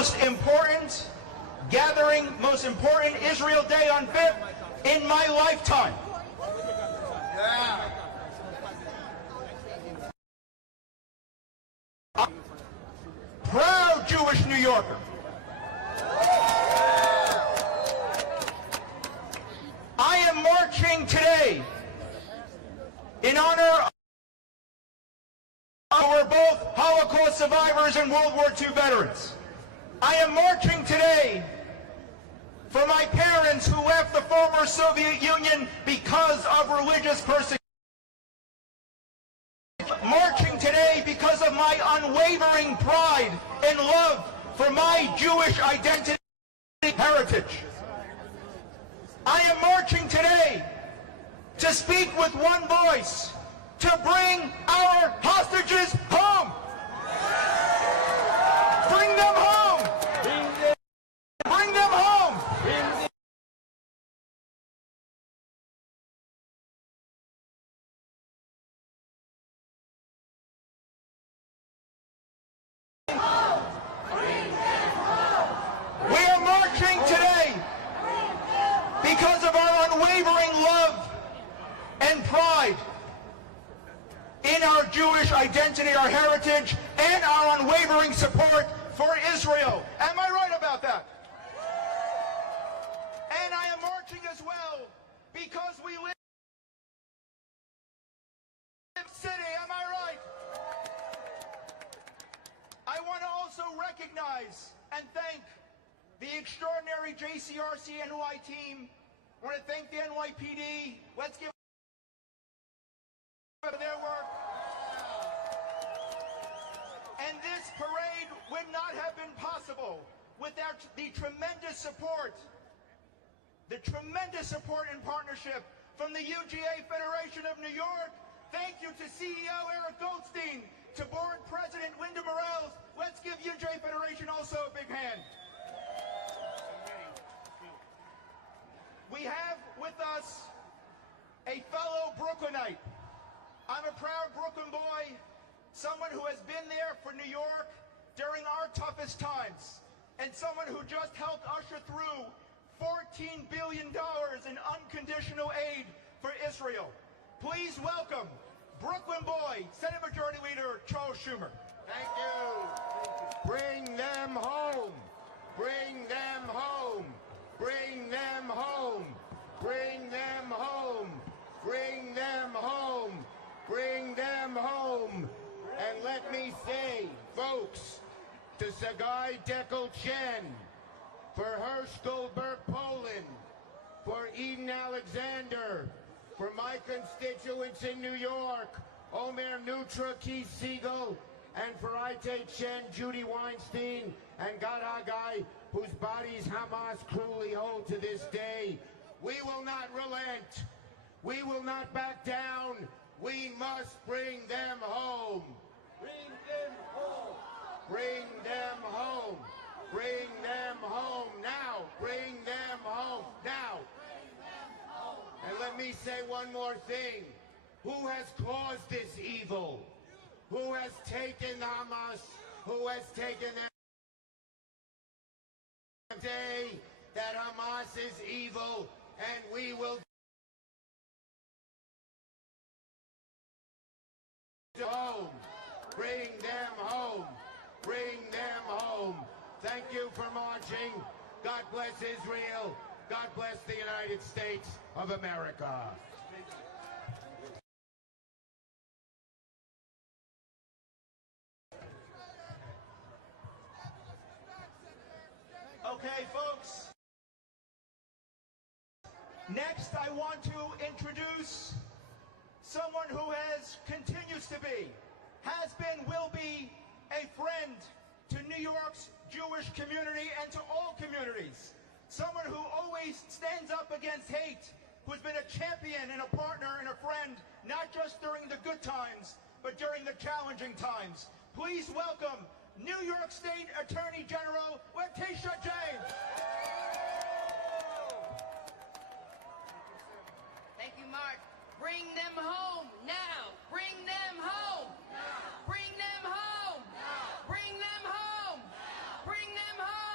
most important gathering, most important Israel Day on 5th in my lifetime. Proud Jewish New Yorker. I am marching today in honor of our both Holocaust survivors and World War II veterans. I am marching today for my parents who left the former Soviet Union because of religious persecution. Marching today because of my unwavering pride and love for my Jewish identity and heritage. I am marching today to speak with one voice, to bring our hostages home. Bring them home. Bring them home. We are marching today because of our unwavering love and pride in our Jewish identity, our heritage, and our unwavering support for Israel. Am I right about that? And I am marching as well because we live in the city. Am I right? I want to also recognize and thank the extraordinary JCRC NY team. I want to thank the NYPD. Let's give their work. And this parade would not have been possible without the tremendous support and partnership from the UGA Federation of New York. Thank you to CEO Eric Goldstein, to board president Linda Morales. Let's give UGA Federation also a big hand. We have with us a fellow Brooklynite. I'm a proud Brooklyn boy, someone who has been there for New York during our toughest times, and someone who just helped usher through $14 billion in unconditional aid for Israel. Please welcome Brooklyn boy, Senate Majority Leader Charles Schumer. Thank you. Bring them home. Bring them home. Bring them home. Bring them home. Bring them home. Bring them home. And let me say, folks, to Sagai Dekel Chen, for Hirsch Goldberg Poland, for Eden Alexander, for my constituents in New York, Omer Nutra, Keith Siegel, and for Ite Chen, Judy Weinstein, and Gad Haggai, whose bodies Hamas cruelly hold to this day. We will not relent. We will not back down. We must bring them home. Bring them home. Bring them home. Bring them home now. Bring them home now. And let me say one more thing. Who has caused this evil? Who has taken Hamas? Who has taken them? Say that Hamas is evil, and we will home. Bring them home. Bring them home. Thank you for marching. God bless Israel. God bless the United States of America. Okay, folks. Next, I want to introduce someone who continues to be, has been, will be a friend to New York's Jewish community and to all communities. Someone who always stands up against hate, who's been a champion and a partner and a friend, not just during the good times, but during the challenging times. Please welcome New York State Attorney General Letitia James. Thank you, Mark. Bring them home now. Bring them home. Now. Bring them home. Now. Bring them home. Now. Bring them home.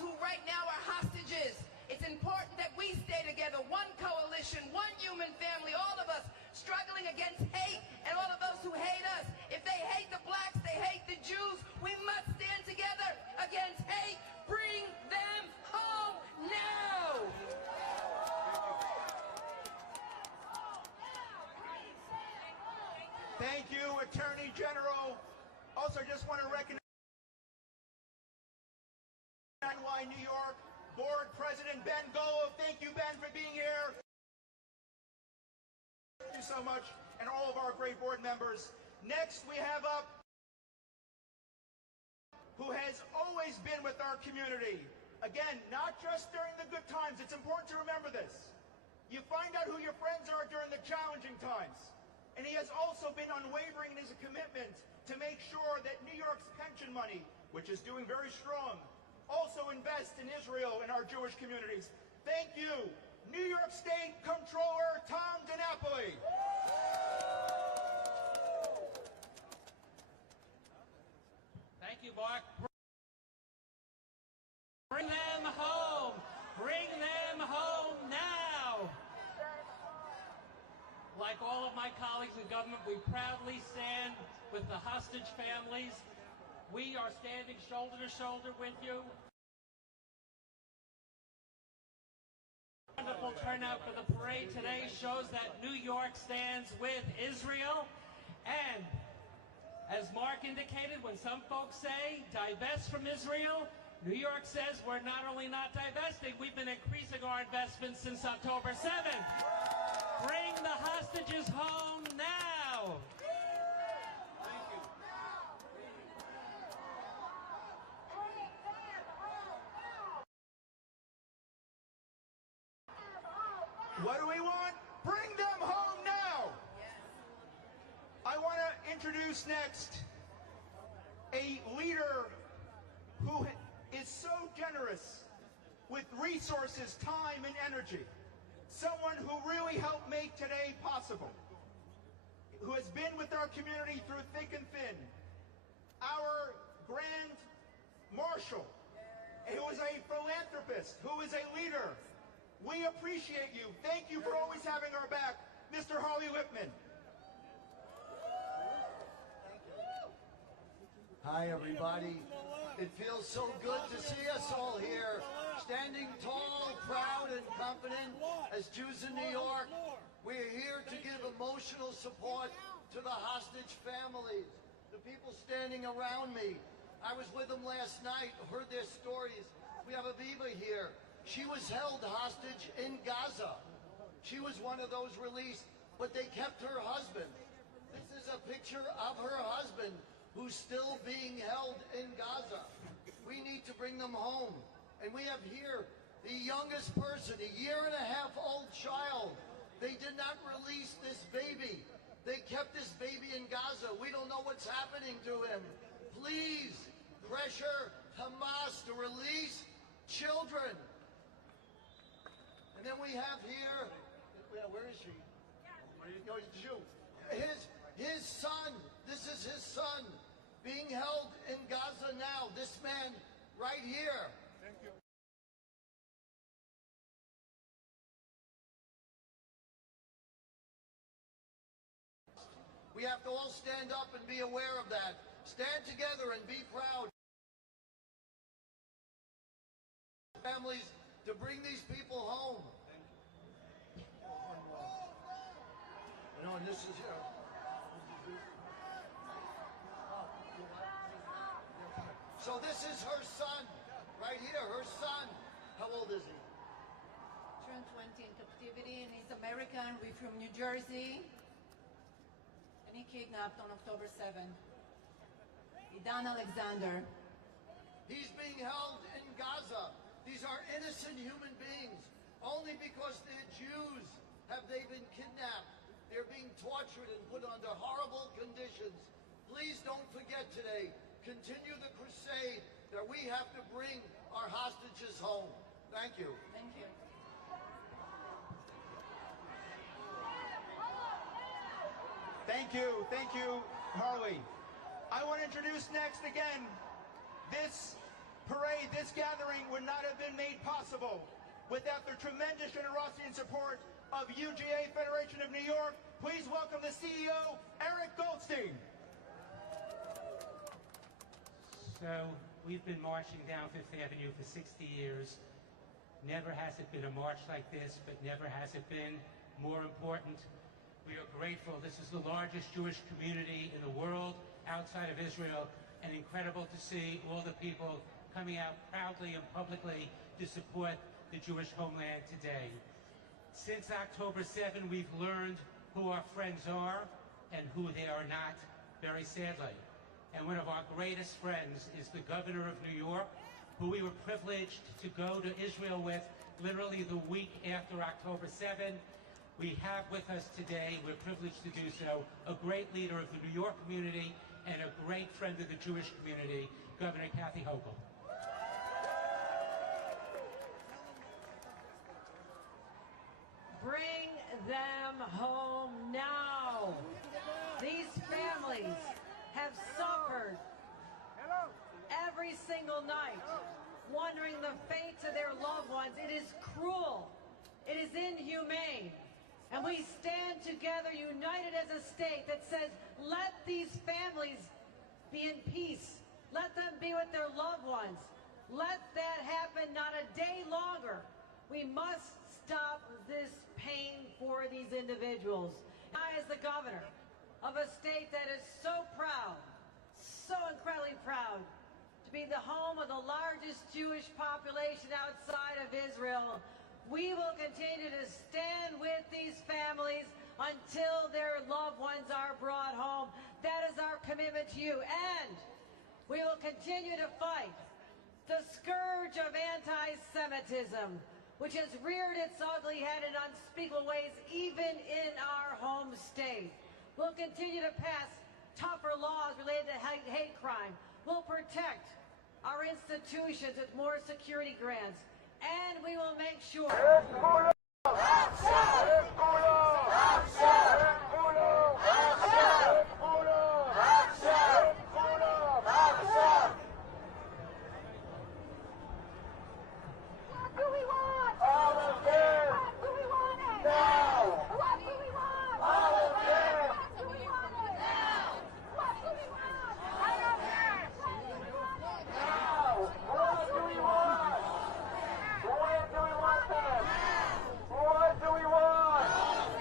who right now are hostages. It's important that we stay together, one coalition, one human family, all of us struggling against hate and all of those who hate us. If they hate the blacks, they hate the Jews. We must stand together against hate. Bring them home now. Thank you, Attorney General. Also, just want to recognize New York Board President Ben-Tzur. Thank you, Ben, for being here. Thank you so much, and all of our great board members. Next, we have up who has always been with our community. Again, not just during the good times. It's important to remember this. You find out who your friends are during the challenging times. And he has also been unwavering in his commitment to make sure that New York's pension money, which is doing very strong, also invest in Israel and our Jewish communities. Thank you, New York State Comptroller Tom DiNapoli. Thank you, Mark. Bring them home. Bring them home now. Like all of my colleagues in government, we proudly stand with the hostage families. We are standing shoulder to shoulder with you. Wonderful turnout for the parade today shows that New York stands with Israel. And as Mark indicated, when some folks say divest from Israel, New York says we're not only not divesting, we've been increasing our investments since October 7th. Bring the hostages home now. What do we want? Bring them home now! I want to introduce next a leader who is so generous with resources, time, and energy. Someone who really helped make today possible. Who has been with our community through thick and thin. Our Grand Marshal, who is a philanthropist, who is a leader. We appreciate you. Thank you for always having our back, Mr. Harley Lipman. Hi, everybody. It feels so good to see us all here, standing tall, proud, and confident as Jews in New York. We're here to give emotional support to the hostage families, the people standing around me. I was with them last night, heard their stories. We have Aviva here. She was held hostage in Gaza. She was one of those released, but they kept her husband. This is a picture of her husband who's still being held in Gaza. We need to bring them home. And we have here the youngest person, a year-and-a-half-old child. They did not release this baby. They kept this baby in Gaza. We don't know what's happening to him. Please pressure Hamas to release children. And then we have here, where is she? No, Jew. His son, this is his son, being held in Gaza now. This man right here. Thank you. We have to all stand up and be aware of that. Stand together and be proud. Families to bring these people home. No, and this is here. So this is her son, right here, her son. How old is he? Turned 20 in captivity, and he's American. We're from New Jersey. And he kidnapped on October 7th. Idan Alexander. He's being held in Gaza. These are innocent human beings. Only because they're Jews have they been kidnapped. They're being tortured and put under horrible conditions. Please don't forget today. Continue the crusade that we have to bring our hostages home. Thank you. Thank you. Thank you, Harley. I want to introduce next again this parade, this gathering would not have been made possible without the tremendous generosity and support of UGA Federation of New York. Please welcome the CEO, Eric Goldstein. So we've been marching down Fifth Avenue for 60 years. Never has it been a march like this, but never has it been more important. We are grateful. This is the largest Jewish community in the world outside of Israel, and incredible to see all the people coming out proudly and publicly to support the Jewish homeland today. Since October 7, we've learned who our friends are and who they are not, very sadly. And one of our greatest friends is the governor of New York, who we were privileged to go to Israel with literally the week after October 7. We have with us today, we're privileged to do so, a great leader of the New York community and a great friend of the Jewish community, Governor Kathy Hochul. Bring them home now. These families have suffered every single night, wondering the fates of their loved ones. It is cruel. It is inhumane. And we stand together united as a state that says, let these families be in peace. Let them be with their loved ones. Let that happen not a day longer. We must stop this pain for these individuals. I, as the governor of a state that is so proud, so incredibly proud, to be the home of the largest Jewish population outside of Israel, we will continue to stand with these families until their loved ones are brought home. That is our commitment to you. And we will continue to fight the scourge of anti-Semitism, which has reared its ugly head in unspeakable ways, even in our home state. We'll continue to pass tougher laws related to hate crime. We'll protect our institutions with more security grants. And we will make sure...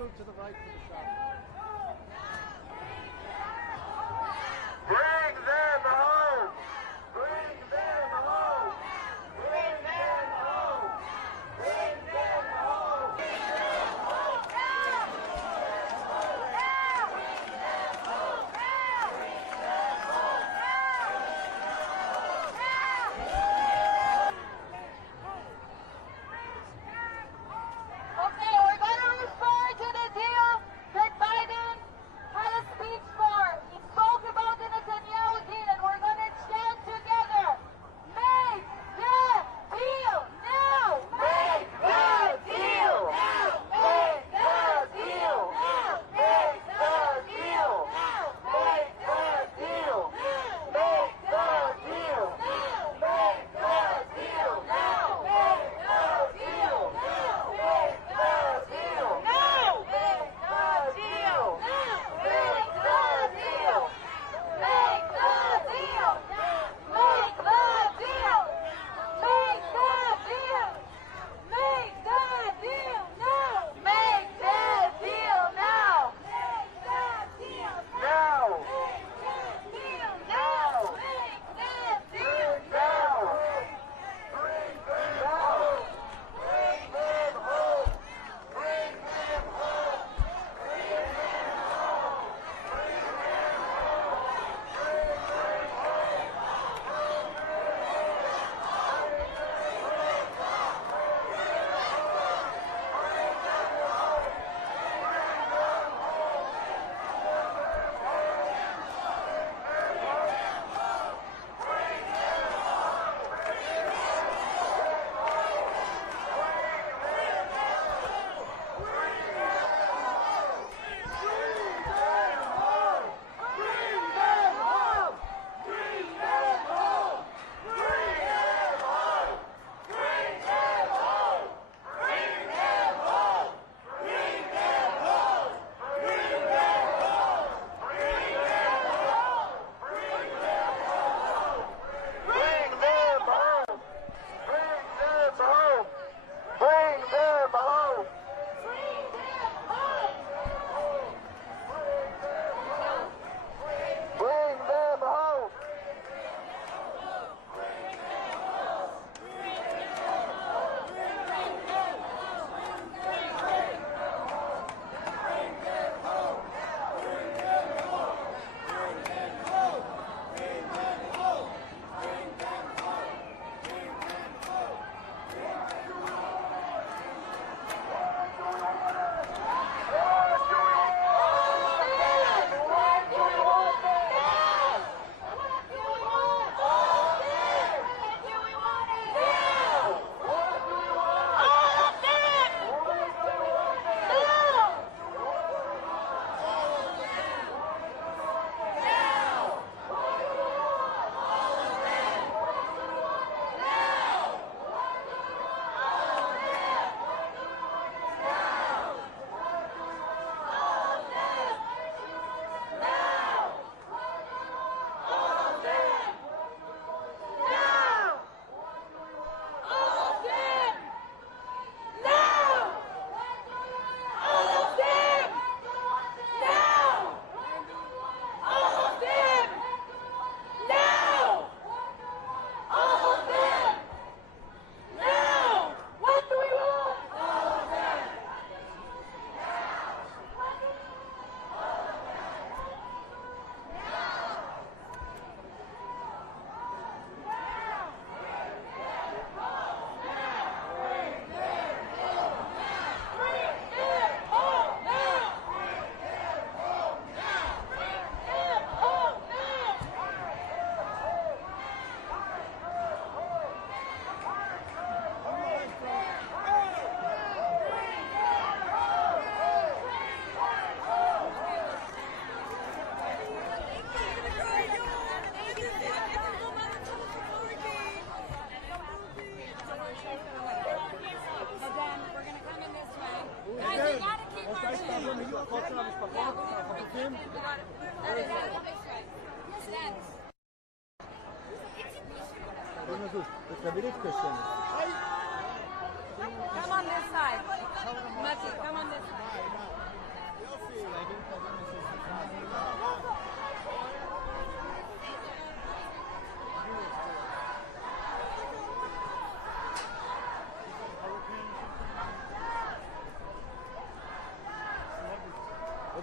move to the right for the shot. Bring them home! Bring them home! Bring them home! Bring them home! Okay, we're going to refer to the deal that Biden had a speech for. He spoke about the Netanyahu deal, and we're going to stand together. Make the deal now! Make the deal now! Make the deal now! Make the deal now! Make the deal now! Make the deal now! Make the deal now! Make the deal now! Make the deal now! Make the deal now! Make the deal! Make the deal! Make the deal! Make the deal! Make the deal now! Make the deal now! Make the deal Now! Make the deal now! Make the deal Now! Bring them home! Bring them home! Bring them home! Bring them home! Bring them Bring them home! Bring them home! Bring them home! Bring them home! Come on this side. Come on this side.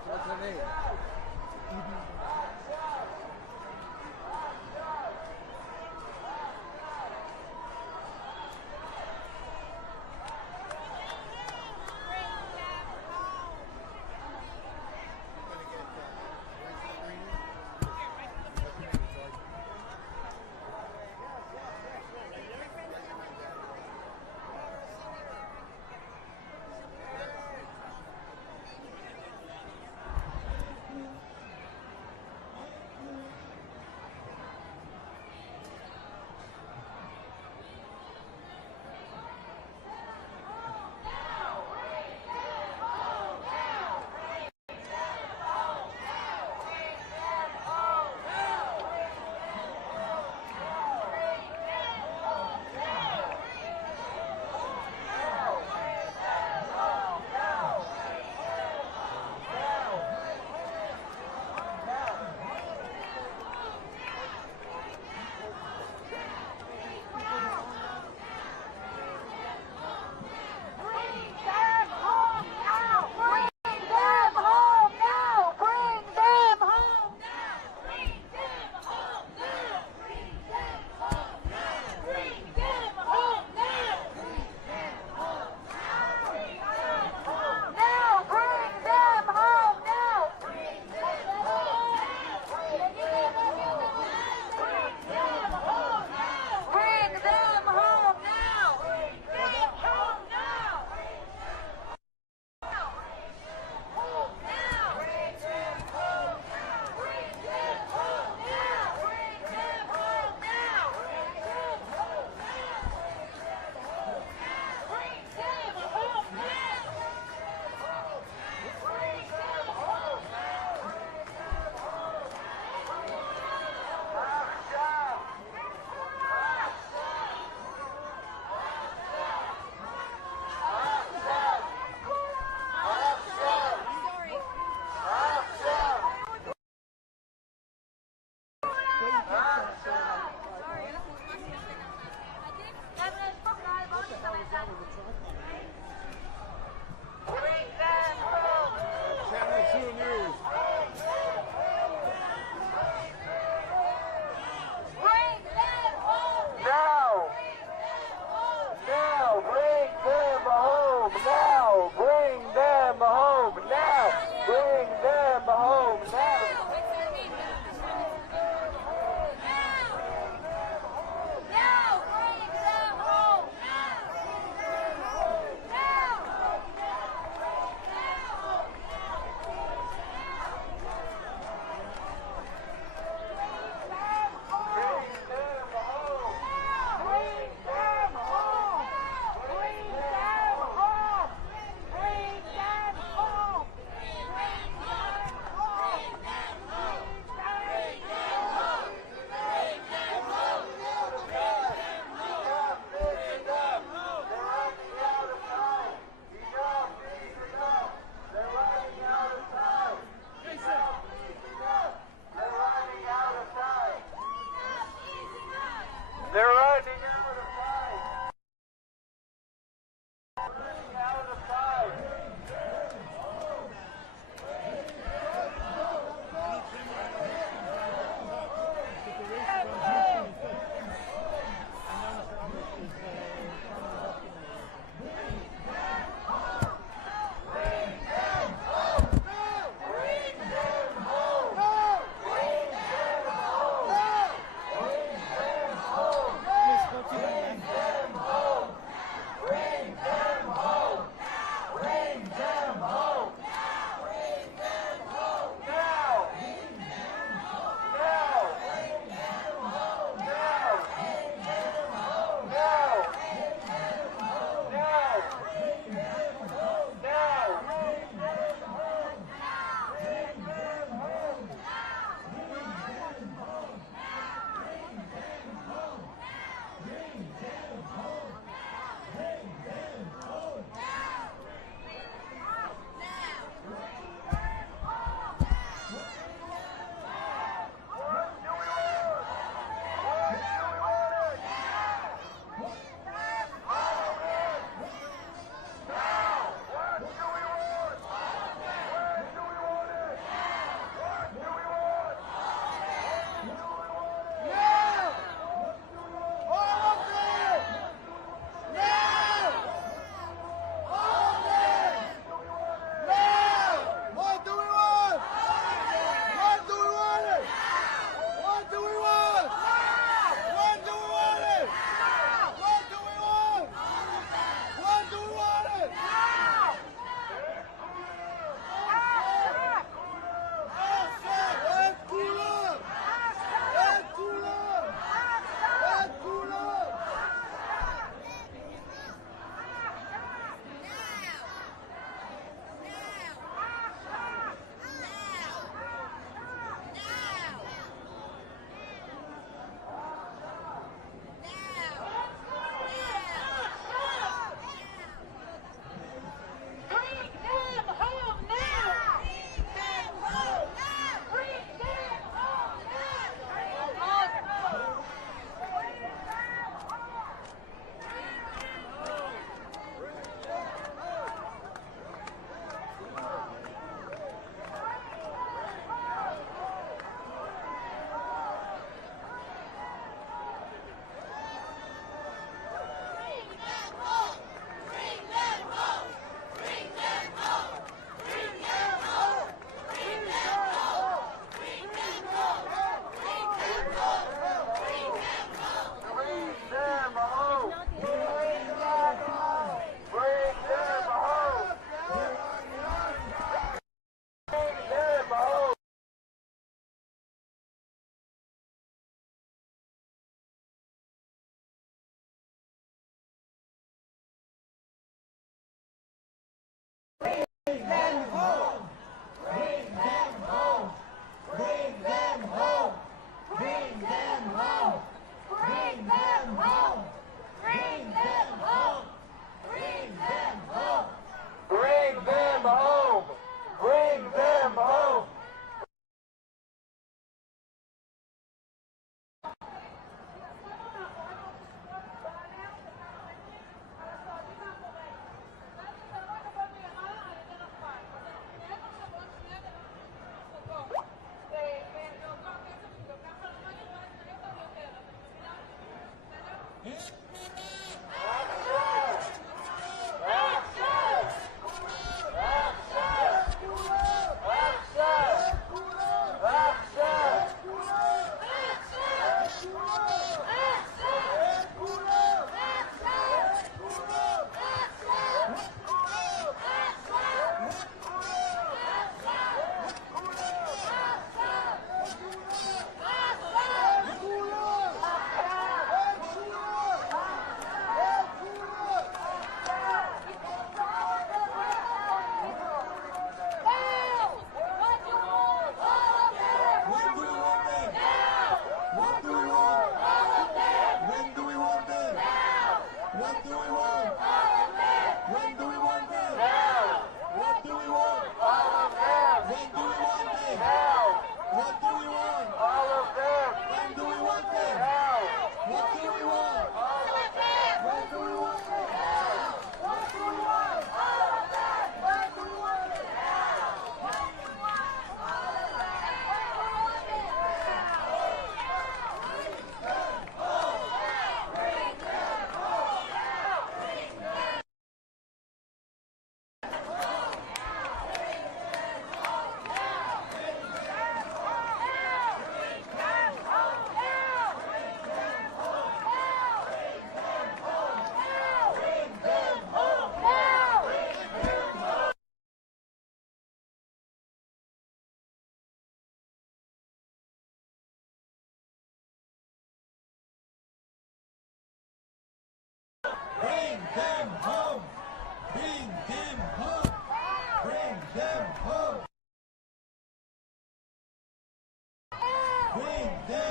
what's her name?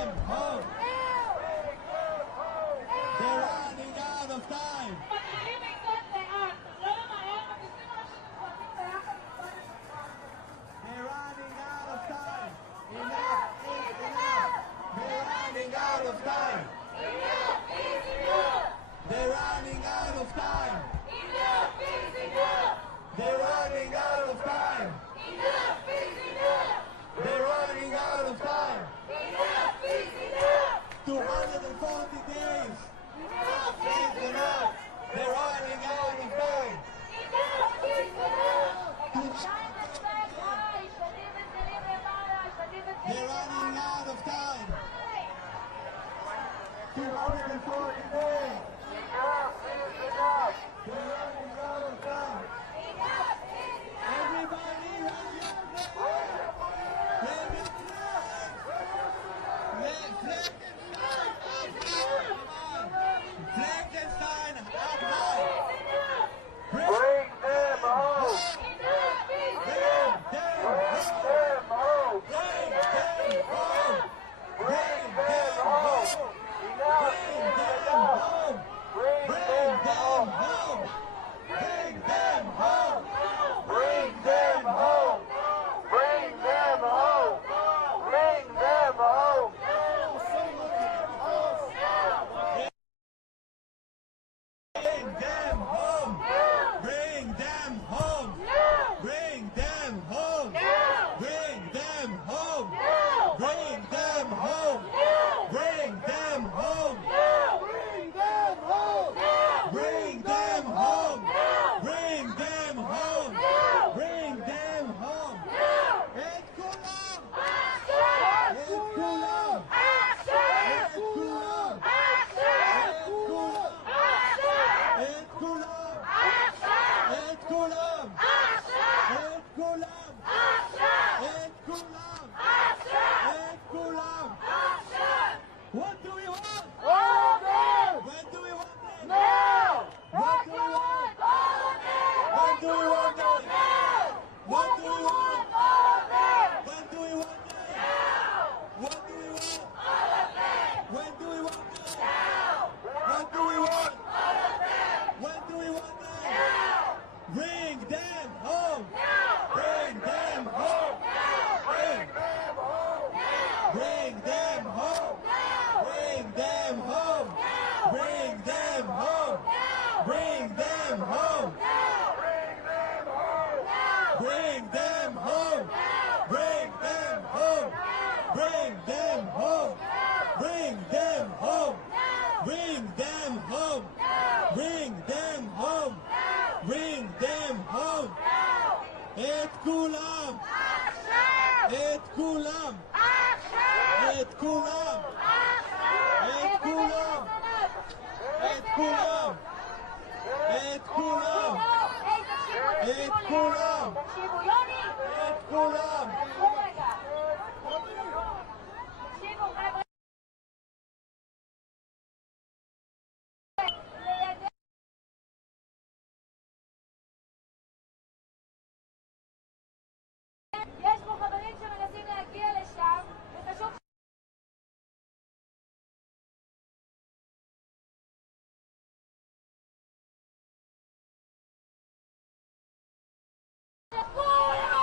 them home. They're running out of time. They're running out of time. Enough is enough. They're running out of time. Enough is enough. They're running out of time. Enough is enough. They're running out of time. Enough is enough. They're running out of time. Enough is enough. 240 days. Enough is enough. They're running out of time. Enough is enough. They're running out of time. 240 days. Enough is enough. They're running out of time. Enough is enough. Everybody raise your hands. Raise your flags. Frankenstein up high. Bring them home. Bring them home. Bring them home. Bring them home. Bring them home. Bring them home. Bring them home. Bring them home. Bring them home. Bring them home. Bring them home. Bring them home. Bring them home. Bring them home. Bring them home. Bring them home. Bring them home. Bring them home. Bring them home. Bring them home. Et kulam. Et kulam. Et kulam. Et kulam. Et kulam. Et kulam. Et kulam. Et kulam. What do we want? When do we want it? Now! What do we want? When do we want it? Now! What do we want? When do we want it? Now! What do we want? When do we want it? Now! What do we want? When do we want it? Now! Bring them home! Bring them home! Bring them home! Bring them home! Bring them home! Bring them home! Bring them home! Bring them home! Bring them home! Bring them home! Bring them home! Bring them home! Bring them home! Bring them home! Et kulam! Et kulam! Et kulam! Et kulam! Et kulam! Et kulam! Et kulam! Et kulam! יש פה חברים שמנסים להגיע לשם, וחשוב כולם!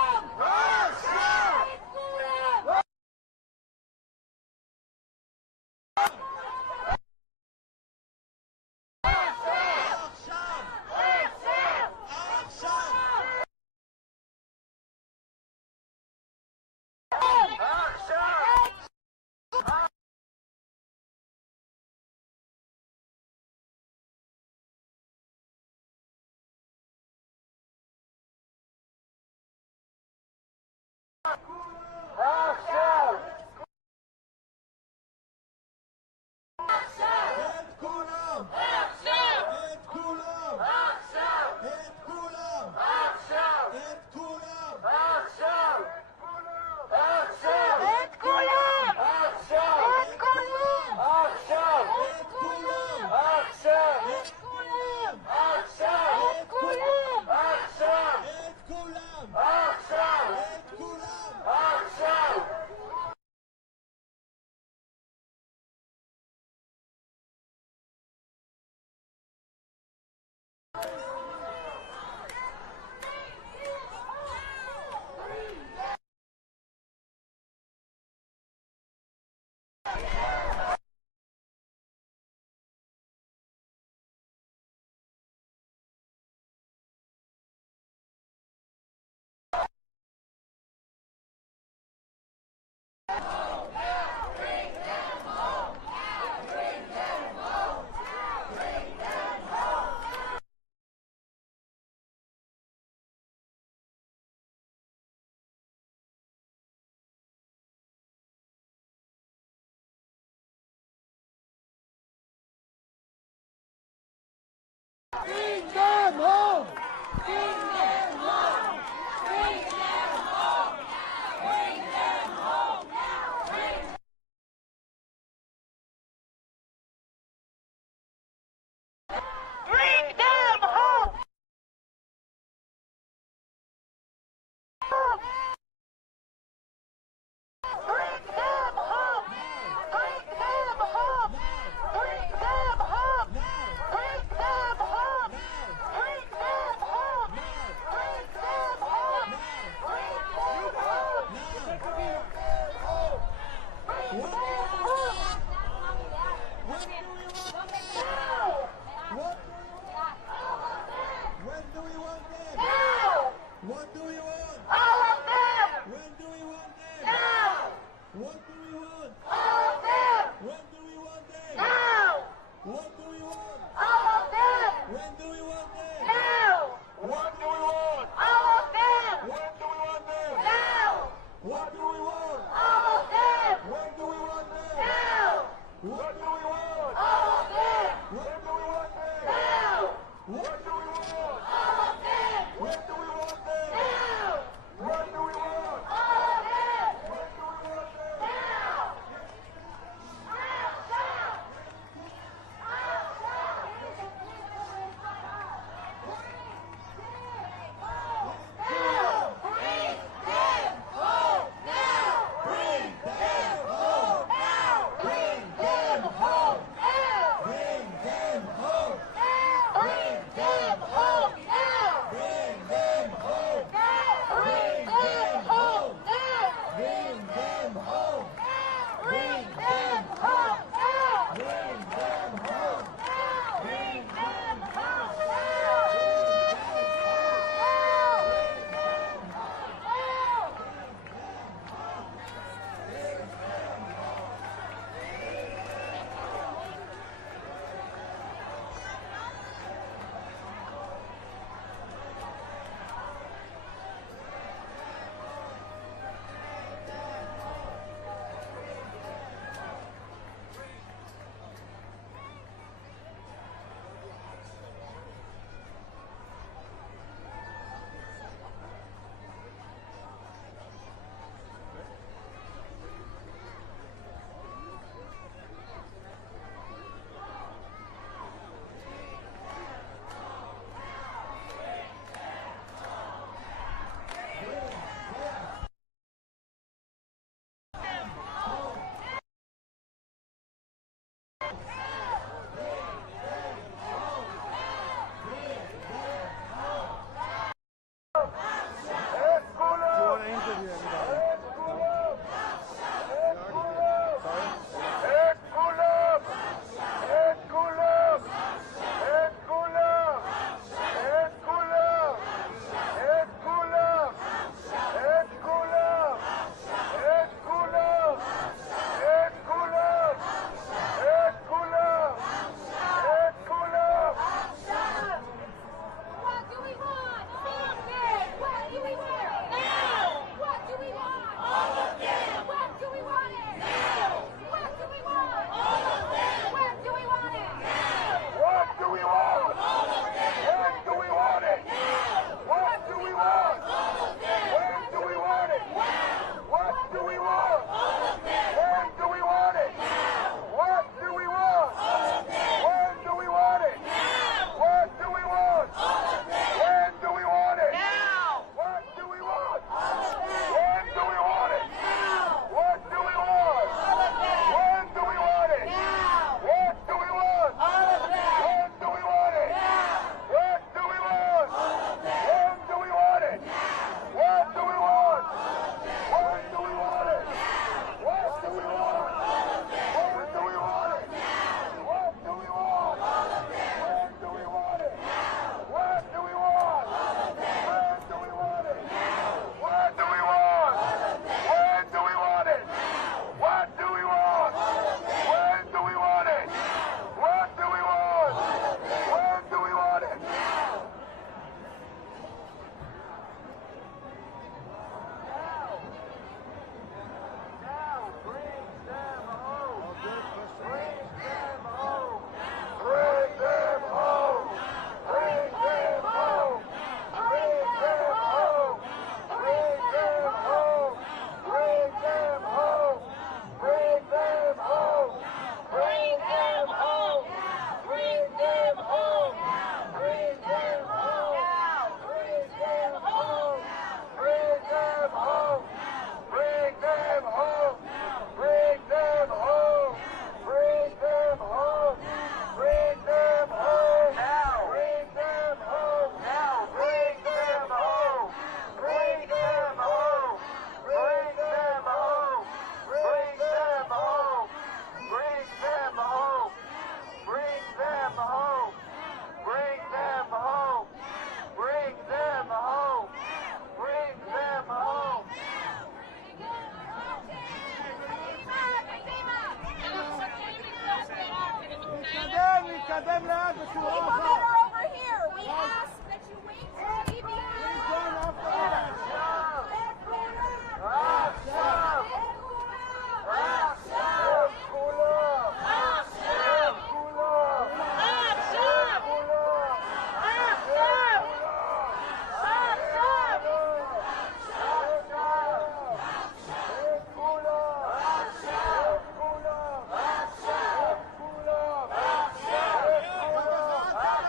better over here. We ask that you wait till we be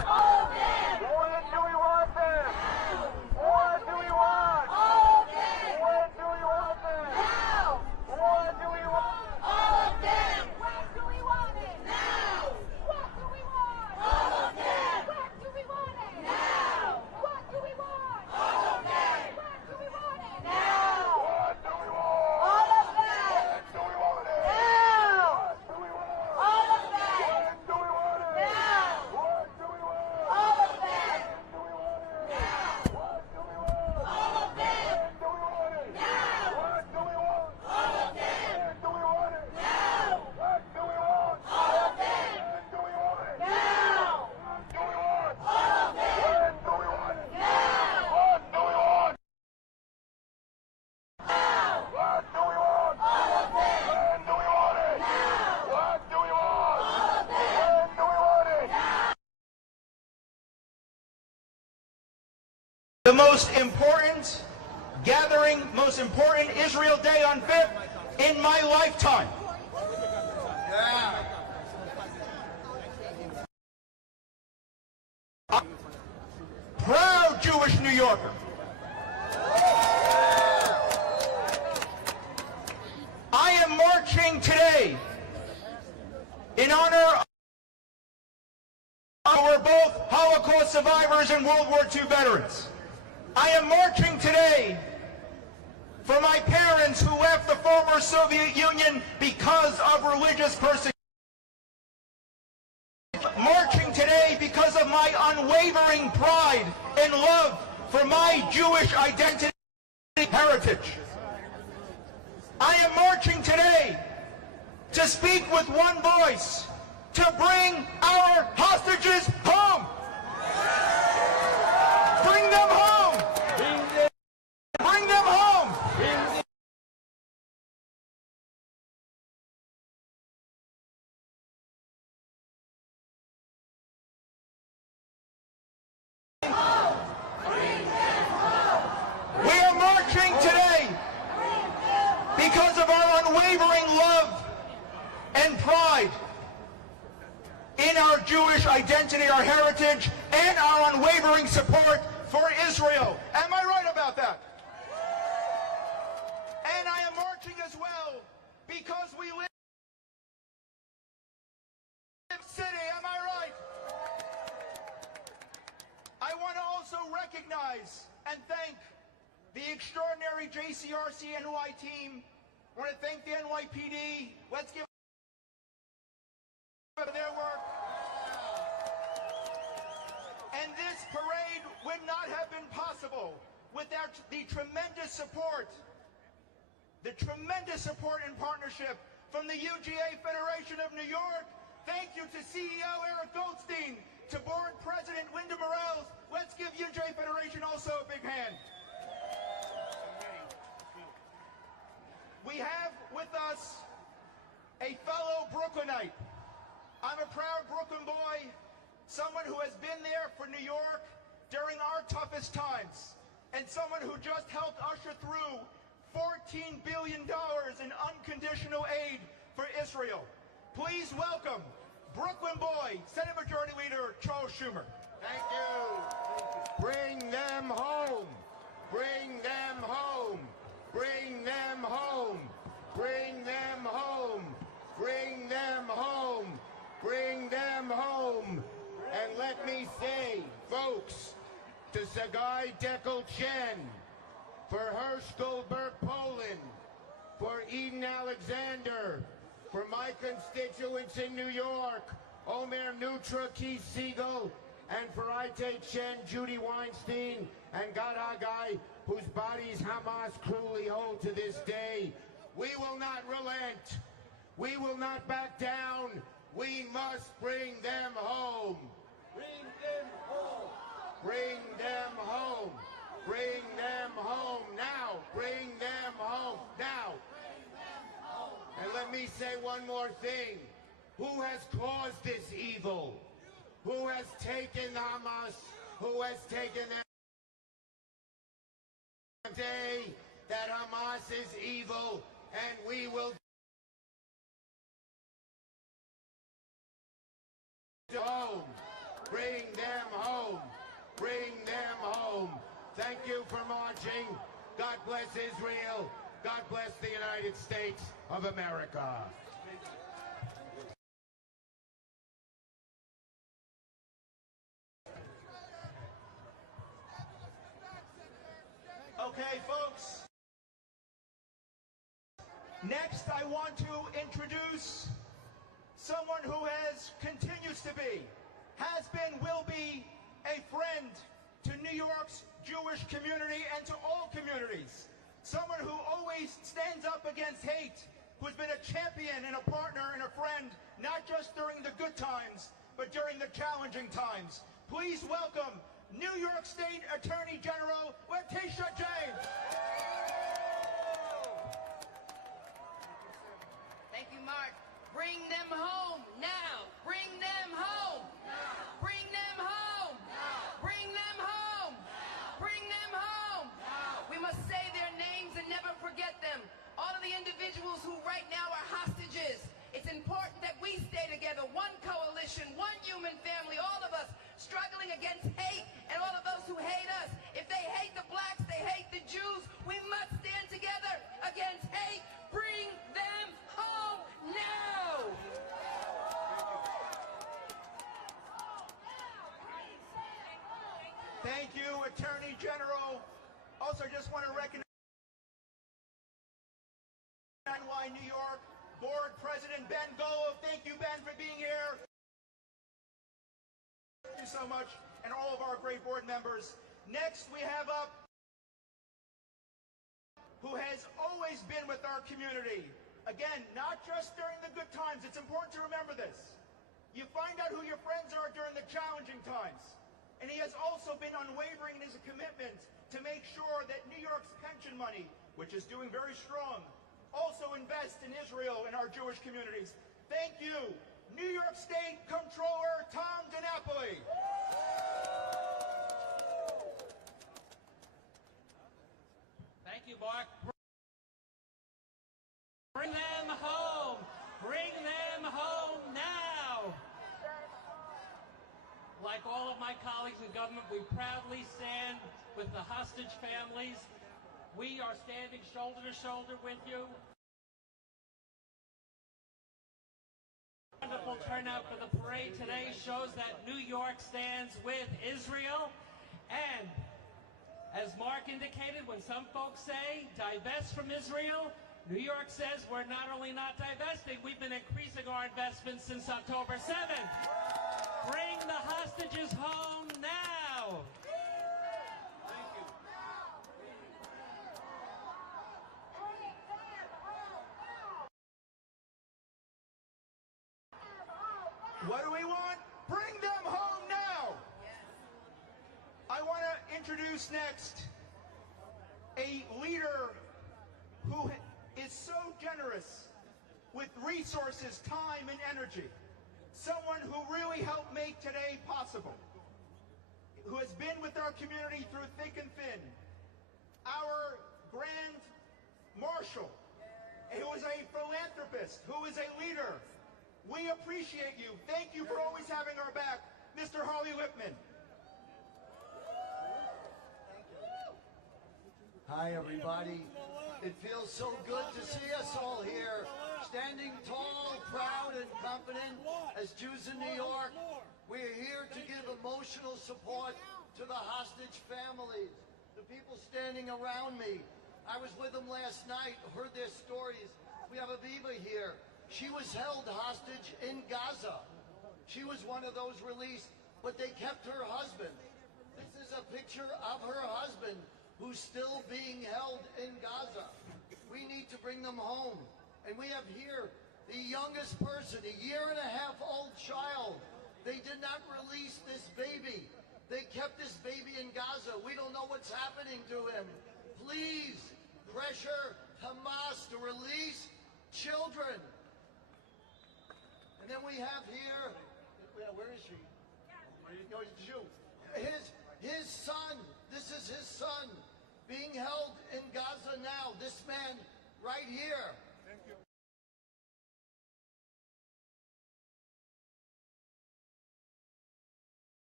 All of them! When do we want them? What do we want? All of them! When do we want them? Now! What do we want? All of them! When do we want it? Now! What do we want? All of them! When do we want it? Now! What do we want? All of them! When do we want it? Now! What do we want? All of them! When do we want it? Now! What do we want? All of them! When do we want it? Now! What do we want? All of them! When do we want it? Now! What do we want? All of them! When do we want it? Now! What do we want? All of them! When do we want it? Now! What do we want? All of them! When do we want it? Now! What do we want? All of them! When do we want it? Now! What do we want? Now! What do we want? All of them! When do we want it? Now! What do we want? All of them! When do we want it? Now! The most important gathering, most important Israel Day on 5th in my lifetime. Proud Jewish New Yorker. I am marching today in honor of our both Holocaust survivors and World War II veterans. I am marching today for my parents who left the former Soviet Union because of religious persecution. Marching today because of my unwavering pride and love for my Jewish identity and heritage. I am marching today to speak with one voice, to bring our hostages home. Bring them home. Bring them home. We are marching today because of our unwavering love and pride in our Jewish identity, our heritage, and our unwavering support for Israel. Am I right about that? And I am marching as well because we live in the city. Am I right? I want to also recognize and thank the extraordinary JCRC NY team. I want to thank the NYPD. Let's give for their work. And this parade would not have been possible without the tremendous support and partnership from the UGA Federation of New York. Thank you to CEO Eric Goldstein, to board president Linda Morales. Let's give UGA Federation also a big hand. We have with us a fellow Brooklynite. I'm a proud Brooklyn boy, someone who has been there for New York during our toughest times, and someone who just helped usher through $14 billion in unconditional aid for Israel. Please welcome Brooklyn boy, Senate Majority Leader Charles Schumer. Thank you. Bring them home. Bring them home. Bring them home. Bring them home. Bring them home. Bring them home. And let me say, folks, to Sagai Dekel Chen, for Hirsch Goldberg Poland, for Eden Alexander, for my constituents in New York, Omer Nutra, Keith Siegel, and for Ite Chen, Judy Weinstein, and Gad Haggai, whose bodies Hamas cruelly hold to this day. We will not relent. We will not back down. We must bring them home. Bring them home. Bring them home. Bring them home now. Bring them home now. And let me say one more thing. Who has caused this evil? Who has taken Hamas? Who has taken them? Day that Hamas is evil, and we will go home. Bring them home. Bring them home. Thank you for marching. God bless Israel. God bless the United States of America. Okay, folks. Next, I want to introduce someone who continues to be, has been, will be a friend to New York's Jewish community and to all communities. Someone who always stands up against hate, who's been a champion and a partner and a friend, not just during the good times, but during the challenging times. Please welcome New York State Attorney General Letitia James. Thank you, Mark. Bring them home now. Bring them home. Now. Bring them home. Now. Bring them home. Now. Bring them home. Now. We must say their names and never forget them. All of the individuals who right now are hostages. It's important that we stay together, one coalition, one human family, all of us struggling against hate and all of those who hate us. If they hate the blacks, they hate the Jews, we must stand together against hate. Bring them home now! Thank you, Attorney General. Also, just want to recognize New York Board President Ben-Tzur. Thank you, Ben, for being here. Thank you so much, and all of our great board members. Next, we have up who has always been with our community. Again, not just during the good times. It's important to remember this. You find out who your friends are during the challenging times. And he has also been unwavering in his commitment to make sure that New York's pension money, which is doing very strong, also invest in Israel and our Jewish communities. Thank you, New York State Comptroller Tom DiNapoli. Thank you, Mark. Bring them home. Bring them home now. Like all of my colleagues in government, we proudly stand with the hostage families. We are standing shoulder to shoulder with you. Wonderful turnout for the parade today shows that New York stands with Israel. And as Mark indicated, when some folks say divest from Israel, New York says we're not only not divesting, we've been increasing our investments since October 7th. Bring the hostages home now. What do we want? Bring them home now! I want to introduce next a leader who is so generous with resources, time, and energy. Someone who really helped make today possible. Who has been with our community through thick and thin. Our Grand Marshal, who is a philanthropist, who is a leader. We appreciate you. Thank you for always having our back, Mr. Harley Lipman. Hi, everybody. It feels so good to see us all here, standing tall, proud, and confident as Jews in New York. We're here to give emotional support to the hostage families, the people standing around me. I was with them last night, heard their stories. We have Aviva here. She was held hostage in Gaza. She was one of those released, but they kept her husband. This is a picture of her husband who's still being held in Gaza. We need to bring them home. And we have here the youngest person, a 1.5-year-old child. They did not release this baby. They kept this baby in Gaza. We don't know what's happening to him. Please pressure Hamas to release children. And then we have here, where is she? No, it's you. His son, this is his son, being held in Gaza now. This man right here. Thank you.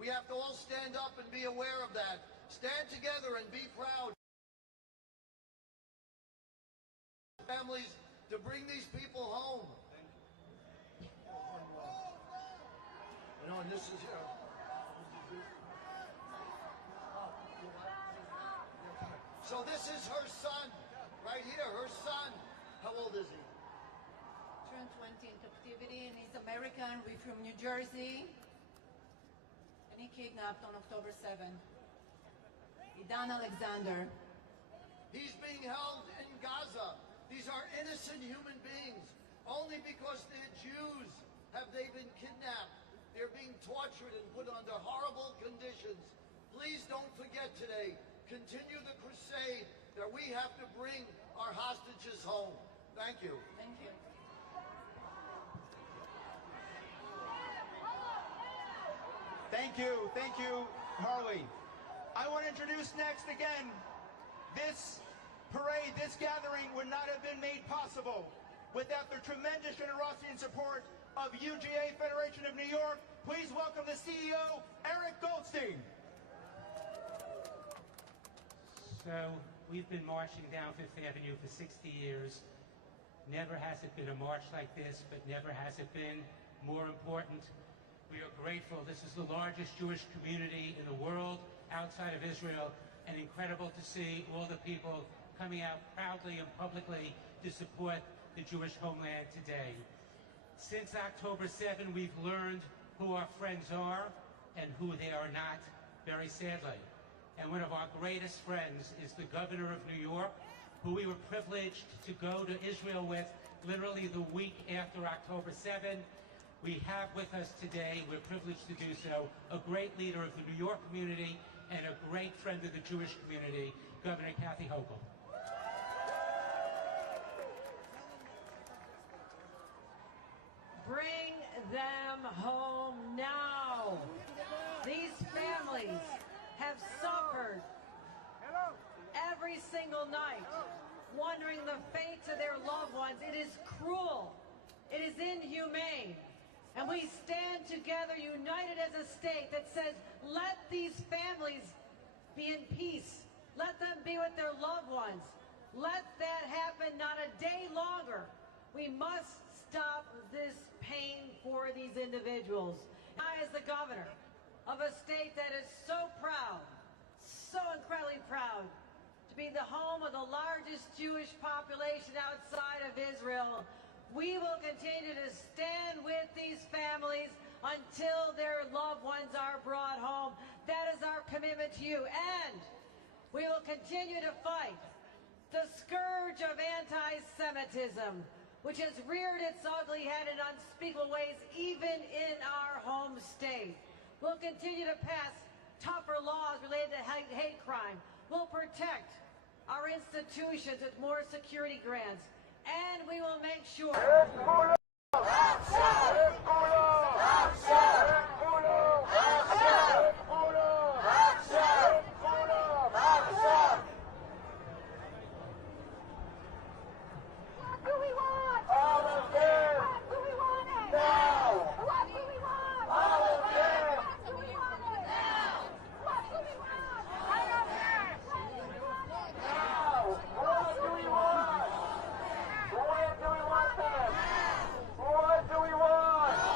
We have to all stand up and be aware of that. Stand together and be proud. Families to bring these people home. You know, and this is, so this is her son, right here, her son. How old is he? Turned 20 in captivity, and he's American. We're from New Jersey. And he kidnapped on October 7. Idan Alexander. He's being held in Gaza. These are innocent human beings. Only because they're Jews have they been kidnapped. They're being tortured and put under horrible conditions. Please don't forget today. Continue the crusade that we have to bring our hostages home. Thank you. Thank you. Thank you, Harley. I want to introduce next again, this parade, this gathering would not have been made possible without the tremendous generosity and support of UGA Federation of New York. Please welcome the CEO, Eric Goldstein. So we've been marching down Fifth Avenue for 60 years. Never has it been a march like this, but never has it been more important. We are grateful. This is the largest Jewish community in the world outside of Israel, and incredible to see all the people coming out proudly and publicly to support the Jewish homeland today. Since October 7, we've learned who our friends are and who they are not, very sadly. And one of our greatest friends is the governor of New York, who we were privileged to go to Israel with literally the week after October 7. We have with us today, we're privileged to do so, a great leader of the New York community and a great friend of the Jewish community, Governor Kathy Hochul. Bring them home now. These families have suffered every single night, wondering the fates of their loved ones. It is cruel. It is inhumane. And we stand together, united as a state that says, let these families be in peace. Let them be with their loved ones. Let that happen not a day longer. We must stop this pain for these individuals. I, as the governor of a state that is so proud, so incredibly proud, to be the home of the largest Jewish population outside of Israel, we will continue to stand with these families until their loved ones are brought home. That is our commitment to you. And we will continue to fight the scourge of anti-Semitism, which has reared its ugly head in unspeakable ways, even in our home state. We'll continue to pass tougher laws related to hate crime. We'll protect our institutions with more security grants. And we will make sure. What do we want?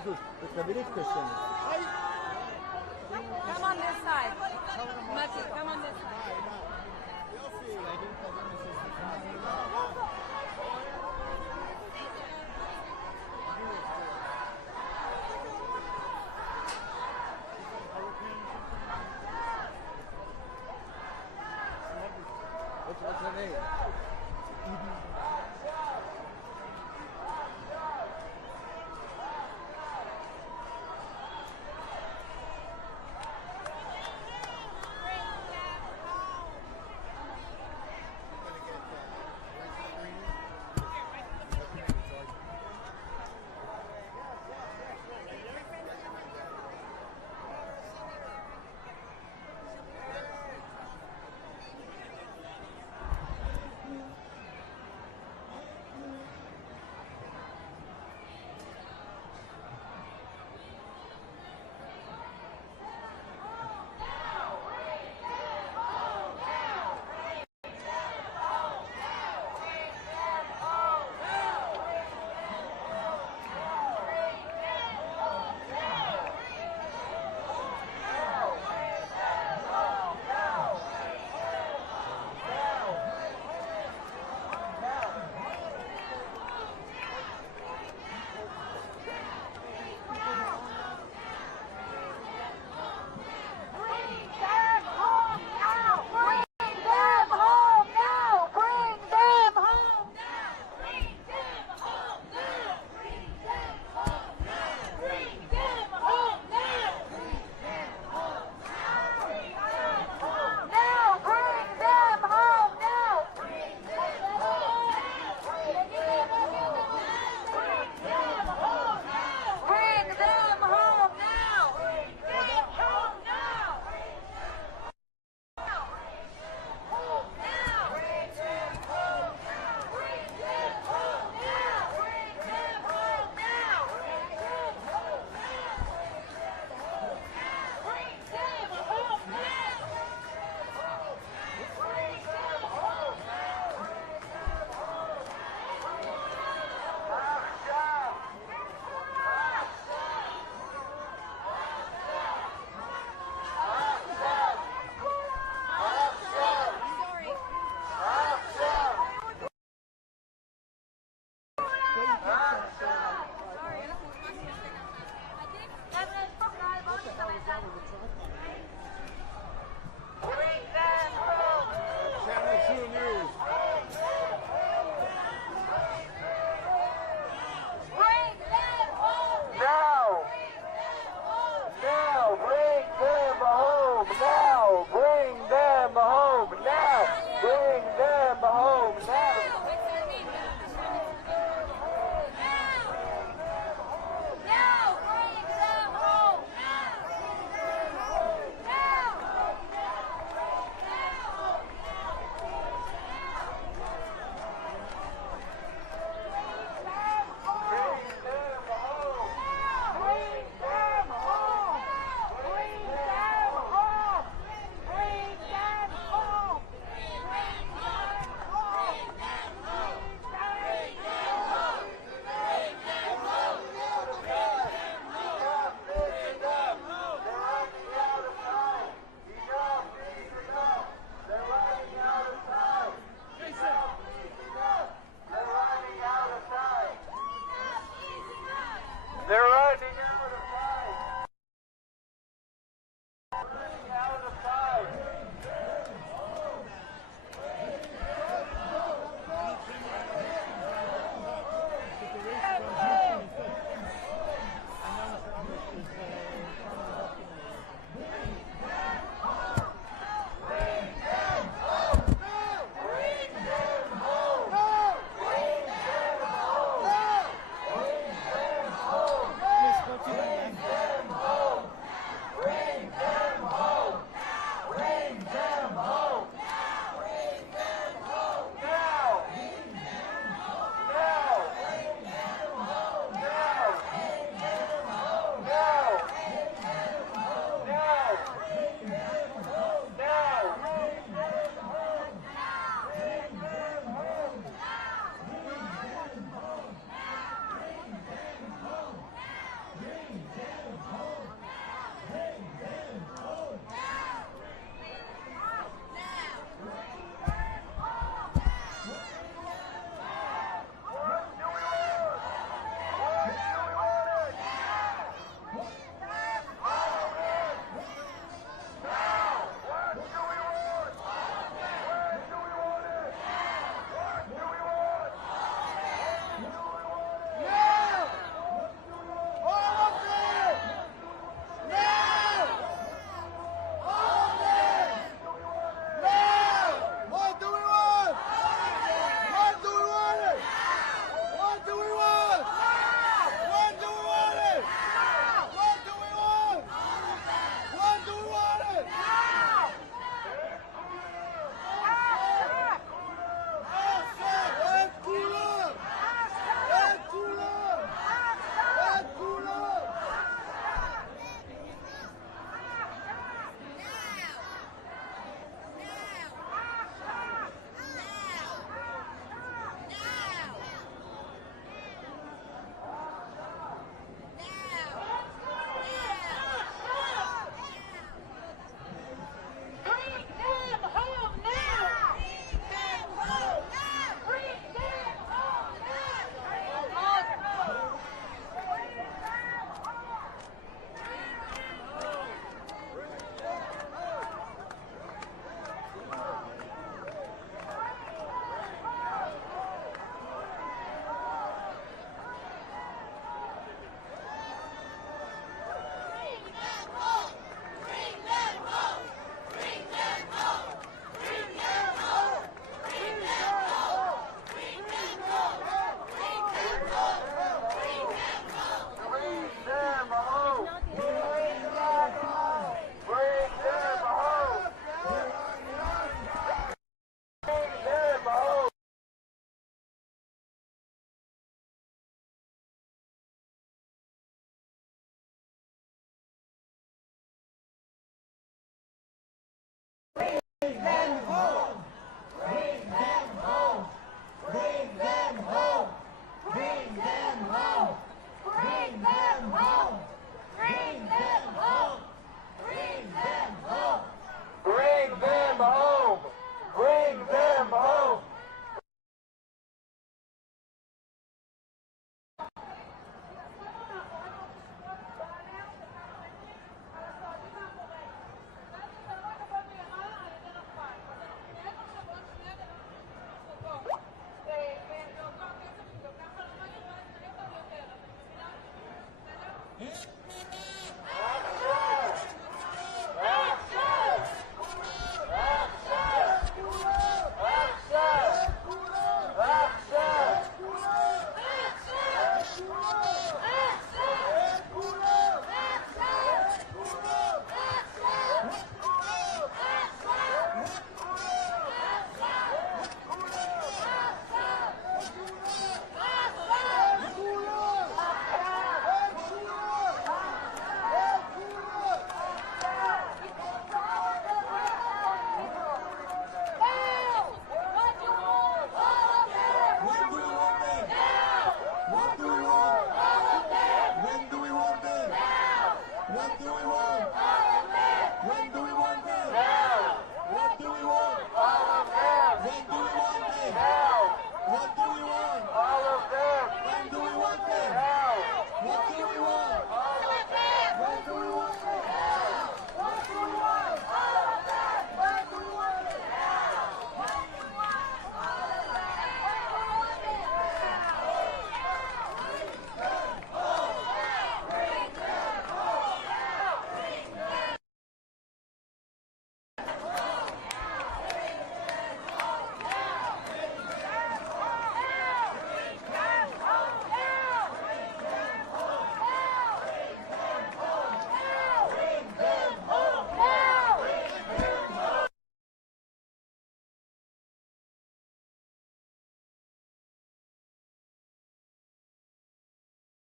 Come on this side. Mati, come on this side. What's her name? את